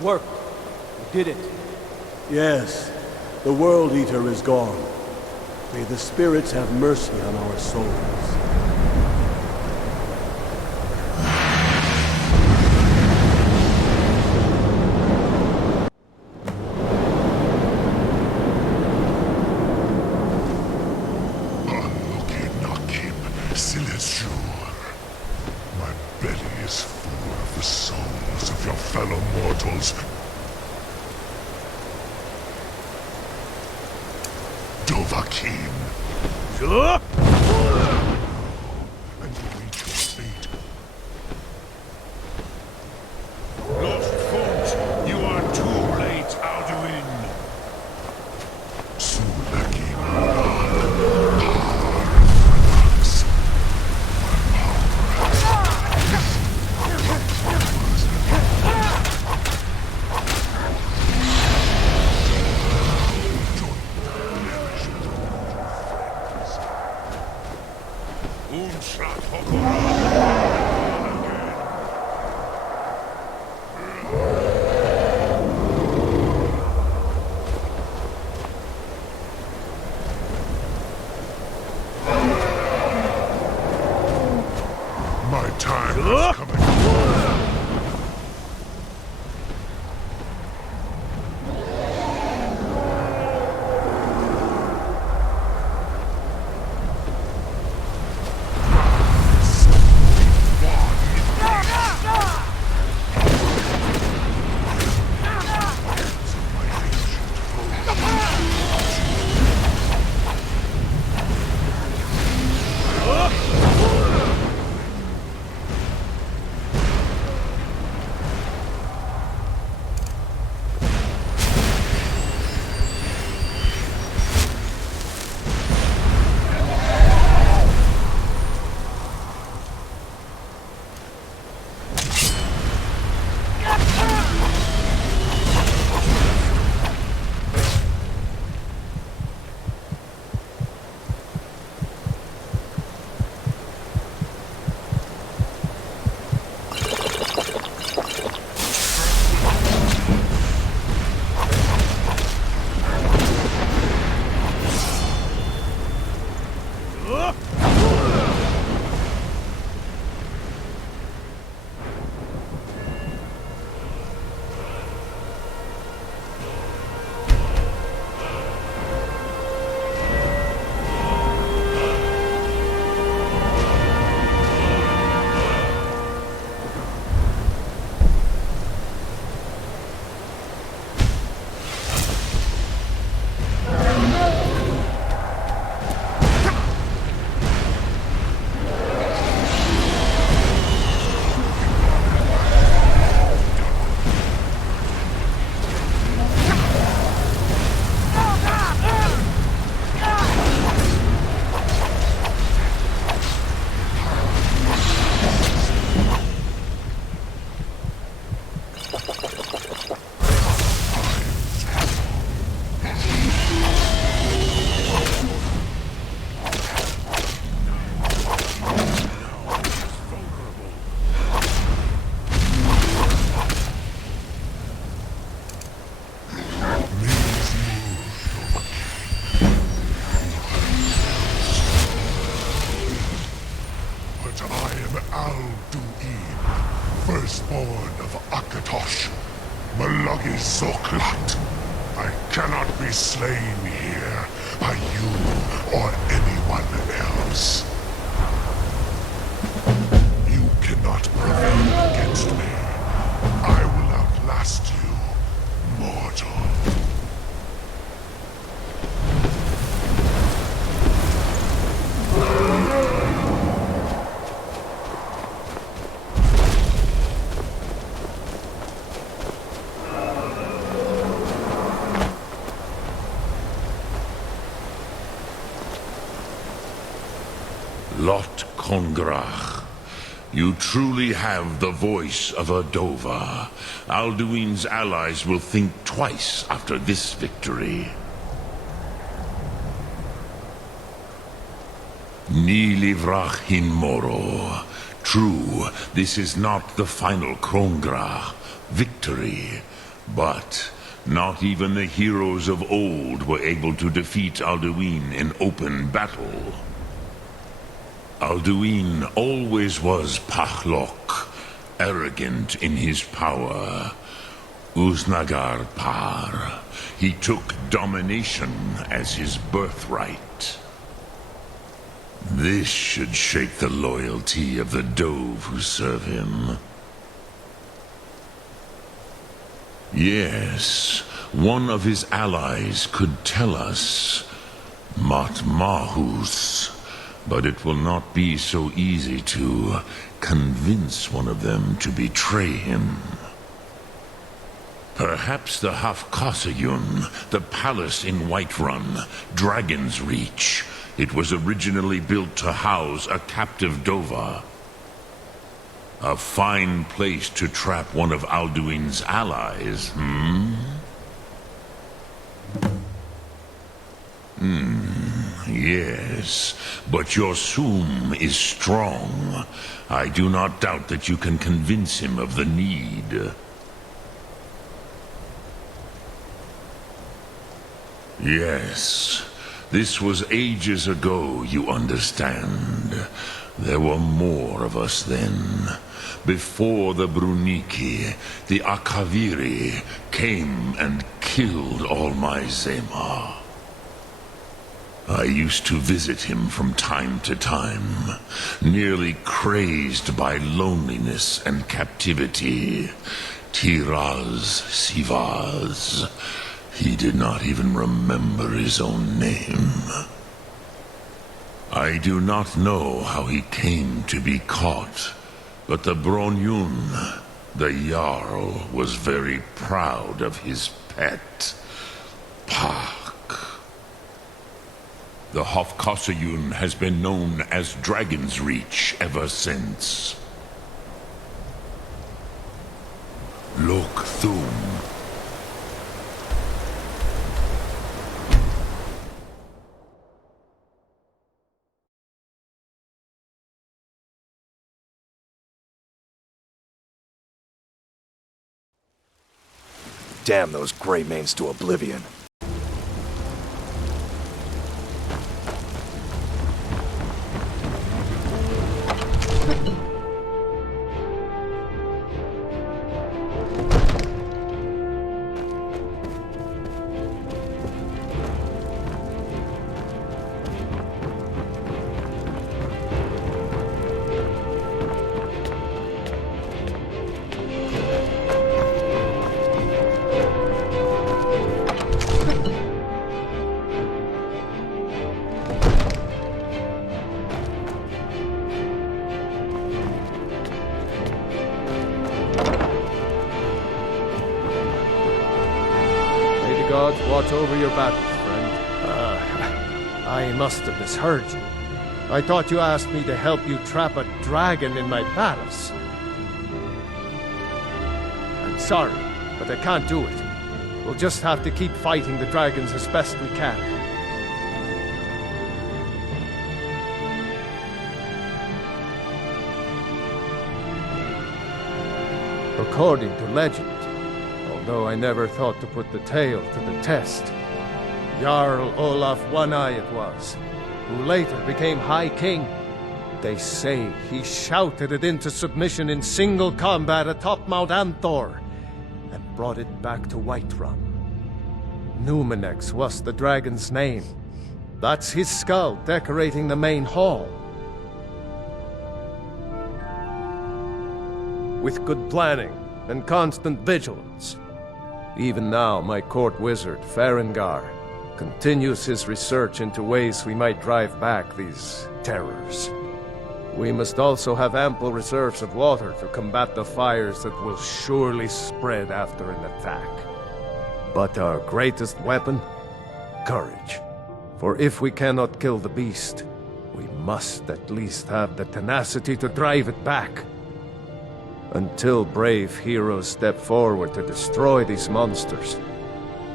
Worked. We did it. Yes, the World Eater is gone. May the spirits have mercy on our souls. My belly is full of the souls of your fellow mortals. Dovahkiin. And you meet your fate. Lost Font, you are too late, Alduin. Sulaki my time is coming. Alduin, firstborn of Akatosh, Malagi Zoklat. I cannot be slain here by you or anyone else. You cannot prevail against me. I will outlast you, mortal. Lot Kongrach. You truly have the voice of a Dova. Alduin's allies will think twice after this victory. Ni livrach hin moro. True, this is not the final Kongrach victory, but not even the heroes of old were able to defeat Alduin in open battle. Alduin always was Pachlok, arrogant in his power. Uznagar Par. He took domination as his birthright. This should shake the loyalty of the Dove who serve him. Yes, one of his allies could tell us. Matmahus. But it will not be so easy to convince one of them to betray him. Perhaps the Hafkasayun, the palace in Whiterun, Dragon's Reach. It was originally built to house a captive Dova. A fine place to trap one of Alduin's allies, Yes, but your Sum is strong. I do not doubt that you can convince him of the need. Yes, this was ages ago, you understand. There were more of us then. Before the Bruniki, the Akaviri came and killed all my Zema. I used to visit him from time to time, nearly crazed by loneliness and captivity. Tiraz Sivaz. He did not even remember his own name. I do not know how he came to be caught, but the Bronyun, the Jarl, was very proud of his pet, Pak. The Hofkosayun has been known as Dragon's Reach ever since. Lok Thum. Damn those Greymanes to oblivion. Watch over your battles, friend. I must have misheard you. I thought you asked me to help you trap a dragon in my palace. I'm sorry, but I can't do it. We'll just have to keep fighting the dragons as best we can. According to legend, though I never thought to put the tale to the test, Jarl Olaf One-Eye it was, who later became High King. They say he shouted it into submission in single combat atop Mount Anthor, and brought it back to Whiterun. Numenex was the dragon's name. That's his skull decorating the main hall. With good planning and constant vigilance, even now, my court wizard, Farengar, continues his research into ways we might drive back these terrors. We must also have ample reserves of water to combat the fires that will surely spread after an attack. But our greatest weapon? Courage. For if we cannot kill the beast, we must at least have the tenacity to drive it back. Until brave heroes step forward to destroy these monsters,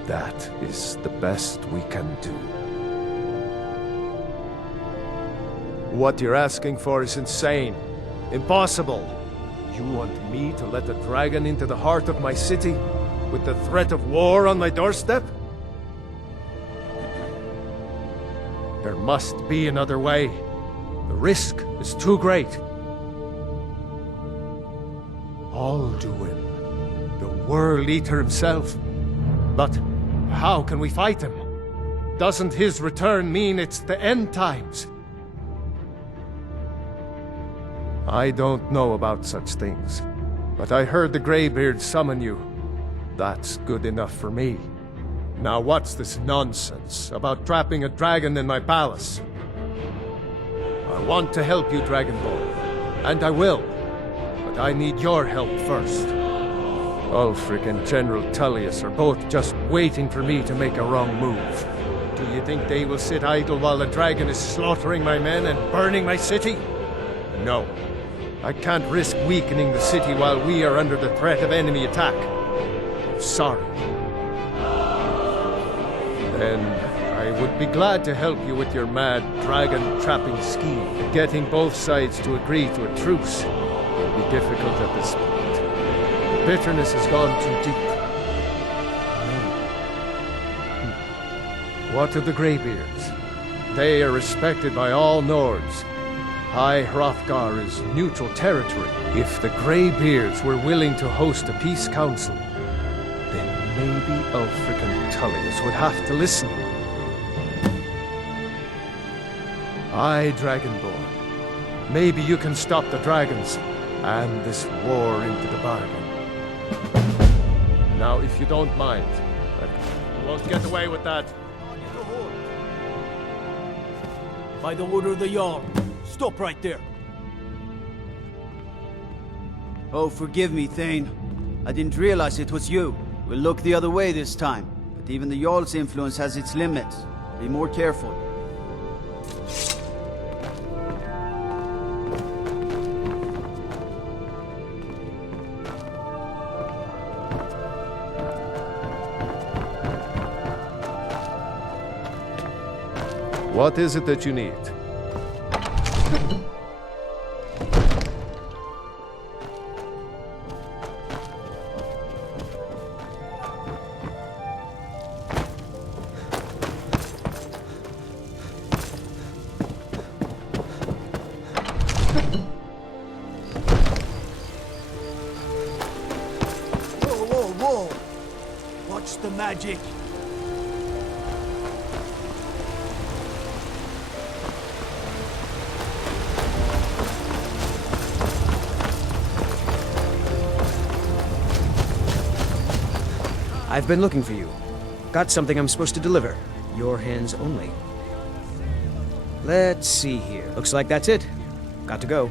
that is the best we can do. What you're asking for is insane. Impossible. You want me to let a dragon into the heart of my city, with the threat of war on my doorstep? There must be another way. The risk is too great. Alduin, the World Eater himself. But how can we fight him? Doesn't his return mean it's the end times? I don't know about such things, but I heard the Greybeard summon you. That's good enough for me. Now what's this nonsense about trapping a dragon in my palace? I want to help you, Dragonborn, and I will, but I need your help first. Ulfric and General Tullius are both just waiting for me to make a wrong move. Do you think they will sit idle while the dragon is slaughtering my men and burning my city? No. I can't risk weakening the city while we are under the threat of enemy attack. Sorry. Then I would be glad to help you with your mad dragon-trapping scheme. Getting both sides to agree to a truce will be difficult at this point. The bitterness has gone too deep. What of the Greybeards? They are respected by all Nords. High Hrothgar is neutral territory. If the Greybeards were willing to host a peace council, then maybe Ulfric and Tullius would have to listen. Aye, Dragonborn. Maybe you can stop the dragons, and this war into the bargain. Now, if you don't mind, you won't get away with that. By the order of the Jarl. Stop right there. Oh, forgive me, Thane. I didn't realize it was you. We'll look the other way this time. But even the Jarl's influence has its limits. Be more careful. What is it that you need? Whoa! Watch the magic. I've been looking for you. Got something I'm supposed to deliver. Your hands only. Let's see here. Looks like that's it. Got to go.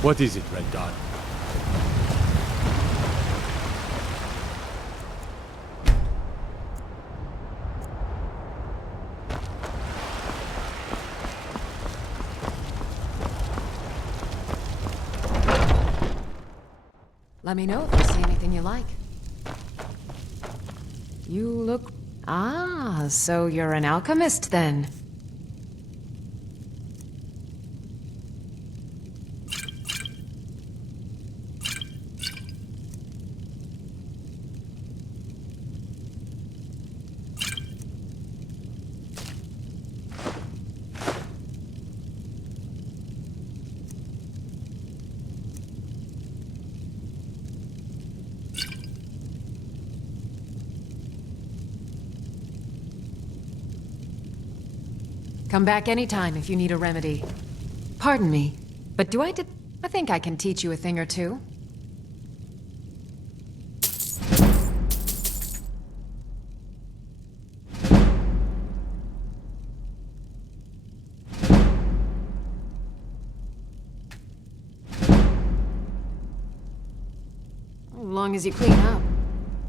What is it, Red Dot? Let me know if you see anything you like. You look... Ah, so you're an alchemist then. Come back anytime if you need a remedy. Pardon me, but I think I can teach you a thing or two. As long as you clean up.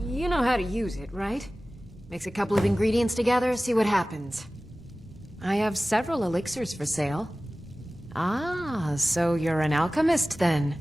You know how to use it, right? Mix a couple of ingredients together, see what happens. I have several elixirs for sale. Ah, so you're an alchemist then?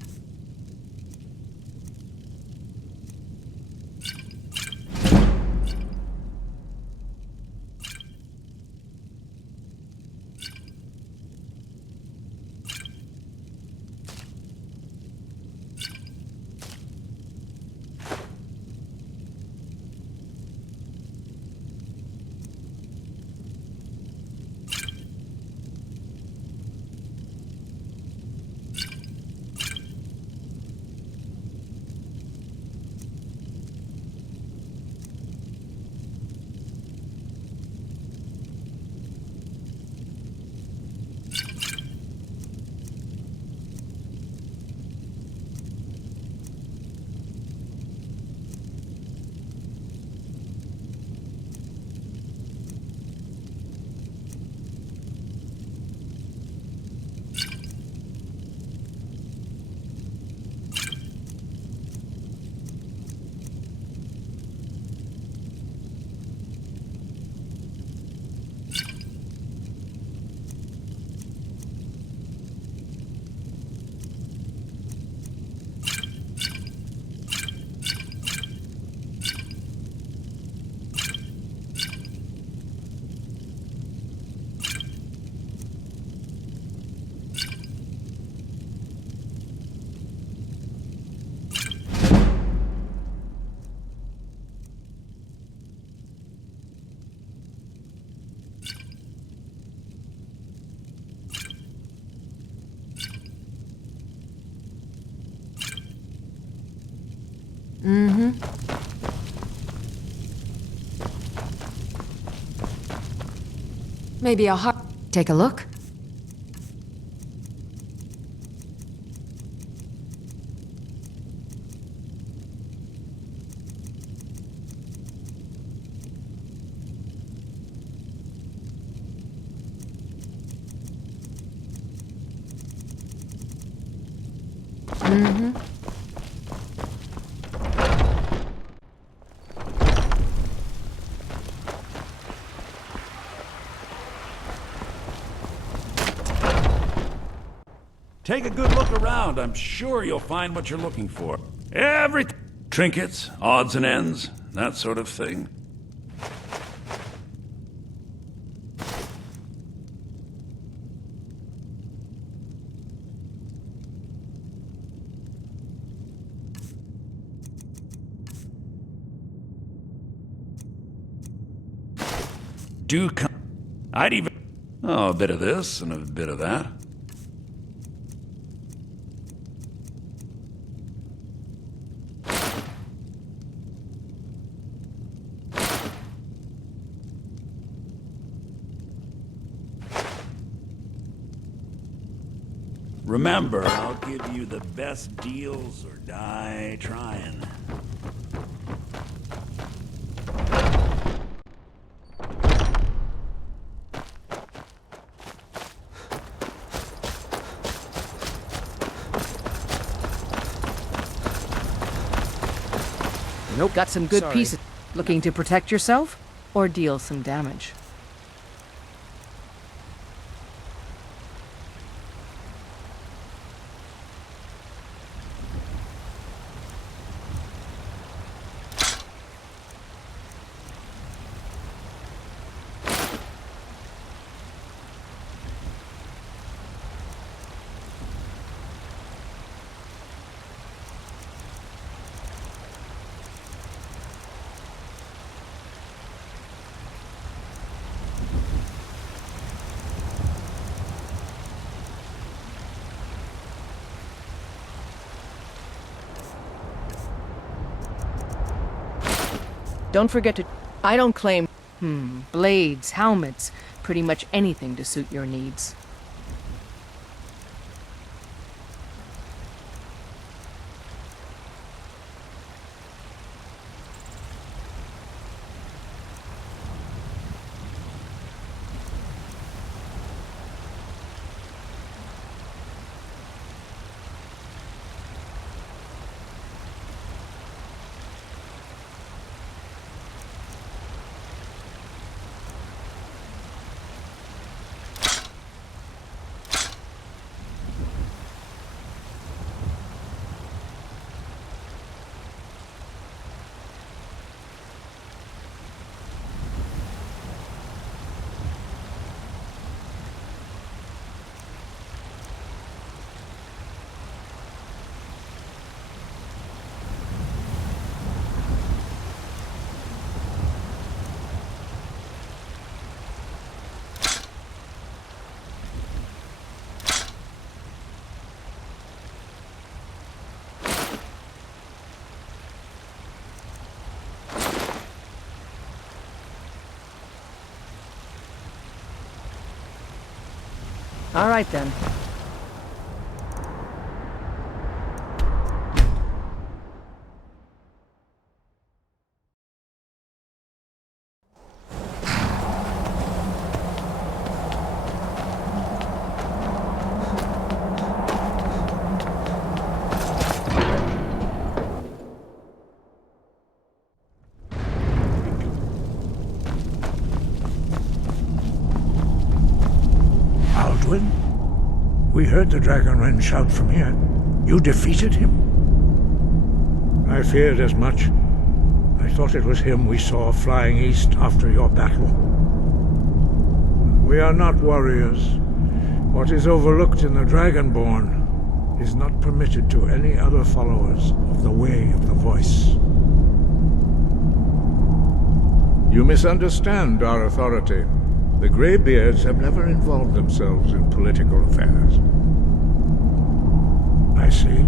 Mm-hmm. Maybe I'll take a look. Mm-hmm. Take a good look around. I'm sure you'll find what you're looking for. Everything. Trinkets, odds and ends, that sort of thing. Do come. I'd even... Oh, a bit of this and a bit of that. Remember, I'll give you the best deals or die trying. Nope. Got some good Sorry. pieces. Looking to protect yourself or deal some damage? Don't forget to... I don't claim... blades, helmets, pretty much anything to suit your needs. All right, then. Alduin? We heard the Dragonren shout from here. You defeated him? I feared as much. I thought it was him we saw flying east after your battle. We are not warriors. What is overlooked in the Dragonborn is not permitted to any other followers of the Way of the Voice. You misunderstand our authority. The Greybeards have never involved themselves in political affairs. I see.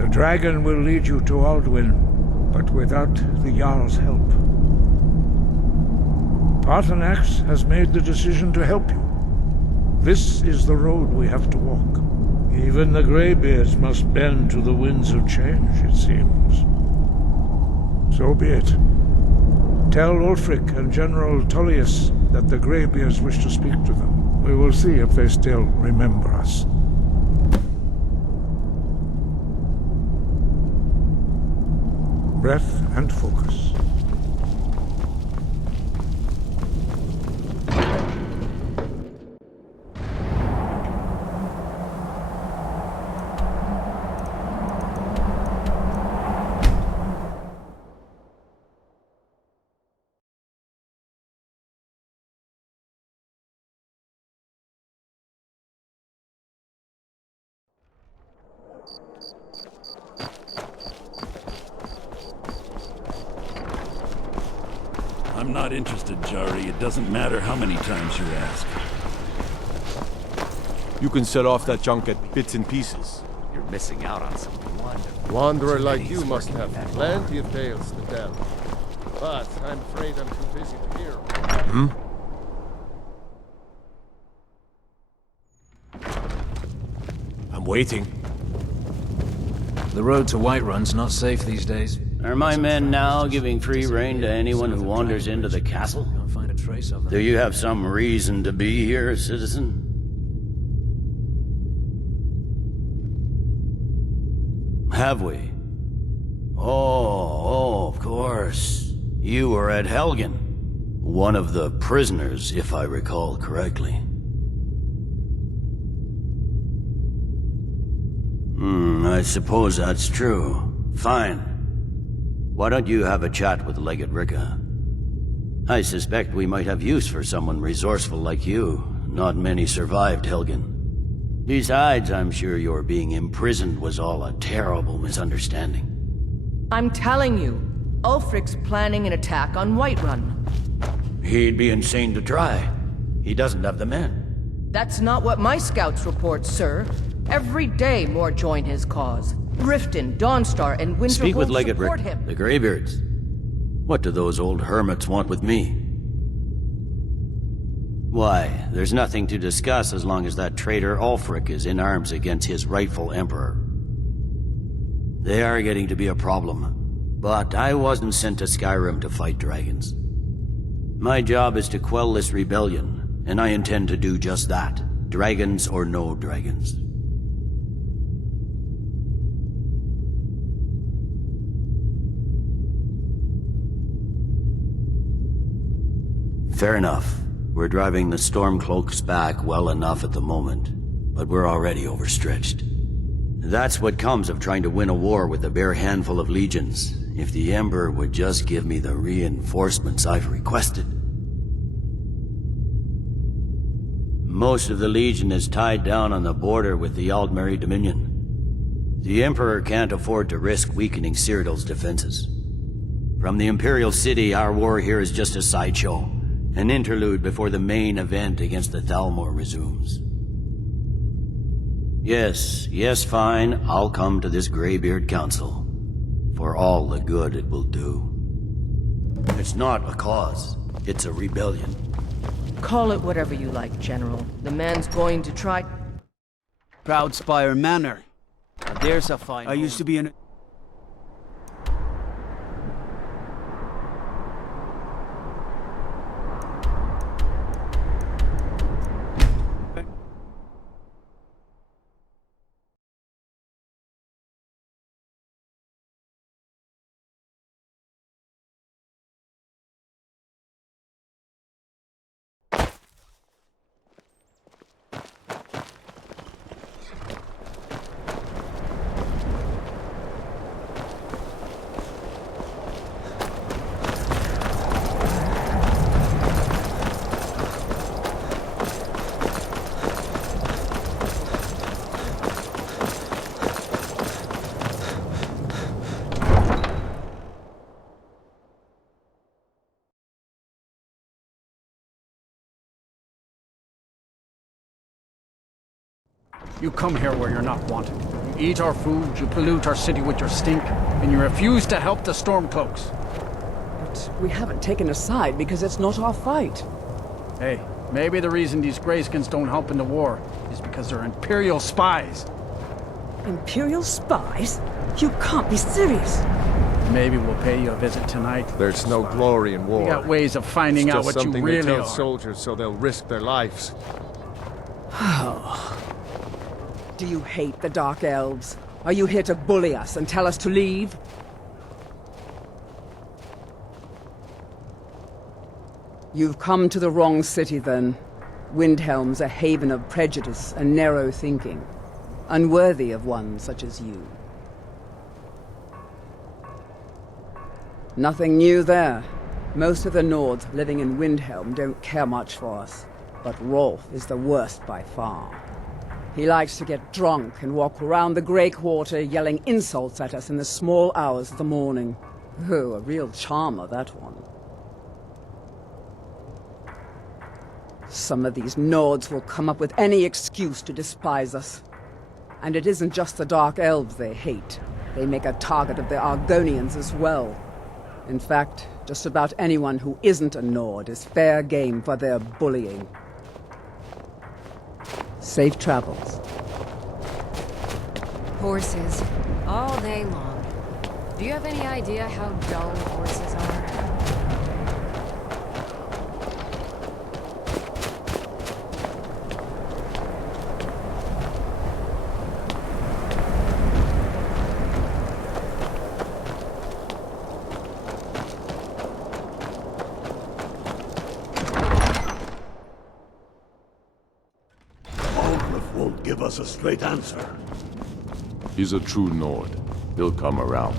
The dragon will lead you to Alduin, but without the Jarl's help. Paarthurnax has made the decision to help you. This is the road we have to walk. Even the Greybeards must bend to the winds of change, it seems. So be it. Tell Ulfric and General Tullius that the Greybeards wish to speak to them. We will see if they still remember us. Breath and focus. I'm not interested, Jari. It doesn't matter how many times you ask. You can set off that junk at bits and pieces. You're missing out on some wonderful... Wanderer like you must have plenty of tales to tell. But I'm afraid I'm too busy to hear. Hmm? I'm waiting. The road to Whiterun's not safe these days. Are my men now giving free rein to anyone who wanders into the castle? Do you have some reason to be here, citizen? Have we? Oh, of course. You were at Helgen. One of the prisoners, if I recall correctly. I suppose that's true. Fine. Why don't you have a chat with Legate Ricka? I suspect we might have use for someone resourceful like you. Not many survived Helgen. Besides, I'm sure your being imprisoned was all a terrible misunderstanding. I'm telling you, Ulfric's planning an attack on Whiterun. He'd be insane to try. He doesn't have the men. That's not what my scouts report, sir. Every day more join his cause. Riften, Dawnstar, and Winterhold Speak with Legate support Rick, him. the Greybeards. What do those old hermits want with me? Why, there's nothing to discuss as long as that traitor Ulfric is in arms against his rightful emperor. They are getting to be a problem. But I wasn't sent to Skyrim to fight dragons. My job is to quell this rebellion, and I intend to do just that. Dragons or no dragons. Fair enough. We're driving the Stormcloaks back well enough at the moment, but we're already overstretched. That's what comes of trying to win a war with a bare handful of legions. If the Emperor would just give me the reinforcements I've requested. Most of the Legion is tied down on the border with the Aldmeri Dominion. The Emperor can't afford to risk weakening Cyrodiil's defenses. From the Imperial City, our war here is just a sideshow. An interlude before the main event against the Thalmor resumes. Yes, fine. I'll come to this Greybeard Council. For all the good it will do. It's not a cause. It's a rebellion. Call it whatever you like, General. The man's going to try... Proudspire Manor. Now there's a fine I used to be in... You come here where you're not wanted. You eat our food, you pollute our city with your stink, and you refuse to help the Stormcloaks. But we haven't taken a side because it's not our fight. Hey, maybe the reason these Greyskins don't help in the war is because they're Imperial spies. Imperial spies? You can't be serious. Maybe we'll pay you a visit tonight. There's no glory in war. We got ways of finding out what you something really they tell are. soldiers so they'll risk their lives. Do you hate the Dark Elves? Are you here to bully us and tell us to leave? You've come to the wrong city, then. Windhelm's a haven of prejudice and narrow thinking, unworthy of one such as you. Nothing new there. Most of the Nords living in Windhelm don't care much for us, but Rolf is the worst by far. He likes to get drunk and walk around the Grey Quarter yelling insults at us in the small hours of the morning. Oh, a real charmer, that one. Some of these Nords will come up with any excuse to despise us. And it isn't just the Dark Elves they hate. They make a target of the Argonians as well. In fact, just about anyone who isn't a Nord is fair game for their bullying. Safe travels. Horses. All day long. Do you have any idea how dull horses are? Give us a straight answer. He's a true Nord. He'll come around.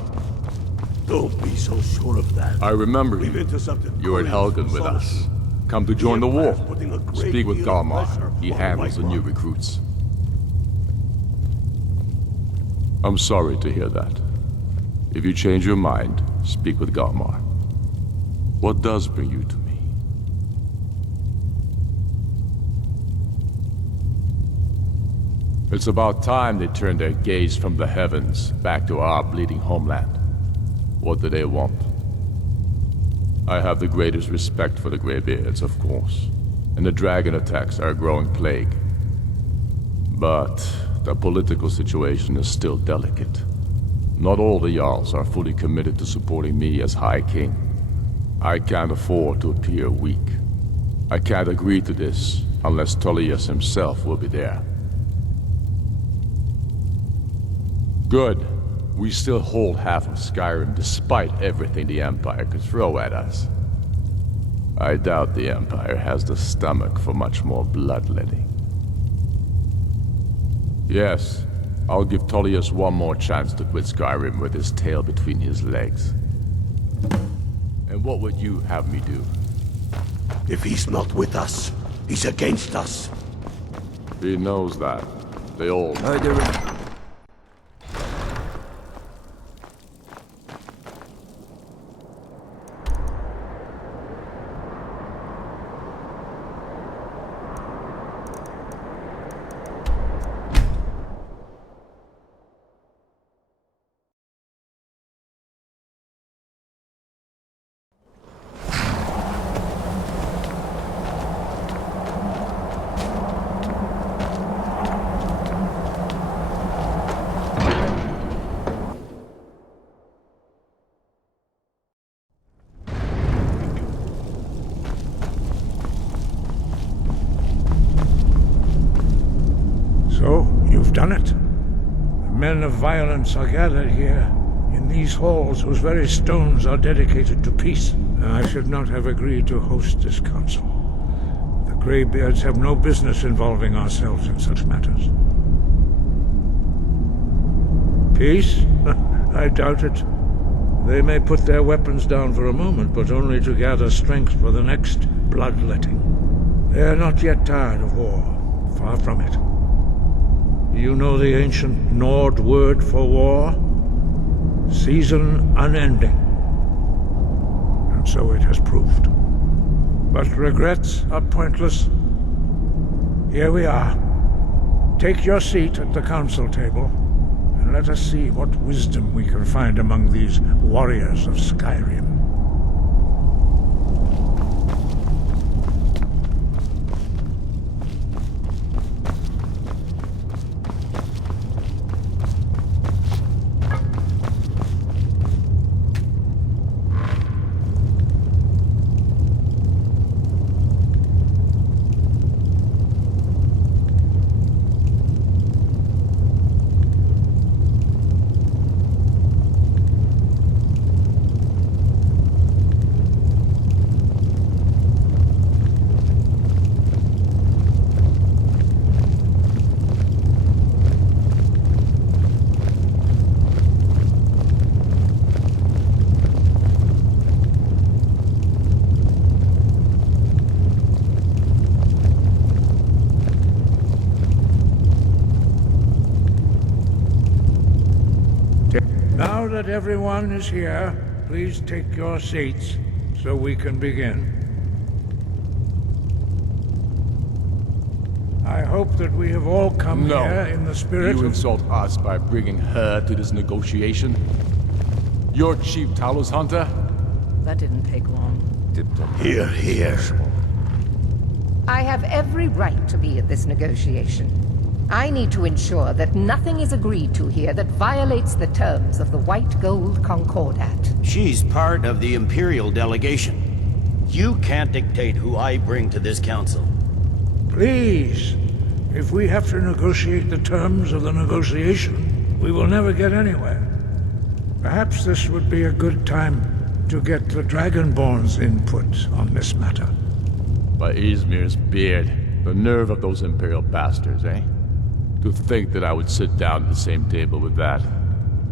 Don't be so sure of that. I remember We've you. intercepted You were at Helgen with us. Come to join the war. Speak with Galmar. He handles the new recruits. I'm sorry to hear that. If you change your mind, speak with Galmar. What does bring you to me? It's about time they turned their gaze from the heavens back to our bleeding homeland. What do they want? I have the greatest respect for the Greybeards, of course. and the dragon attacks are a growing plague. But the political situation is still delicate. Not all the Jarls are fully committed to supporting me as High King. I can't afford to appear weak. I can't agree to this unless Tullius himself will be there. Good. We still hold half of Skyrim despite everything the Empire could throw at us. I doubt the Empire has the stomach for much more bloodletting. Yes, I'll give Tullius one more chance to quit Skyrim with his tail between his legs. And what would you have me do? If he's not with us, he's against us. He knows that. They all know. So, you've done it. The men of violence are gathered here, in these halls whose very stones are dedicated to peace. I should not have agreed to host this council. The Greybeards have no business involving ourselves in such matters. Peace? I doubt it. They may put their weapons down for a moment, but only to gather strength for the next bloodletting. They are not yet tired of war. Far from it. You know the ancient Nord word for war? Season unending. And so it has proved. But regrets are pointless. Here we are. Take your seat at the council table, and let us see what wisdom we can find among these warriors of Skyrim. Now that everyone is here, please take your seats so we can begin. I hope that we have all come here in the spirit You of... insult us by bringing her to this negotiation? You're Chief Talos Hunter? That didn't take long. Hear, hear. I have every right to be at this negotiation. I need to ensure that nothing is agreed to here that violates the terms of the White Gold Concordat. She's part of the Imperial delegation. You can't dictate who I bring to this council. Please, if we have to negotiate the terms of the negotiation, we will never get anywhere. Perhaps this would be a good time to get the Dragonborn's input on this matter. By Izmir's beard, the nerve of those Imperial bastards, eh? To think that I would sit down at the same table with that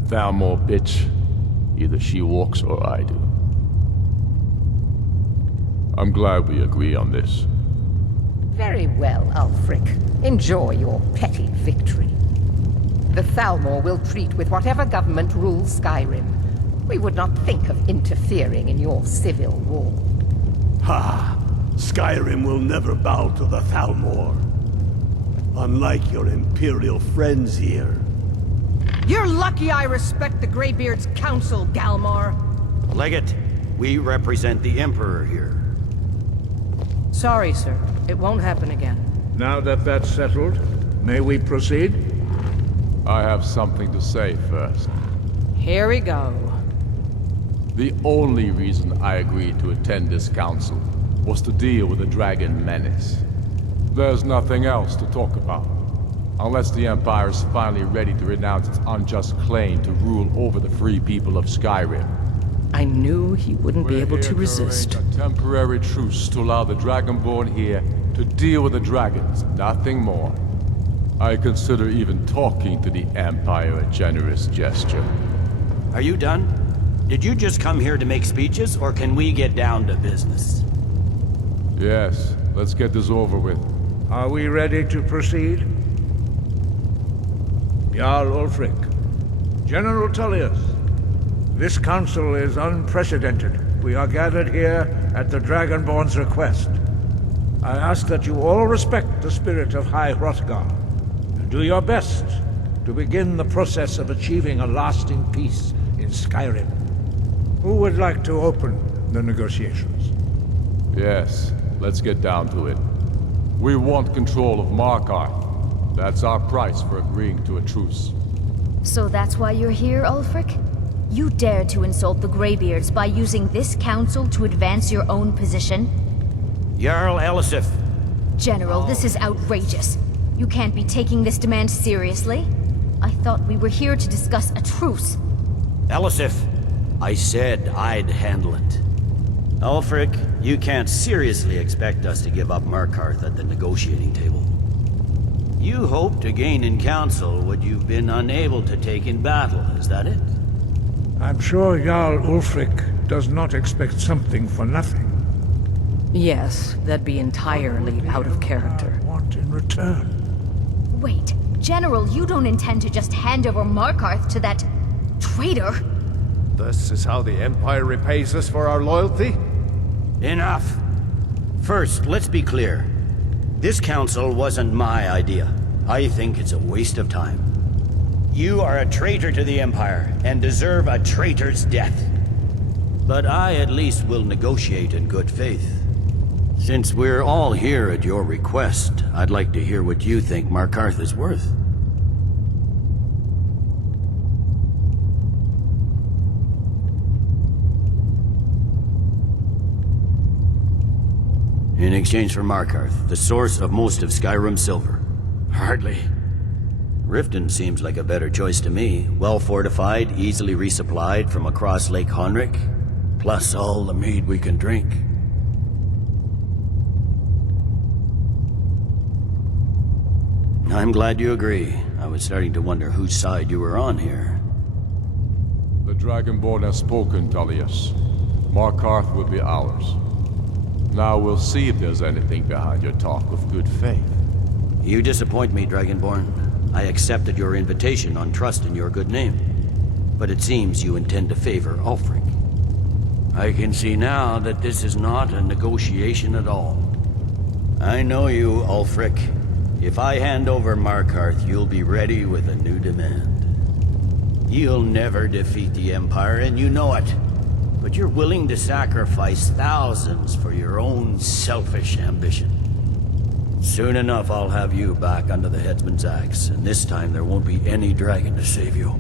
Thalmor bitch. Either she walks or I do. I'm glad we agree on this. Very well, Ulfric. Enjoy your petty victory. The Thalmor will treat with whatever government rules Skyrim. We would not think of interfering in your civil war. Ha! Skyrim will never bow to the Thalmor. Unlike your Imperial friends here. You're lucky I respect the Greybeard's counsel, Galmar. Legate, we represent the Emperor here. Sorry, sir. It won't happen again. Now that that's settled, may we proceed? I have something to say first. Here we go. The only reason I agreed to attend this council was to deal with the dragon menace. There's nothing else to talk about. Unless the Empire is finally ready to renounce its unjust claim to rule over the free people of Skyrim. I knew he wouldn't be able to resist. A temporary truce to allow the Dragonborn here to deal with the dragons, nothing more. I consider even talking to the Empire a generous gesture. Are you done? Did you just come here to make speeches, or can we get down to business? Yes, let's get this over with. Are we ready to proceed? Jarl Ulfric, General Tullius, this council is unprecedented. We are gathered here at the Dragonborn's request. I ask that you all respect the spirit of High Hrothgar, and do your best to begin the process of achieving a lasting peace in Skyrim. Who would like to open the negotiations? Yes, let's get down to it. We want control of Markarth. That's our price for agreeing to a truce. So that's why you're here, Ulfric? You dared to insult the Greybeards by using this council to advance your own position? Jarl Elisif. General, this is outrageous. You can't be taking this demand seriously. I thought we were here to discuss a truce. Elisif, I said I'd handle it. Ulfric, you can't seriously expect us to give up Markarth at the negotiating table. You hope to gain in council what you've been unable to take in battle, is that it? I'm sure Jarl Ulfric does not expect something for nothing. Yes, that'd be entirely out of character. Want in return? Wait, General, you don't intend to just hand over Markarth to that traitor? This is how the Empire repays us for our loyalty? Enough. First, let's be clear. This council wasn't my idea. I think it's a waste of time. You are a traitor to the Empire, and deserve a traitor's death. But I at least will negotiate in good faith. Since we're all here at your request, I'd like to hear what you think Markarth is worth. In exchange for Markarth, the source of most of Skyrim's silver. Hardly. Riften seems like a better choice to me. Well fortified, easily resupplied from across Lake Honric, plus all the mead we can drink. I'm glad you agree. I was starting to wonder whose side you were on here. The Dragonborn has spoken, Tullius. Markarth will be ours. Now we'll see if there's anything behind your talk of good faith. You disappoint me, Dragonborn. I accepted your invitation on trust in your good name. But it seems you intend to favor Ulfric. I can see now that this is not a negotiation at all. I know you, Ulfric. If I hand over Markarth, you'll be ready with a new demand. You'll never defeat the Empire, and you know it. But you're willing to sacrifice thousands for your own selfish ambition. Soon enough, I'll have you back under the headsman's axe, and this time there won't be any dragon to save you.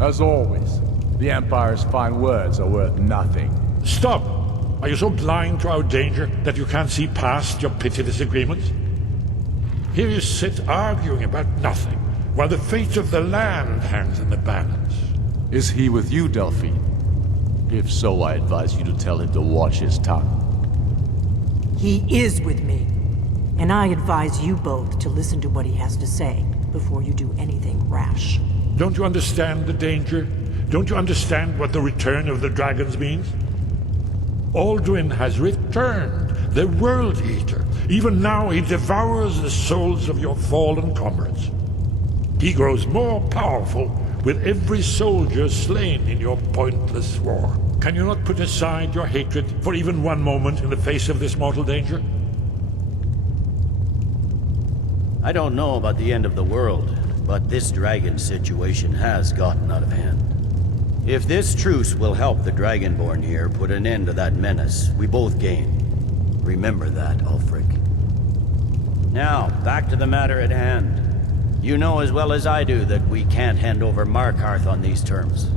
As always, the Empire's fine words are worth nothing. Stop! Are you so blind to our danger that you can't see past your petty disagreements? Here you sit arguing about nothing, while the fate of the land hangs in the balance. Is he with you, Delphine? If so, I advise you to tell him to watch his tongue. He is with me. And I advise you both to listen to what he has to say before you do anything rash. Don't you understand the danger? Don't you understand what the return of the dragons means? Alduin has returned, the World Eater. Even now he devours the souls of your fallen comrades. He grows more powerful with every soldier slain in your pointless war. Can you not put aside your hatred for even one moment in the face of this mortal danger? I don't know about the end of the world, but this dragon situation has gotten out of hand. If this truce will help the Dragonborn here put an end to that menace, we both gain. Remember that, Ulfric. Now, back to the matter at hand. You know as well as I do that we can't hand over Markarth on these terms.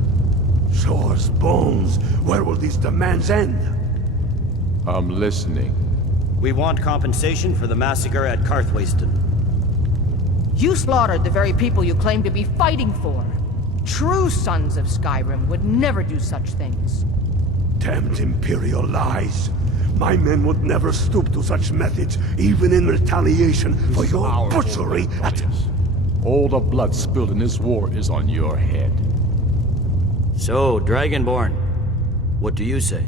Swords, bones, where will these demands end? I'm listening. We want compensation for the massacre at Karthwasten. You slaughtered the very people you claim to be fighting for. True sons of Skyrim would never do such things. Damned Imperial lies. My men would never stoop to such methods, even in retaliation for your butchery at... All the blood spilled in this war is on your head. So, Dragonborn, what do you say?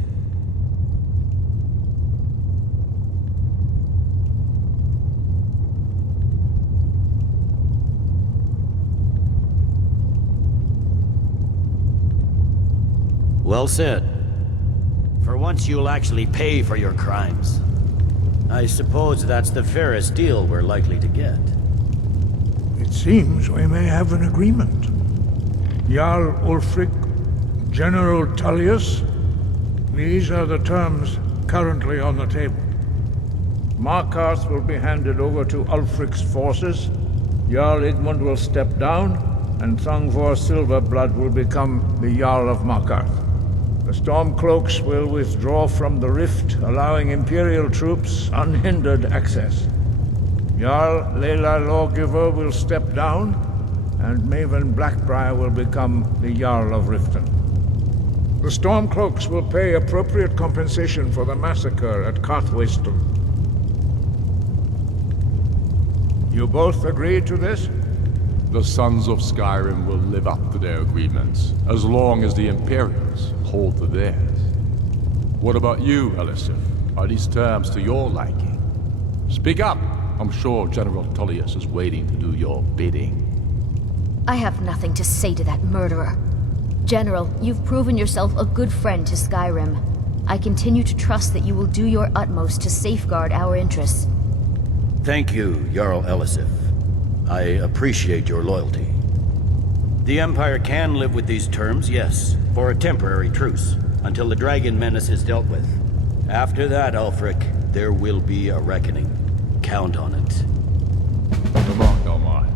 Well said. For once you'll actually pay for your crimes. I suppose that's the fairest deal we're likely to get. It seems we may have an agreement. Jarl Ulfric, General Tullius, these are the terms currently on the table. Markarth will be handed over to Ulfric's forces, Jarl Igmund will step down, and Thangvor Silverblood will become the Jarl of Markarth. The Stormcloaks will withdraw from the rift, allowing Imperial troops unhindered access. Jarl Layla Lawgiver will step down, and Maven Blackbriar will become the Jarl of Riften. The Stormcloaks will pay appropriate compensation for the massacre at Karthwasten. You both agree to this? The Sons of Skyrim will live up to their agreements, as long as the Imperials hold to theirs. What about you, Elisif? Are these terms to your liking? Speak up! I'm sure General Tullius is waiting to do your bidding. I have nothing to say to that murderer. General, you've proven yourself a good friend to Skyrim. I continue to trust that you will do your utmost to safeguard our interests. Thank you, Jarl Elisif. I appreciate your loyalty. The Empire can live with these terms, yes, for a temporary truce, until the dragon menace is dealt with. After that, Ulfric, there will be a reckoning. Count on it. Come on, Delmar.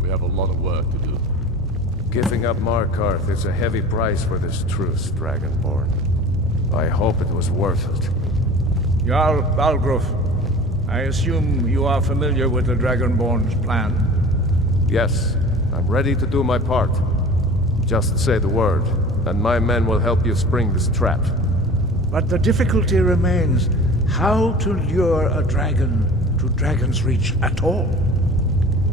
We have a lot of work to do. Giving up Markarth is a heavy price for this truce, Dragonborn. I hope it was worth it. Jarl Balgruuf, I assume you are familiar with the Dragonborn's plan? Yes, I'm ready to do my part. Just say the word, and my men will help you spring this trap. But the difficulty remains how to lure a dragon to Dragon's Reach at all.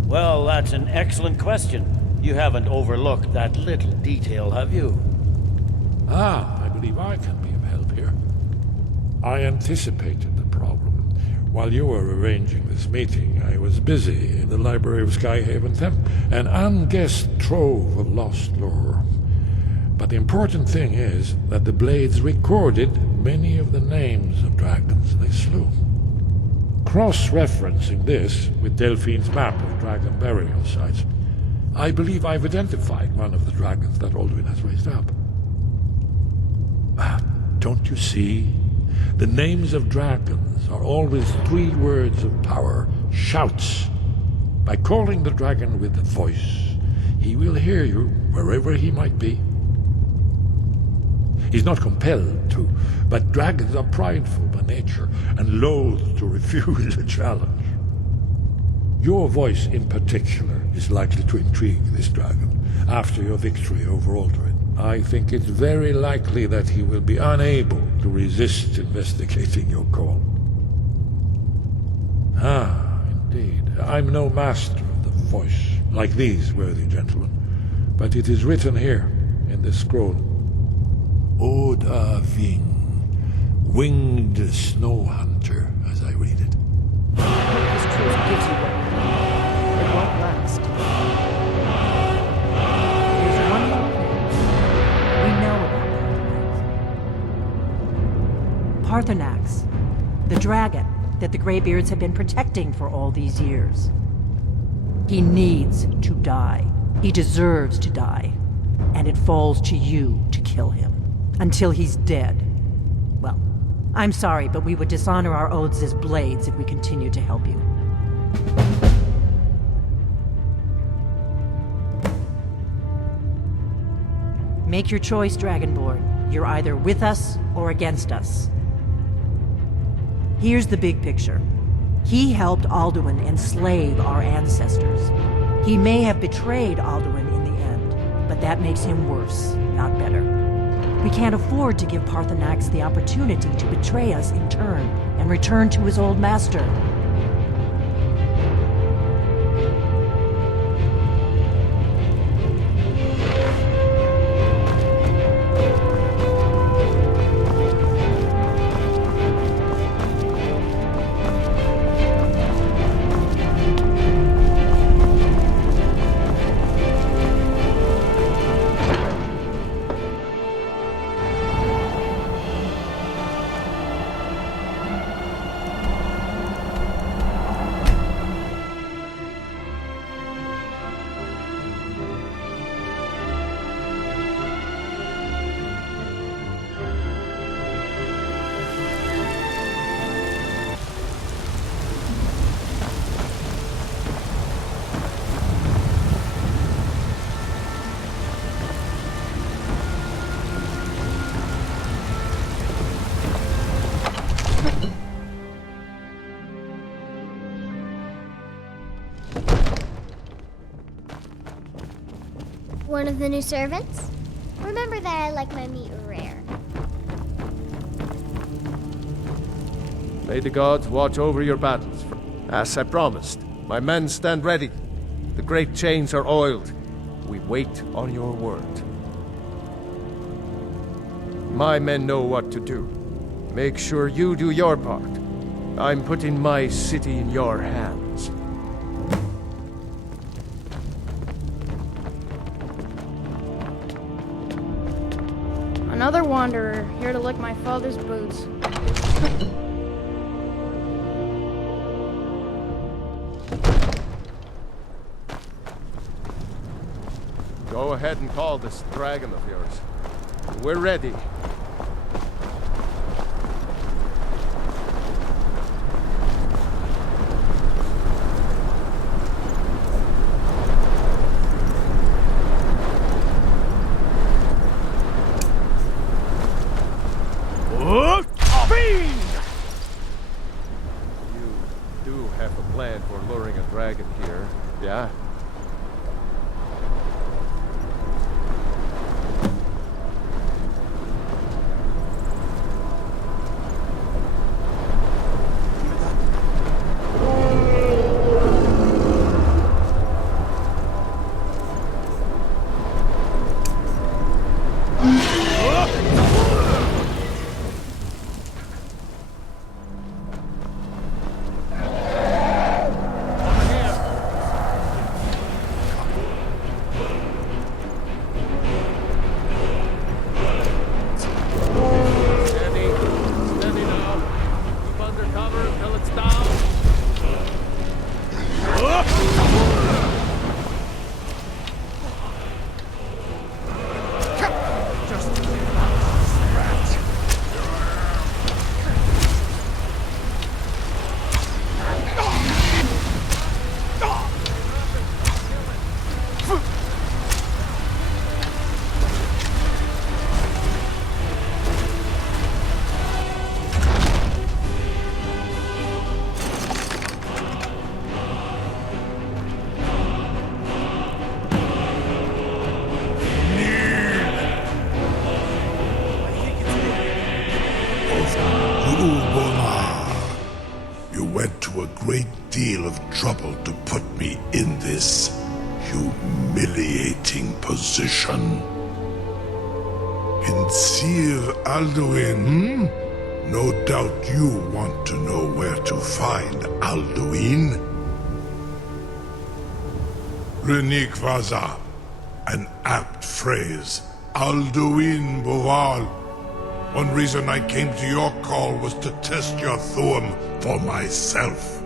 Well, that's an excellent question. You haven't overlooked that little detail, have you? I believe I can be of help here. I anticipated the problem. While you were arranging this meeting, I was busy in the library of Skyhaven Temp, an unguessed trove of lost lore. But the important thing is that the Blades recorded many of the names of dragons they slew. Cross-referencing this with Delphine's map of dragon burial sites, I believe I've identified one of the dragons that Alduin has raised up. Don't you see? The names of dragons are always 3 words of power, shouts. By calling the dragon with a voice, he will hear you wherever he might be. He's not compelled to, but dragons are prideful by nature and loath to refuse a challenge. Your voice in particular is likely to intrigue this dragon after your victory over Alduin. I think it's very likely that he will be unable to resist investigating your call. Indeed. I'm no master of the voice, like these worthy gentlemen, but it is written here in this scroll. Oda Ving, winged snow hunter, as I read it. This truth gives you what you need. It won't last. There's one more thing. We know about Paarthurnax, the dragon that the Greybeards have been protecting for all these years. He needs to die. He deserves to die. And it falls to you to kill him. Until he's dead. Well, I'm sorry, but we would dishonor our oaths as blades if we continue to help you. Make your choice, Dragonborn. You're either with us or against us. Here's the big picture. He helped Alduin enslave our ancestors. He may have betrayed Alduin in the end, but that makes him worse, not better. We can't afford to give Paarthurnax the opportunity to betray us in turn and return to his old master. One of the new servants? Remember that I like my meat rare. May the gods watch over your battles. As I promised, my men stand ready. The great chains are oiled. We wait on your word. My men know what to do. Make sure you do your part. I'm putting my city in your hands. Another wanderer, here to lick my father's boots. Go ahead and call this dragon of yours. We're ready. You do have a plan for luring a dragon here, yeah? You went to a great deal of trouble to put me in this humiliating position. Sir Alduin, No doubt you want to know where to find Alduin. L'unique vaza, an apt phrase. Alduin Boval. One reason I came to your call was to test your Thuum for myself.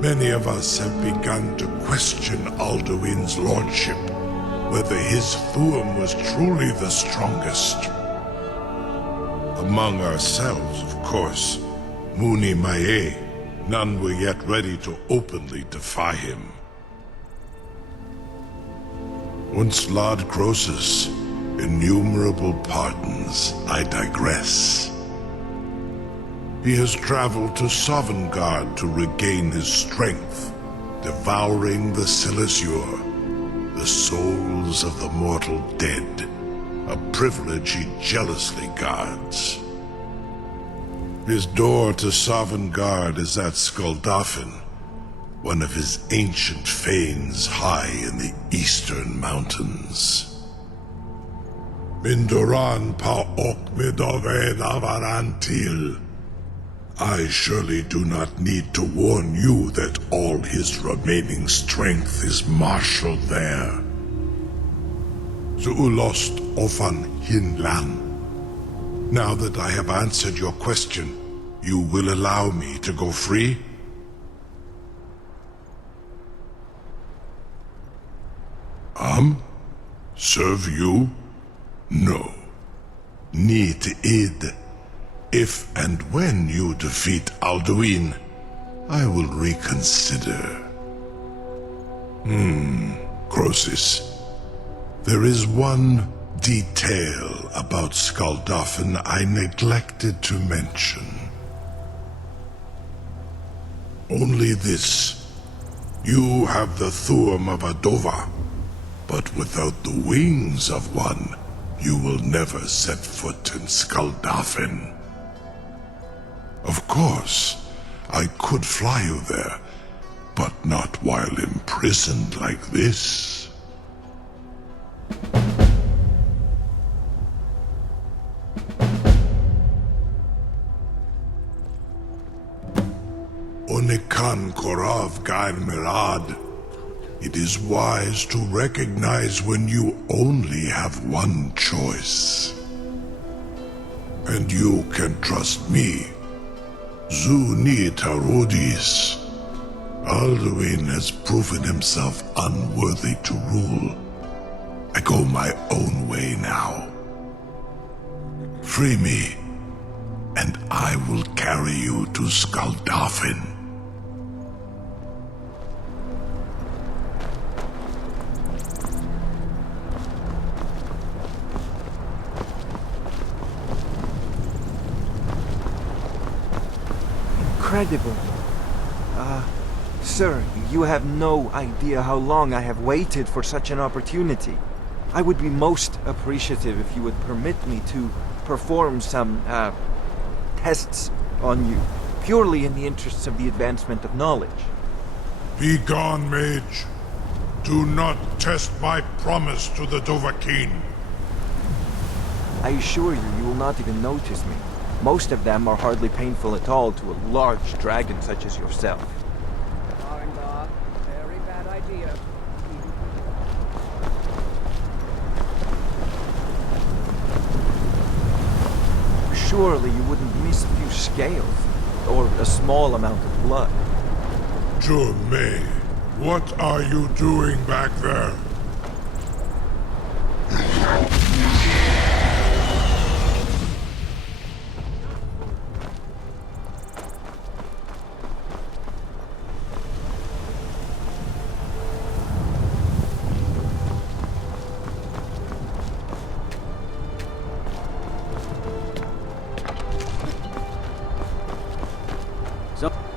Many of us have begun to question Alduin's lordship, whether his Thuum was truly the strongest. Among ourselves, of course. Muni Mae. None were yet ready to openly defy him. Once Lord Croesus, innumerable pardons, I digress. He has traveled to Sovngarde to regain his strength, devouring the Silesure, the souls of the mortal dead, a privilege he jealously guards. His door to Sovngarde is at Skuldafn, one of his ancient fanes high in the eastern mountains. Mindoran pa ok midove navarantil. I surely do not need to warn you that all his remaining strength is marshaled there. Zuulost ofan hinlan. Now that I have answered your question, you will allow me to go free? Serve you? No. Need id. If and when you defeat Alduin, I will reconsider. Croesus. There is one detail about Skuldafn I neglected to mention. Only this. You have the Thuum of a Dova, but without the wings of one, you will never set foot in Skuldafn. Of course, I could fly you there, but not while imprisoned like this. Onikan Korav Gair Mirad. It is wise to recognize when you only have one choice. And you can trust me. Zuni Tarodis. Alduin has proven himself unworthy to rule. I go my own way now. Free me, and I will carry you to Skuldafn. Incredible. Sir, you have no idea how long I have waited for such an opportunity. I would be most appreciative if you would permit me to perform some, tests on you, purely in the interests of the advancement of knowledge. Be gone, mage. Do not test my promise to the Dovahkiin. I assure you, you will not even notice me. Most of them are hardly painful at all to a large dragon such as yourself. Very bad idea. Surely you wouldn't miss a few scales, or a small amount of blood. Jumei, what are you doing back there?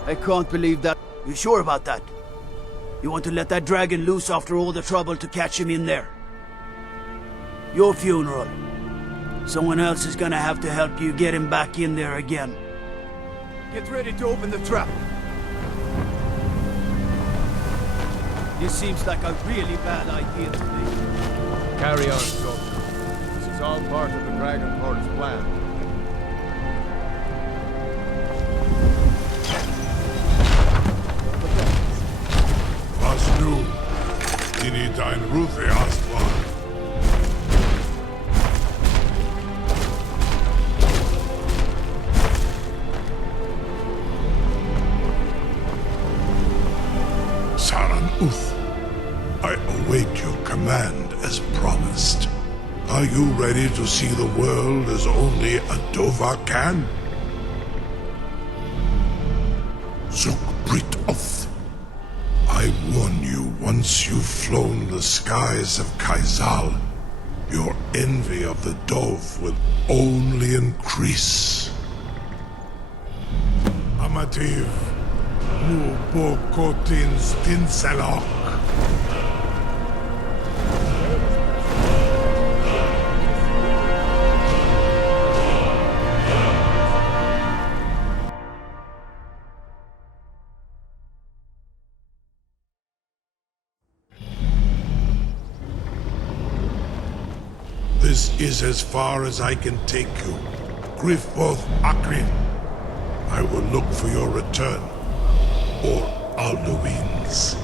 I can't believe that. You sure about that? You want to let that dragon loose after all the trouble to catch him in there? Your funeral. Someone else is gonna have to help you get him back in there again. Get ready to open the trap. This seems like a really bad idea to me. Carry on, soldier. This is all part of the Dragon Court's plan. Was nu? Dini dein Ruthe Astwa. Saran Uth, I await your command as promised. Are you ready to see the world as only a Dova can? Zukbrit off. I warn you, once you've flown the skies of Kaizal, your envy of the Dove will only increase. Amativ, mu bokotin stinselok. This is as far as I can take you. Grifoth Akrin. I will look for your return. Or Alduin's.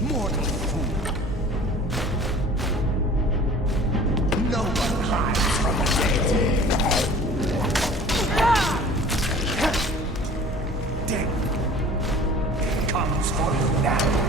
Mortal fool. No one hides from the dead. Death comes for you now.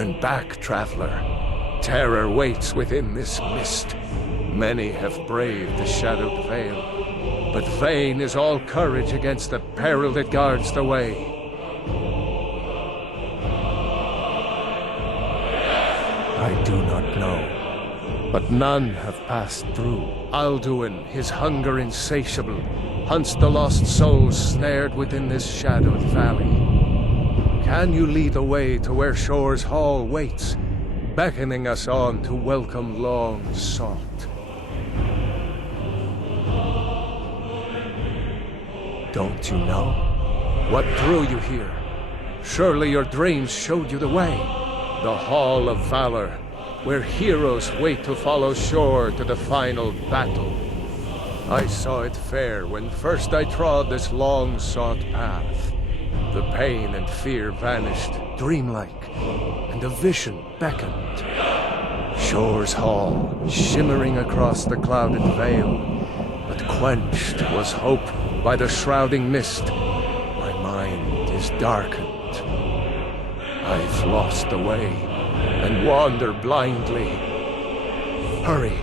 Turn back, traveler. Terror waits within this mist. Many have braved the shadowed veil, but vain is all courage against the peril that guards the way. I do not know, but none have passed through. Alduin, his hunger insatiable, hunts the lost souls snared within this shadowed valley. Can you lead the way to where Shore's Hall waits, beckoning us on to welcome long sought? Don't you know? What drew you here? Surely your dreams showed you the way. The Hall of Valor, where heroes wait to follow Shore to the final battle. I saw it fair when first I trod this long-sought path. The pain and fear vanished, dreamlike, and a vision beckoned. Shore's Hall, shimmering across the clouded veil, but quenched was hope by the shrouding mist. My mind is darkened. I've lost the way, and wander blindly. Hurry,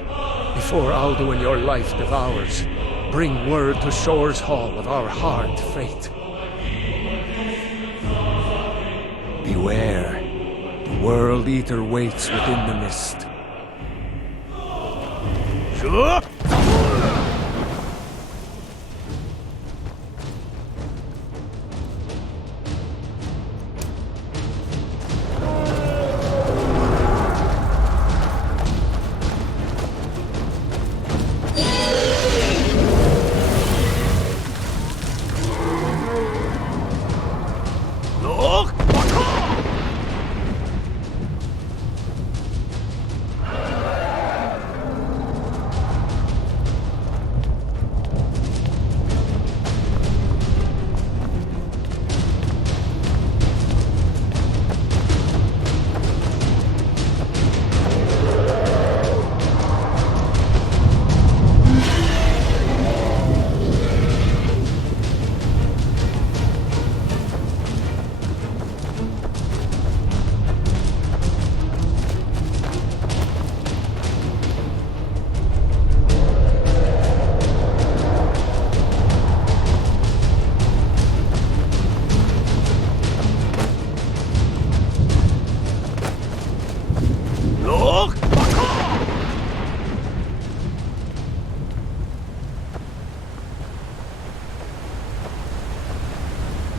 before Alduin your life devours. Bring word to Shore's Hall of our hard fate. Beware, the World Eater waits within the mist. Sure.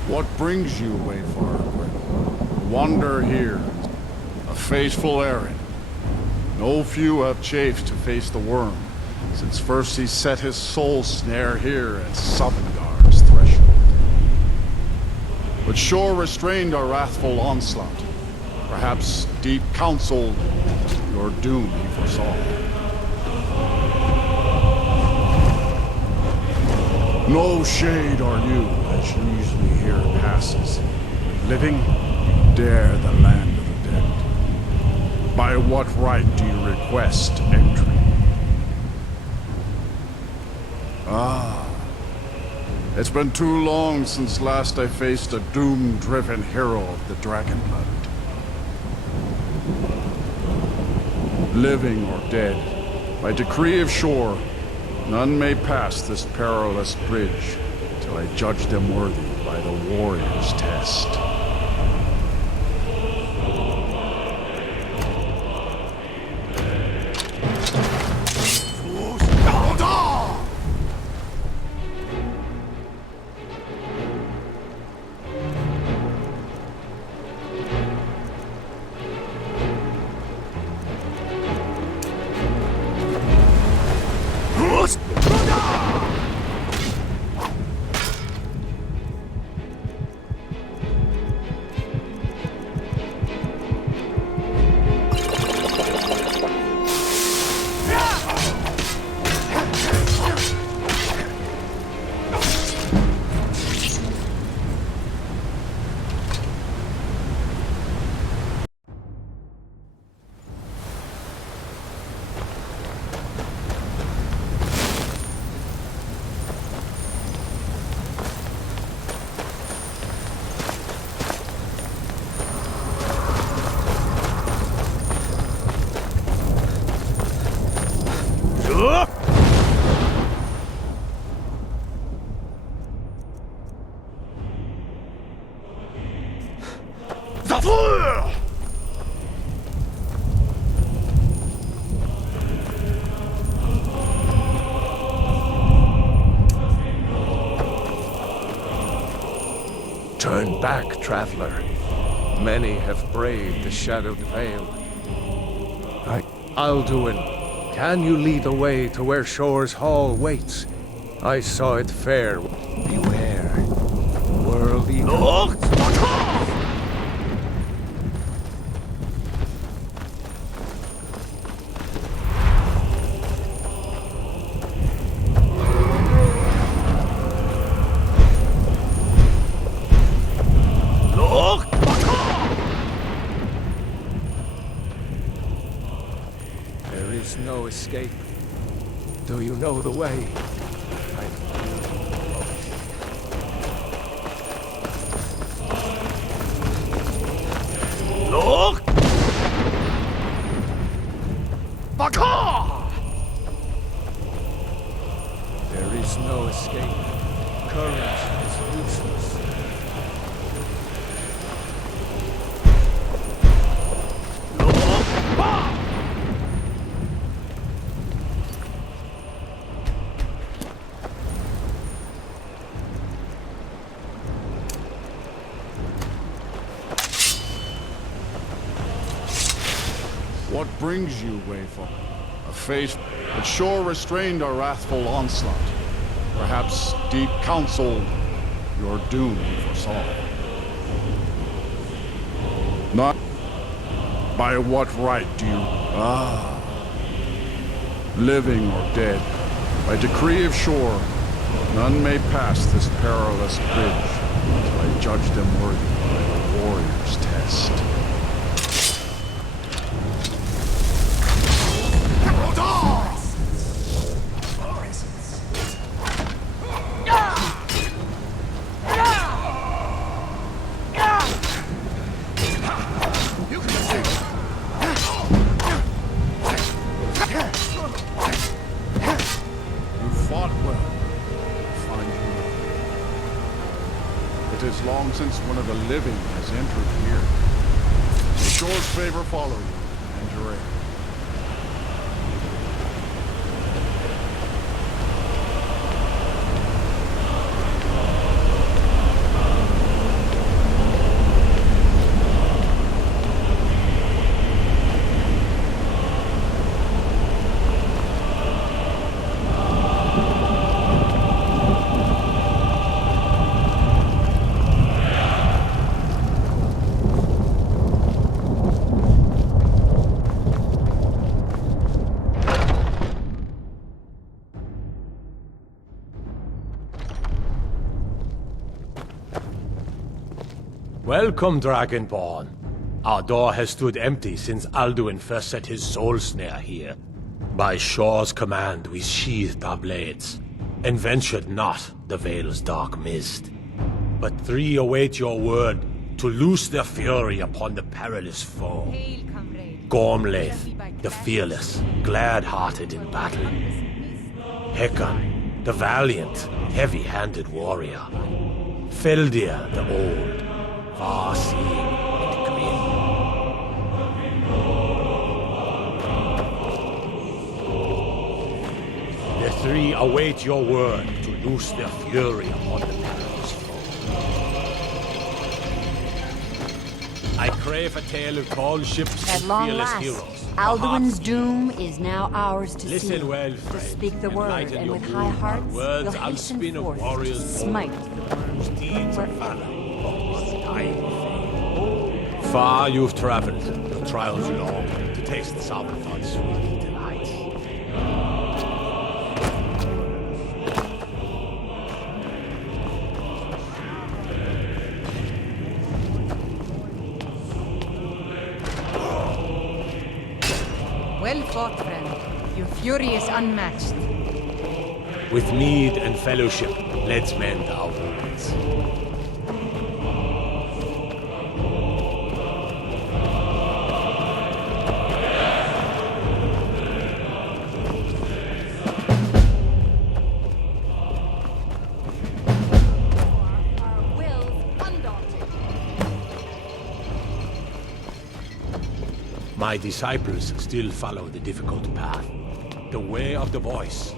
What brings you, Wayfarer? Wander here, a faithful errand. No few have chafed to face the worm, since first he set his soul snare here at Sovngar's threshold. But Shore restrained our wrathful onslaught. Perhaps deep counsel, your doom he foresaw. No shade are you, as usually here passes. Living, dare the land of the dead. By what right do you request entry? Ah, it's been too long since last I faced a doom-driven hero of the Dragonblood. Living or dead, by decree of Shore, none may pass this perilous bridge till I judge them worthy by the warrior's test. Turn back, traveler. Many have braved the Shadowed Vale. Alduin, can you lead the way to where Shore's Hall waits? I saw it fair. Beware. World Eater. There is no escape. Do you know the way? Look! There is no escape. Courage is useless. What brings you, Wayfall? A fate that sure restrained our wrathful onslaught. Perhaps deep counseled your doom foresaw. Not by what right do you... living or dead, by decree of shore, none may pass this perilous bridge until I judge them worthy by the warrior's test. It is long since one of the living has entered here. May Shore's favor follow you and your heir. Welcome, Dragonborn. Our door has stood empty since Alduin first set his soul snare here. By Shore's command, we sheathed our blades, and ventured not the Vale's dark mist. But three await your word to loose their fury upon the perilous foe. Gormlaith, the fearless, glad-hearted in battle. Hekon, the valiant, heavy-handed warrior. Feldir, the old, far-seeing and grim. The three await your word to loose their fury upon the perilous foe. I crave a tale of tall ships At and long fearless last, heroes. Alduin's doom is now ours to Listen see. well, To friend, speak the and word, lighten and your with mood high on hearts, words we'll hasten unspin of forth warriors to smite bold, the worm whose deeds of forever. valor must dying fame. Far you've traveled, your trials long, to taste Sabathon's sweet delights. Well fought, friend. Your fury is unmatched. With mead and fellowship, let's mend our wounds. My disciples still follow the difficult path. The way of the voice.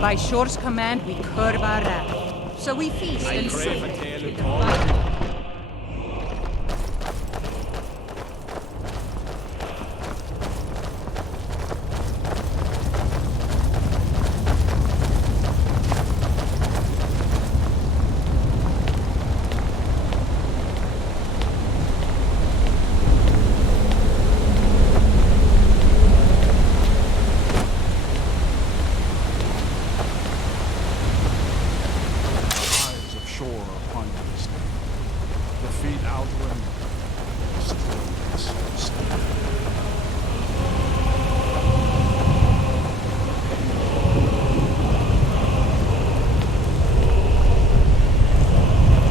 By Shor's command, we curb our wrath. So we feast and sing. In the fight. Defeat Alduin. Destroy the soul's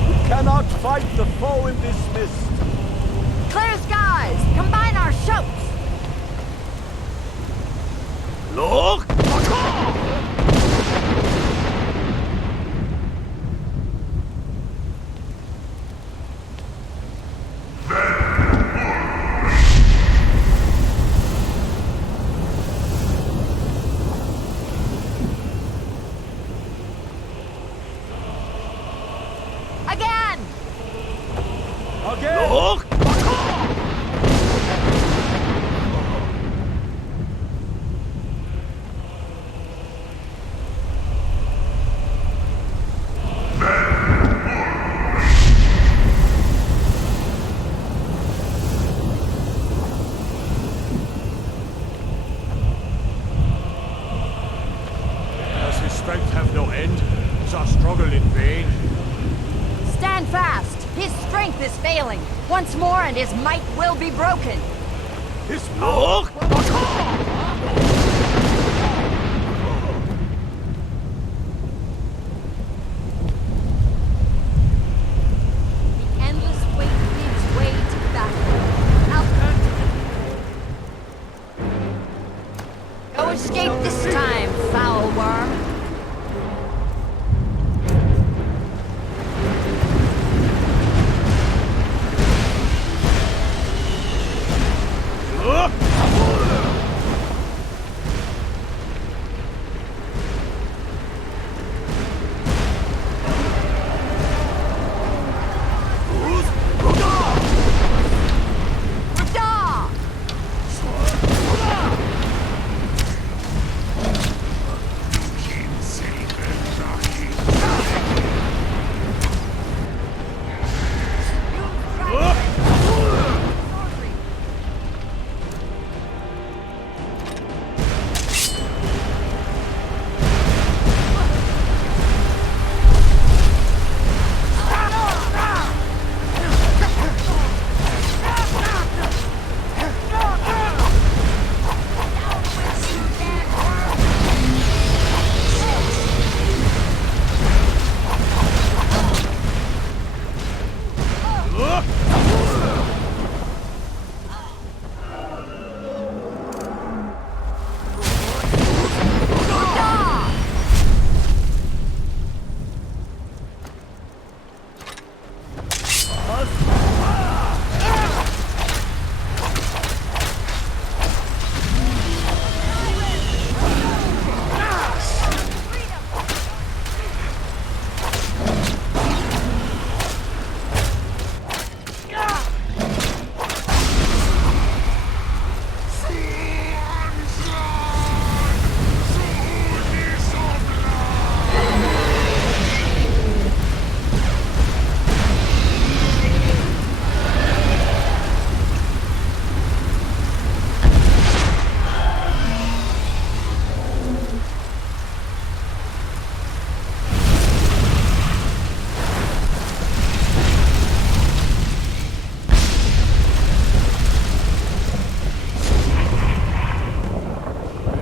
We cannot fight the foe in this mist. Clear skies! Combine our shouts! Look! Again! Again! Look! Does his strength have no end? Is our struggle in vain? Stand fast! His strength is failing. Once more and his might will be broken. His power! The endless weight gives way to battle. Go escape this time, foul worm.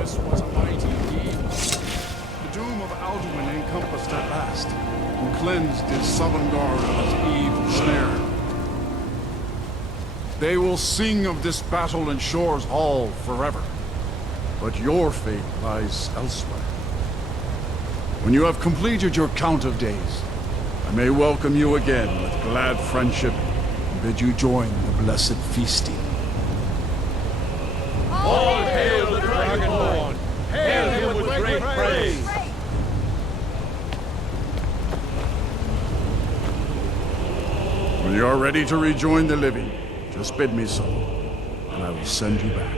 This was a mighty deed. The doom of Alduin encompassed at last, and cleansed his Sovngarde of its evil snare. They will sing of this battle in Shore's Hall forever. But your fate lies elsewhere. When you have completed your count of days, I may welcome you again with glad friendship and bid you join the blessed feasting. All hail the Dragonborn! Hail him with great praise! When you are ready to rejoin the living, just bid me so, and I will send you back.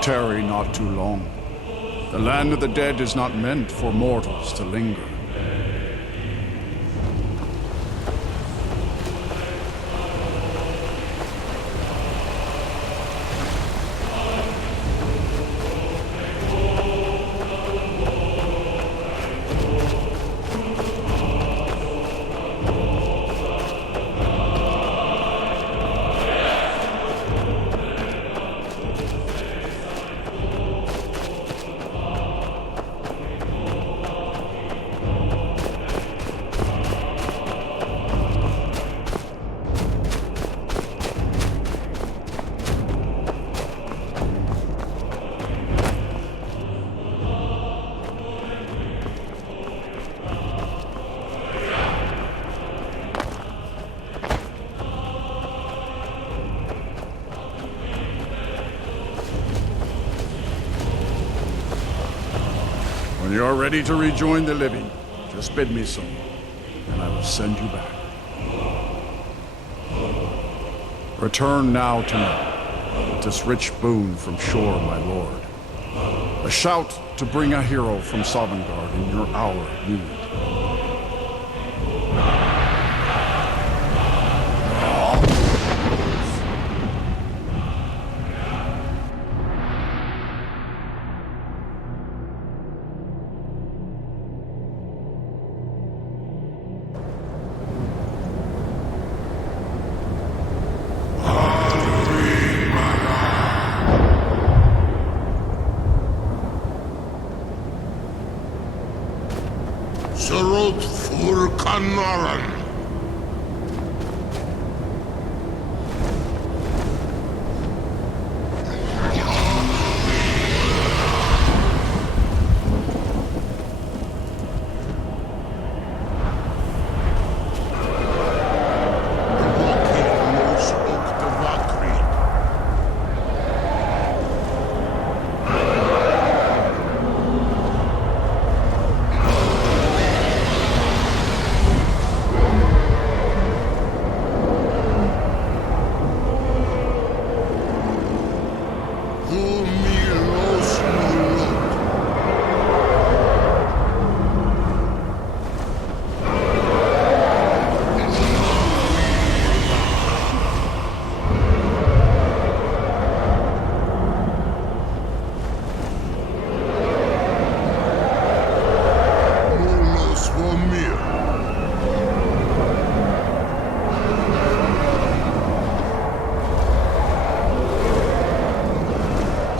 Tarry not too long. The land of the dead is not meant for mortals to linger. When you are ready to rejoin the living, just bid me so, and I will send you back. Return now to me, with this rich boon from Shore, my lord. A shout to bring a hero from Sovngarde in your hour of need. Surut fur Kanaran.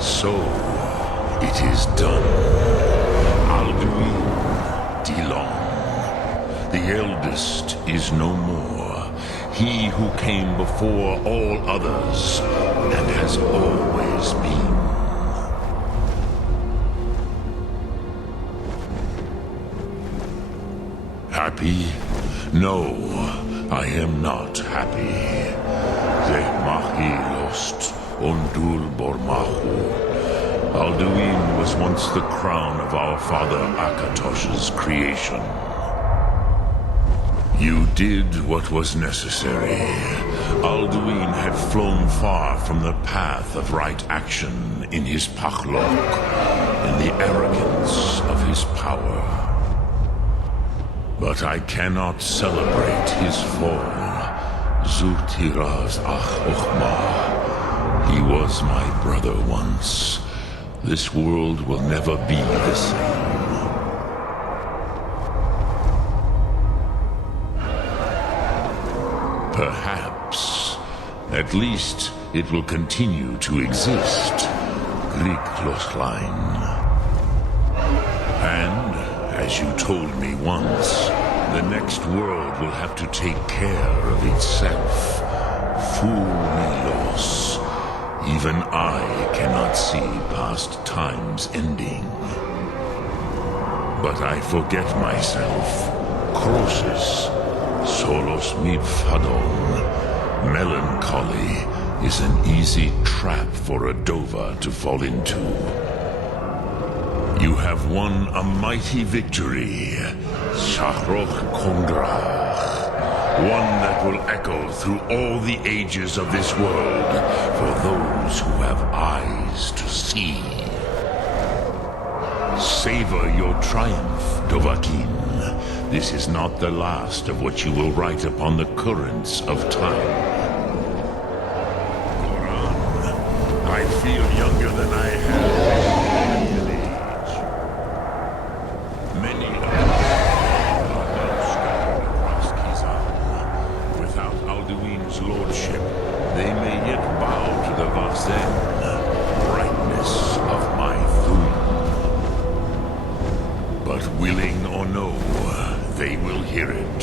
So, it is done. Alduin, Dilong. The eldest is no more. He who came before all others, and has always been. Happy? No, I am not happy. Zeh mahi lost, ondul bormahu. Alduin was once the crown of our father Akatosh's creation. You did what was necessary. Alduin had flown far from the path of right action in his pachlok, in the arrogance of his power. But I cannot celebrate his fall. Zurtiraz ach Ukhma. He was my brother once. This world will never be the same. Perhaps. At least it will continue to exist. Griklochlein. And, as you told me once, the next world will have to take care of itself. Fool me, Los. Even I cannot see past time's ending. But I forget myself. Croesus, solos me fadon. Melancholy is an easy trap for a Dova to fall into. You have won a mighty victory, Shahroch Kongrach. One that will echo through all the ages of this world for those who have eyes to see. Savor your triumph, Dovahkiin. This is not the last of what you will write upon the currents of time. Goran, I feel younger than I have in age. Many of them are now scattered across Kizan. Without Alduin's lordship, they may yet bow to the Vazen, brightness of my Thum. But willing or no, they will hear it.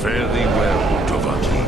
Fare thee well, Dovahkiin.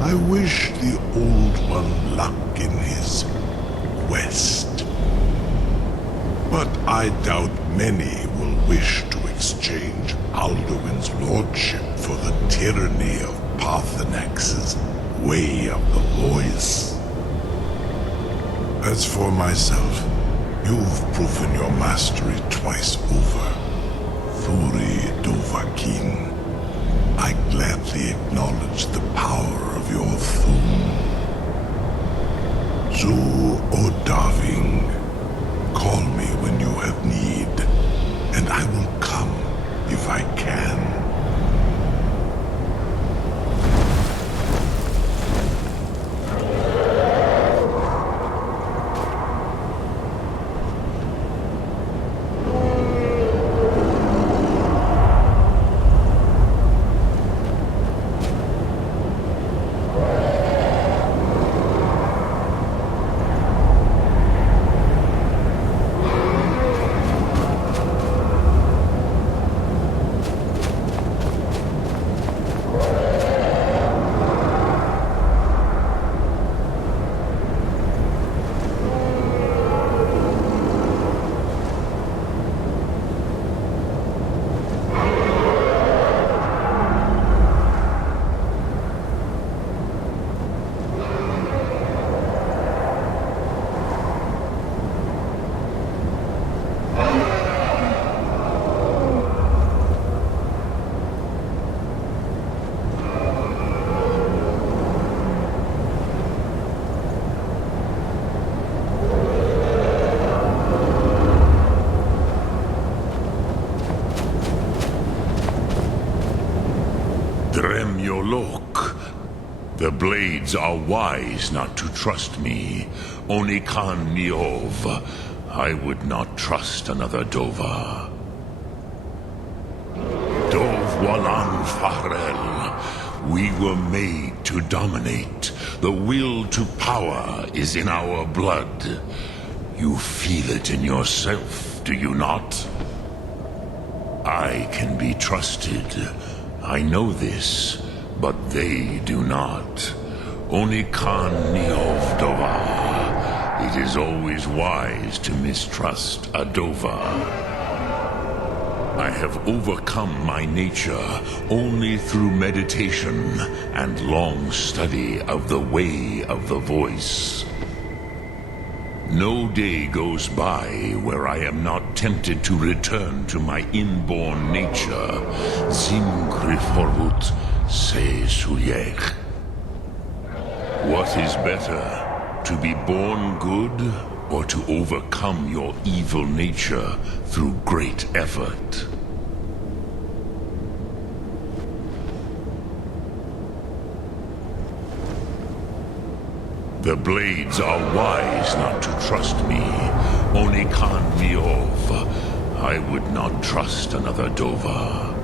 I wish the Old One luck in his quest. But I doubt many will wish to exchange Alduin's lordship for the tyranny of Paarthurnax's way of the voice. As for myself, you've proven your mastery twice over. Thuri Dovahkiin, I gladly acknowledge the power of your Thum. Zu Odaving, call me when you have need, and I will come if I can. The blades are wise not to trust me. Onikan Niov. I would not trust another Dova. Dov Walan Farel. We were made to dominate. The will to power is in our blood. You feel it in yourself, do you not? I can be trusted. I know this. But they do not. Onikan Niov Dova. It is always wise to mistrust a Dova. I have overcome my nature only through meditation and long study of the way of the voice. No day goes by where I am not tempted to return to my inborn nature. Zimgriforut Se Suyech. What is better, to be born good or to overcome your evil nature through great effort? The Blades are wise not to trust me. Only Khan Miov. I would not trust another Dova.